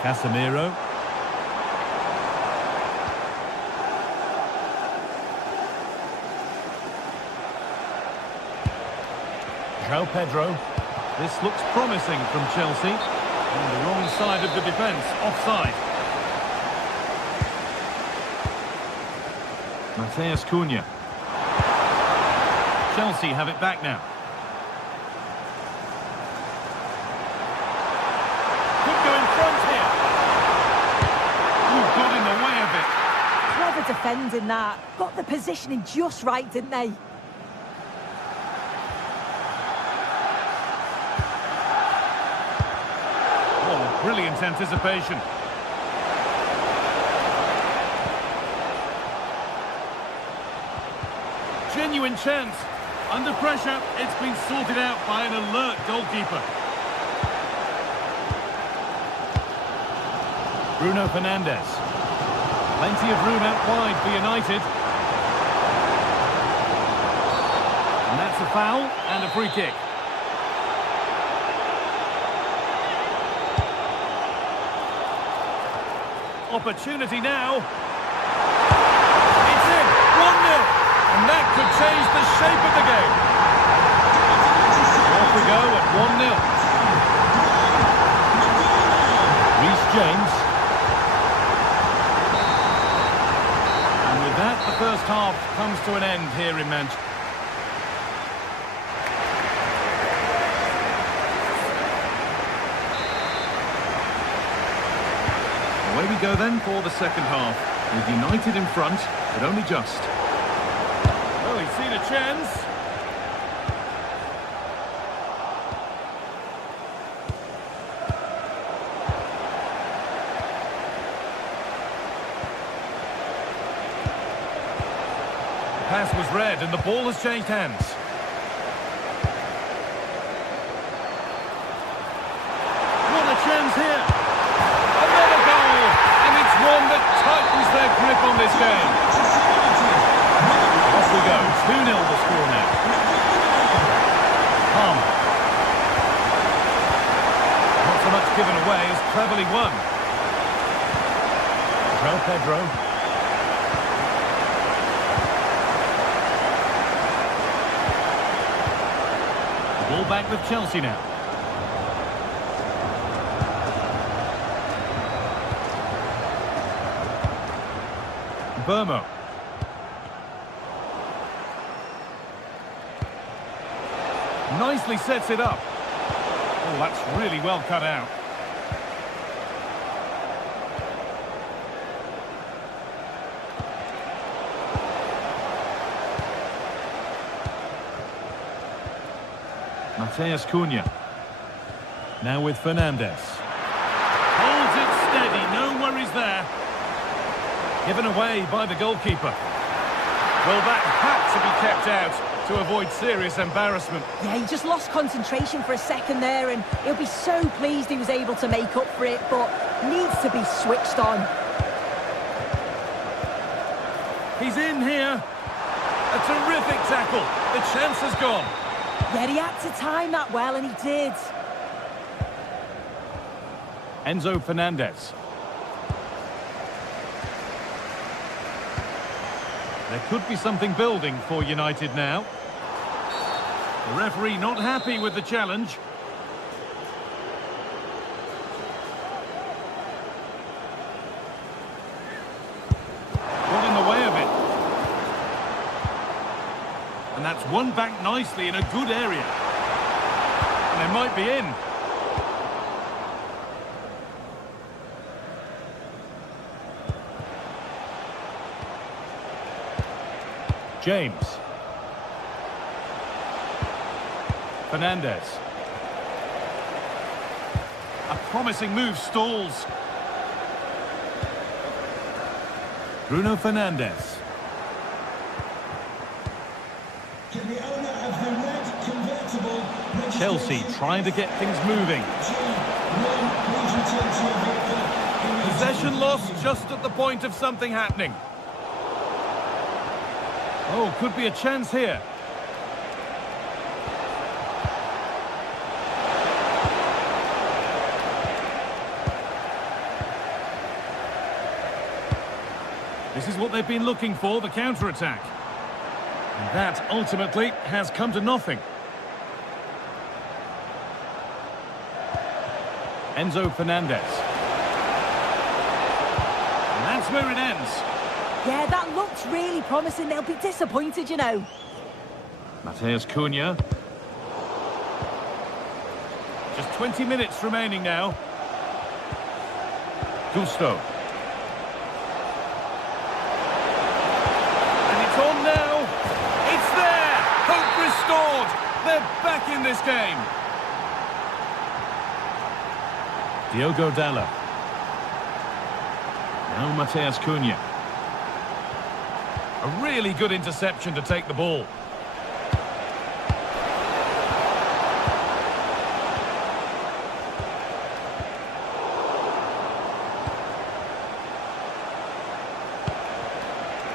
Casemiro. João Pedro. This looks promising from Chelsea. On the wrong side of the defence, offside. Matheus Cunha. Chelsea have it back now. Could go in front here. Ooh, got in the way of it. Clever defending that. Got the positioning just right, didn't they? Oh, brilliant anticipation. Genuine chance. Under pressure, it's been sorted out by an alert goalkeeper. Bruno Fernandes. Plenty of room out wide for United. And that's a foul and a free kick. Opportunity now. It's in. 1-0. And that could change the shape of the game. Off we go at 1-0. Reece James. And with that, the first half comes to an end here in Manchester. Away we go then for the second half, with United in front, but only just. Well, he's seen a chance. The pass was read and the ball has changed hands. What a chance here. Another goal, and it's one that tightens their grip on this game. Off we go, 2-0 the score now. Palmer. Not so much given away as cleverly won. João Pedro. The ball back with Chelsea now. Burmo. Nicely sets it up. Oh, that's really well cut out. Matheus Cunha. Now with Fernandes. Holds it steady, no worries there. Given away by the goalkeeper. Well, that had to be kept out to avoid serious embarrassment. Yeah, he just lost concentration for a second there, and he'll be so pleased he was able to make up for it, but needs to be switched on. He's in here. A terrific tackle. The chance has gone. Yeah, he had to time that well, and he did. Enzo Fernandez. There could be something building for United now. The referee not happy with the challenge. Got in the way of it. And that's won back nicely in a good area. And they might be in. James. Fernandes. A promising move stalls. Bruno Fernandes. Can the owner of the red convertible Chelsea trying to get things moving. Possession lost just at the point of something happening. Oh, could be a chance here. This is what they've been looking for, the counter-attack. And that, ultimately, has come to nothing. Enzo Fernandez. And that's where it ends. Yeah, that looks really promising. They'll be disappointed, you know. Matheus Cunha. Just 20 minutes remaining now. Gusto. And it's on now. It's there. Hope restored. They're back in this game. Diogo Dalot. Now Matheus Cunha. A really good interception to take the ball.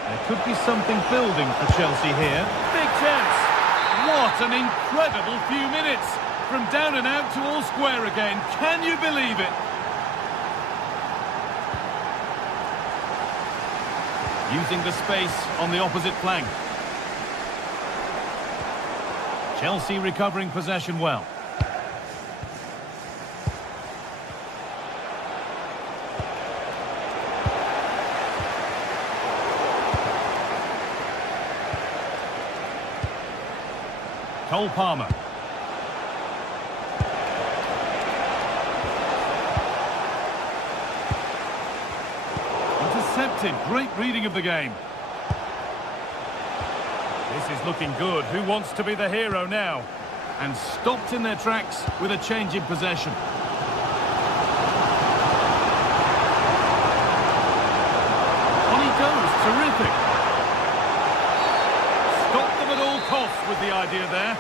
There could be something building for Chelsea here. Big chance. What an incredible few minutes. From down and out to all square again. Can you believe it? Using the space on the opposite flank. Chelsea recovering possession well. Cole Palmer. Intercepted. Great reading of the game. This is looking good. Who wants to be the hero now? And stopped in their tracks with a change in possession. On he goes. Terrific. Stop them at all costs with the idea there.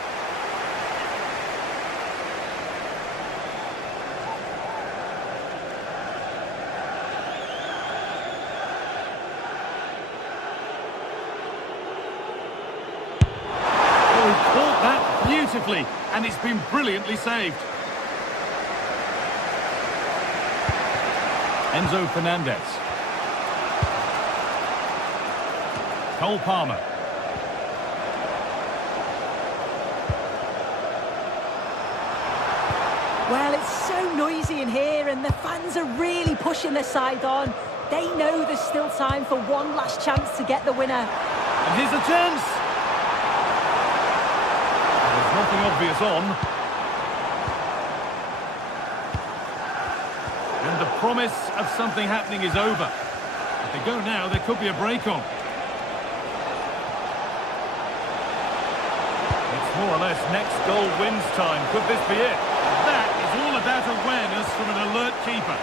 Caught that beautifully, and it's been brilliantly saved. Enzo Fernandez. Cole Palmer. Well, it's so noisy in here, and the fans are really pushing their side on. They know there's still time for one last chance to get the winner. And here's a chance. There's nothing obvious on. And the promise of something happening is over. If they go now, there could be a break on. It's more or less next goal wins time. Could this be it? That is all about awareness from an alert keeper.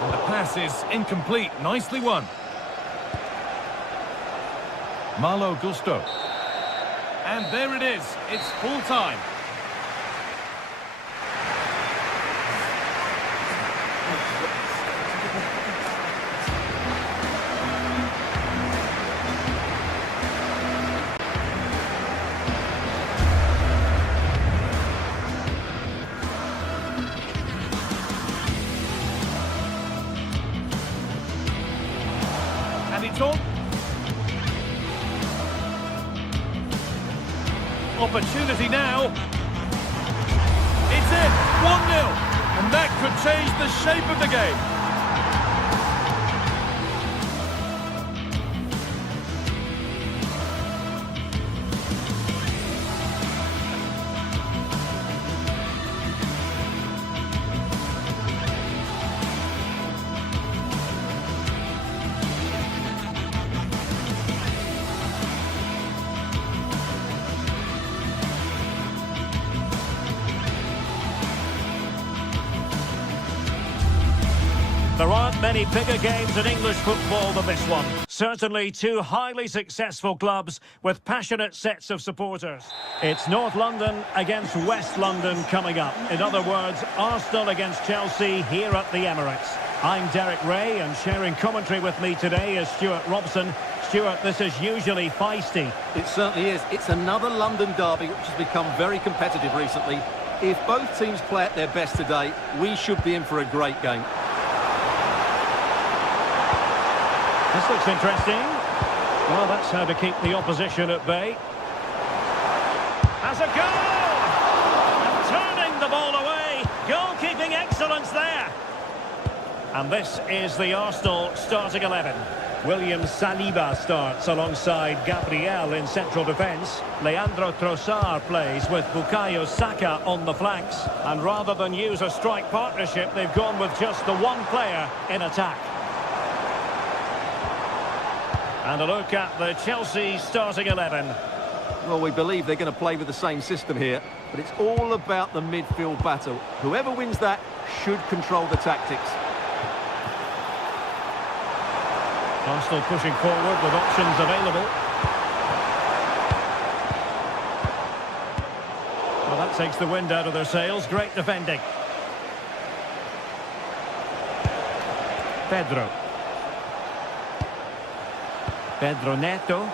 And the pass is incomplete. Nicely won. Malo Gusto. And there it is. It's full time. And it's on. Opportunity now. It's in. 1-0. And that could change the shape of the game. There aren't many bigger games in English football than this one. Certainly two highly successful clubs with passionate sets of supporters. It's North London against West London coming up. In other words, Arsenal against Chelsea here at the Emirates. I'm Derek Ray, and sharing commentary with me today is Stuart Robson. Stuart, this is usually feisty. It certainly is. It's another London derby which has become very competitive recently. If both teams play at their best today, we should be in for a great game. This looks interesting. Well, that's how to keep the opposition at bay. Has a goal! And turning the ball away. Goalkeeping excellence there. And this is the Arsenal starting 11. William Saliba starts alongside Gabriel in central defence. Leandro Trossard plays with Bukayo Saka on the flanks. And rather than use a strike partnership, they've gone with just the one player in attack. And a look at the Chelsea starting 11. Well, we believe they're going to play with the same system here, but it's all about the midfield battle. Whoever wins that should control the tactics. Arsenal pushing forward with options available. Well, that takes the wind out of their sails. Great defending. Pedro Neto.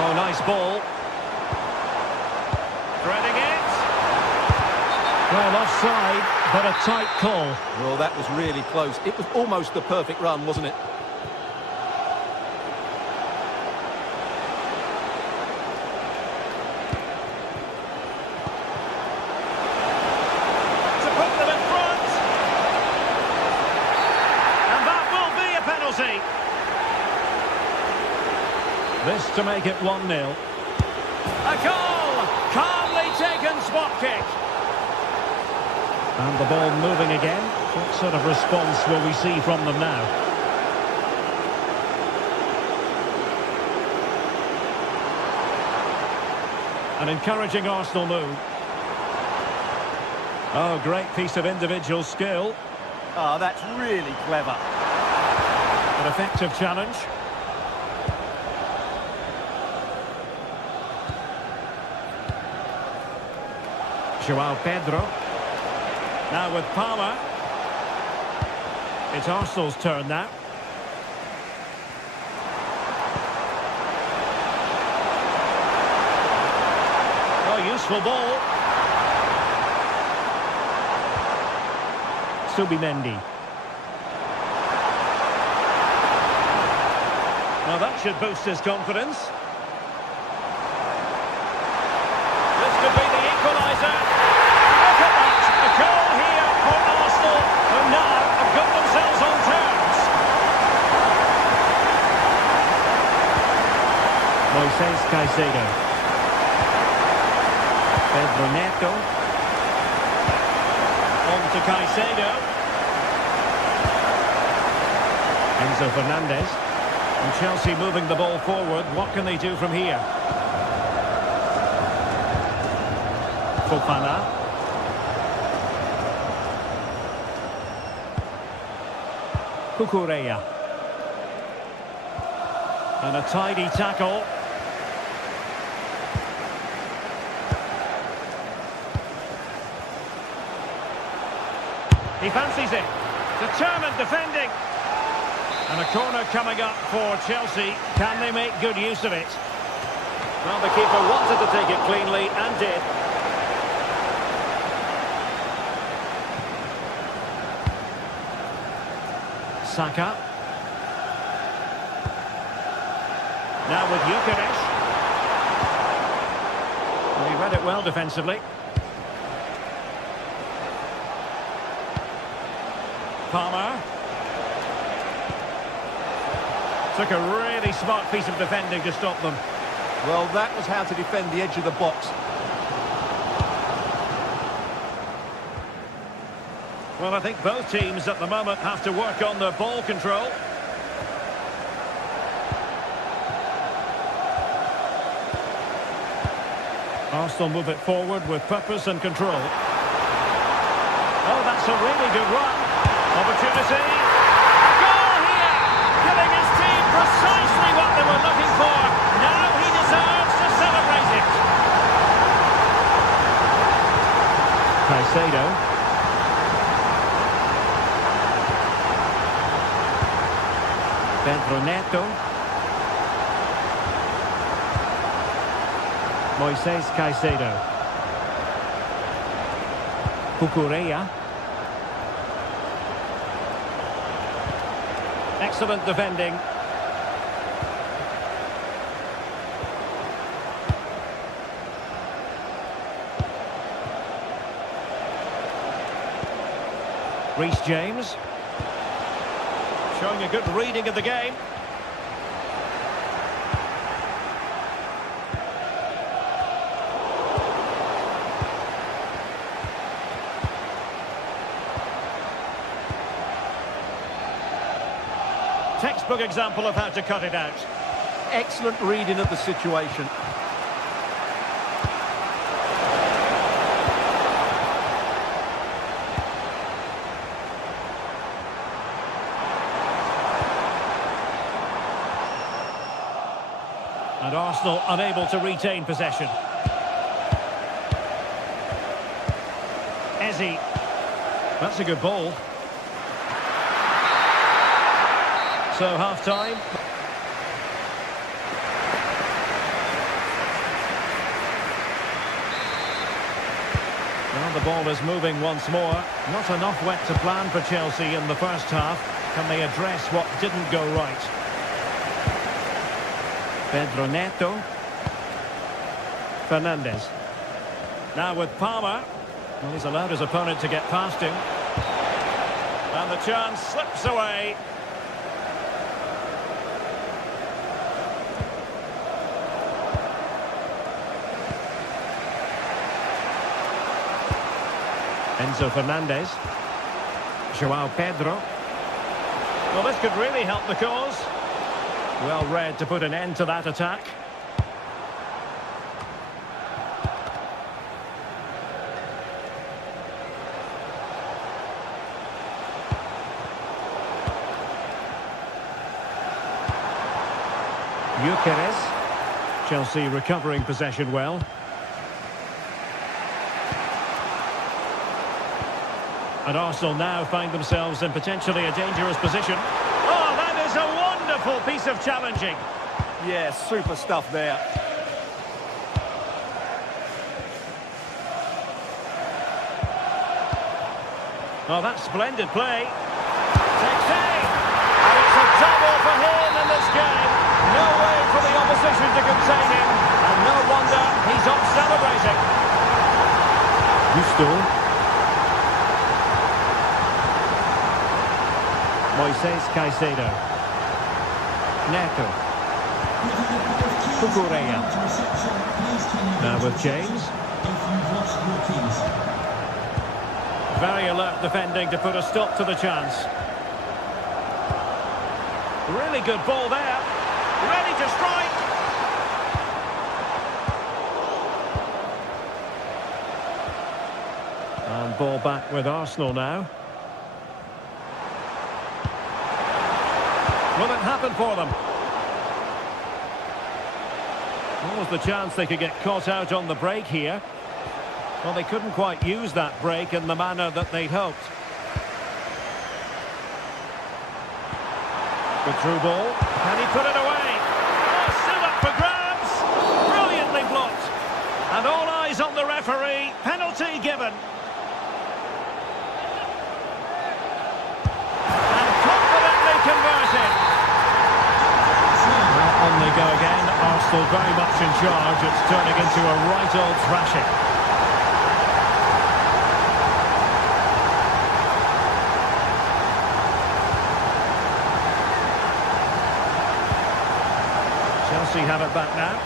Oh, nice ball. Threading it. Well, offside, but a tight call. Well, that was really close. It was almost the perfect run, wasn't it? To put them in front. And that will be a penalty. This to make it 1-0. A goal! Calmly taken spot kick. And the ball moving again. What sort of response will we see from them now? An encouraging Arsenal move. Oh, great piece of individual skill. Oh, that's really clever. An effective challenge. João Pedro. Now with Palmer. It's Arsenal's turn now. Oh, useful ball. Subimendi. Well, that should boost his confidence. This could be the equaliser. Look at that! A goal here for Arsenal, who now have got themselves on terms. Moises Caicedo. Pedro Neto. On to Caicedo. Enzo Fernandez. And Chelsea moving the ball forward. What can they do from here? Fofana. Cucurella. And a tidy tackle. He fancies it. Determined defending. And a corner coming up for Chelsea. Can they make good use of it? Well, the keeper wanted to take it cleanly and did. Saka. Now with Gyökeres. Well, he read it well defensively. Palmer. Took a really smart piece of defending to stop them. Well, that was how to defend the edge of the box. Well, I think both teams at the moment have to work on their ball control. Arsenal move it forward with purpose and control. Oh, that's a really good run. Opportunity. A goal here! Giving his team precisely what they were looking for. Now he deserves to celebrate it. Caicedo. Pedro Neto. Moises Caicedo. Cucurella. Excellent defending. Reece James. Showing a good reading of the game. Textbook example of how to cut it out. Excellent reading of the situation. And Arsenal unable to retain possession. Eze. That's a good ball. So half-time. Well, the ball is moving once more. Not enough wet to plan for Chelsea in the first half. Can they address what didn't go right? Pedro Neto. Fernandes. Now with Palmer. Well, he's allowed his opponent to get past him. And the chance slips away. Enzo Fernandez. João Pedro. Well, this could really help the cause. Well read to put an end to that attack. Gyökeres. Chelsea recovering possession well. And Arsenal now find themselves in potentially a dangerous position. Oh, that is a wonderful piece of challenging. Yeah, super stuff there. Oh, that's splendid play. Takes aim. And it's a double for him in this game. No way for the opposition to contain him. And no wonder he's off celebrating. Gusto. Moises Caicedo. Neto. Cucurella. Now with James. Very alert defending to put a stop to the chance. Really good ball there. Ready to strike. And ball back with Arsenal now. Will it happen for them? What was the chance they could get caught out on the break here? Well, they couldn't quite use that break in the manner that they'd hoped. Good through ball. Can he put it away? Oh, still up for grabs. Brilliantly blocked. And all eyes on the referee. Penalty given. And confidently converted. On they go again. Arsenal very much in charge. It's turning into a right old thrashing. Chelsea have it back now.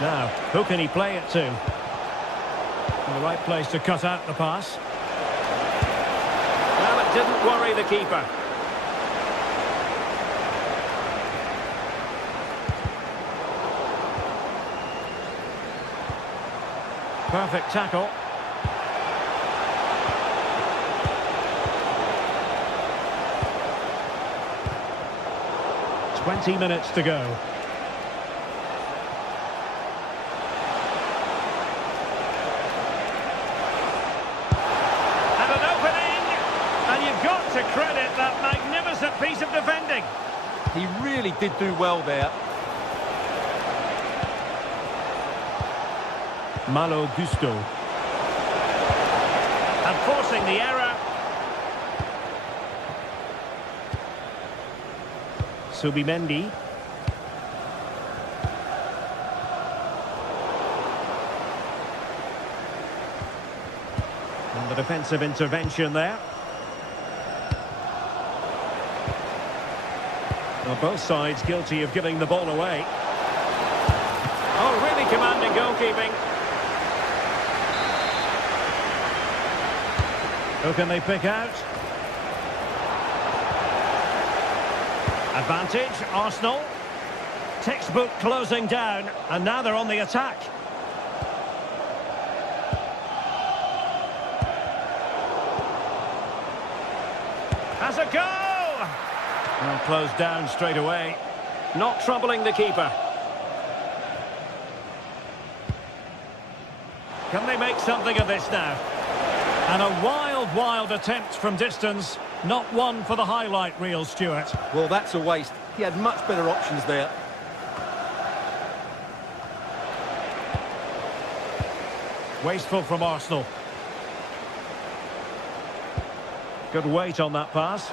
Now, who can he play it to? In the right place to cut out the pass. Well, it didn't worry the keeper. Perfect tackle. "20 minutes to go. And an opening, and you've got to credit that magnificent He really did do well there. Malo Gusto. And forcing the error. Subimendi. And the defensive intervention there. Well, both sides guilty of giving the ball away. Oh, really commanding goalkeeping. Who can they pick out? Advantage, Arsenal. Textbook closing down, and now they're on the attack. Has a go! Well, closed down straight away. Not troubling the keeper. Can they make something of this now? And a wild attempt from distance. Not one for the highlight reel, Stuart. Well, that's a waste. He had much better options there. Wasteful from Arsenal. Good weight on that pass.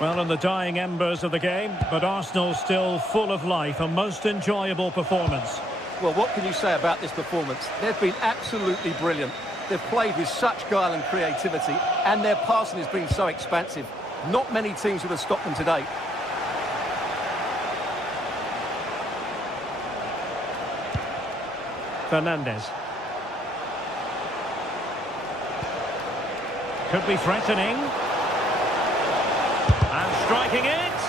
Well, in the dying embers of the game, but Arsenal still full of life. A most enjoyable performance. Well, what can you say about this performance? They've been absolutely brilliant. They've played with such guile and creativity, and their passing has been so expansive. Not many teams would have stopped them today. Fernandes. Could be threatening. And striking it.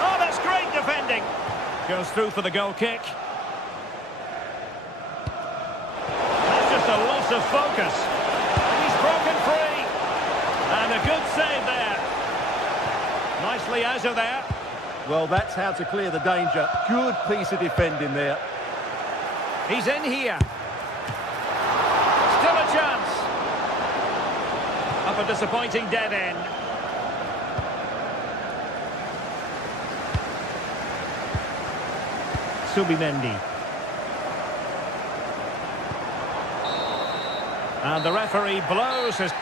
Oh, that's great defending. Goes through for the goal kick. That's just a loss of focus. He's broken free. And a good save there. Nicely out of there. Well, that's how to clear the danger. Good piece of defending there. He's in here. Still a chance. Up a disappointing dead end. Subimendi. And the referee blows his...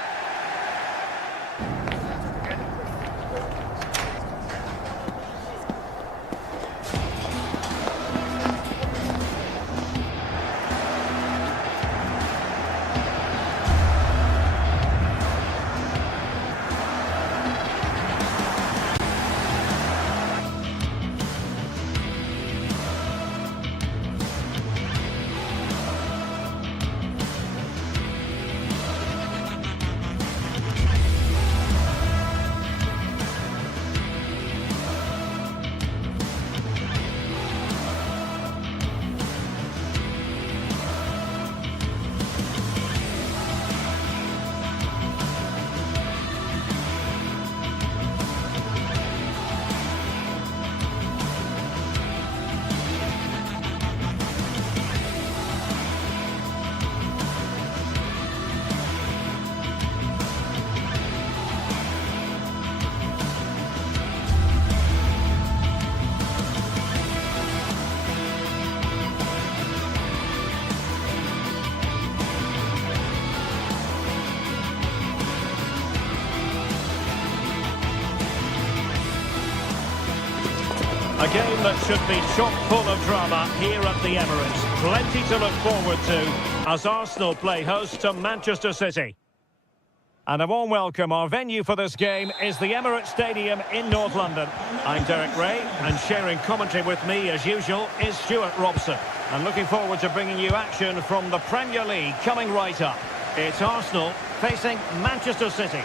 A game that should be chock full of drama here at the Emirates. Plenty to look forward to as Arsenal play host to Manchester City. And a warm welcome. Our venue for this game is the Emirates Stadium in North London. I'm Derek Ray, and sharing commentary with me as usual is Stuart Robson. And looking forward to bringing you action from the Premier League coming right up. It's Arsenal facing Manchester City.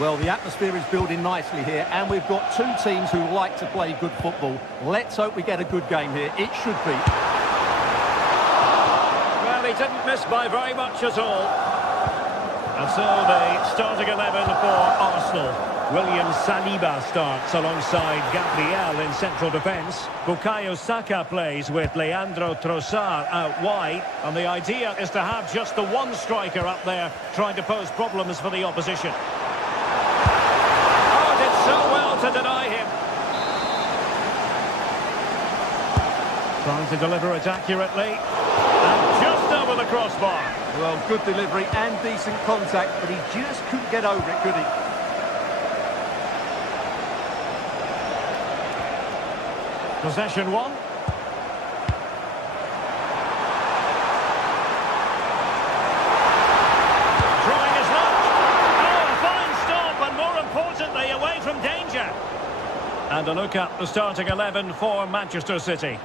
Well, the atmosphere is building nicely here, and we've got two teams who like to play good football. Let's hope we get a good game here. It should be. Well, he didn't miss by very much at all. And so the starting 11 for Arsenal. William Saliba starts alongside Gabriel in central defence. Bukayo Saka plays with Leandro Trossard out wide. And the idea is to have just the one striker up there trying to pose problems for the opposition. Trying to deliver it accurately. And just over the crossbar. Well, good delivery and decent contact, but he just couldn't get over it, could he? Possession one. Trying his luck. Oh, a fine stop, and more importantly, away from danger. And a look at the starting 11 for Manchester City.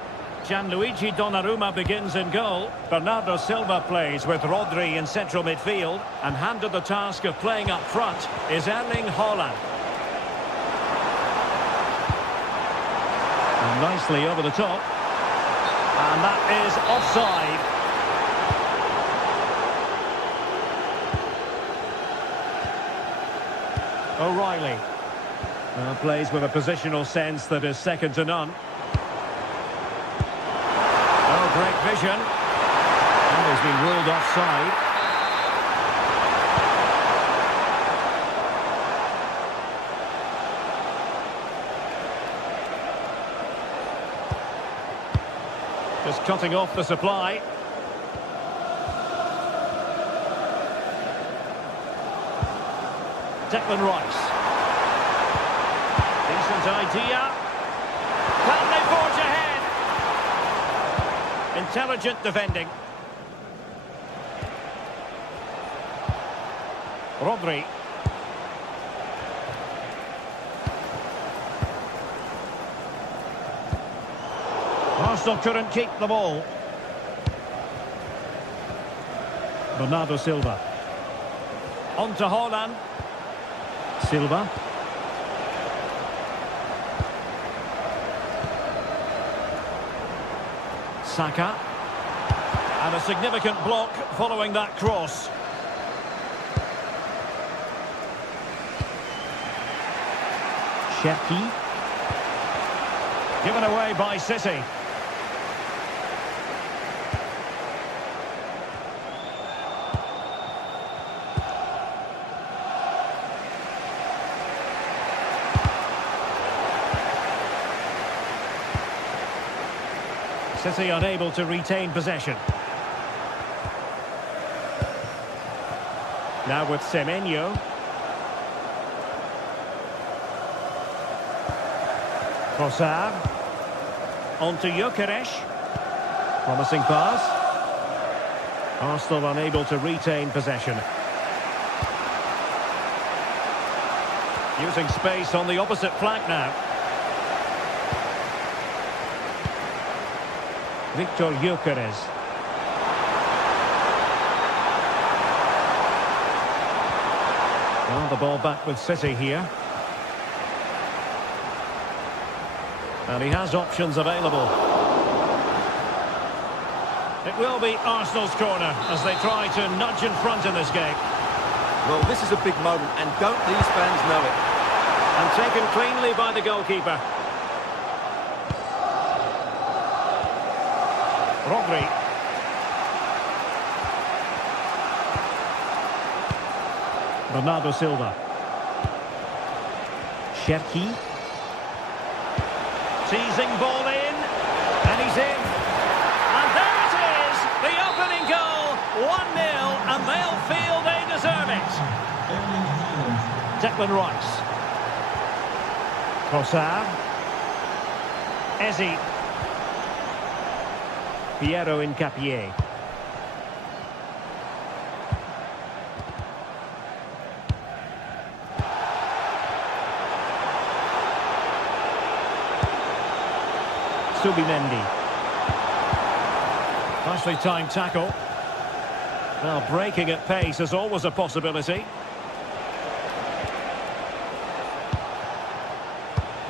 Gianluigi Donnarumma begins in goal. Bernardo Silva plays with Rodri in central midfield. And handed the task of playing up front is Erling Haaland. And nicely over the top. And that is offside. O'Reilly. Plays with a positional sense that is second to none. Oh, great vision. And he's been ruled offside. Just cutting off the supply. Declan Rice. Decent idea. Can they forge ahead? Intelligent defending. Rodri. Arsenal couldn't keep the ball. Bernardo Silva. On to Haaland. Silva. Saka. And a significant block following that cross. Cherki. Given away by City. City unable to retain possession. Now with Semenyo. Trossard. On to Gyökeres. Promising pass. Arsenal unable to retain possession. Using space on the opposite flank now. Victor Gyökeres. Well, the ball back with City here. And he has options available. It will be Arsenal's corner as they try to nudge in front in this game. Well, this is a big moment, and don't these fans know it? And taken cleanly by the goalkeeper. Rodri. Bernardo Silva. Cherki. Teasing ball in. And he's in. And there it is. The opening goal. 1-0. And they'll feel they deserve it. Declan Rice. Trossard. Eze. Piero Incapié. Subimendi. Nicely timed tackle. Well, breaking at pace is always a possibility.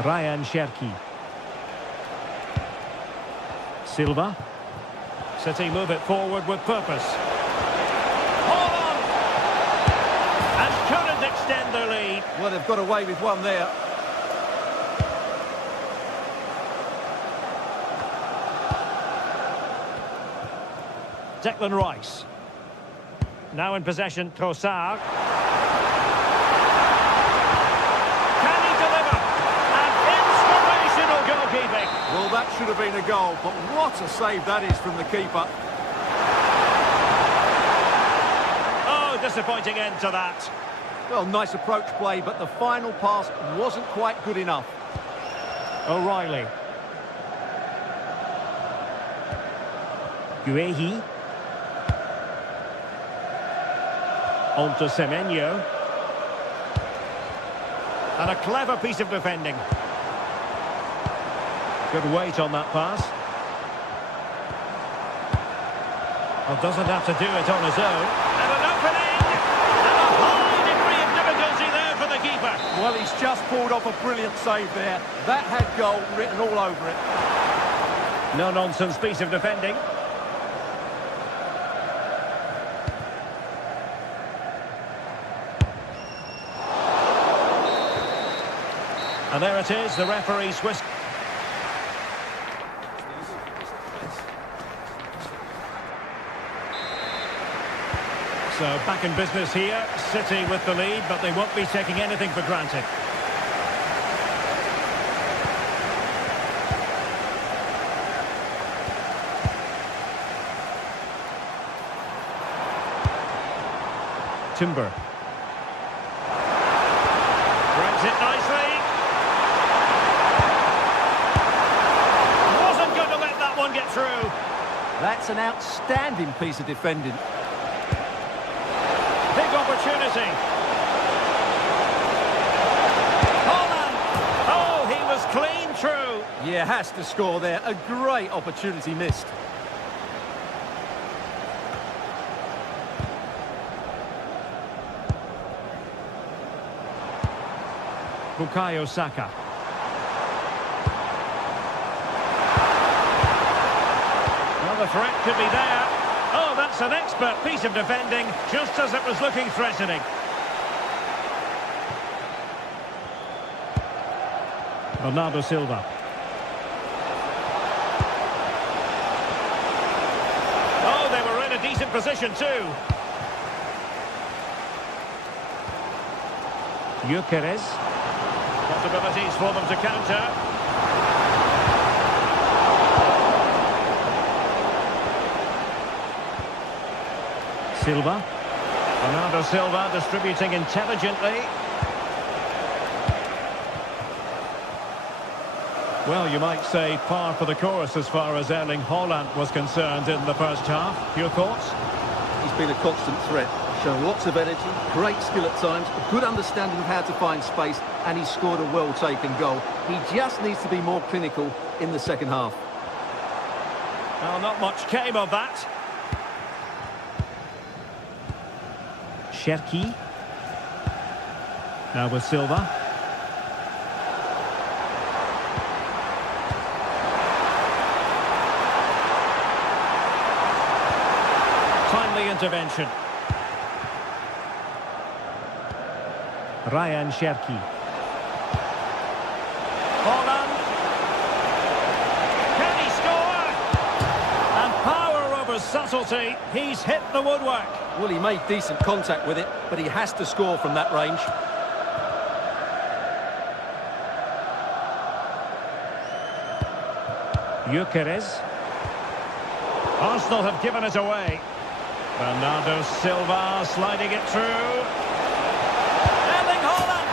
Ryan Cherki. Silva. City move it forward with purpose. Hold on! And couldn't extend their lead. Well, they've got away with one there. Declan Rice. Now in possession, Trossard. Can he deliver? And inspirational goalkeeping. Well, that should have been a goal, but what a save that is from the keeper. Oh, disappointing end to that. Well, nice approach play, but the final pass wasn't quite good enough. O'Reilly. Guehi. On to Semenyo. And a clever piece of defending. Good weight on that pass. Well, doesn't have to do it on his own. And an opening! And a high degree of difficulty there for the keeper. Well, he's just pulled off a brilliant save there. That had goal written all over it. No-nonsense piece of defending. And there it is, the referee's whistle. So back in business here, City with the lead, but they won't be taking anything for granted. Timber. Grabs it nicely. Wasn't going to let that one get through. That's an outstanding piece of defending. Big opportunity. Holland! Oh, he was clean through. Yeah, has to score there. A great opportunity missed. Bukayo Saka. Well, the threat could be there. Oh, that's an expert piece of defending, just as it was looking threatening. Bernardo Silva. Oh, they were in a decent position too. Gyökeres. Possibilities for them to counter. Silva. Bernardo Silva distributing intelligently. Well, you might say par for the course as far as Erling Haaland was concerned in the first half. Your thoughts? He's been a constant threat, shown lots of energy, great skill at times, a good understanding of how to find space, and he scored a well-taken goal. He just needs to be more clinical in the second half. Well, not much came of that. Cherki. Now with Silva. Timely intervention. Ryan Cherki. Holland. Can he score? And power over subtlety. He's hit the woodwork. Well, he made decent contact with it, but he has to score from that range. Gyökeres. Arsenal have given it away. Bernardo Silva sliding it through. Erling Haaland!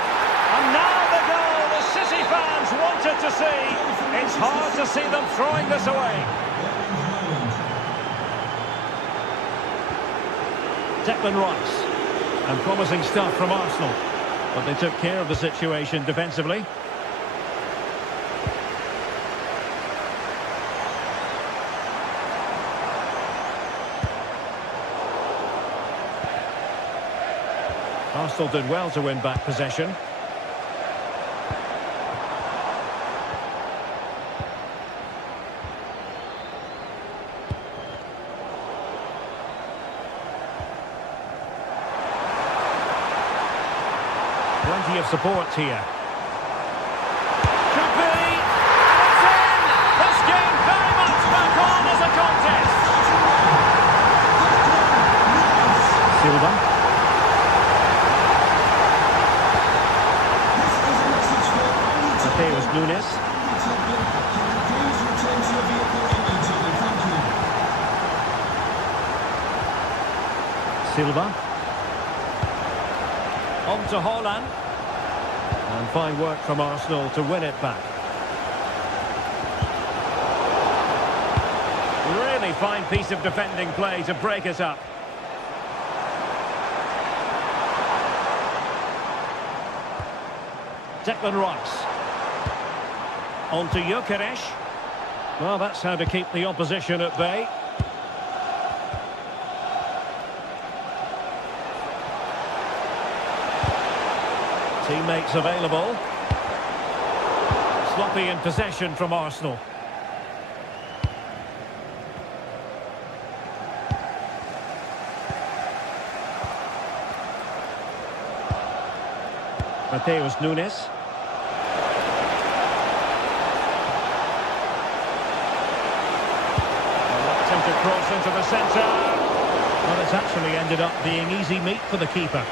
And now the goal the City fans wanted to see. It's hard to see them throwing this away. Declan Rice. And promising stuff from Arsenal. But they took care of the situation defensively. Arsenal did well to win back possession. Plenty of support here. Could be! It's in! This game very much back on as a contest! Silva. Nunes. Silva. On to Haaland. And fine work from Arsenal to win it back. Really fine piece of defending play to break it up. Declan Rice. On to Gyökeres. Well, that's how to keep the opposition at bay. Teammates available. Sloppy in possession from Arsenal. Mateus Nunes. Attempted cross into the centre. Well, it's actually ended up being easy meat for the keeper.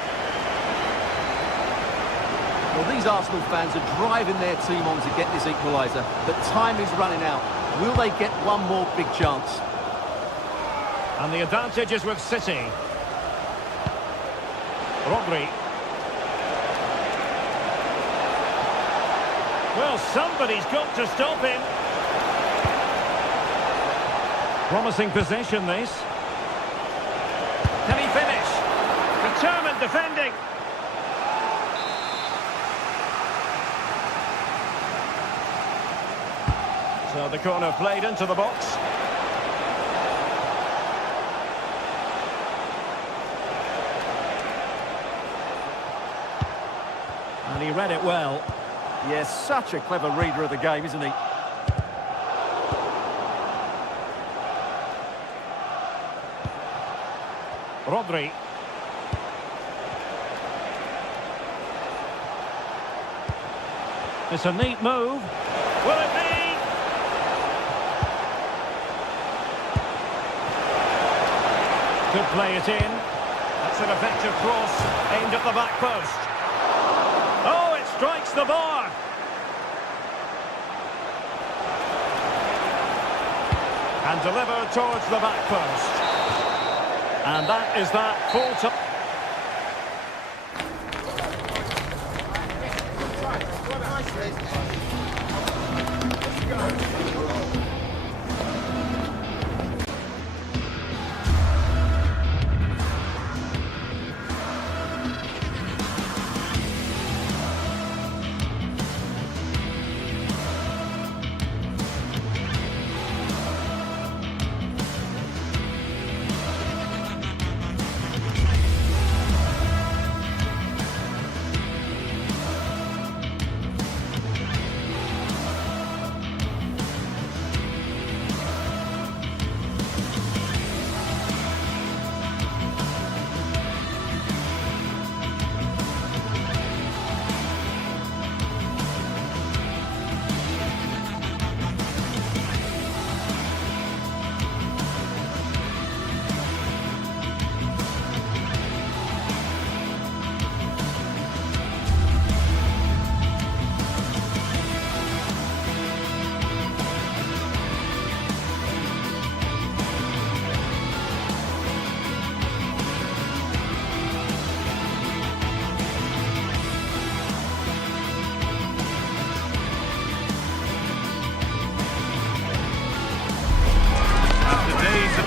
Well, these Arsenal fans are driving their team on to get this equaliser, but time is running out. Will they get one more big chance? And the advantage is with City. Rodri. Well, somebody's got to stop him. Promising possession, this. Can he finish? Determined defending. So the corner played into the box. And he read it well. Yes, such a clever reader of the game, isn't he? Rodri. It's a neat move. Will it be? Could play it in. That's an effective cross aimed at the back post. Oh, it strikes the bar. And delivered towards the back post. And that is that full time.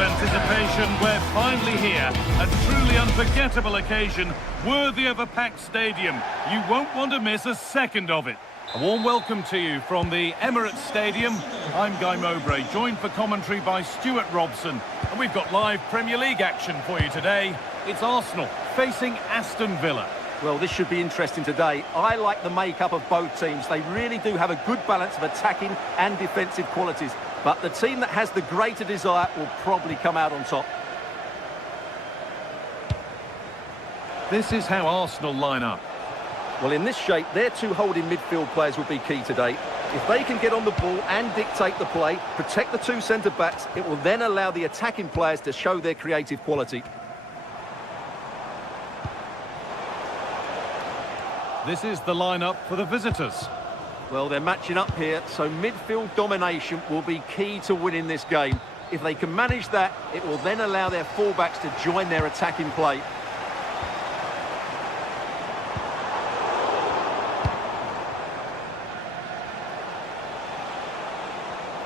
Anticipation, we're finally here. A truly unforgettable occasion, worthy of a packed stadium. You won't want to miss a second of it. A warm welcome to you from the Emirates Stadium. I'm Guy Mowbray, joined for commentary by Stuart Robson. And we've got live Premier League action for you today. It's Arsenal facing Aston Villa. Well, this should be interesting today. I like the makeup of both teams. They really do have a good balance of attacking and defensive qualities. But the team that has the greater desire will probably come out on top. This is how Arsenal line up. Well, in this shape, their two holding midfield players will be key today. If they can get on the ball and dictate the play, protect the two centre-backs, it will then allow the attacking players to show their creative quality. This is the lineup for the visitors. Well, they're matching up here, so midfield domination will be key to winning this game. If they can manage that, it will then allow their fullbacks to join their attacking play.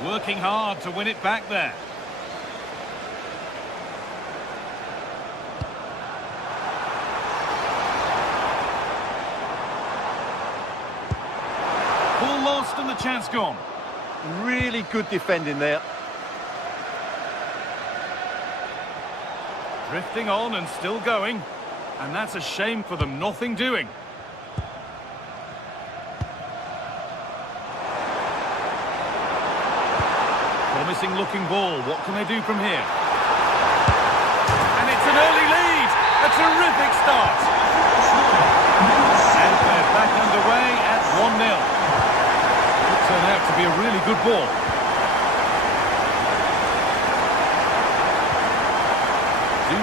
Working hard to win it back there. Ball lost and the chance gone. Really good defending there. Drifting on and still going. And that's a shame for them, nothing doing. Promising looking ball. What can they do from here? And it's an early lead. A terrific start. And they're back underway at 1-0. Could turn out to be a really good ball.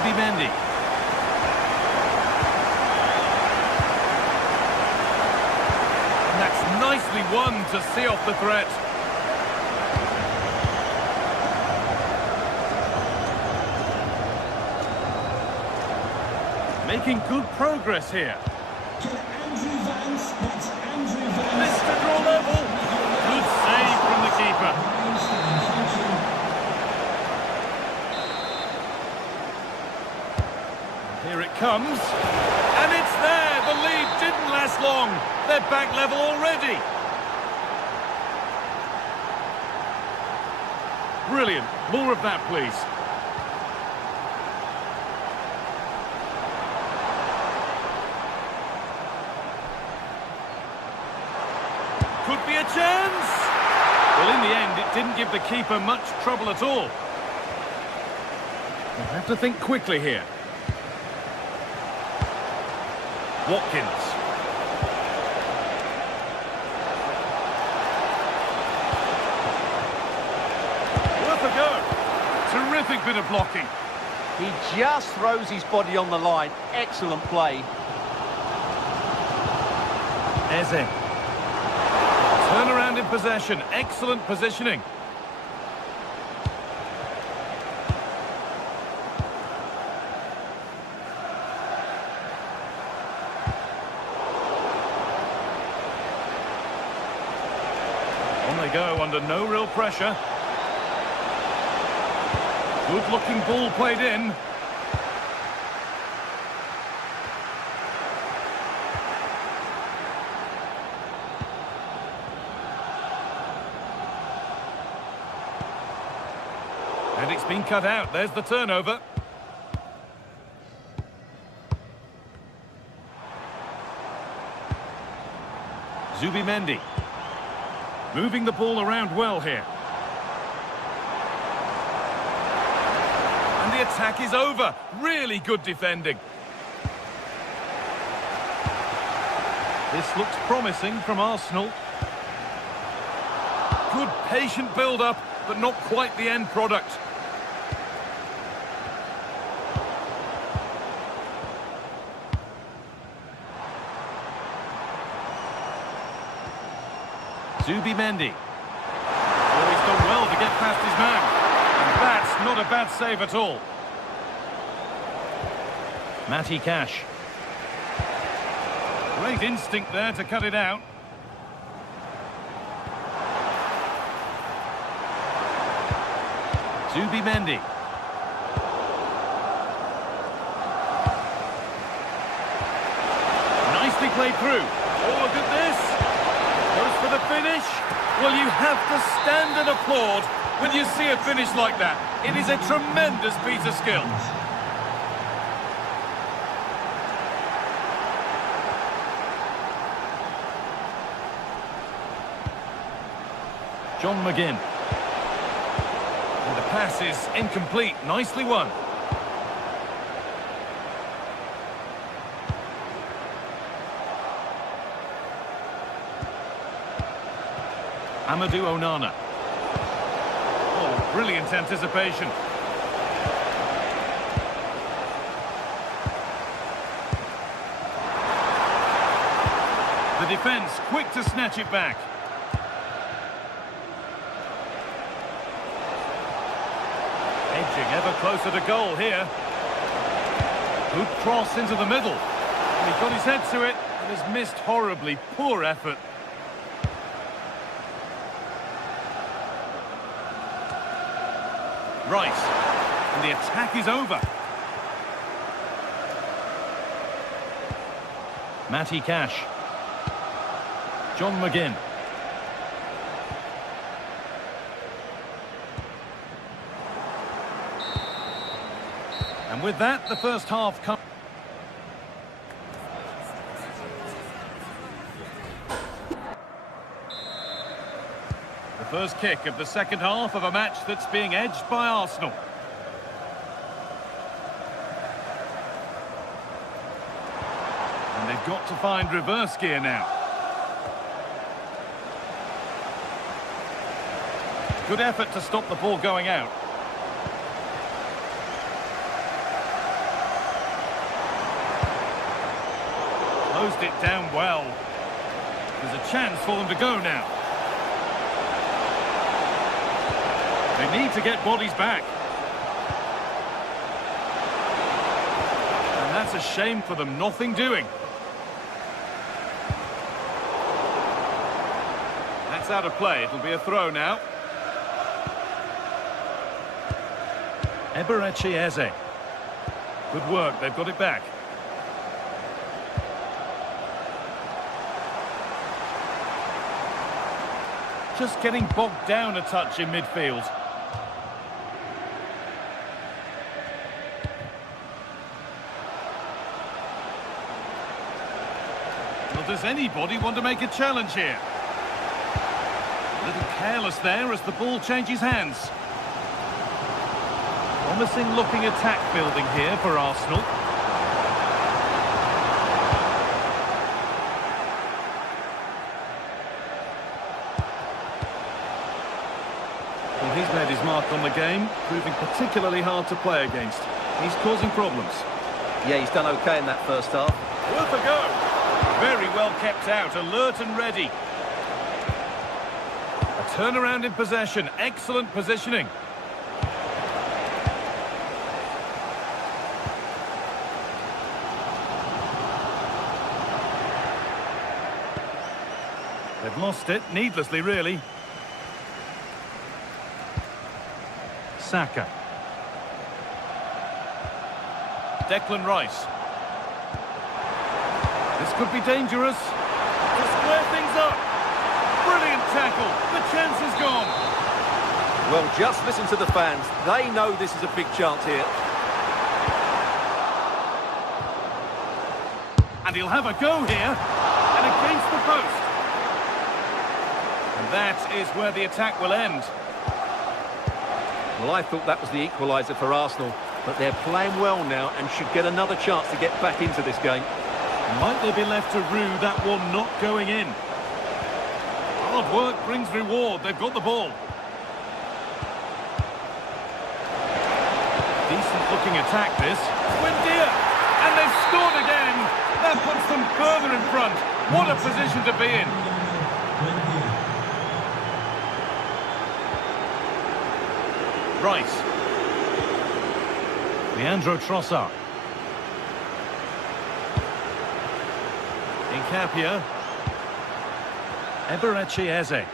Mendy. And that's nicely won to see off the threat. Making good progress here. Missed the draw level. Good save from the keeper. Here it comes, and it's there. The lead didn't last long. They're back level already. Brilliant. More of that, please. Could be a chance. Well, in the end, it didn't give the keeper much trouble at all. They have to think quickly here. Watkins. Worth a go. Terrific bit of blocking. He just throws his body on the line. Excellent play. Eze. Turnaround in possession. Excellent positioning. On they go under no real pressure. Good-looking ball played in. And it's been cut out. There's the turnover. Mendy. Moving the ball around well here. And the attack is over. Really good defending. This looks promising from Arsenal. Good patient build-up, but not quite the end product. Mendy. Oh, he's done well to get past his man. And that's not a bad save at all. Matty Cash. Great instinct there to cut it out. Mendy. Nicely played through. Oh, look at this. Goes for the finish. Well, you have to stand and applaud when you see a finish like that. It is a tremendous piece of skill. John McGinn. And the pass is incomplete. Nicely won. Amadou Onana. Oh, brilliant anticipation. The defence quick to snatch it back. Inching ever closer to goal here. Good cross into the middle. And he got his head to it and has missed horribly. Poor effort. Rice. And the attack is over. Matty Cash. John McGinn. And with that, the first half comes. The first kick of the second half of a match that's being edged by Arsenal. And they've got to find reverse gear now. Good effort to stop the ball going out. Closed it down well. There's a chance for them to go now. They need to get bodies back. And that's a shame for them, nothing doing. That's out of play, it'll be a throw now. Eberechi Eze. Good work, they've got it back. Just getting bogged down a touch in midfield. Well, does anybody want to make a challenge here? A little careless there as the ball changes hands. Promising looking attack building here for Arsenal. Well, he's made his mark on the game, proving particularly hard to play against. He's causing problems. Yeah, he's done okay in that first half. Worth a go. Very well kept out, alert and ready. A turnaround in possession, excellent positioning. They've lost it, needlessly really. Saka. Declan Rice. This could be dangerous. To square things up. Brilliant tackle. The chance is gone. Well, just listen to the fans. They know this is a big chance here. And he'll have a go here. And against the post. And that is where the attack will end. Well, I thought that was the equaliser for Arsenal, but they're playing well now and should get another chance to get back into this game. Might they be left to rue that one not going in? Hard work brings reward. They've got the ball. Decent looking attack this. Buendia! And they've scored again! That puts them further in front. What a position to be in. Rice. Leandro Trossard. Incapia. Eberechi Eze.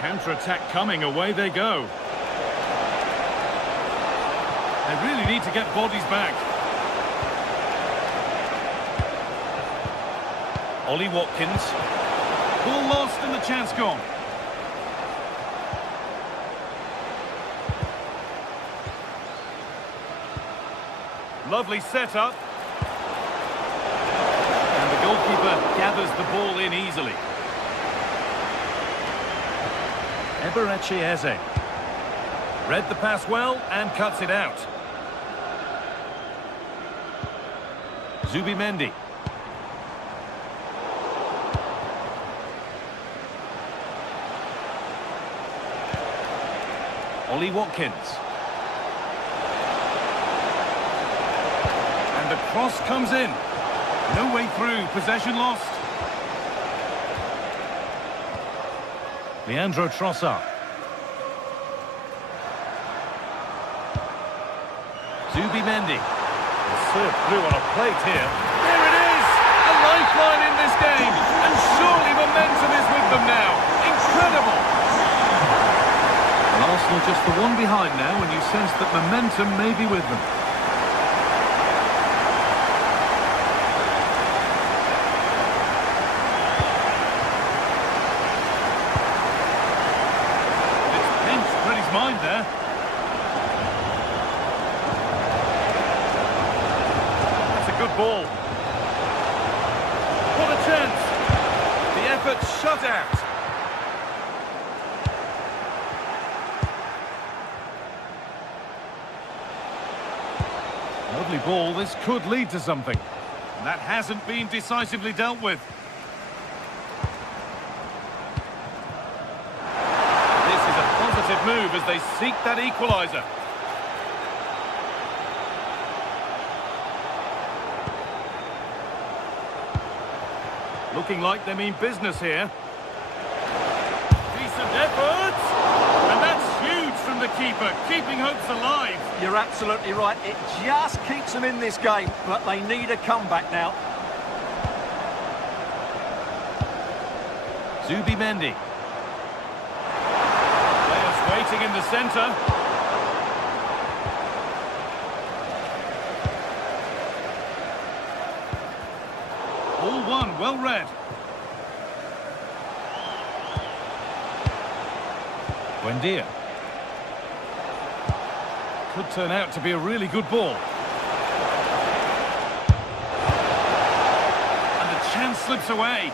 Counter-attack coming, away they go. They really need to get bodies back. Ollie Watkins. Ball lost and the chance gone. Lovely setup. And the goalkeeper gathers the ball in easily. Eberechi Eze. Read the pass well and cuts it out. Zubimendi. Ollie Watkins. And the cross comes in. No way through, possession lost. Leandro Trossard. Zubimendi. Served through on a plate here. There it is! A lifeline in this game. And surely momentum is with them now. Incredible! And Arsenal just the one behind now, and you sense that momentum may be with them. Mind there. That's a good ball. What a chance. The effort shut out. Lovely ball. This could lead to something. And that hasn't been decisively dealt with. Move as they seek that equaliser. Looking like they mean business here. Decent effort! And that's huge from the keeper, keeping hopes alive. You're absolutely right. It just keeps them in this game, but they need a comeback now. Zubimendi. Waiting in the centre. All one, well read. Buendia. Could turn out to be a really good ball. And the chance slips away.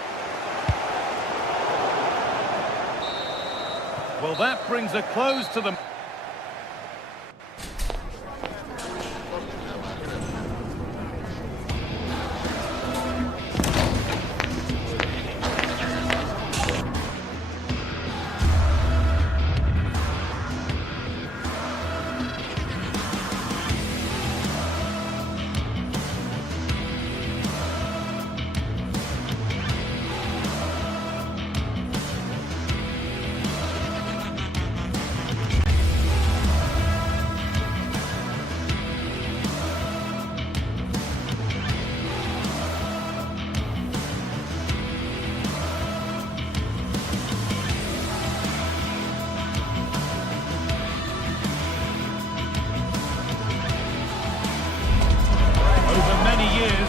Well, that brings a close to them.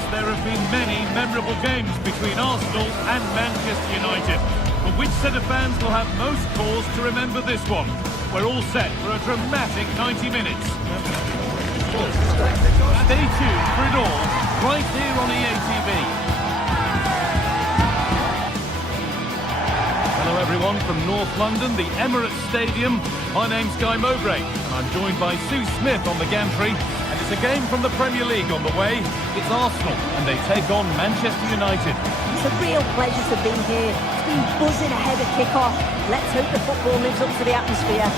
There have been many memorable games between Arsenal and Manchester United. But which set of fans will have most cause to remember this one? We're all set for a dramatic 90 minutes. Stay tuned for it all, right here on EA TV. Hello everyone from North London, the Emirates Stadium. My name's Guy Mowbray, and I'm joined by Sue Smith on the gantry. And it's a game from the Premier League on the way. It's Arsenal, and they take on Manchester United. It's a real pleasure to be here. It's been buzzing ahead of kick-off. Let's hope the football lives up to the atmosphere.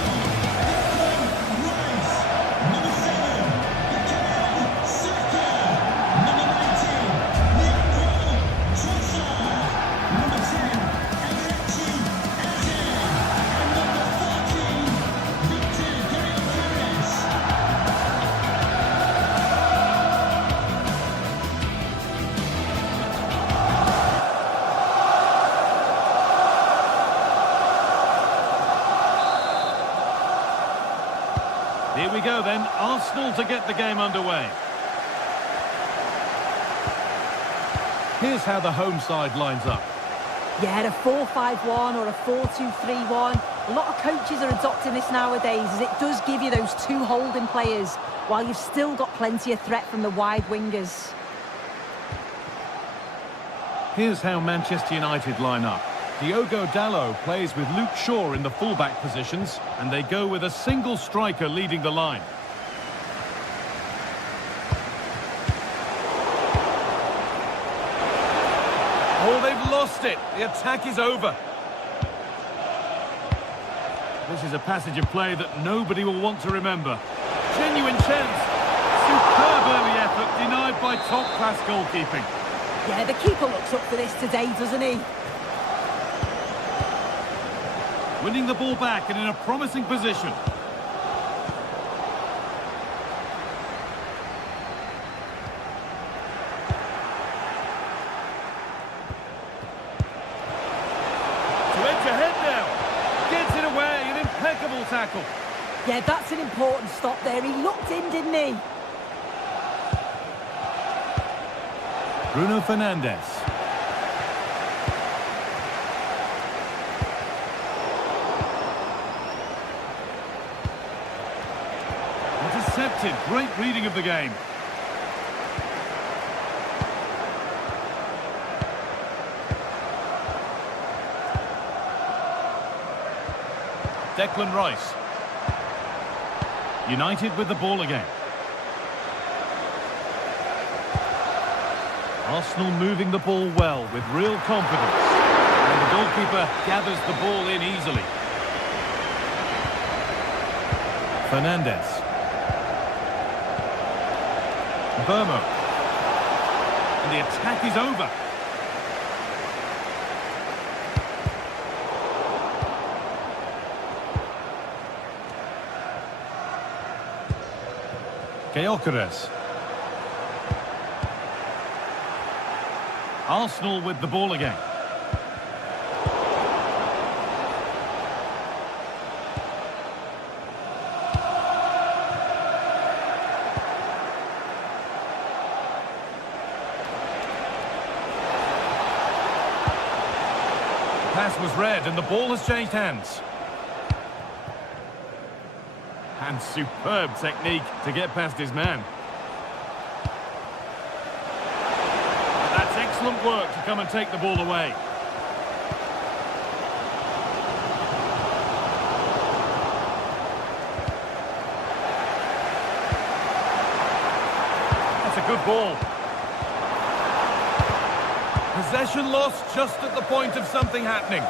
Here we go then, Arsenal to get the game underway. Here's how the home side lines up. Yeah, a 4-5-1 or a 4-2-3-1. A lot of coaches are adopting this nowadays, as it does give you those two holding players, while you've still got plenty of threat from the wide wingers. Here's how Manchester United line up. Diogo Dalot plays with Luke Shaw in the fullback positions, and they go with a single striker leading the line. Oh, they've lost it. The attack is over. This is a passage of play that nobody will want to remember. Genuine chance. Superb early effort denied by top-class goalkeeping. Yeah, the keeper looks up for this today, doesn't he? Winning the ball back and in a promising position. To edge ahead now. Gets it away, an impeccable tackle. Yeah, that's an important stop there. He looked in, didn't he? Bruno Fernandes. Intercepted. Great reading of the game. Declan Rice. United with the ball again. Arsenal moving the ball well with real confidence. And the goalkeeper gathers the ball in easily. Fernandes. Burmo. And the attack is over. Gyökeres. Arsenal with the ball again. Pass was read and the ball has changed hands. And superb technique to get past his man. That's excellent work to come and take the ball away. That's a good ball. Possession lost just at the point of something happening.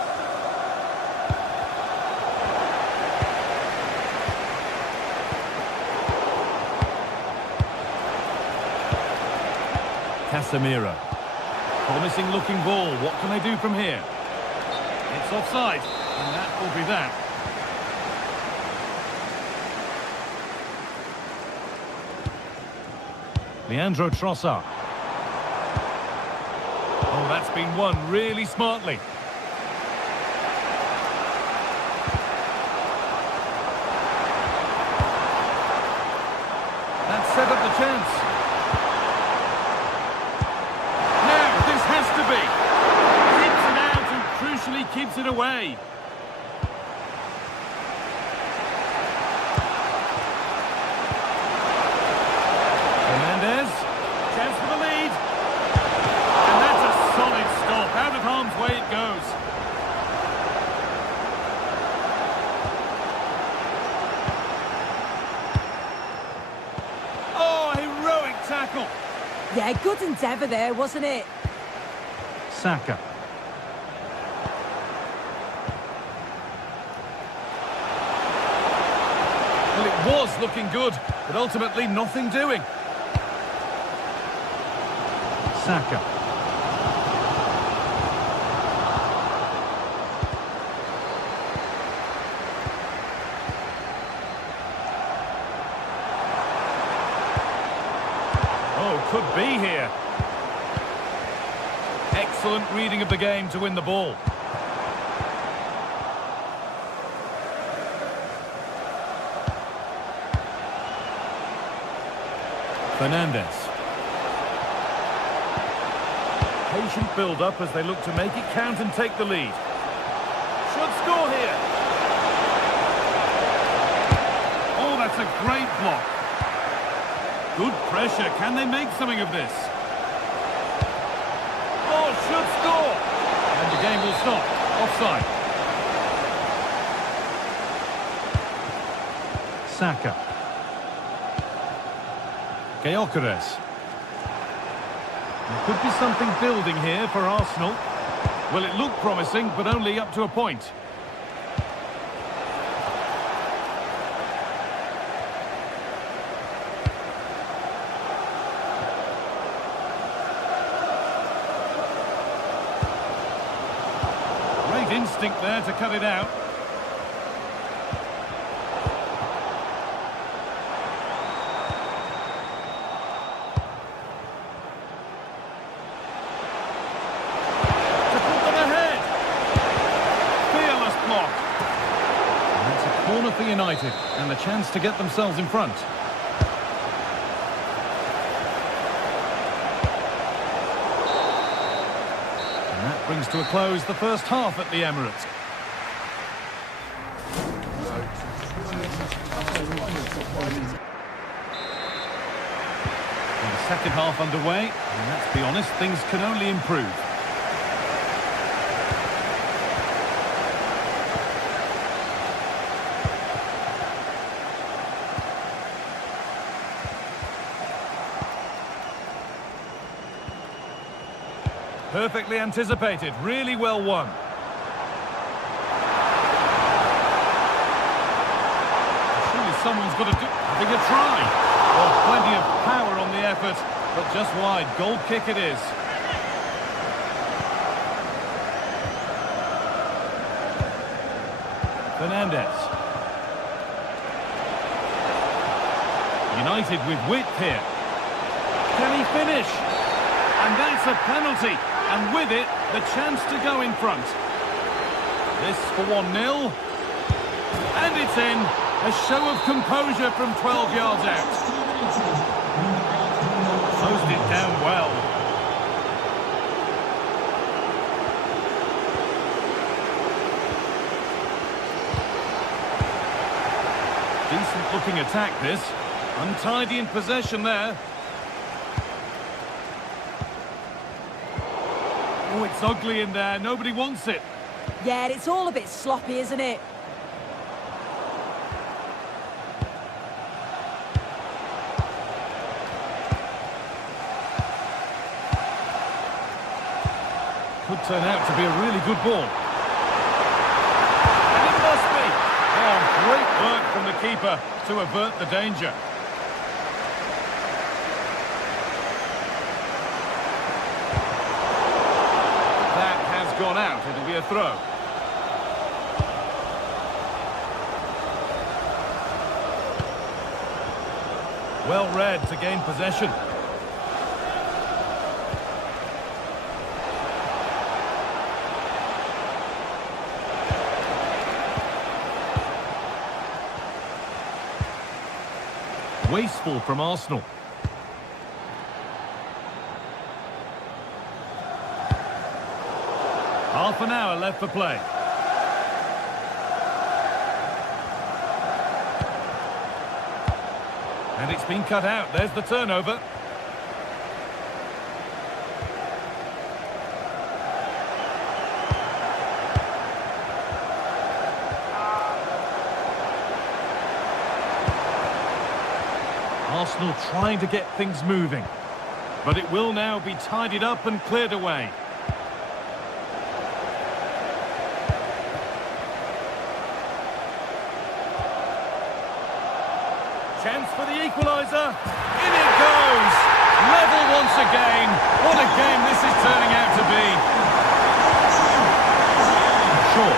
Casemiro. Promising looking ball. What can they do from here? It's offside, and that will be that. Leandro Trossard. Oh, that's been won really smartly. That set up the chance. To be. Hits it out and crucially keeps it away. Fernandes. Chance for the lead. And that's a solid stop. Out of harm's way it goes. Oh, heroic tackle. Yeah, good endeavour there, wasn't it? Saka. Well, it was looking good, but ultimately nothing doing. Saka. Oh, could be here. Excellent reading of the game to win the ball. Fernandes. Patient build-up as they look to make it count and take the lead. Should score here. Oh, that's a great block. Good pressure. Can they make something of this? Oh, should score. And the game will stop. Offside. Saka. Gyökeres. There could be something building here for Arsenal. Well, it looked promising, but only up to a point. instinct there to cut it out. To put them ahead. Fearless block. And it's a corner for United, and the chance to get themselves in front. Brings to a close the first half at the Emirates. And the second half underway, and let's be honest, things can only improve. Perfectly anticipated, really well won. Surely someone's got to having a try. Well, plenty of power on the effort, but just wide. Goal kick it is. Fernandez. United with width here. Can he finish? And that's a penalty. And with it, the chance to go in front. This for 1-0. And it's in. A show of composure from 12 yards out. Closed it down well. Decent looking attack this. Untidy in possession there. Oh, it's ugly in there. Nobody wants it. Yeah, it's all a bit sloppy, isn't it? Could turn out to be a really good ball. And it must be. Oh, great work from the keeper to avert the danger. Gone out, it'll be a throw. Well read to gain possession. Wasteful from Arsenal. Half an hour left for play. And it's been cut out. There's the turnover. Arsenal trying to get things moving. But it will now be tidied up and cleared away. Chance for the equaliser. In it goes. Level once again. What a game this is turning out to be. Sure.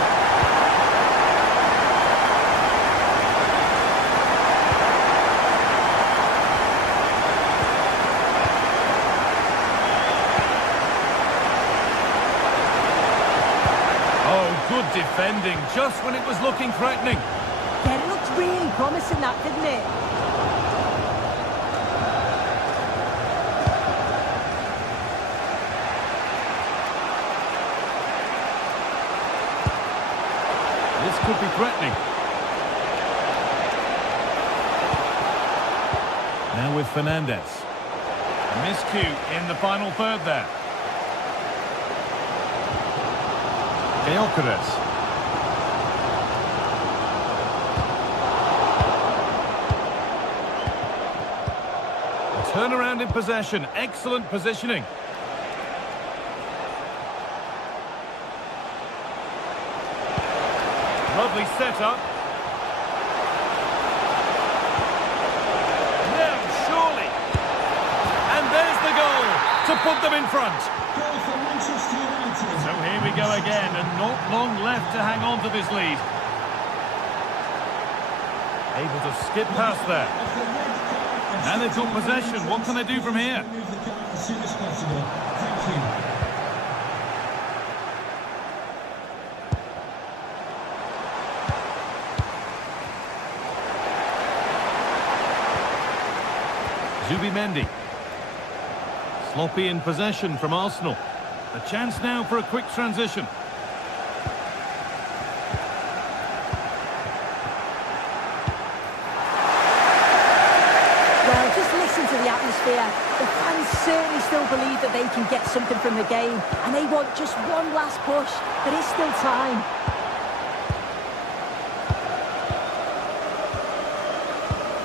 Oh, good defending, just when it was looking threatening. Yeah, it looked really promising, that, didn't it? This could be threatening. Now with Fernandez. Miscue in the final third there. Gyökeres. Turnaround in possession. Excellent positioning. Lovely setup. Now, surely. And there's the goal to put them in front. Goal for Manchester United. So here we we go again, and not long left to hang on to this lead. Able to skip past there. And they've got possession. What can they do from here? Remove the card as soon as possible. Thank you. Zubimendi. Sloppy in possession from Arsenal. A chance now for a quick transition. Well, just listen to the atmosphere. The fans certainly still believe that they can get something from the game, and they want just one last push. There is still time.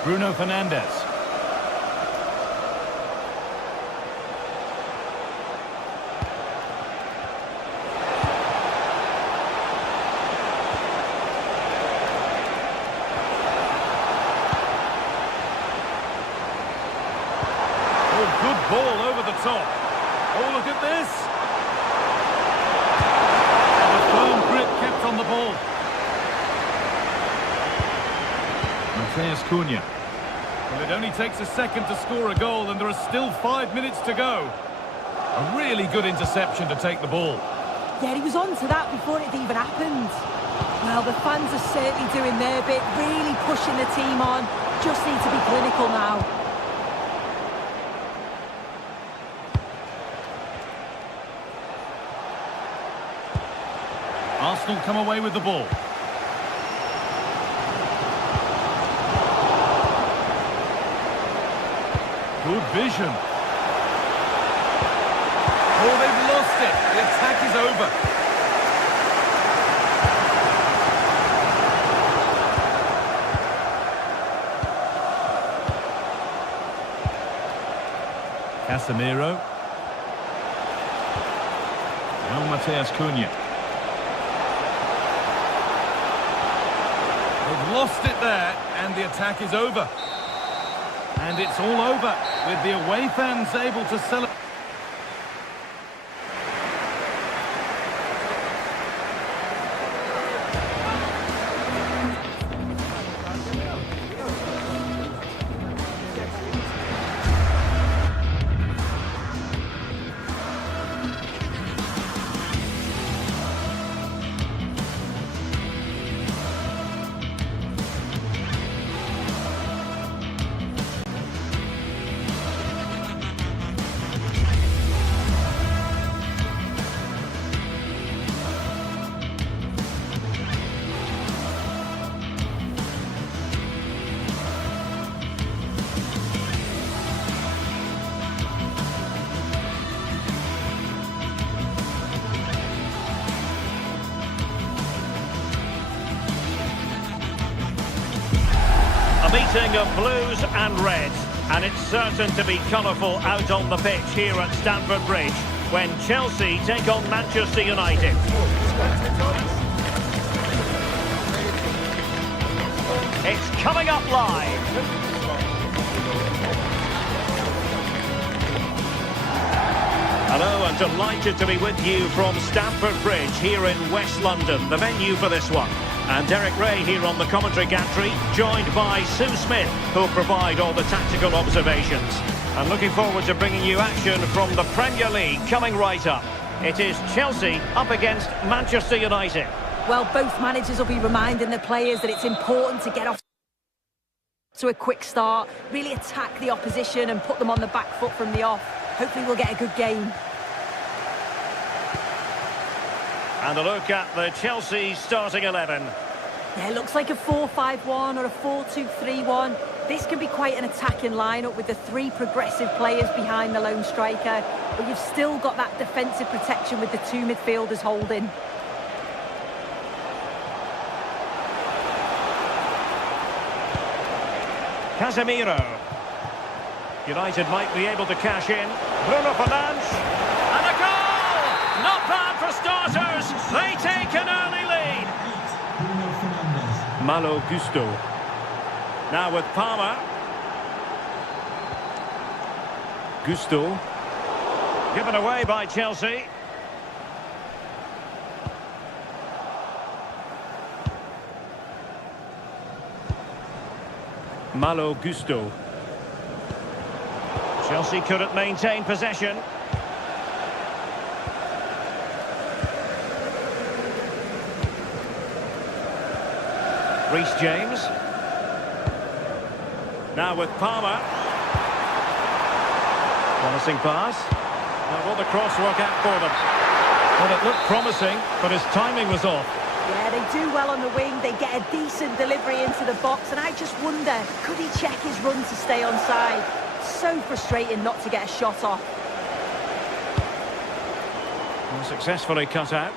Bruno Fernandes. Good ball over the top. Oh, look at this. And a firm grip kept on the ball. Mateus Cunha. Well, it only takes a second to score a goal, and there are still 5 minutes to go. A really good interception to take the ball. Yeah, he was on to that before it even happened. Well, the fans are certainly doing their bit, really pushing the team on. Just need to be clinical now. Arsenal come away with the ball. Good vision. Oh, they've lost it. The attack is over. Casemiro. Now Mateus Cunha. They've lost it there, and the attack is over. And it's all over, with the away fans able to celebrate. A meeting of blues and reds, and it's certain to be colourful out on the pitch here at Stamford Bridge when Chelsea take on Manchester United. It's coming up live. Hello, and delighted to be with you from Stamford Bridge here in West London, the venue for this one. And Derek Ray here on the commentary gantry, joined by Sue Smith, who'll provide all the tactical observations. And looking forward to bringing you action from the Premier League coming right up. It is Chelsea up against Manchester United. Well, both managers will be reminding the players that it's important to get off to a quick start, really attack the opposition and put them on the back foot from the off. Hopefully we'll get a good game. And a look at the Chelsea starting 11. Yeah, it looks like a 4-5-1 or a 4-2-3-1. This can be quite an attacking lineup with the three progressive players behind the lone striker. But you've still got that defensive protection with the two midfielders holding. Casemiro. United might be able to cash in. Bruno Fernandes. And a goal! Not bad for starters. They take an early lead. Bruno Fernandes. Malo Gusto. Now with Palmer. Gusto. Given away by Chelsea. Malo Gusto. Chelsea couldn't maintain possession. Reece James. Now with Palmer. Promising pass. Now will the cross work out for them? Well, it looked promising, but his timing was off. Yeah, they do well on the wing. They get a decent delivery into the box, and I just wonder, could he check his run to stay onside? So frustrating not to get a shot off. Well, successfully cut out.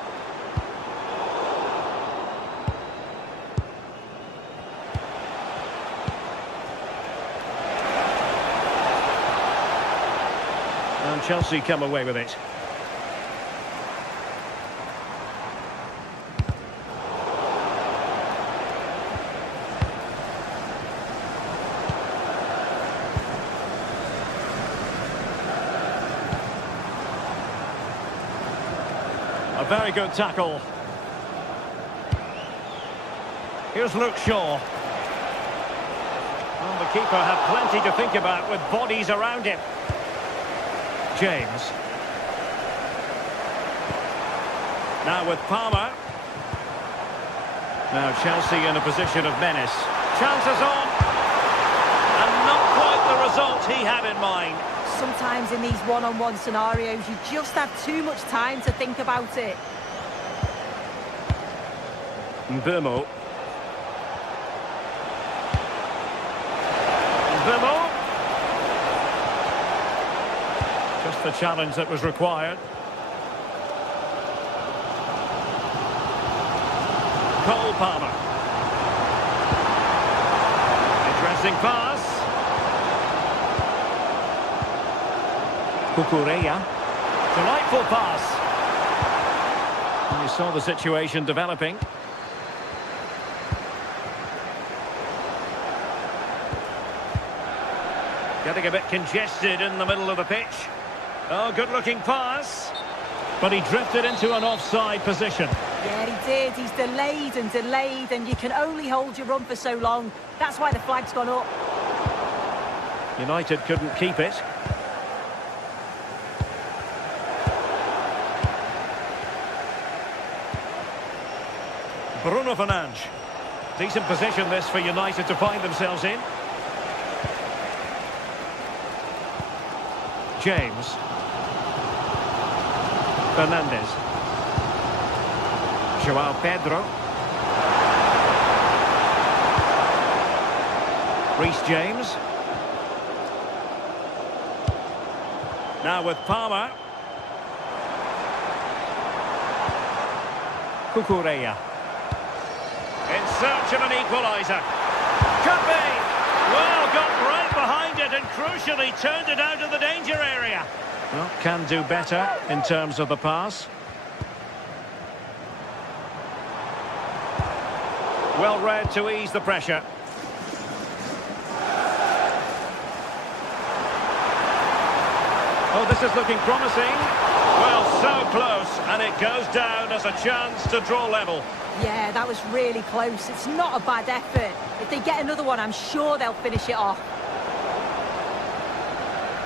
And Chelsea come away with it. A very good tackle. Here's Luke Shaw. Well, the keeper had plenty to think about with bodies around him. James. Now with Palmer. Now Chelsea in a position of menace. Chances on. And not quite the result he had in mind. Sometimes in these one-on-one scenarios, you just have too much time to think about it. Mbeumo. Mbeumo. Just the challenge that was required. Cole Palmer. Interesting pass. Cucurella. Delightful pass. And you saw the situation developing. Getting a bit congested in the middle of the pitch. Oh, good-looking pass. But he drifted into an offside position. Yeah, he did. He's delayed, and you can only hold your run for so long. That's why the flag's gone up. United couldn't keep it. Bruno Fernandes. Decent position this for United to find themselves in. James. Fernandes. Joao Pedro. Reece James. Now with Palmer. Cucurella. In search of an equaliser. Could be. Well, got right behind it and crucially turned it out of the danger area. Well, can do better in terms of the pass. Well read to ease the pressure. Oh, this is looking promising. Well, so close, and it goes down as a chance to draw level. Yeah, that was really close. It's not a bad effort. If they get another one, I'm sure they'll finish it off.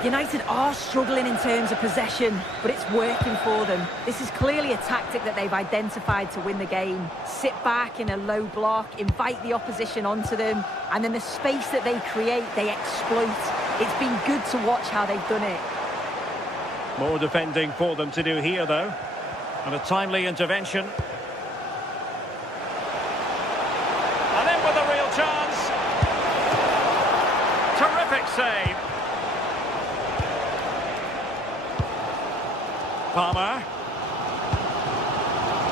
United are struggling in terms of possession, but it's working for them. This is clearly a tactic that they've identified to win the game. Sit back in a low block, invite the opposition onto them, and then the space that they create, they exploit. It's been good to watch how they've done it. More defending for them to do here, though. And a timely intervention. And in with a real chance. Terrific save. Palmer.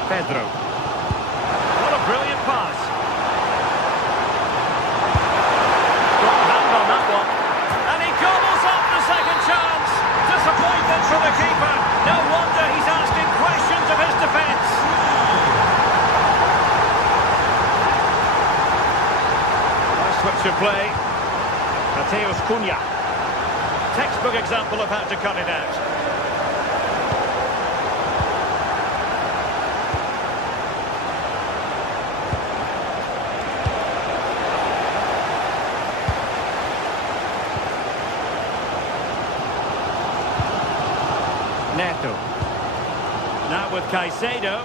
Pedro. What a brilliant pass. Got a hand on that one. And he gobbles up the second chance. Disappointment for the keeper. No wonder he's asking questions of his defence. Nice switch of play. Mateus Cunha. Textbook example of how to cut it out. Neto. Now with Caicedo.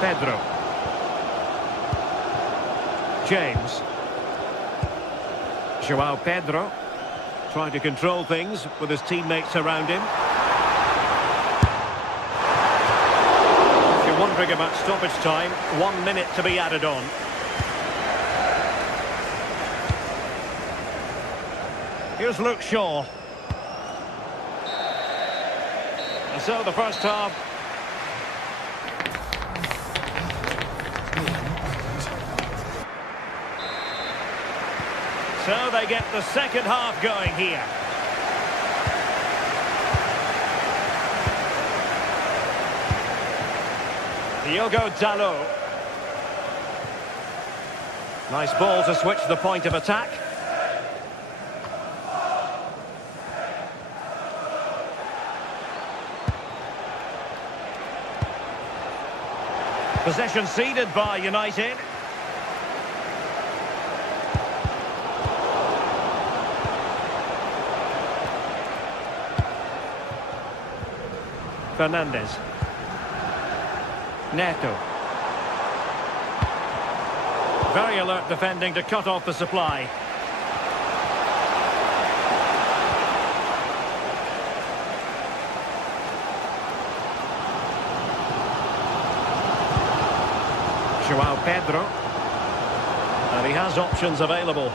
Pedro. James. Joao Pedro. Trying to control things with his teammates around him. If you're wondering about stoppage time, 1 minute to be added on. Here's Luke Shaw. And so the first half. So they get the second half going here. Diogo Dalot. Nice ball to switch the point of attack. Possession ceded by United. Fernandez. Neto. Very alert defending to cut off the supply. Joao Pedro. And he has options available.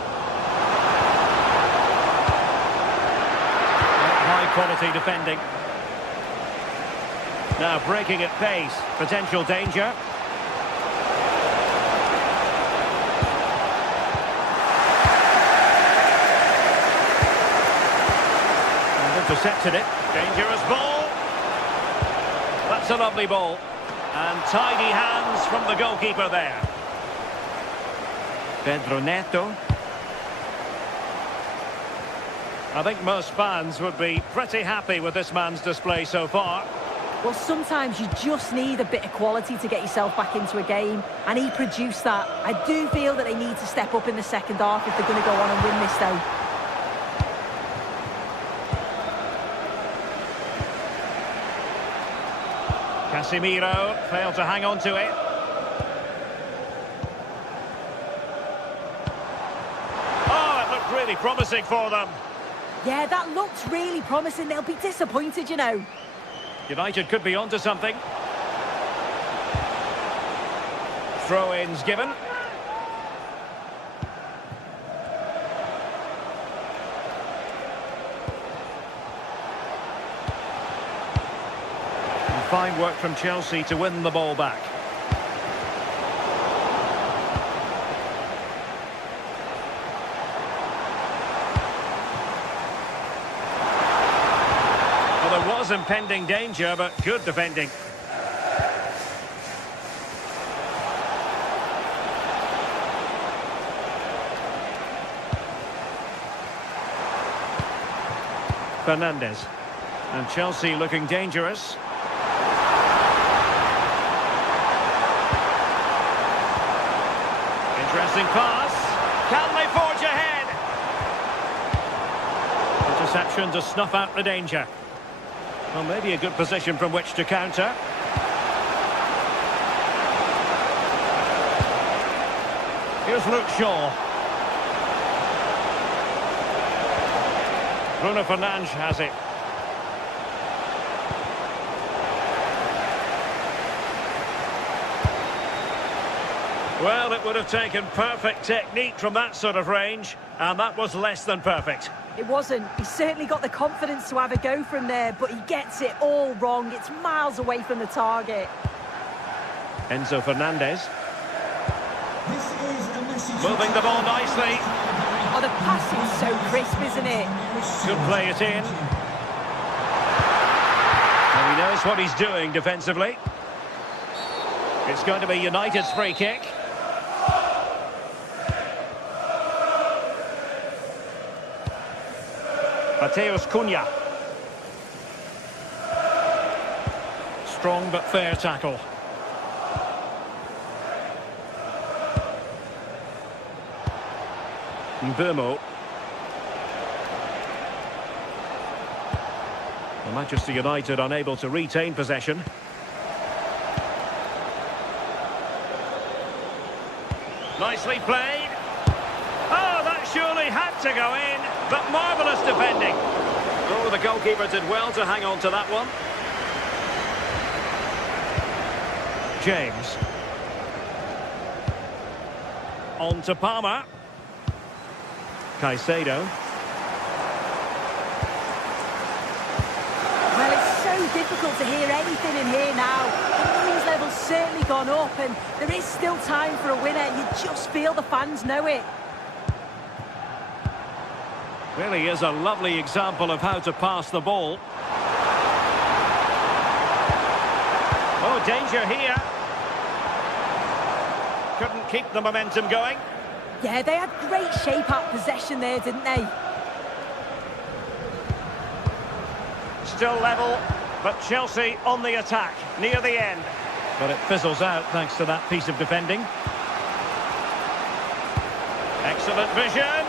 High quality defending. Now breaking at pace, potential danger. And intercepted it. Dangerous ball. That's a lovely ball. And tidy hands from the goalkeeper there. Pedro Neto. I think most fans would be pretty happy with this man's display so far. Well, sometimes you just need a bit of quality to get yourself back into a game, and he produced that. I do feel that they need to step up in the second half if they're going to go on and win this, though. Casemiro failed to hang on to it. Oh, it looked really promising for them. Yeah, that looks really promising. They'll be disappointed, you know. United could be onto something. Throw-ins given. And fine work from Chelsea to win the ball back. There was impending danger, but good defending. Fernandez. And Chelsea looking dangerous. Interesting pass. Can they forge ahead? Interception to snuff out the danger. Well, maybe a good position from which to counter. Here's Luke Shaw. Bruno Fernandes has it. Well, it would have taken perfect technique from that sort of range, and that was less than perfect. It wasn't. He certainly got the confidence to have a go from there, but he gets it all wrong. It's miles away from the target. Enzo Fernandez. This is a message. Moving the ball nicely. Oh, the passing's so crisp, isn't it? Could play it in. And he knows what he's doing defensively. It's going to be United's free kick. Mateus Cunha. Strong but fair tackle. Mbeumo. Manchester United unable to retain possession. Nicely played. Oh, that surely had to go in, but marvellous defending. Oh, the goalkeeper did well to hang on to that one. James. On to Palmer. Caicedo. Well, it's so difficult to hear anything in here now. The noise level's certainly gone up, and there is still time for a winner. You just feel the fans know it. Really is a lovely example of how to pass the ball. Oh, danger here. Couldn't keep the momentum going. Yeah, they had great shape out possession there, didn't they? Still level, but Chelsea on the attack, near the end. But it fizzles out thanks to that piece of defending. Excellent vision.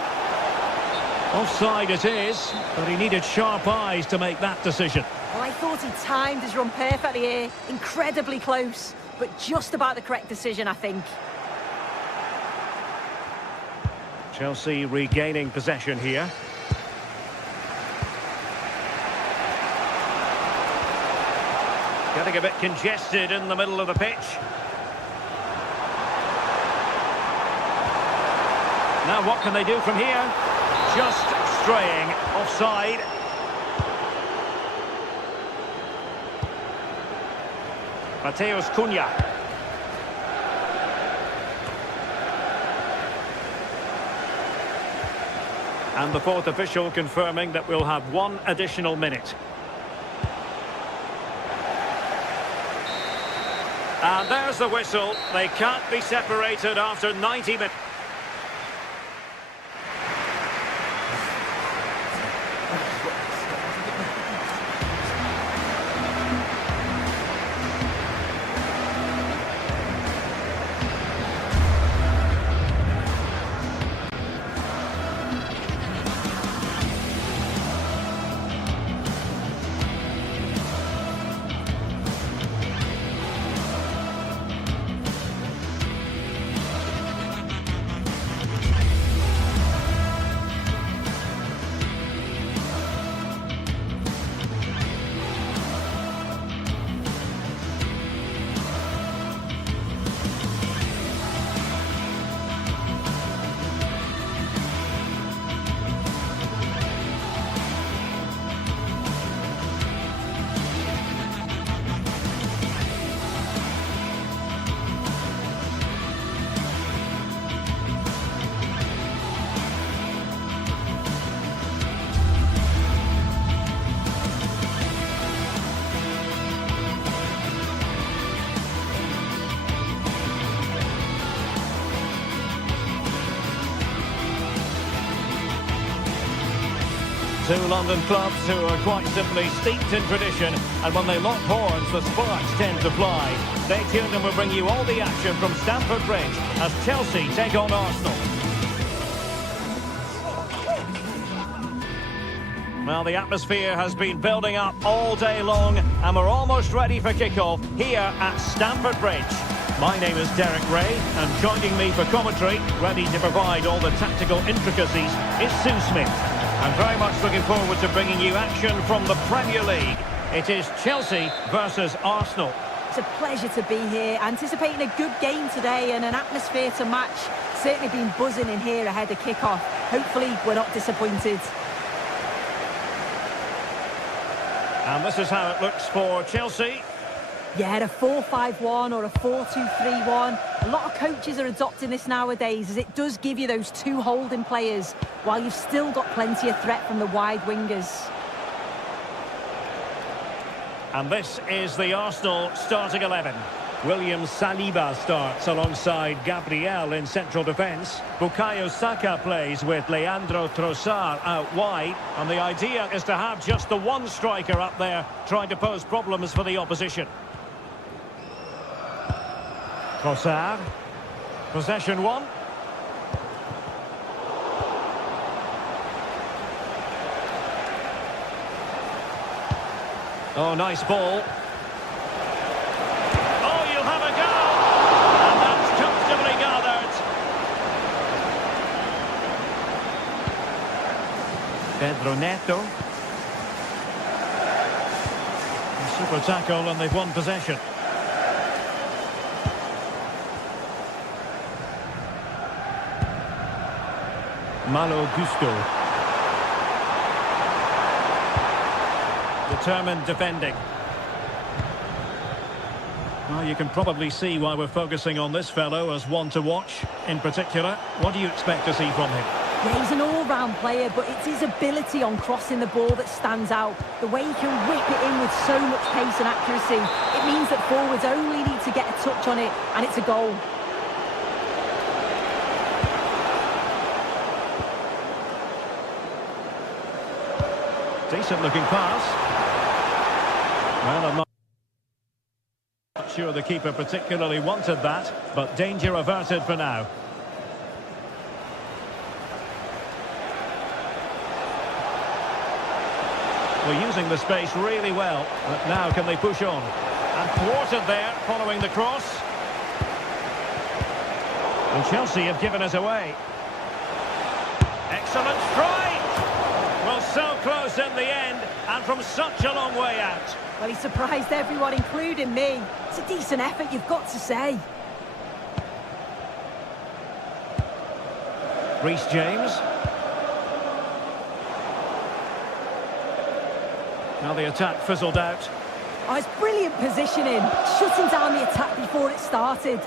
Offside it is, but he needed sharp eyes to make that decision. Well, I thought he timed his run perfectly here. Incredibly close, but just about the correct decision, I think. Chelsea regaining possession here. Getting a bit congested in the middle of the pitch. Now what can they do from here? Just straying offside. Mateus Cunha. And the fourth official confirming that we'll have one additional minute. And there's the whistle. They can't be separated after 90 minutes. Two London clubs who are quite simply steeped in tradition, and when they lock horns, the sparks tend to fly. Stay tuned and we'll bring you all the action from Stamford Bridge as Chelsea take on Arsenal. Well, the atmosphere has been building up all day long, and we're almost ready for kickoff here at Stamford Bridge. My name is Derek Ray, and joining me for commentary, ready to provide all the tactical intricacies, is Sue Smith. I'm very much looking forward to bringing you action from the Premier League. It is Chelsea versus Arsenal. It's a pleasure to be here, anticipating a good game today and an atmosphere to match. Certainly been buzzing in here ahead of kick-off. Hopefully we're not disappointed. And this is how it looks for Chelsea. Yeah, a 4-5-1 or a 4-2-3-1. A lot of coaches are adopting this nowadays, as it does give you those two holding players, while you've still got plenty of threat from the wide wingers. And this is the Arsenal starting 11. William Saliba starts alongside Gabriel in central defence. Bukayo Saka plays with Leandro Trossard out wide. And the idea is to have just the one striker up there trying to pose problems for the opposition. Trossard. Possession one. Oh, nice ball. Oh, you'll have a go. And that's comfortably gathered. Pedro Neto. A super tackle and they've won possession. Malo Gusto. Determined defending. Well, you can probably see why we're focusing on this fellow as one to watch in particular. What do you expect to see from him? Yeah, he's an all-round player, but it's his ability on crossing the ball that stands out. The way he can whip it in with so much pace and accuracy. It means that forwards only need to get a touch on it, and it's a goal. Decent looking pass. Well, I'm not sure the keeper particularly wanted that, but danger averted for now. We're using the space really well, but now can they push on? And thwarted there following the cross. And Chelsea have given us away. Excellent strike! Well, so close in the end, and from such a long way out. Well, he surprised everyone, including me. It's a decent effort, you've got to say. Reece James. Now the attack fizzled out. Oh, it's brilliant positioning, shutting down the attack before it started.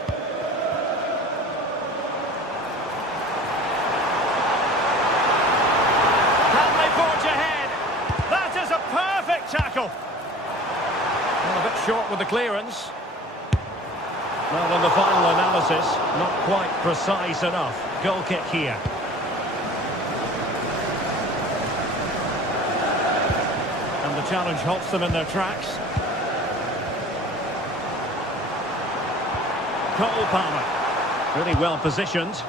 Tackle. Well, a bit short with the clearance. Well, in the final analysis, not quite precise enough. Goal kick here. And the challenge halts them in their tracks. Cole Palmer. Really well positioned.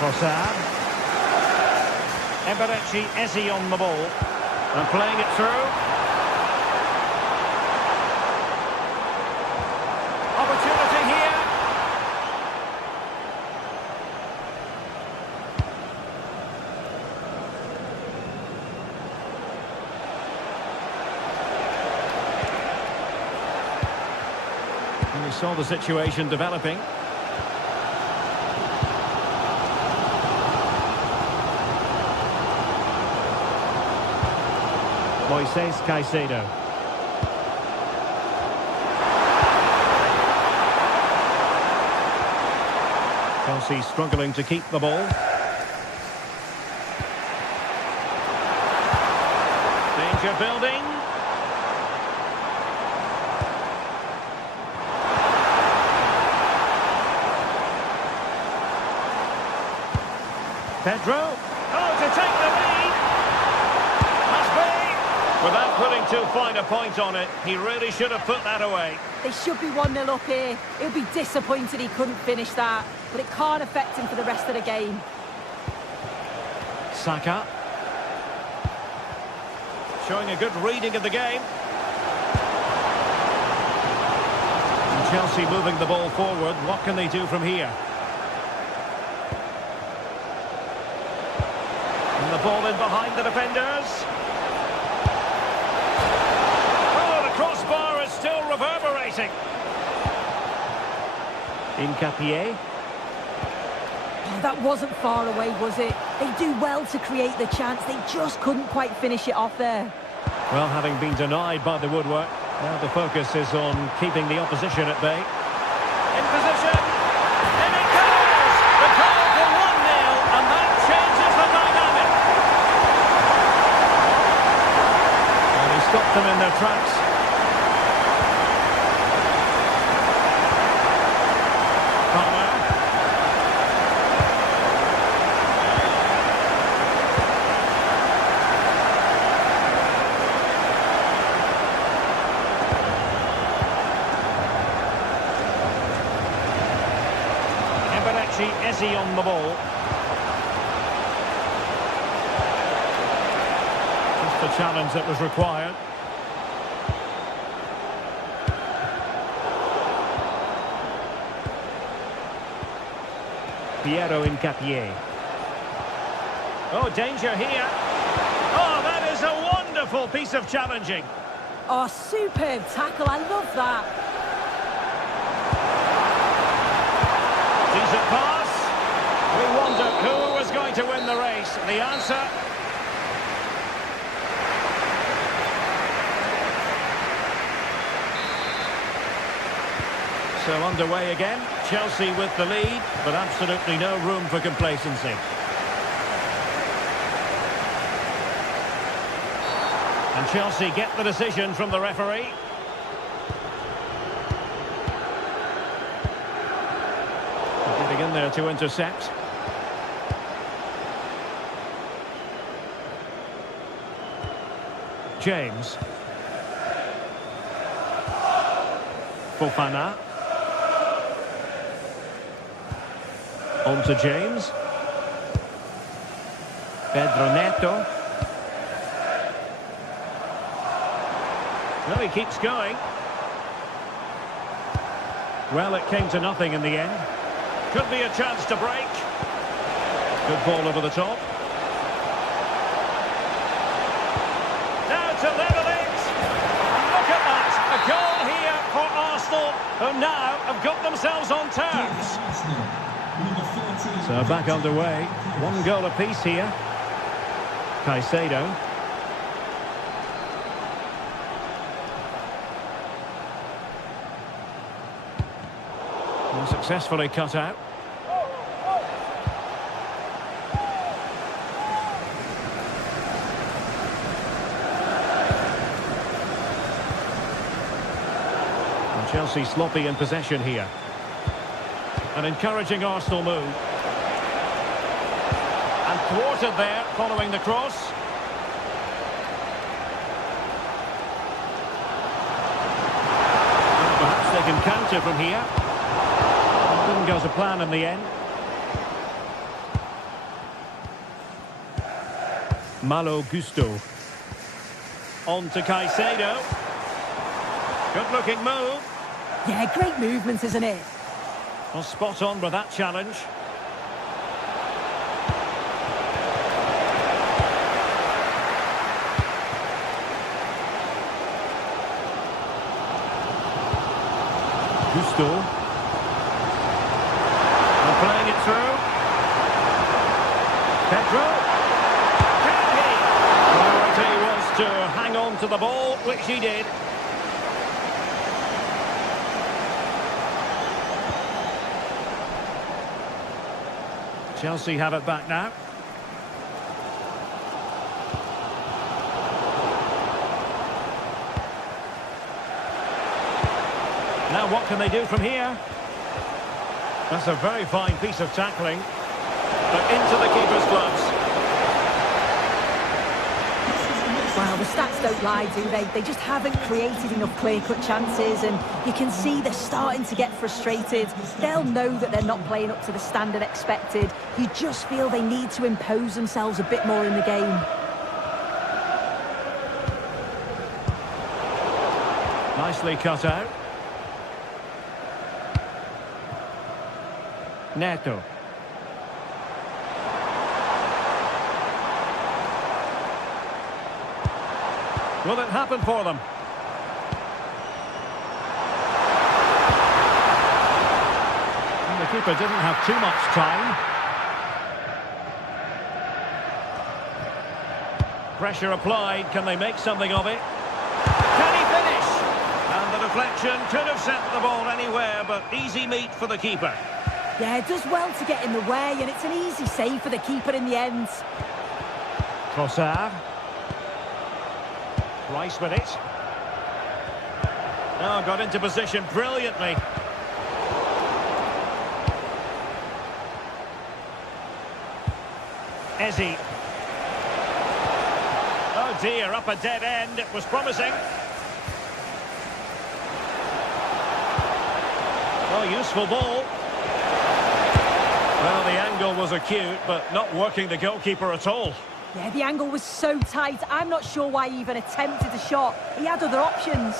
Trossard. Eberechi Eze on the ball and playing it through. Opportunity here. And we saw the situation developing. Moises Caicedo. Chelsea struggling to keep the ball. Danger building. Pedro. Oh, to take the lead. Must be. Without putting too fine a point on it, he really should have put that away. They should be 1-0 up here. He'll be disappointed he couldn't finish that, but it can't affect him for the rest of the game. Saka. Showing a good reading of the game. And Chelsea moving the ball forward. What can they do from here? And the ball in behind the defenders. Crossbar is still reverberating. Incapié. Oh, that wasn't far away, was it? They do well to create the chance. They just couldn't quite finish it off there. Well, having been denied by the woodwork, now the focus is on keeping the opposition at bay. In position. In it goes! The goal for 1-0, and that changes the dynamic. And he stopped them in their tracks. Eze on the ball. Just Just the challenge that was required. Piero Incapié. Oh, danger here. Oh, that is a wonderful piece of challenging. Oh, superb tackle. I love that. Decent pass. We wondered who was going to win the race. The answer... So underway again. Chelsea with the lead, but absolutely no room for complacency. And Chelsea get the decision from the referee. Getting in there to intercept. James. Fofana. On to James. Pedro Neto. No, he keeps going. Well, it came to nothing in the end. Could be a chance to break. Good ball over the top. Now to level it. Look at that. A goal here for Arsenal, who now have got themselves on terms. So back underway. One goal apiece here. Caicedo. Successfully cut out. And Chelsea sloppy in possession here. An encouraging Arsenal move. And thwarted there following the cross. Perhaps they can counter from here. Didn't go to plan in the end. Malo Gusto. On to Caicedo. Good looking move. Yeah, great movement, isn't it? Well, spot on with that challenge. Gusto. Playing it through. Pedro. Can he? Priority was to hang on to the ball, which he did. Chelsea have it back now. Now what can they do from here? That's a very fine piece of tackling, but into the keeper's gloves. Well, the stats don't lie, do they? They just haven't created enough clear-cut chances, and you can see they're starting to get frustrated. They'll know that they're not playing up to the standard expected. You just feel they need to impose themselves a bit more in the game. Nicely cut out. Neto. Will it happen for them? And the keeper didn't have too much time. Pressure applied. Can they make something of it? Can he finish? And the deflection could have sent the ball anywhere, but easy meat for the keeper. Yeah, it does well to get in the way, and it's an easy save for the keeper in the end. Trossard. Rice with it. Oh, got into position brilliantly. Eze. Oh dear, up a dead end. It was promising. Oh, useful ball. Well, the angle was acute, but not working the goalkeeper at all. Yeah, the angle was so tight. I'm not sure why he even attempted a shot. He had other options.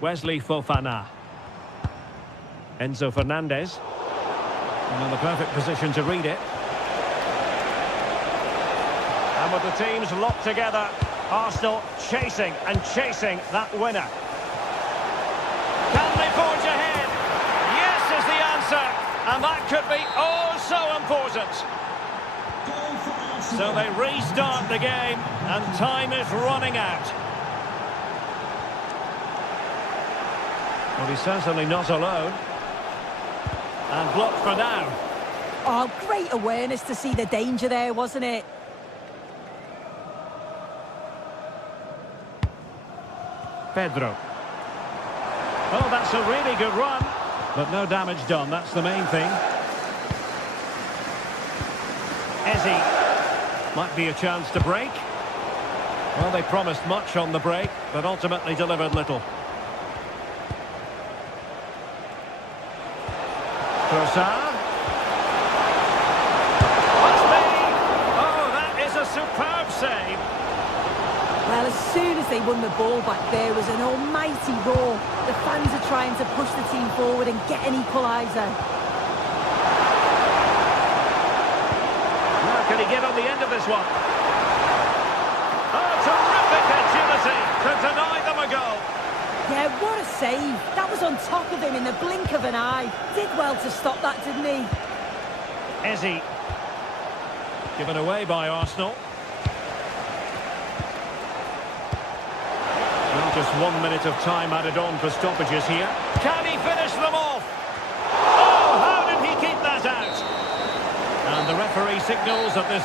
Wesley Fofana. Enzo Fernandez. And in the perfect position to read it. And with the teams locked together, Arsenal chasing that winner. Can they forge ahead? Yes is the answer. And that could be oh so important. Goal for Arsenal. So they restart the game and time is running out. Well, he's certainly not alone. And blocked for now. Oh, great awareness to see the danger there, wasn't it? Pedro. Oh, that's a really good run. But no damage done, that's the main thing. Eze. Might be a chance to break. Well, they promised much on the break, but ultimately delivered little. Trossard. Must be. Oh, that is a superb save. Well, as soon as they won the ball back, there was an almighty roar. The fans are trying to push the team forward and get an equaliser. Now, can he get on the end of this one? Oh, terrific agility to deny them a goal. Yeah, what a save. That was on top of him in the blink of an eye. Did well to stop that, didn't he? Eze. Given away by Arsenal. Well, just 1 minute of time added on for stoppages here. Can he finish them off? Oh, how did he keep that out? And the referee signals that this...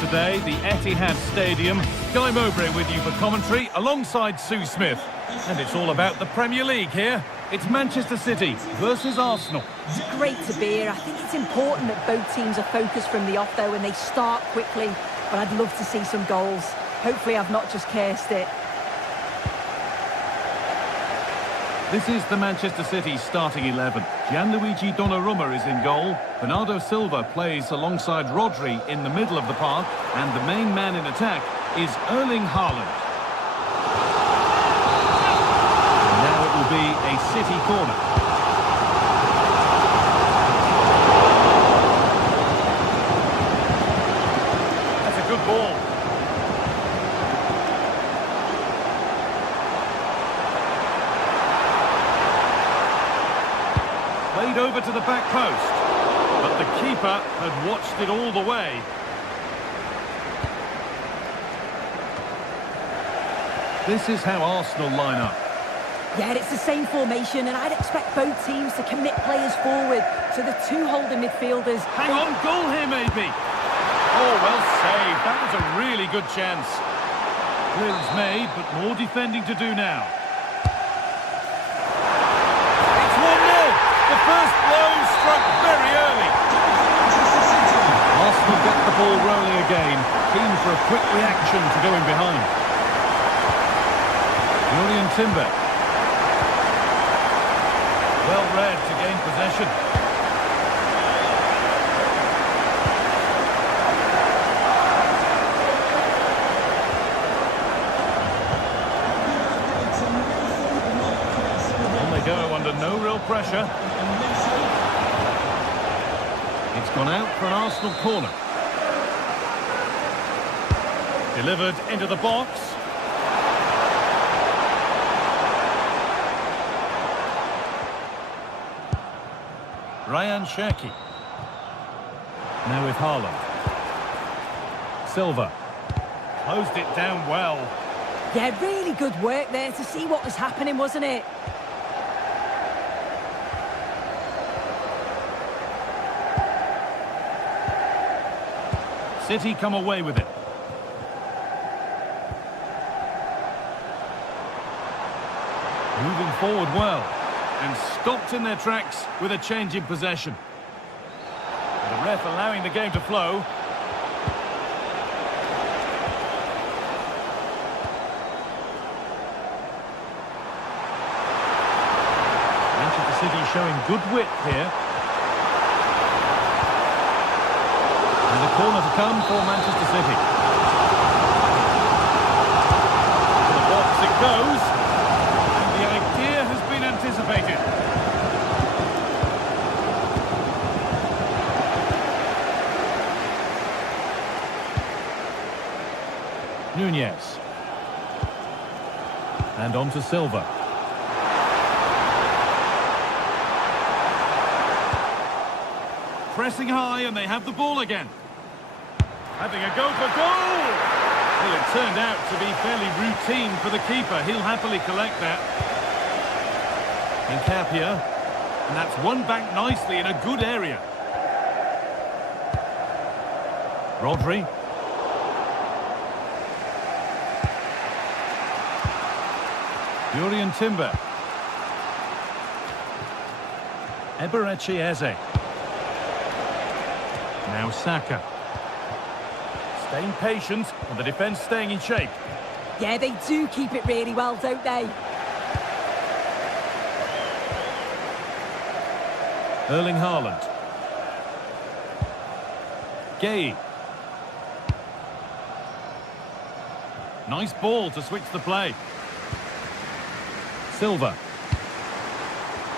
Today, the Etihad Stadium. Guy Mowbray with you for commentary alongside Sue Smith. And it's all about the Premier League here. It's Manchester City versus Arsenal. It's great to be here. I think it's important that both teams are focused from the off, though, and they start quickly. But I'd love to see some goals. Hopefully I've not just cursed it. This is the Manchester City starting 11. Gianluigi Donnarumma is in goal. Bernardo Silva plays alongside Rodri in the middle of the park. And the main man in attack is Erling Haaland. And now it will be a City corner. That's a good ball. Played over to the back post, but the keeper had watched it all the way. This is how Arsenal line up. Yeah, it's the same formation, and I'd expect both teams to commit players forward. So the two holding midfielders... Hang on, goal here maybe. Oh, well saved. That was a really good chance. Clearance made, but more defending to do now. It's 1-0. The first blow struck very early. Arsenal get the ball rolling again, keen for a quick reaction to going behind. Julian Timber. Well read to gain possession. On they go under no real pressure. It's gone out for an Arsenal corner. Delivered into the box. Ryan Cherki. Now with Haaland. Silva. Closed it down well. Yeah, really good work there to see what was happening, wasn't it? City come away with it. Moving forward well. And stopped in their tracks with a change in possession. The ref allowing the game to flow. Manchester City showing good width here. And a corner to come for Manchester City. To the box it goes. And the idea has been anticipated. Nunez. And on to Silva. Pressing high and they have the ball again. Having a go for goal! Well, it turned out to be fairly routine for the keeper. He'll happily collect that. Nkapia. And that's won back nicely in a good area. Rodri. Julian Timber. Eberechi Eze. Now Saka. Staying patient and the defence staying in shape. Yeah, they do keep it really well, don't they? Erling Haaland. Gay. Nice ball to switch the play. Silva.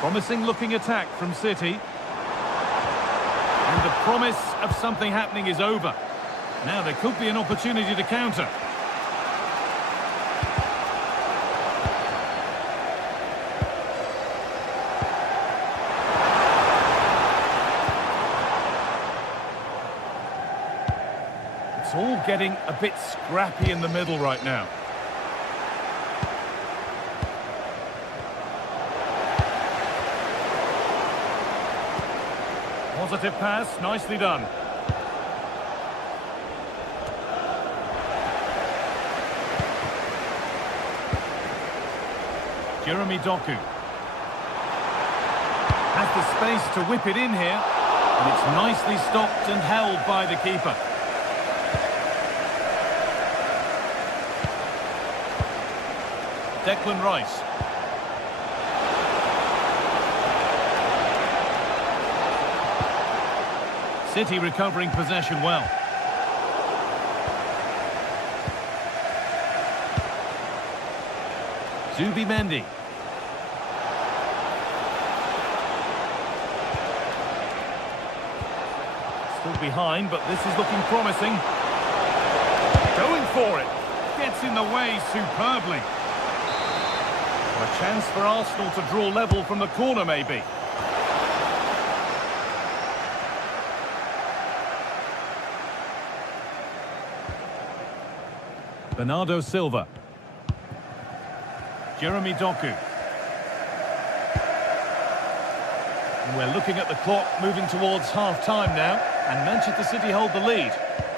Promising looking attack from City. And the promise of something happening is over. Now there could be an opportunity to counter. It's all getting a bit scrappy in the middle right now. Positive pass, nicely done. Jeremy Doku. Has the space to whip it in here. And it's nicely stopped and held by the keeper. Declan Rice. City recovering possession well. Zubimendi. Still behind, but this is looking promising. Going for it. Gets in the way superbly. A chance for Arsenal to draw level from the corner, maybe. Bernardo Silva. Jeremy Doku. We're looking at the clock moving towards half-time now, and Manchester City hold the lead.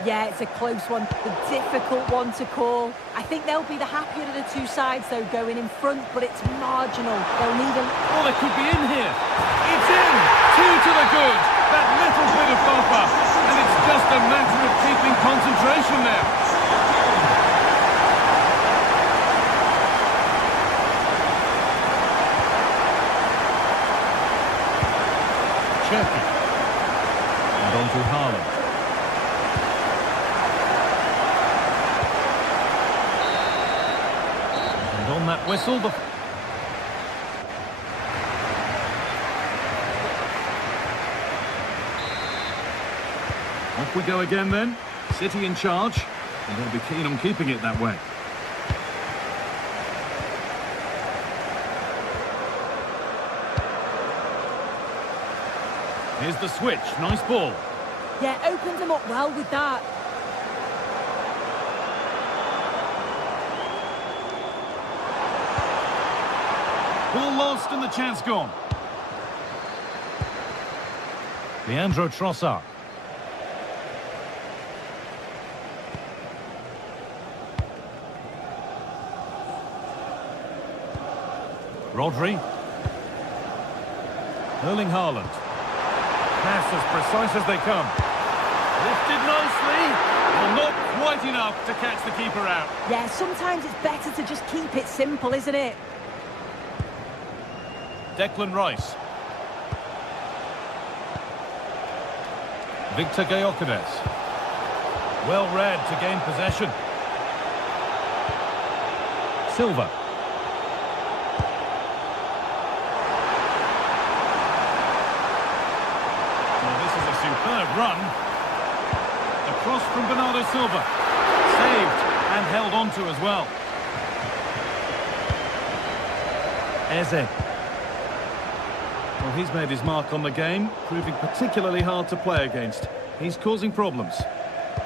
Yeah, it's a close one, the difficult one to call. I think they'll be the happier of the two sides, though, going in front, but it's marginal. They'll need a... Oh, they could be in here. It's in! 2 to the good. That little bit of buffer. And it's just a matter of keeping concentration now. Cherky. And on to Haaland. And on that whistle, the... Off we go again then. City in charge, and they'll be keen on keeping it that way. Here's the switch. Nice ball. Yeah, opened them up well with that. Ball lost and the chance gone. Leandro Trossard. Rodri. Erling Haaland. Pass as precise as they come. Lifted nicely. Well, not quite enough to catch the keeper out. Yeah, sometimes it's better to just keep it simple, isn't it? Declan Rice. Victor Gyökeres. Well read to gain possession. Silva. Superb run. Across from Bernardo Silva. Saved and held on to as well. Eze. Well, he's made his mark on the game, proving particularly hard to play against. He's causing problems.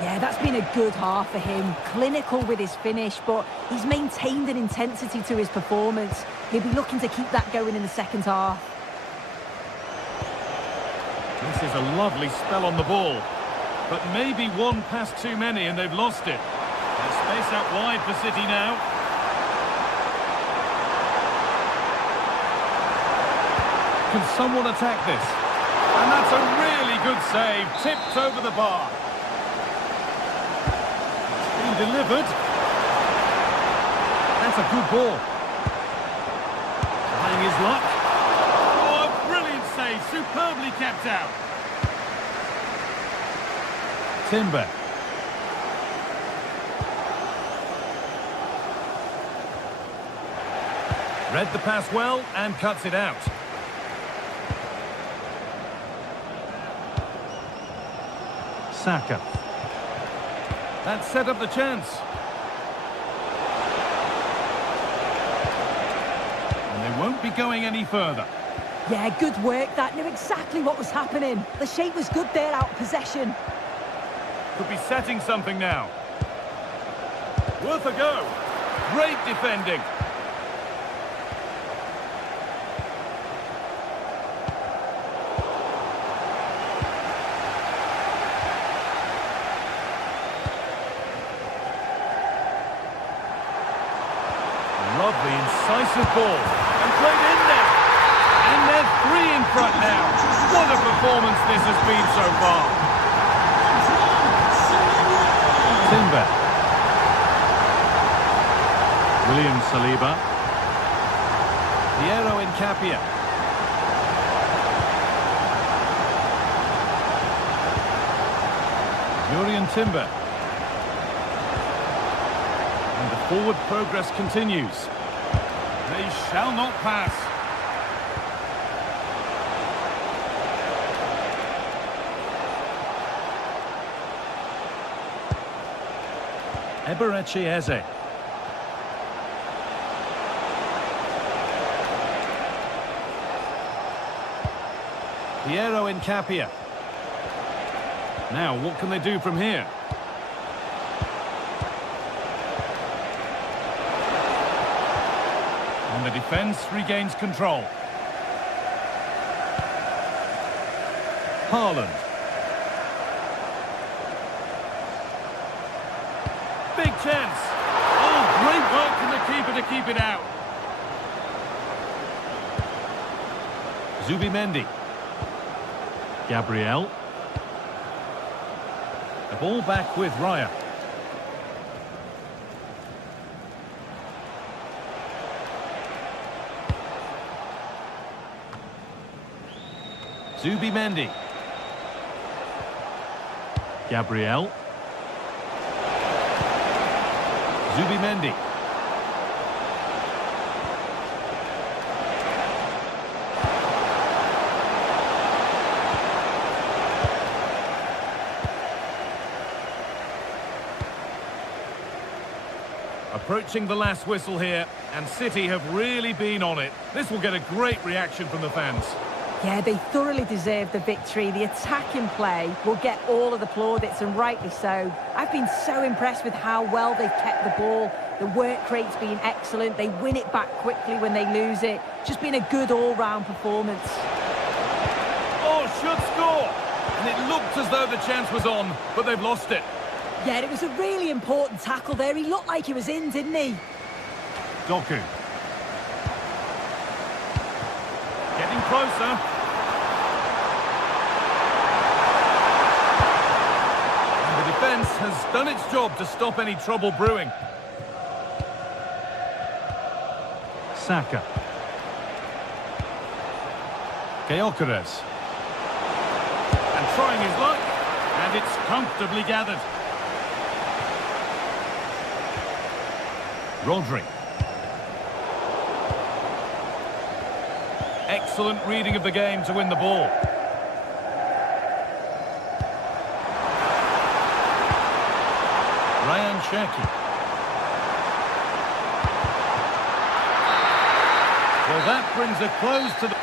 Yeah, that's been a good half for him. Clinical with his finish, but he's maintained an intensity to his performance. He'll be looking to keep that going in the second half. This is a lovely spell on the ball, but maybe one pass too many and they've lost it. There's space out wide for City now. Can someone attack this? And that's a really good save, tipped over the bar. It's been delivered. That's a good ball. Trying his luck. Superbly kept out. Timber. Read the pass well and cuts it out. Saka. That set up the chance. And they won't be going any further. Yeah, good work. That knew exactly what was happening. The shape was good there out of possession. Could be setting something now. Worth a go. Great defending. Lovely, incisive ball. And played in there. And they're 3 in front now. What a performance this has been so far. Timber. William Saliba. Piero Incapia. Jurriën Timber. And the forward progress continues. They shall not pass. Eberechi Eze. Piero Incapia. Now, what can they do from here? And the defence regains control. Haaland. Big chance. Oh, great work from the keeper to keep it out. Zubimendi. Gabriel. The ball back with Raya. Zubimendi. Gabriel. Zubimendi. Approaching the last whistle here, and City have really been on it. This will get a great reaction from the fans. Yeah, they thoroughly deserve the victory. The attacking play will get all of the plaudits, and rightly so. I've been so impressed with how well they've kept the ball. The work rate's been excellent. They win it back quickly when they lose it. Just been a good all-round performance. Oh, should score! And it looked as though the chance was on, but they've lost it. Yeah, it was a really important tackle there. He looked like he was in, didn't he? Doku. Getting closer. And the defence has done its job to stop any trouble brewing. Saka. Gyökeres. And trying his luck. And it's comfortably gathered. Rodri. Excellent reading of the game to win the ball. Ryan Cherki. Well, that brings a close to the...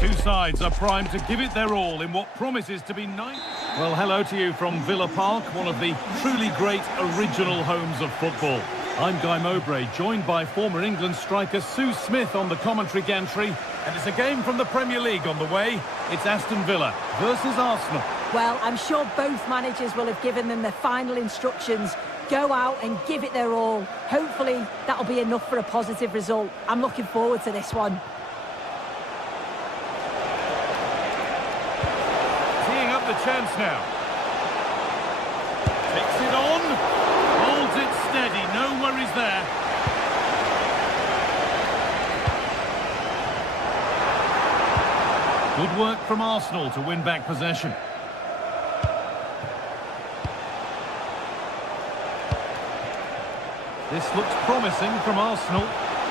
Two sides are primed to give it their all in what promises to be nice. Well, hello to you from Villa Park, one of the truly great original homes of football. I'm Guy Mowbray, joined by former England striker Sue Smith on the commentary gantry. And it's a game from the Premier League on the way. It's Aston Villa versus Arsenal. Well, I'm sure both managers will have given them their final instructions. Go out and give it their all. Hopefully, that'll be enough for a positive result. I'm looking forward to this one. The chance now. Takes it on. Holds it steady. No worries there. Good work from Arsenal to win back possession. This looks promising from Arsenal.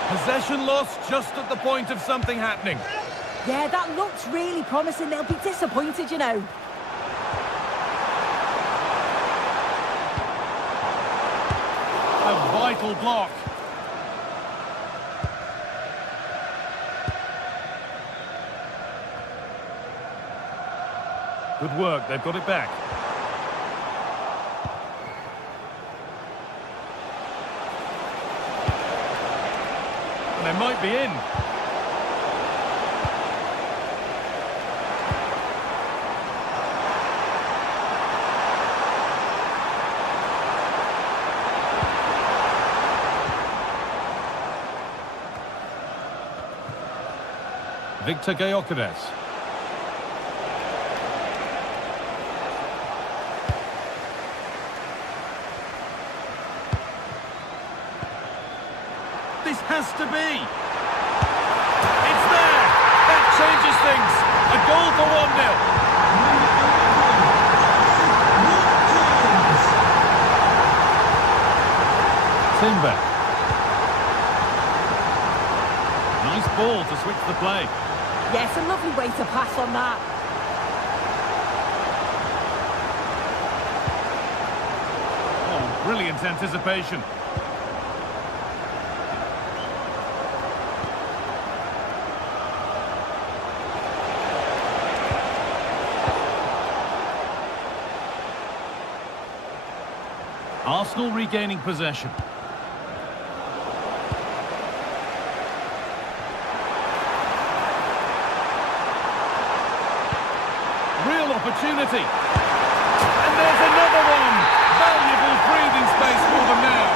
Possession lost just at the point of something happening. Yeah, that looks really promising. They'll be disappointed, you know. A vital block. Good work, they've got it back. And they might be in. Victor Gyökeres. This has to be. It's there. That changes things. A goal for 1-0. Timber. Nice ball to switch the play. Yes, a lovely way to pass on that. Oh, brilliant anticipation. Arsenal regaining possession. Real opportunity. And there's another one. Valuable breathing space for them now.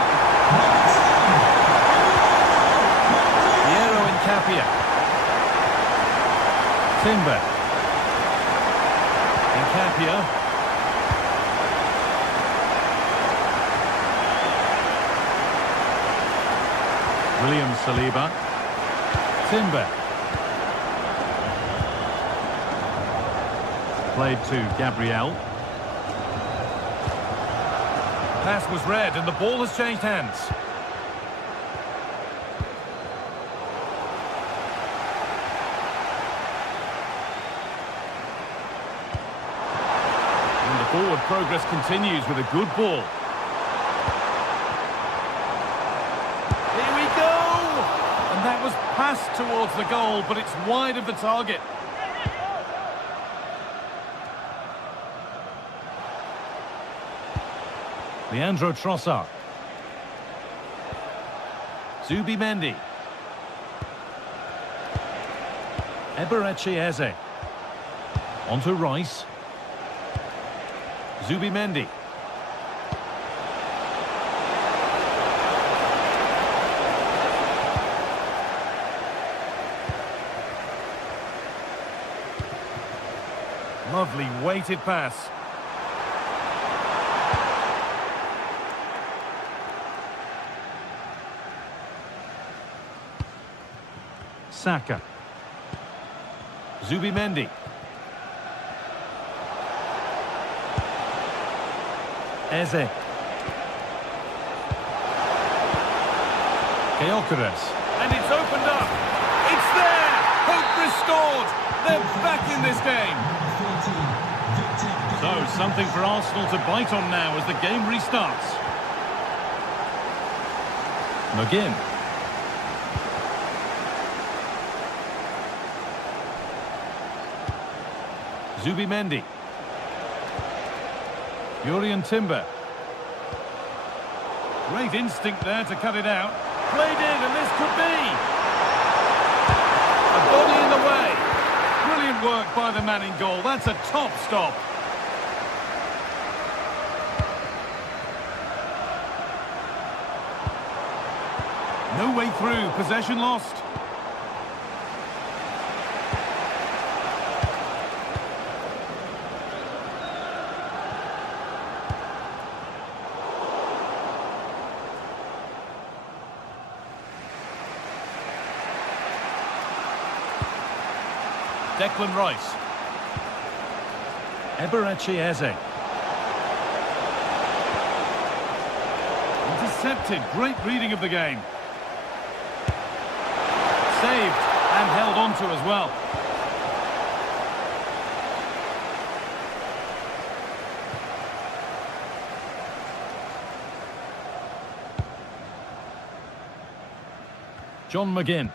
Piero Incapia. Timber. Incapia. William Saliba. Timber. Played to Gabriel. Pass was read and the ball has changed hands. And the forward progress continues with a good ball. That was passed towards the goal, but it's wide of the target. Leandro Trossard. Zubimendi. Eberechi Eze. On to Rice. Zubimendi. Lovely weighted pass. Saka. Zubimendi. Eze. Gyökeres. And it's opened up. It's there. Hope restored. They're back in this game. So, something for Arsenal to bite on now as the game restarts. McGinn. Zubimendi. Jurriën Timber. Great instinct there to cut it out. Played in, and this could be. A body in the way. Brilliant work by the man in goal. That's a top stop. No way through. Possession lost. Declan Rice. Eberechi Eze. Into intercepted. Great reading of the game. Saved and held on to as well. John McGinn.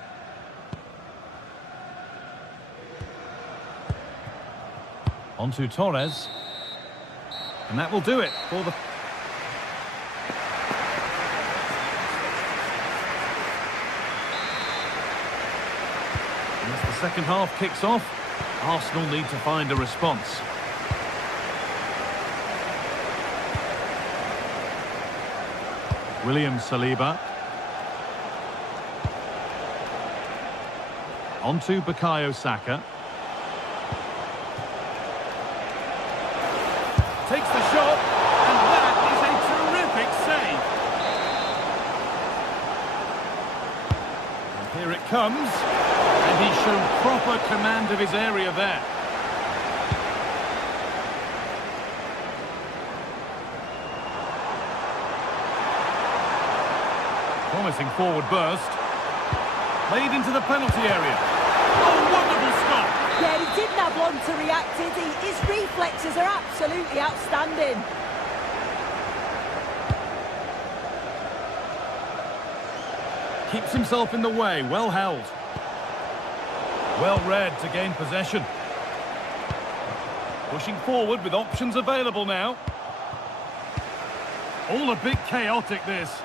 On to Torres. And that will do it for the... As the second half kicks off, Arsenal need to find a response. William Saliba. On to Bukayo Saka. Takes the shot, and that is a terrific save. And here it comes, and he's shown proper command of his area there. Promising forward burst. Played into the penalty area. Oh, wonderful stop! Yeah, he didn't have long to react, did he? His reflexes are absolutely outstanding. Keeps himself in the way, well held. Well read to gain possession. Pushing forward with options available now. All a bit chaotic, this.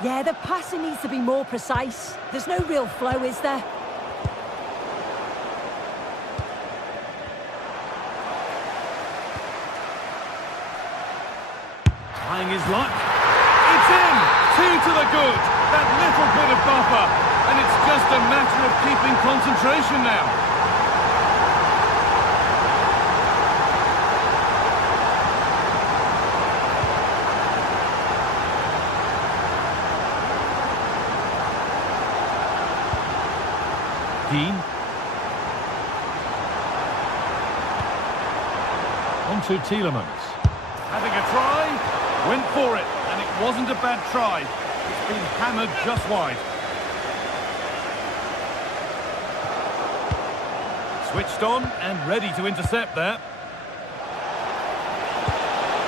Yeah, the passing needs to be more precise. There's no real flow, is there? Trying his luck. It's in! 2 to the good. That little bit of buffer. And it's just a matter of keeping concentration now. Dean. On to Tielemans. Having a try, went for it, and it wasn't a bad try. It's been hammered just wide. Switched on and ready to intercept there.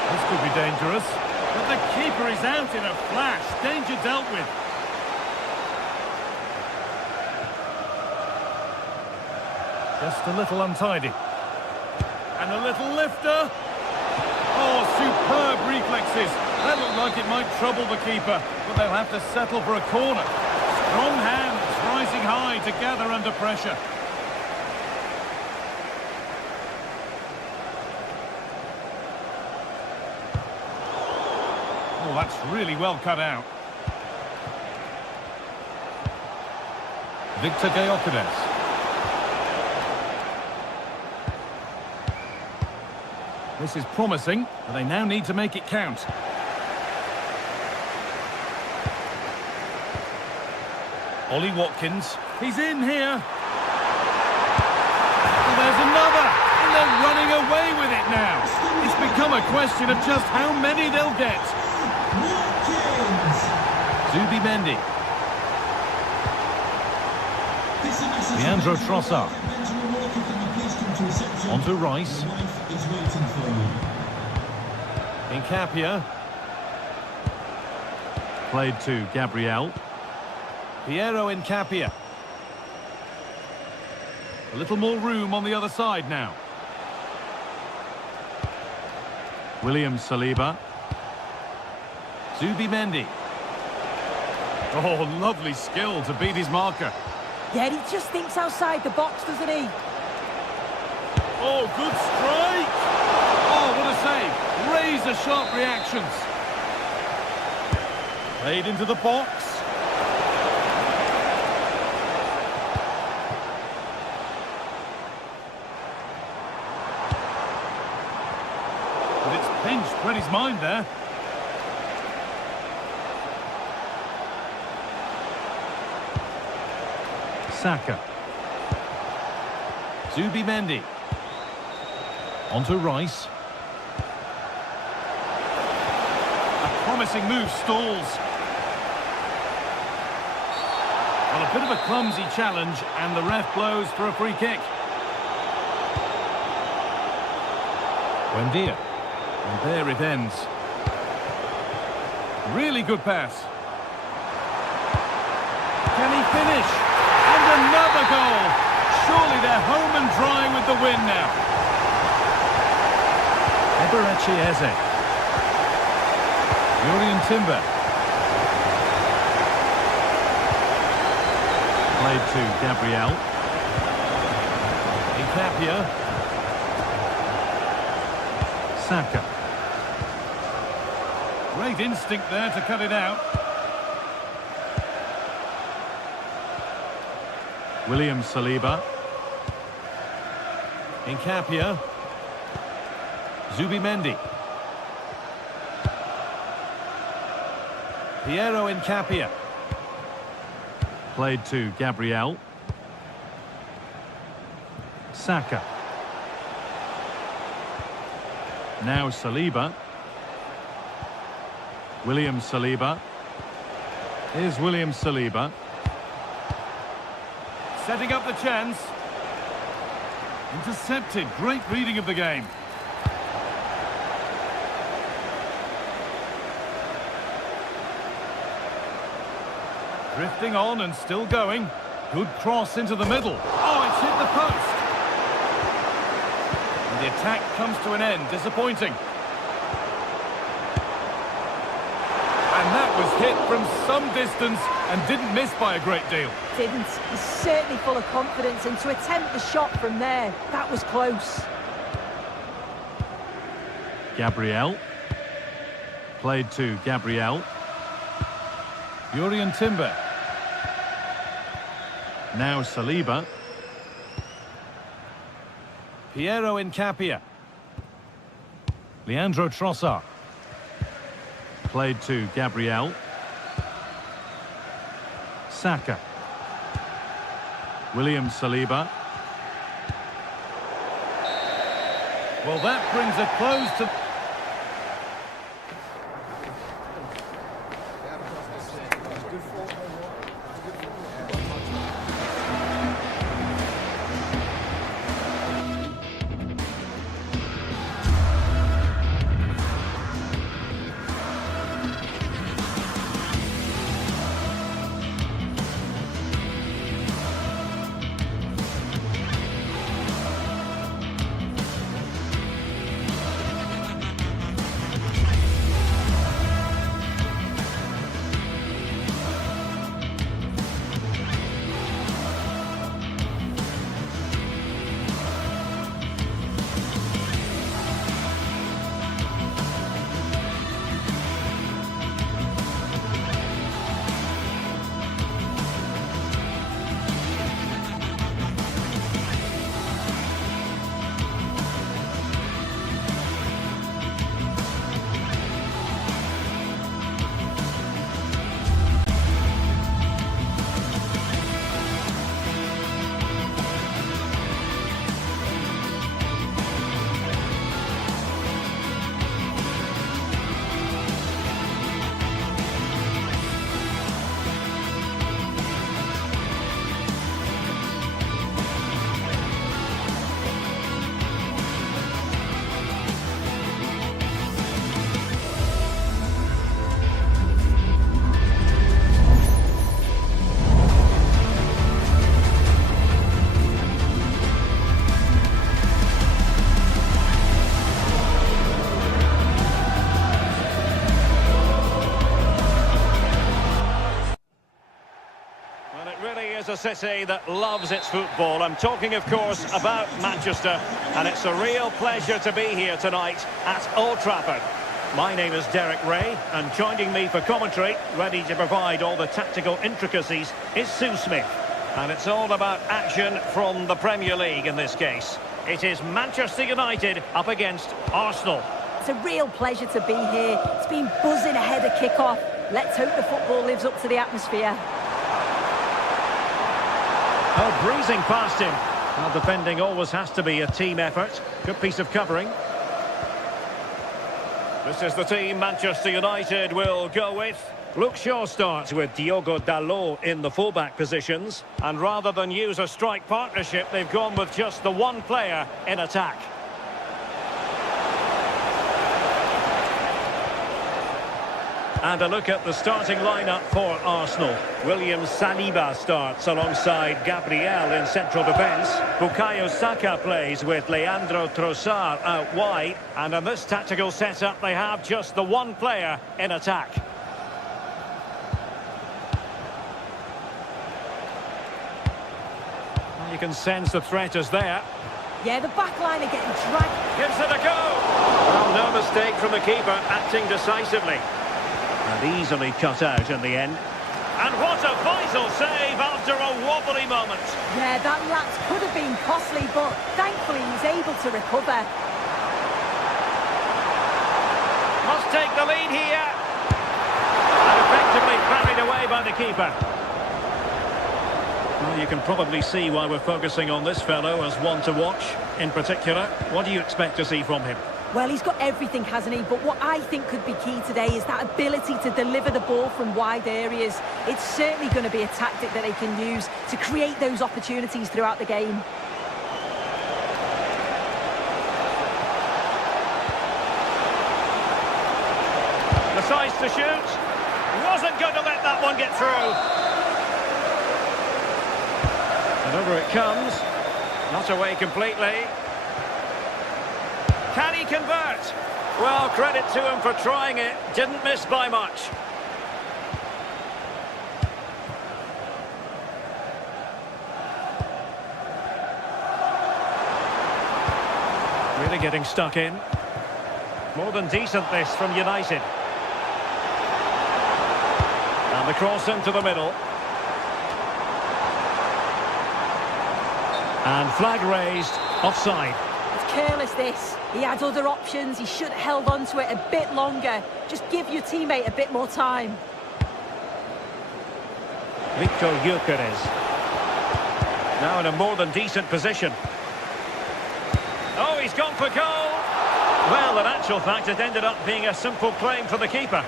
This could be dangerous, but the keeper is out in a flash. Danger dealt with. Just a little untidy. And a little lifter. Oh, superb reflexes. That looked like it might trouble the keeper, but they'll have to settle for a corner. Strong hands rising high to gather under pressure. Oh, that's really well cut out. Victor Gyökeres. This is promising, but they now need to make it count. Ollie Watkins, he's in here. Oh, there's another, and they're running away with it now. It's become a question of just how many they'll get. Zubimendi. Leandro Trossard. On to Rice. Incapia. Played to Gabriel. Piero Incapia. A little more room on the other side now. William Saliba. Zubimendi. Oh, lovely skill to beat his marker. Yeah, he just thinks outside the box, doesn't he? Oh, good strike! Oh, what a save! Razor-sharp reactions. Played into the box. But it's pinched Freddie's mind there. Saka. Zubimendi. On to Rice. A promising move stalls. Well, a bit of a clumsy challenge, and the ref blows for a free kick. Buendia. And there it ends. Really good pass. Can he finish? And another goal! Surely they're home and dry with the win now. Eberechi Eze. Jurrien Timber. Played to Gabriel. Incapia. Saka. Great instinct there to cut it out. William Saliba. Incapia. Zubimendi. Piero Incapia. Played to Gabriel. Saka. Now Saliba. William Saliba. Here's William Saliba. Setting up the chance. Intercepted. Great reading of the game. Drifting on and still going. Good cross into the middle. Oh, it's hit the post. And the attack comes to an end. Disappointing. And that was hit from some distance and didn't miss by a great deal. Didn't. He's certainly full of confidence, and to attempt the shot from there, that was close. Gabriel. Played to Gabriel. Jurrien Timber. Now Saliba. Piero Incapia. Leandro Trossard. Played to Gabriel. Saka. William Saliba. Well, that brings a close to... A city that loves its football. I'm talking, of course, about Manchester, and it's a real pleasure to be here tonight at Old Trafford. My name is Derek Ray, and joining me for commentary, ready to provide all the tactical intricacies, is Sue Smith. And it's all about action from the Premier League in this case. It is Manchester United up against Arsenal. It's a real pleasure to be here. It's been buzzing ahead of kick-off. Let's hope the football lives up to the atmosphere. Oh, breezing past him. Well, defending always has to be a team effort. Good piece of covering. This is the team Manchester United will go with. Luke Shaw starts with Diogo Dalot in the fullback positions. And rather than use a strike partnership, they've gone with just the one player in attack. And a look at the starting lineup for Arsenal. William Saliba starts alongside Gabriel in central defence. Bukayo Saka plays with Leandro Trossard out wide. And in this tactical setup, they have just the one player in attack. You can sense the threat is there. Yeah, the back line are getting dragged. Gives it a go. Well, no mistake from the keeper, acting decisively. And easily cut out in the end. And what a vital save after a wobbly moment. Yeah, that lapse could have been costly, but thankfully he's able to recover. Must take the lead here. And effectively carried away by the keeper. Well, you can probably see why we're focusing on this fellow as one to watch. In particular, what do you expect to see from him? Well, he's got everything, hasn't he? But what I think could be key today is that ability to deliver the ball from wide areas. It's certainly going to be a tactic that they can use to create those opportunities throughout the game. Decides to shoot. Wasn't going to let that one get through. And over it comes. Not away completely. Can he convert? Well, credit to him for trying it. Didn't miss by much. Really getting stuck in. More than decent this from United. And the cross into the middle. And flag raised, offside. It's careless, this. He had other options. He should have held on to it a bit longer. Just give your teammate a bit more time. Victor Gyökeres. Now in a more than decent position. Oh, he's gone for goal. Well, in actual fact, it ended up being a simple claim for the keeper.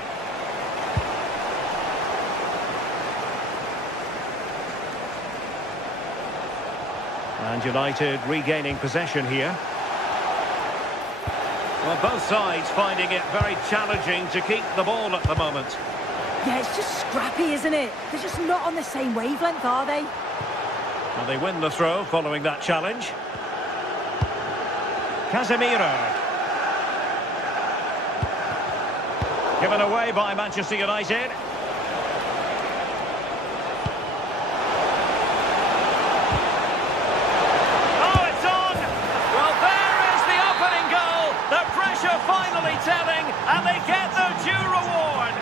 And United regaining possession here. Well, both sides finding it very challenging to keep the ball at the moment. Yeah, it's just scrappy, isn't it? They're just not on the same wavelength, are they? And they win the throw following that challenge. Casemiro. Given away by Manchester United. Oh, it's on! Well, there is the opening goal. The pressure finally telling, and they get their due reward.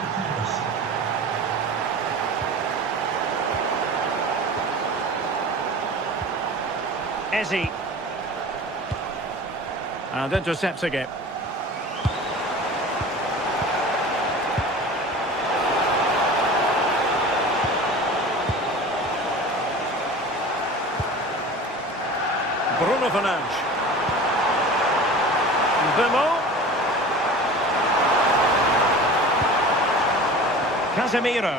Eze. And intercepts again. Bruno Fernandes. Vimo. Casemiro.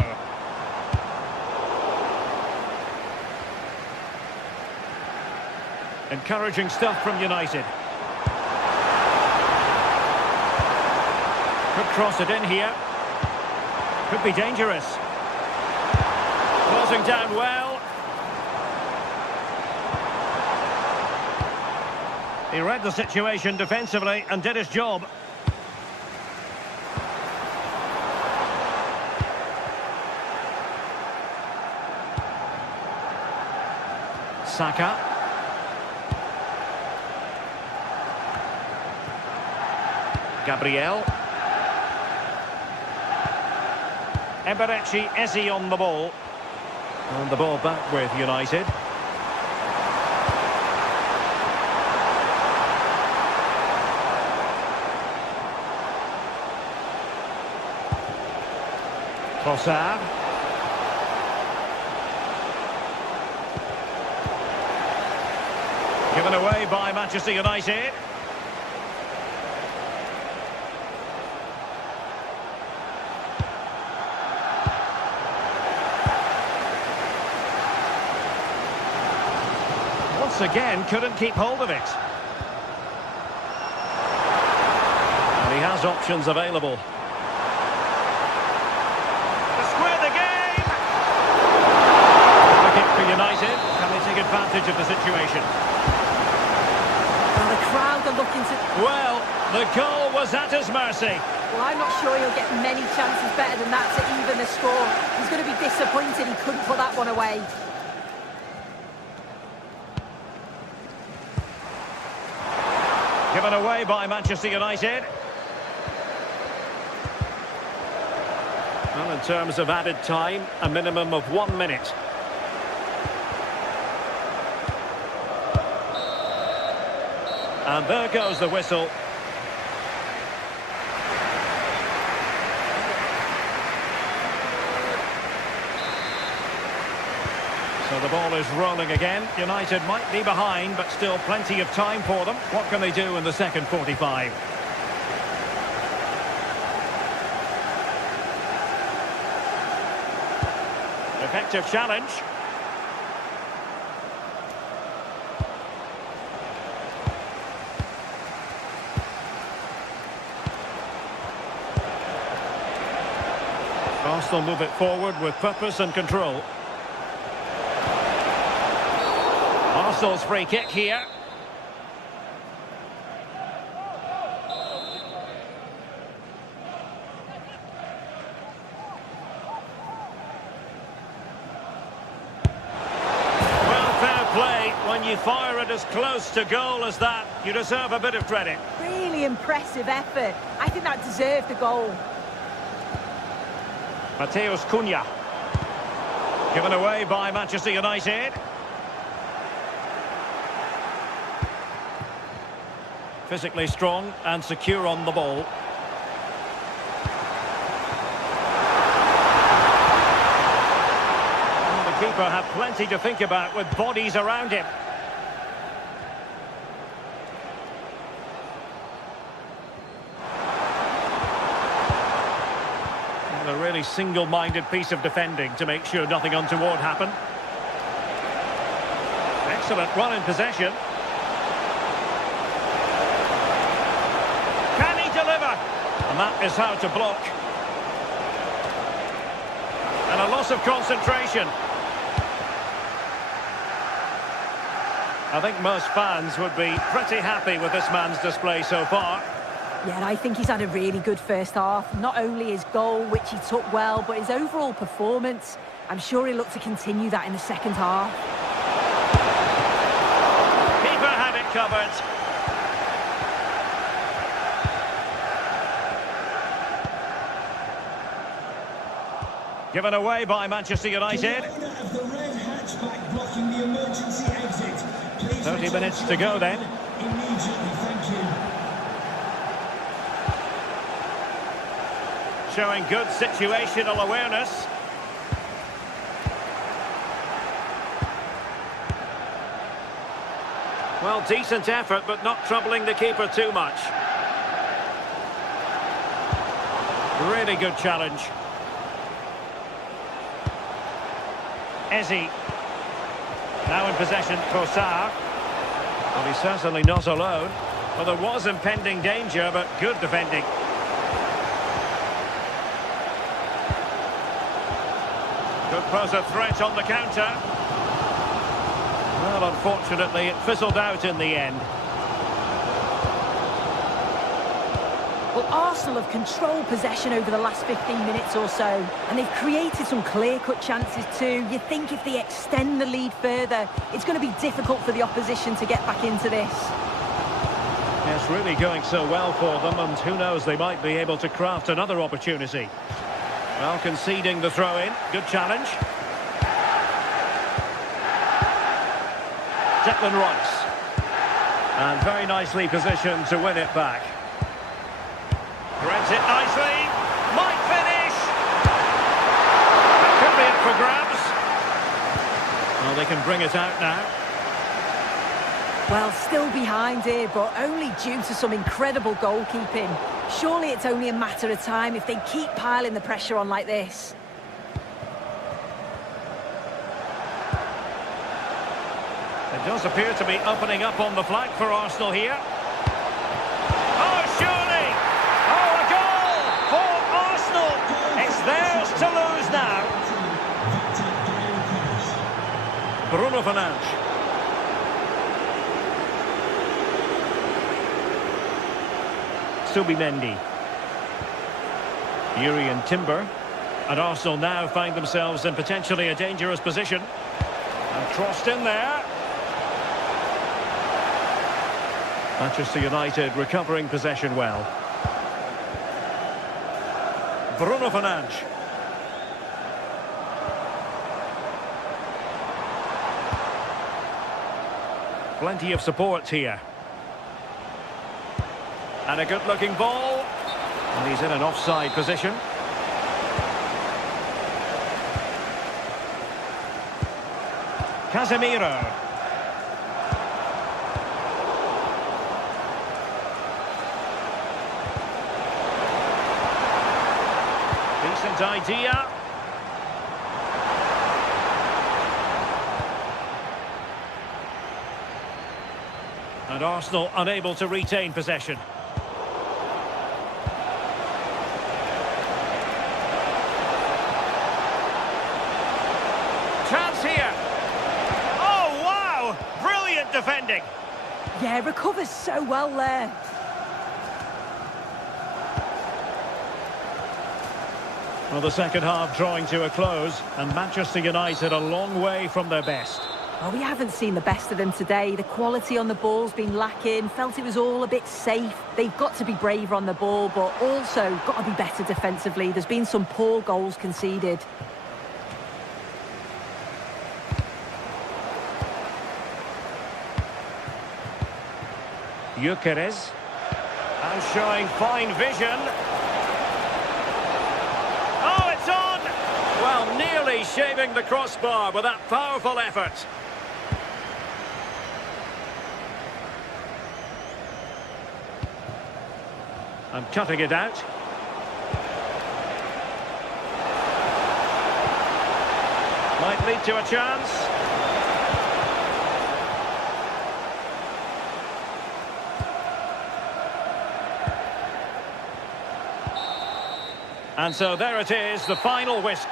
Encouraging stuff from United. Could cross it in here. Could be dangerous. Closing down well. He read the situation defensively and did his job. Saka. Gabriel. Eberechi Eze on the ball. And the ball back with United. Trossard. Given away by Manchester United. Once again, couldn't keep hold of it. And he has options available. To square the game! The kick for United. Can they take advantage of the situation? Well, the crowd are looking to... Well, the goal was at his mercy. Well, I'm not sure he'll get many chances better than that to even the score. He's going to be disappointed he couldn't put that one away. Given away by Manchester United. Well, in terms of added time, a minimum of 1 minute. And there goes the whistle. So the ball is rolling again. United might be behind, but still plenty of time for them. What can they do in the second 45? Effective challenge. Arsenal move it forward with purpose and control. Arsenal's free kick here. Well, fair play. When you fire it as close to goal as that, you deserve a bit of credit. Really impressive effort. I think that deserved the goal. Mateus Cunha. Given away by Manchester United. Physically strong and secure on the ball. And the keeper had plenty to think about with bodies around him. And a really single-minded piece of defending to make sure nothing untoward happened. Excellent run in possession. And that is how to block. And a loss of concentration. I think most fans would be pretty happy with this man's display so far. Yeah, I think he's had a really good first half. Not only his goal, which he took well, but his overall performance. I'm sure he'll look to continue that in the second half. Keeper had it covered. Given away by Manchester United. The owner of the red hatchback blocking the emergency exit. Please 30 minutes to go then. Immediately, thank you. Showing good situational awareness. Well, decent effort, but not troubling the keeper too much. Really good challenge. Eze. Now in possession, Trossard. Well, he's certainly not alone. Well, there was impending danger, but good defending. Could pose a threat on the counter. Well, unfortunately, it fizzled out in the end. Well, Arsenal have controlled possession over the last 15 minutes or so, and they've created some clear-cut chances too. You think if they extend the lead further, it's going to be difficult for the opposition to get back into this. Yes, really going so well for them, and who knows, they might be able to craft another opportunity. Well, conceding the throw-in. Good challenge. Declan Rice. And very nicely positioned to win it back. Threads it nicely. Might finish. That could be up for grabs. Well, they can bring it out now. Well, still behind here, but only due to some incredible goalkeeping. Surely it's only a matter of time if they keep piling the pressure on like this. They It does appear to be opening up on the flank for Arsenal here. Oh, surely! Oh, a goal for Arsenal! It's theirs to lose now. Bruno Fernandes. Subimendi. Urian Timber. And Arsenal now find themselves in potentially a dangerous position. And crossed in there. Manchester United recovering possession well. Bruno Fernandes. Plenty of support here. And a good-looking ball. And he's in an offside position. Casemiro. Decent idea. And Arsenal unable to retain possession. Chance here. Oh, wow! Brilliant defending. Yeah, recovers so well there. Well, the second half drawing to a close, and Manchester United a long way from their best. Well, we haven't seen the best of them today. The quality on the ball's been lacking. Felt it was all a bit safe. They've got to be braver on the ball, but also got to be better defensively. There's been some poor goals conceded. Gyökeres. And showing fine vision. Oh, it's on! Well, nearly shaving the crossbar with that powerful effort. And cutting it out. Might lead to a chance. And so there it is, the final whistle.